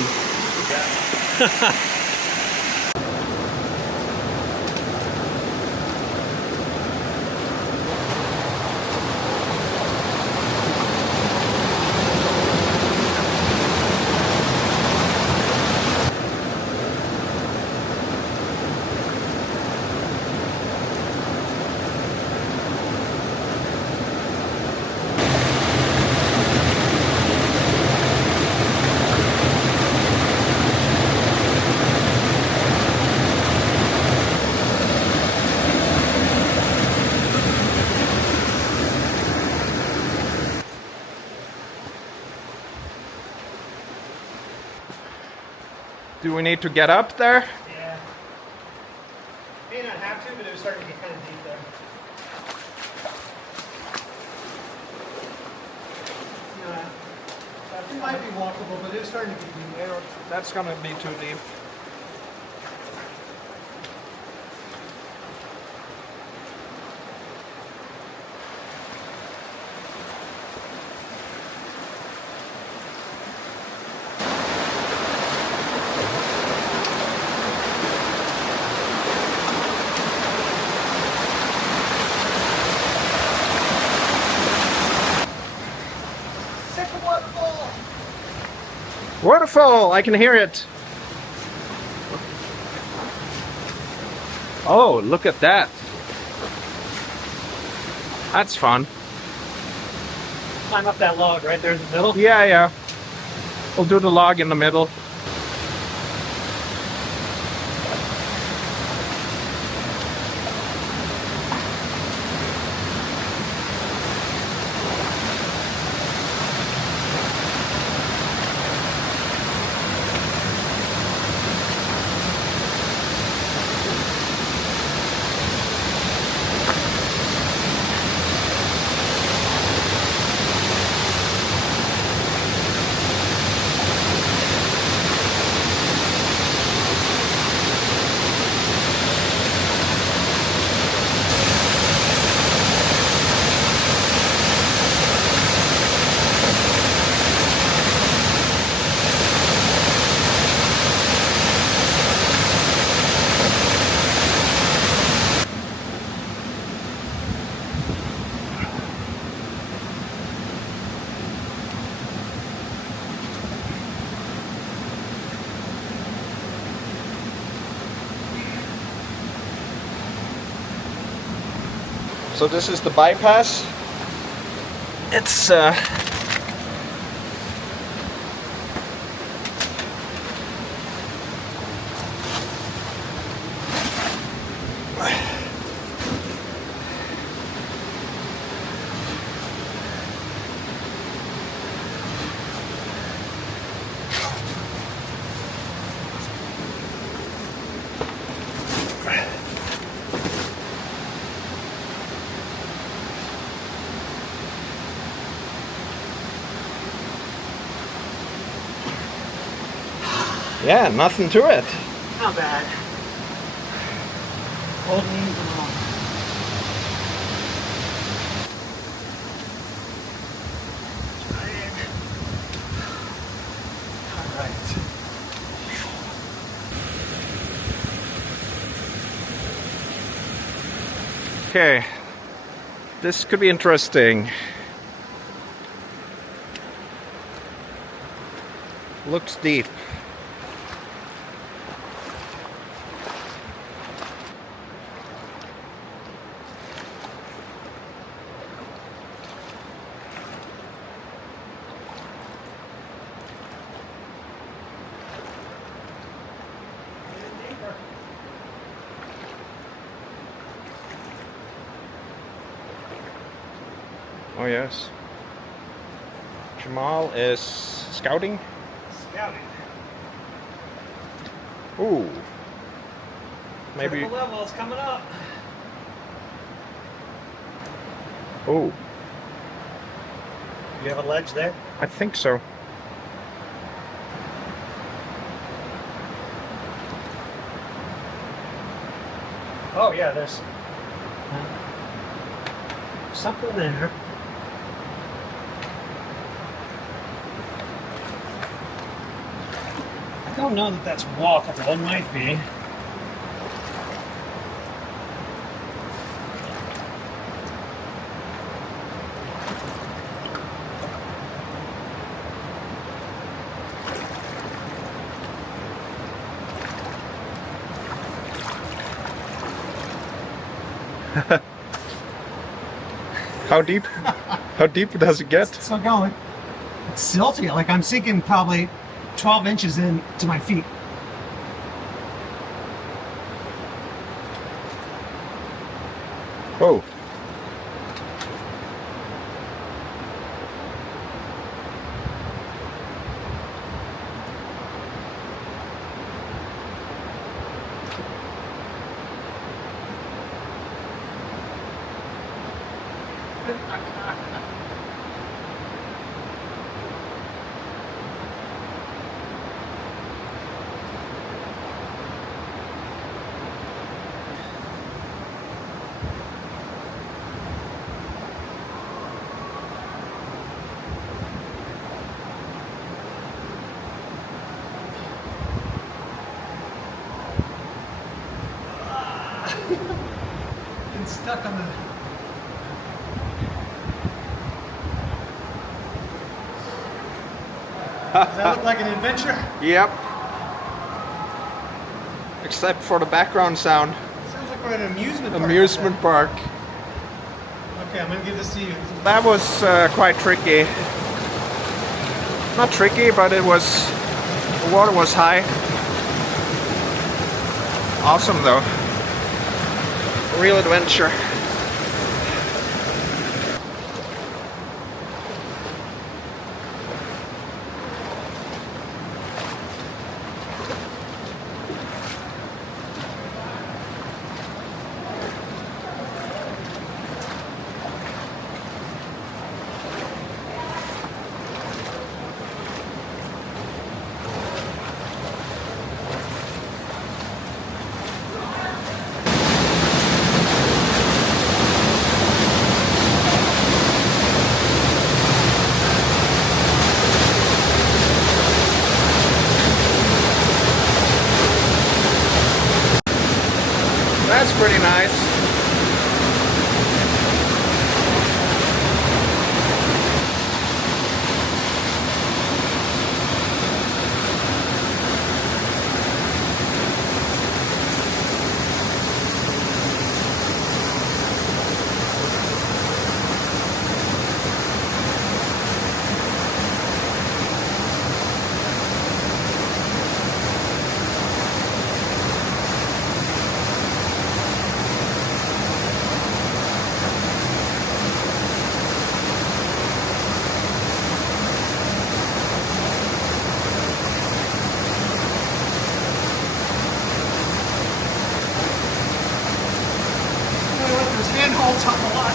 Do we need to get up there? Yeah. May not have to, but it was starting to get kind of deep there. It might be walkable, but it was starting to get deep. Yeah, that's gonna be too deep. Waterfall! I can hear it. Oh, look at that. That's fun. Climb up that log right there in the middle. Yeah, yeah. We'll do the log in the middle. So this is the bypass. It's yeah, nothing to it. Not bad. Old knees and all. Alright. Okay, this could be interesting. Looks deep. Oh yes. Jamal is scouting. Scouting. Ooh. Maybe. Critical level is coming up. Ooh. You have a ledge there? I think so. Oh yeah, there's something there. don't know that that's walkable. It might be. How deep does it get? It's still going. It's silty. Like I'm sinking probably 12 inches in to my feet. Oh. Been stuck on the. Does that look like an adventure? Yep. Except for the background sound. Sounds like we're at an amusement park. Amusement park. Okay, I'm gonna give this to you. That was quite tricky. Not tricky, but it was. The water was high. Awesome though. Real adventure. That's pretty nice. Handholds help a lot.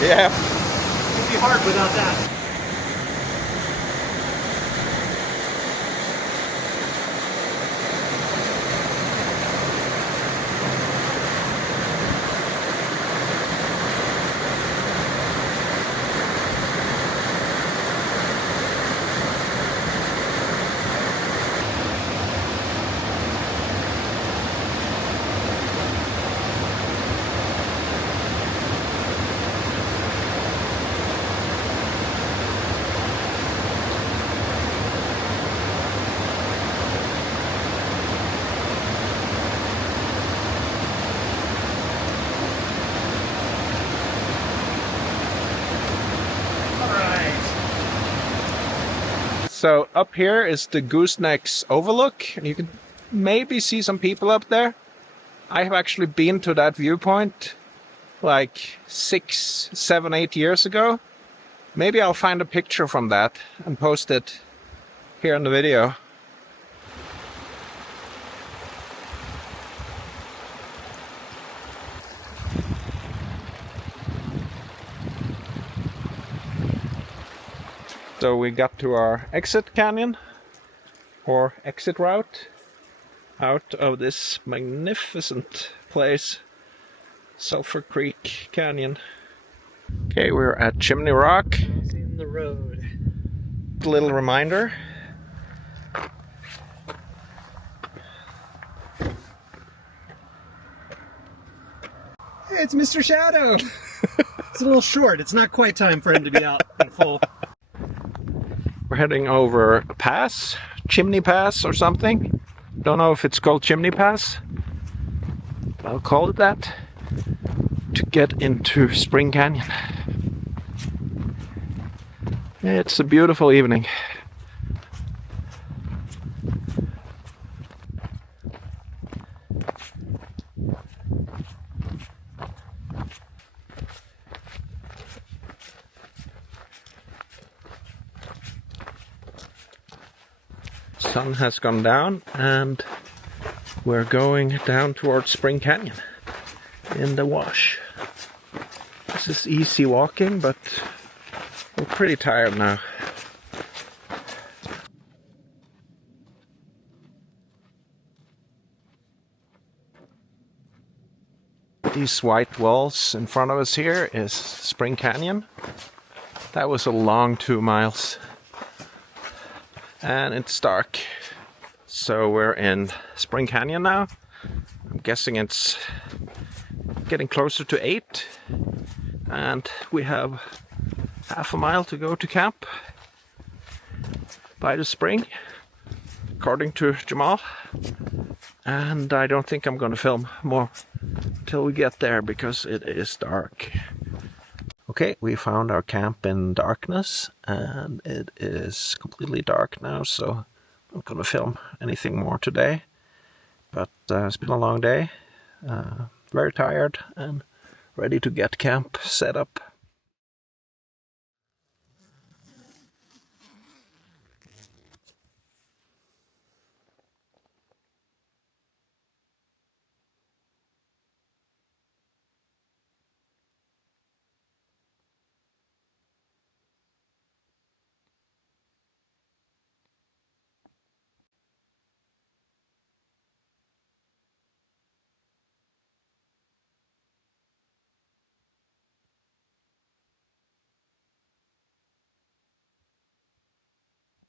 Yeah. It'd be hard without that. So up here is the Goosenecks Overlook, and you can maybe see some people up there. I have actually been to that viewpoint like 6, 7, 8 years ago. Maybe I'll find a picture from that and post it here in the video. So we got to our exit canyon, or exit route, out of this magnificent place, Sulfur Creek Canyon. Okay, we're at Chimney Rock. In the road. A little reminder. It's Mr. Shadow. It's a little short. It's not quite time for him to be out in full. We're heading over a pass, Chimney Pass or something. Don't know if it's called Chimney Pass. I'll call it that. To get into Spring Canyon. It's a beautiful evening. Sun has gone down and we're going down towards Spring Canyon in the wash. This is easy walking, but we're pretty tired now. These white walls in front of us here is Spring Canyon. That was a long 2 miles. And it's dark. So we're in Spring Canyon now. I'm guessing it's getting closer to 8. And we have half a mile to go to camp by the spring, according to Jamal. And I don't think I'm going to film more till we get there because it is dark. Okay, we found our camp in darkness and it is completely dark now, so I'm not going to film anything more today. But it's been a long day, very tired and ready to get camp set up.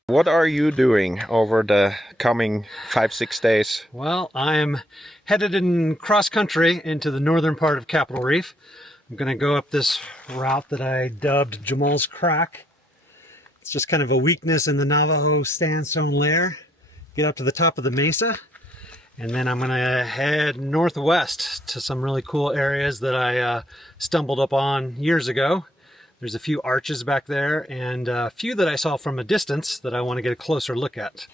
What are you doing over the coming 5-6 days? Well, I'm headed in cross country into the northern part of Capitol Reef. I'm going to go up this route that I dubbed Jamal's Crack. It's just kind of a weakness in the Navajo sandstone layer. Get up to the top of the mesa, and then I'm going to head northwest to some really cool areas that I stumbled upon years ago. There's a few arches back there and a few that I saw from a distance that I want to get a closer look at.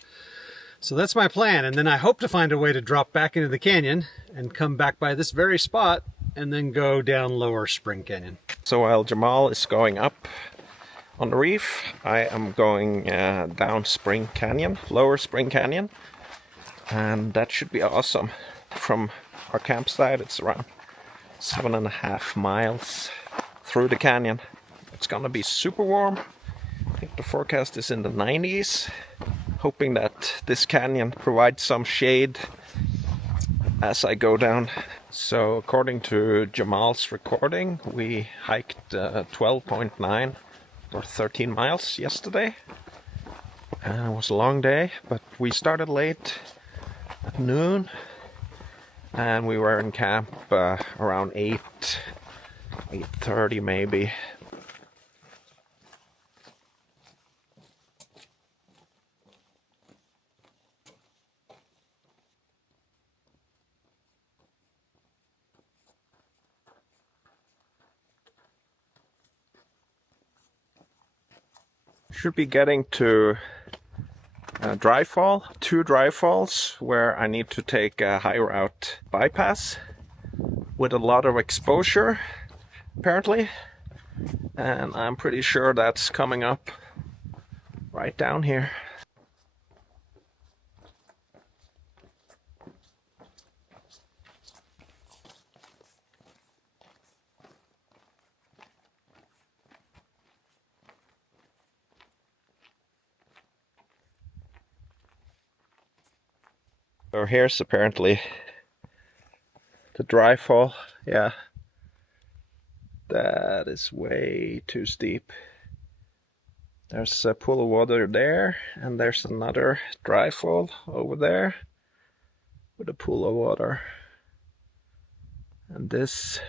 So that's my plan, and then I hope to find a way to drop back into the canyon and come back by this very spot and then go down lower Spring Canyon. So while Jamal is going up on the reef, I am going down Spring Canyon, lower Spring Canyon, and that should be awesome. From our campsite, it's around 7.5 miles through the canyon. It's gonna be super warm. I think the forecast is in the 90s. Hoping that this canyon provides some shade as I go down. So according to Jamal's recording, we hiked 12.9 or 13 miles yesterday. And it was a long day, but we started late at noon. And we were in camp around 8:30 maybe. Should be getting to two dry falls where I need to take a high route bypass with a lot of exposure apparently, and I'm pretty sure that's coming up right down here. So here's apparently the dry fall. Yeah, that is way too steep. There's a pool of water there, and there's another dry fall over there with a pool of water. And this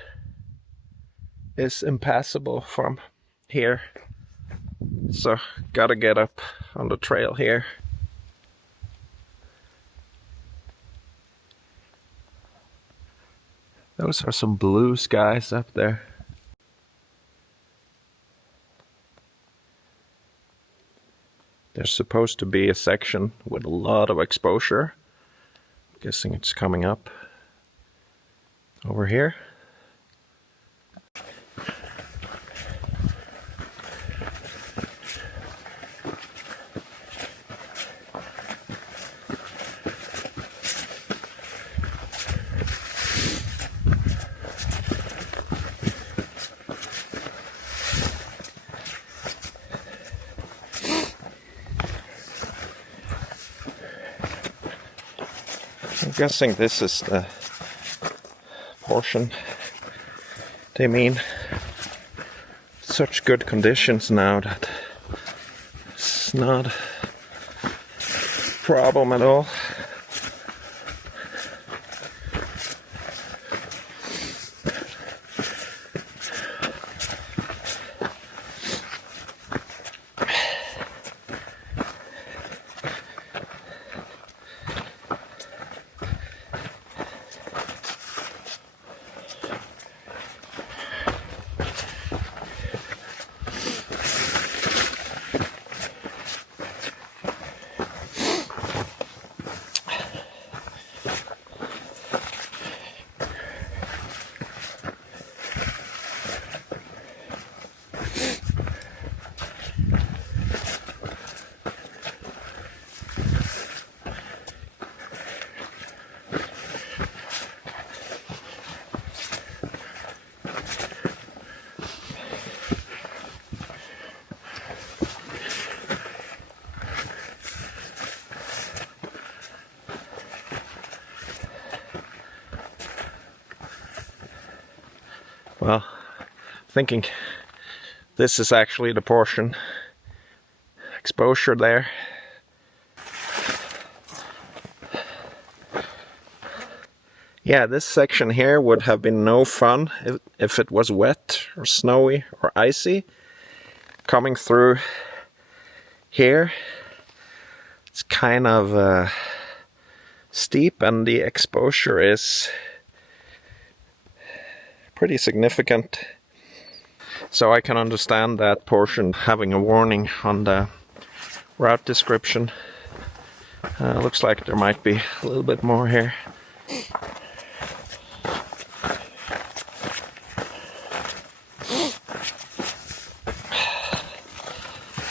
is impassable from here. So gotta get up on the trail here. Those are some blue skies up there. There's supposed to be a section with a lot of exposure. I'm guessing it's coming up over here. I'm guessing this is the portion they mean. Such good conditions now that it's not a problem at all. Well, thinking this is actually the portion exposure there. Yeah, this section here would have been no fun if it was wet or snowy or icy. Coming through here, it's kind of steep and the exposure is pretty significant. So I can understand that portion having a warning on the route description. Looks like there might be a little bit more here.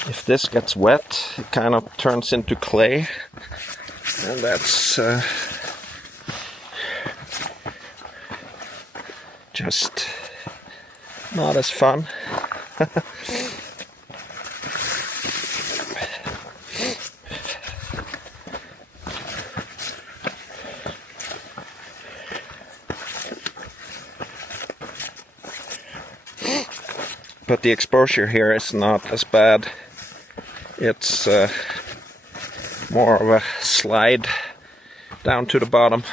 If this gets wet, it kind of turns into clay, and that's just not as fun. But the exposure here is not as bad. It's more of a slide down to the bottom.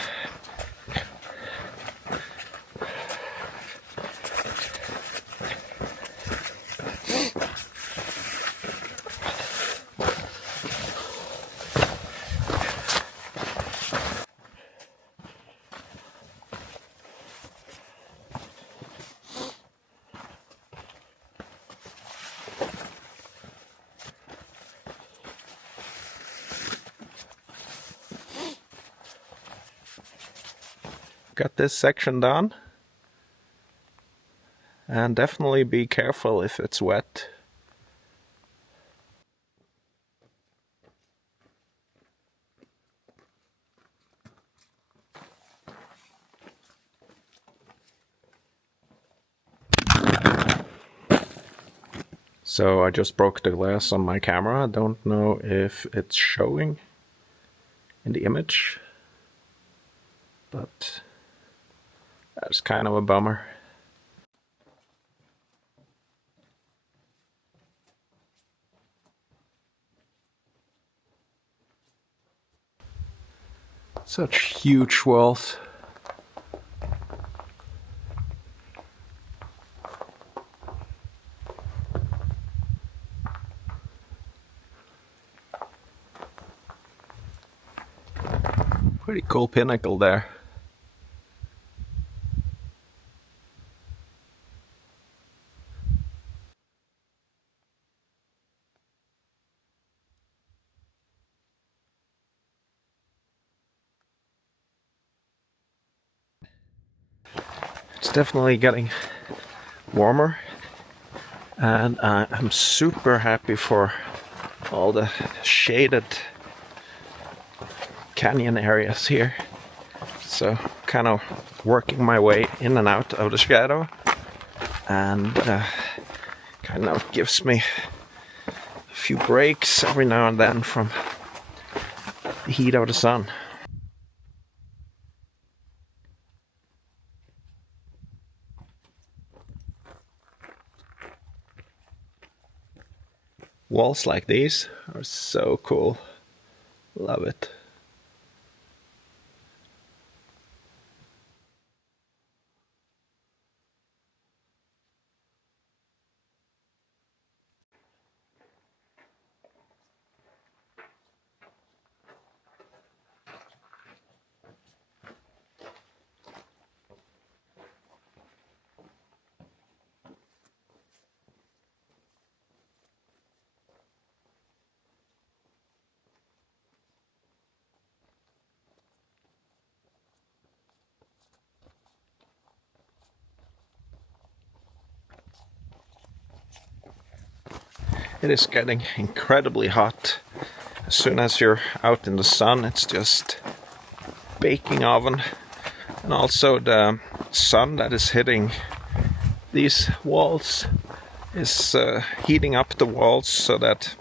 Got this section done, and definitely be careful if it's wet. So I just broke the glass on my camera. I don't know if it's showing in the image, but that's kind of a bummer. Such huge walls. Pretty cool pinnacle there. It's definitely getting warmer, and I'm super happy for all the shaded canyon areas here. So kind of working my way in and out of the shadow, and kind of gives me a few breaks every now and then from the heat of the sun. Walls like these are so cool. Love it. It is getting incredibly hot. As soon as you're out in the sun, it's just baking oven. And also the sun that is hitting these walls is heating up the walls so that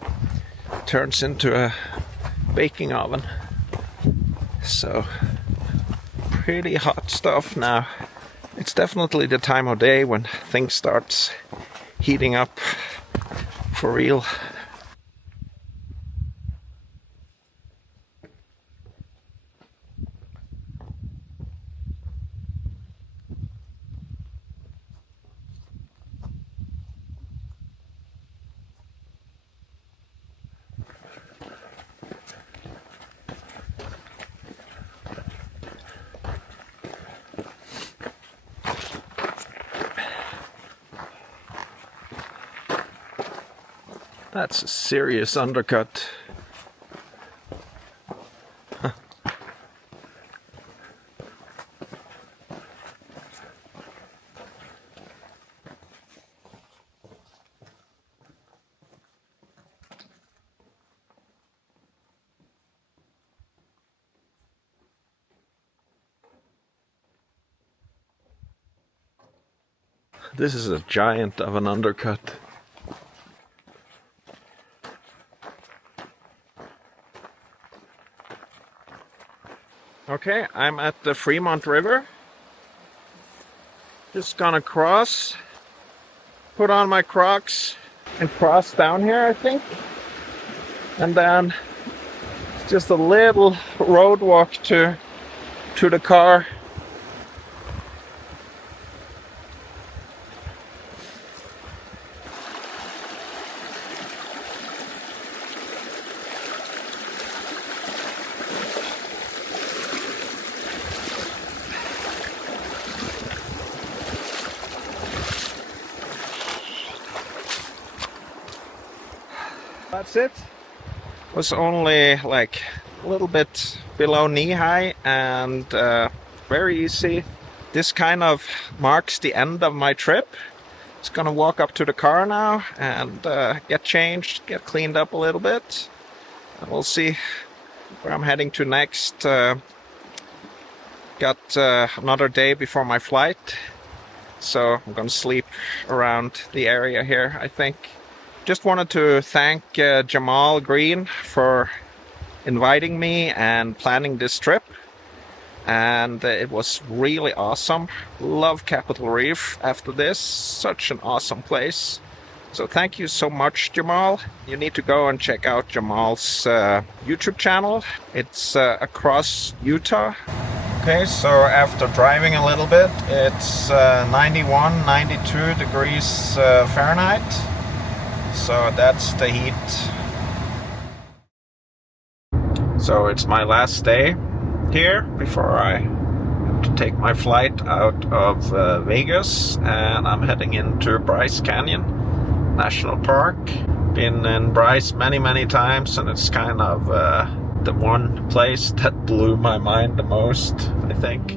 it turns into a baking oven. So pretty hot stuff now. It's definitely the time of day when things start heating up for real. That's a serious undercut. Huh. This is a giant of an undercut. Okay, I'm at the Fremont River. Just gonna cross, put on my Crocs, and cross down here, I think. And then it's just a little road walk to the car. That's it. It was only like a little bit below knee high and very easy. This kind of marks the end of my trip. Just gonna walk up to the car now and get changed, get cleaned up a little bit. And we'll see where I'm heading to next. Got another day before my flight, so I'm gonna sleep around the area here, I think. Just wanted to thank Jamal Green for inviting me and planning this trip, and it was really awesome. Love Capitol Reef after this, such an awesome place. So thank you so much, Jamal. You need to go and check out Jamal's YouTube channel. It's Across Utah. Okay, so after driving a little bit, it's 91, 92 degrees Fahrenheit. So that's the heat. So it's my last day here before I have to take my flight out of Vegas, and I'm heading into Bryce Canyon National Park. Been in Bryce many times, and it's kind of the one place that blew my mind the most, I think.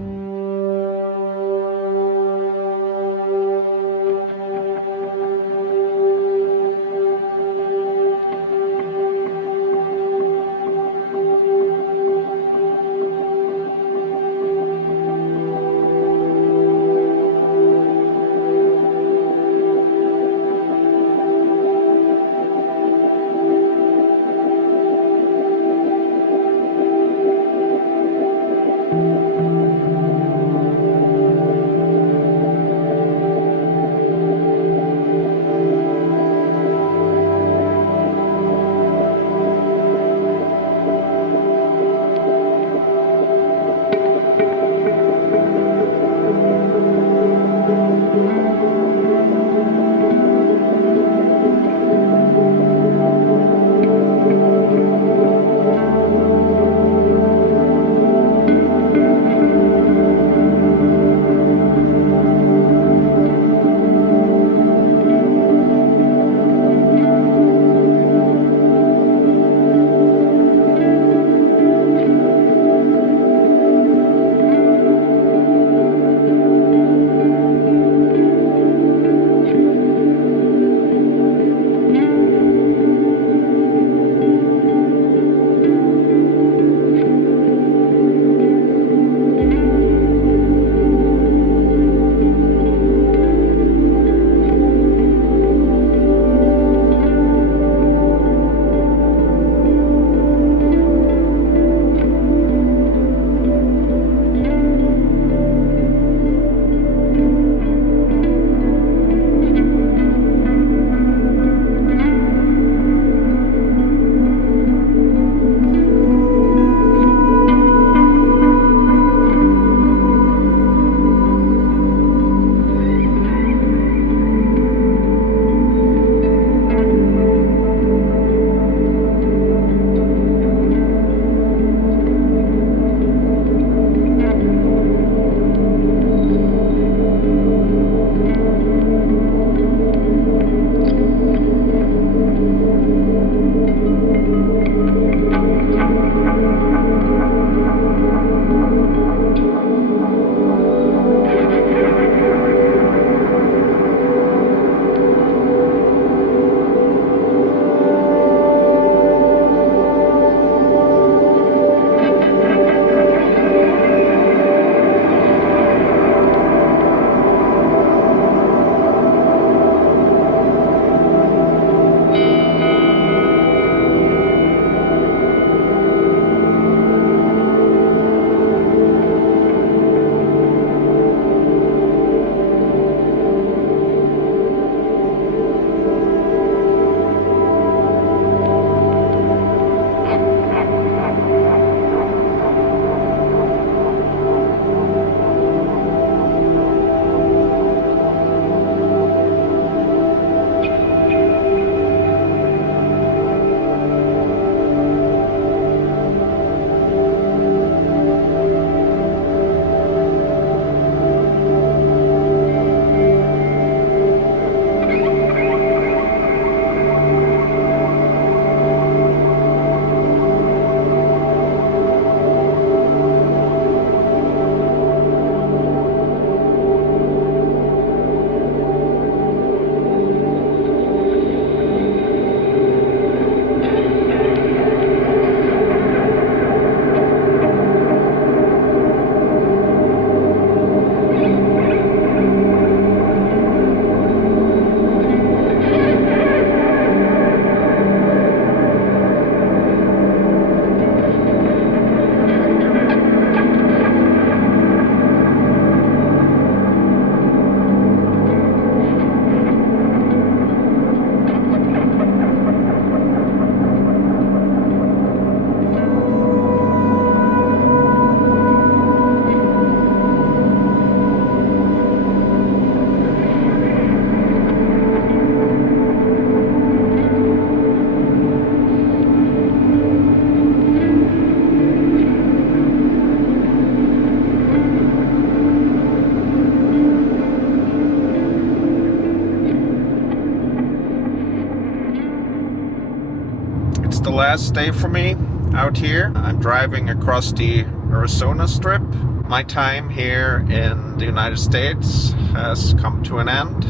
it's the last day for me out here. I'm driving across the Arizona Strip. My time here in the United States has come to an end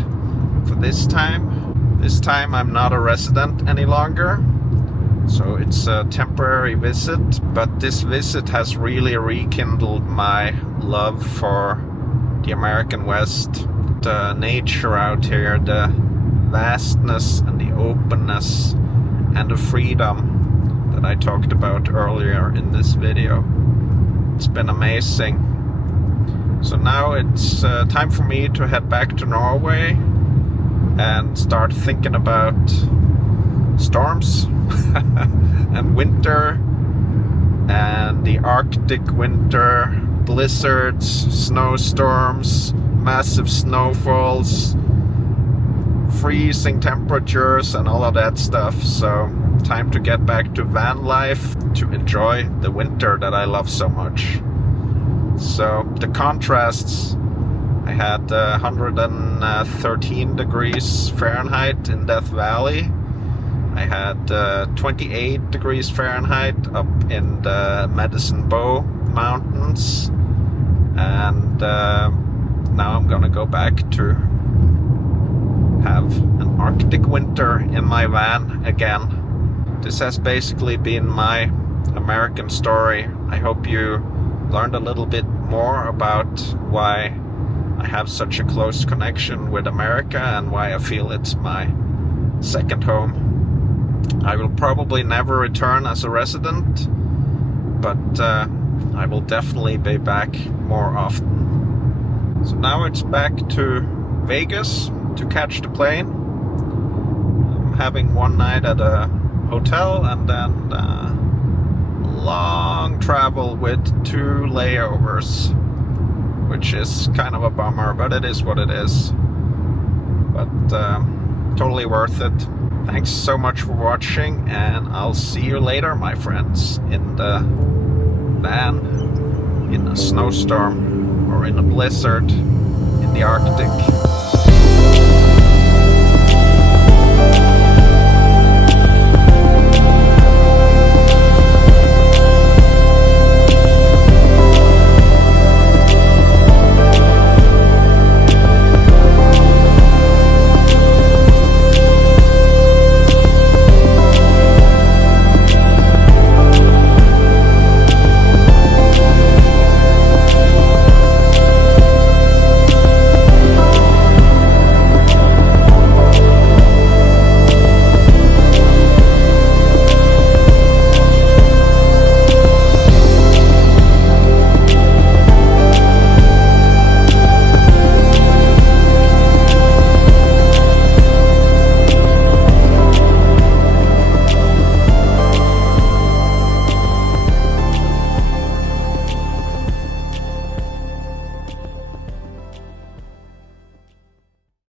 for this time. This time I'm not a resident any longer, so it's a temporary visit, but this visit has really rekindled my love for the American West. The nature out here, the vastness and the openness and the freedom that I talked about earlier in this video. It's been amazing. So now it's time for me to head back to Norway and start thinking about storms and winter and the Arctic winter, blizzards, snowstorms, massive snowfalls, freezing temperatures and all of that stuff. So time to get back to van life, to enjoy the winter that I love so much. So the contrasts, I had 113 degrees Fahrenheit in Death Valley. I had 28 degrees Fahrenheit up in the Medicine Bow Mountains. And now I'm gonna go back to have an Arctic winter in my van again. This has basically been my American story. I hope you learned a little bit more about why I have such a close connection with America and why I feel it's my second home. I will probably never return as a resident, but I will definitely be back more often. So now it's back to Vegas to catch the plane. I'm having one night at a hotel and then long travel with 2 layovers, which is kind of a bummer, but it is what it is. But totally worth it. Thanks so much for watching, and I'll see you later, my friends, in the van, in a snowstorm, or in a blizzard, in the Arctic.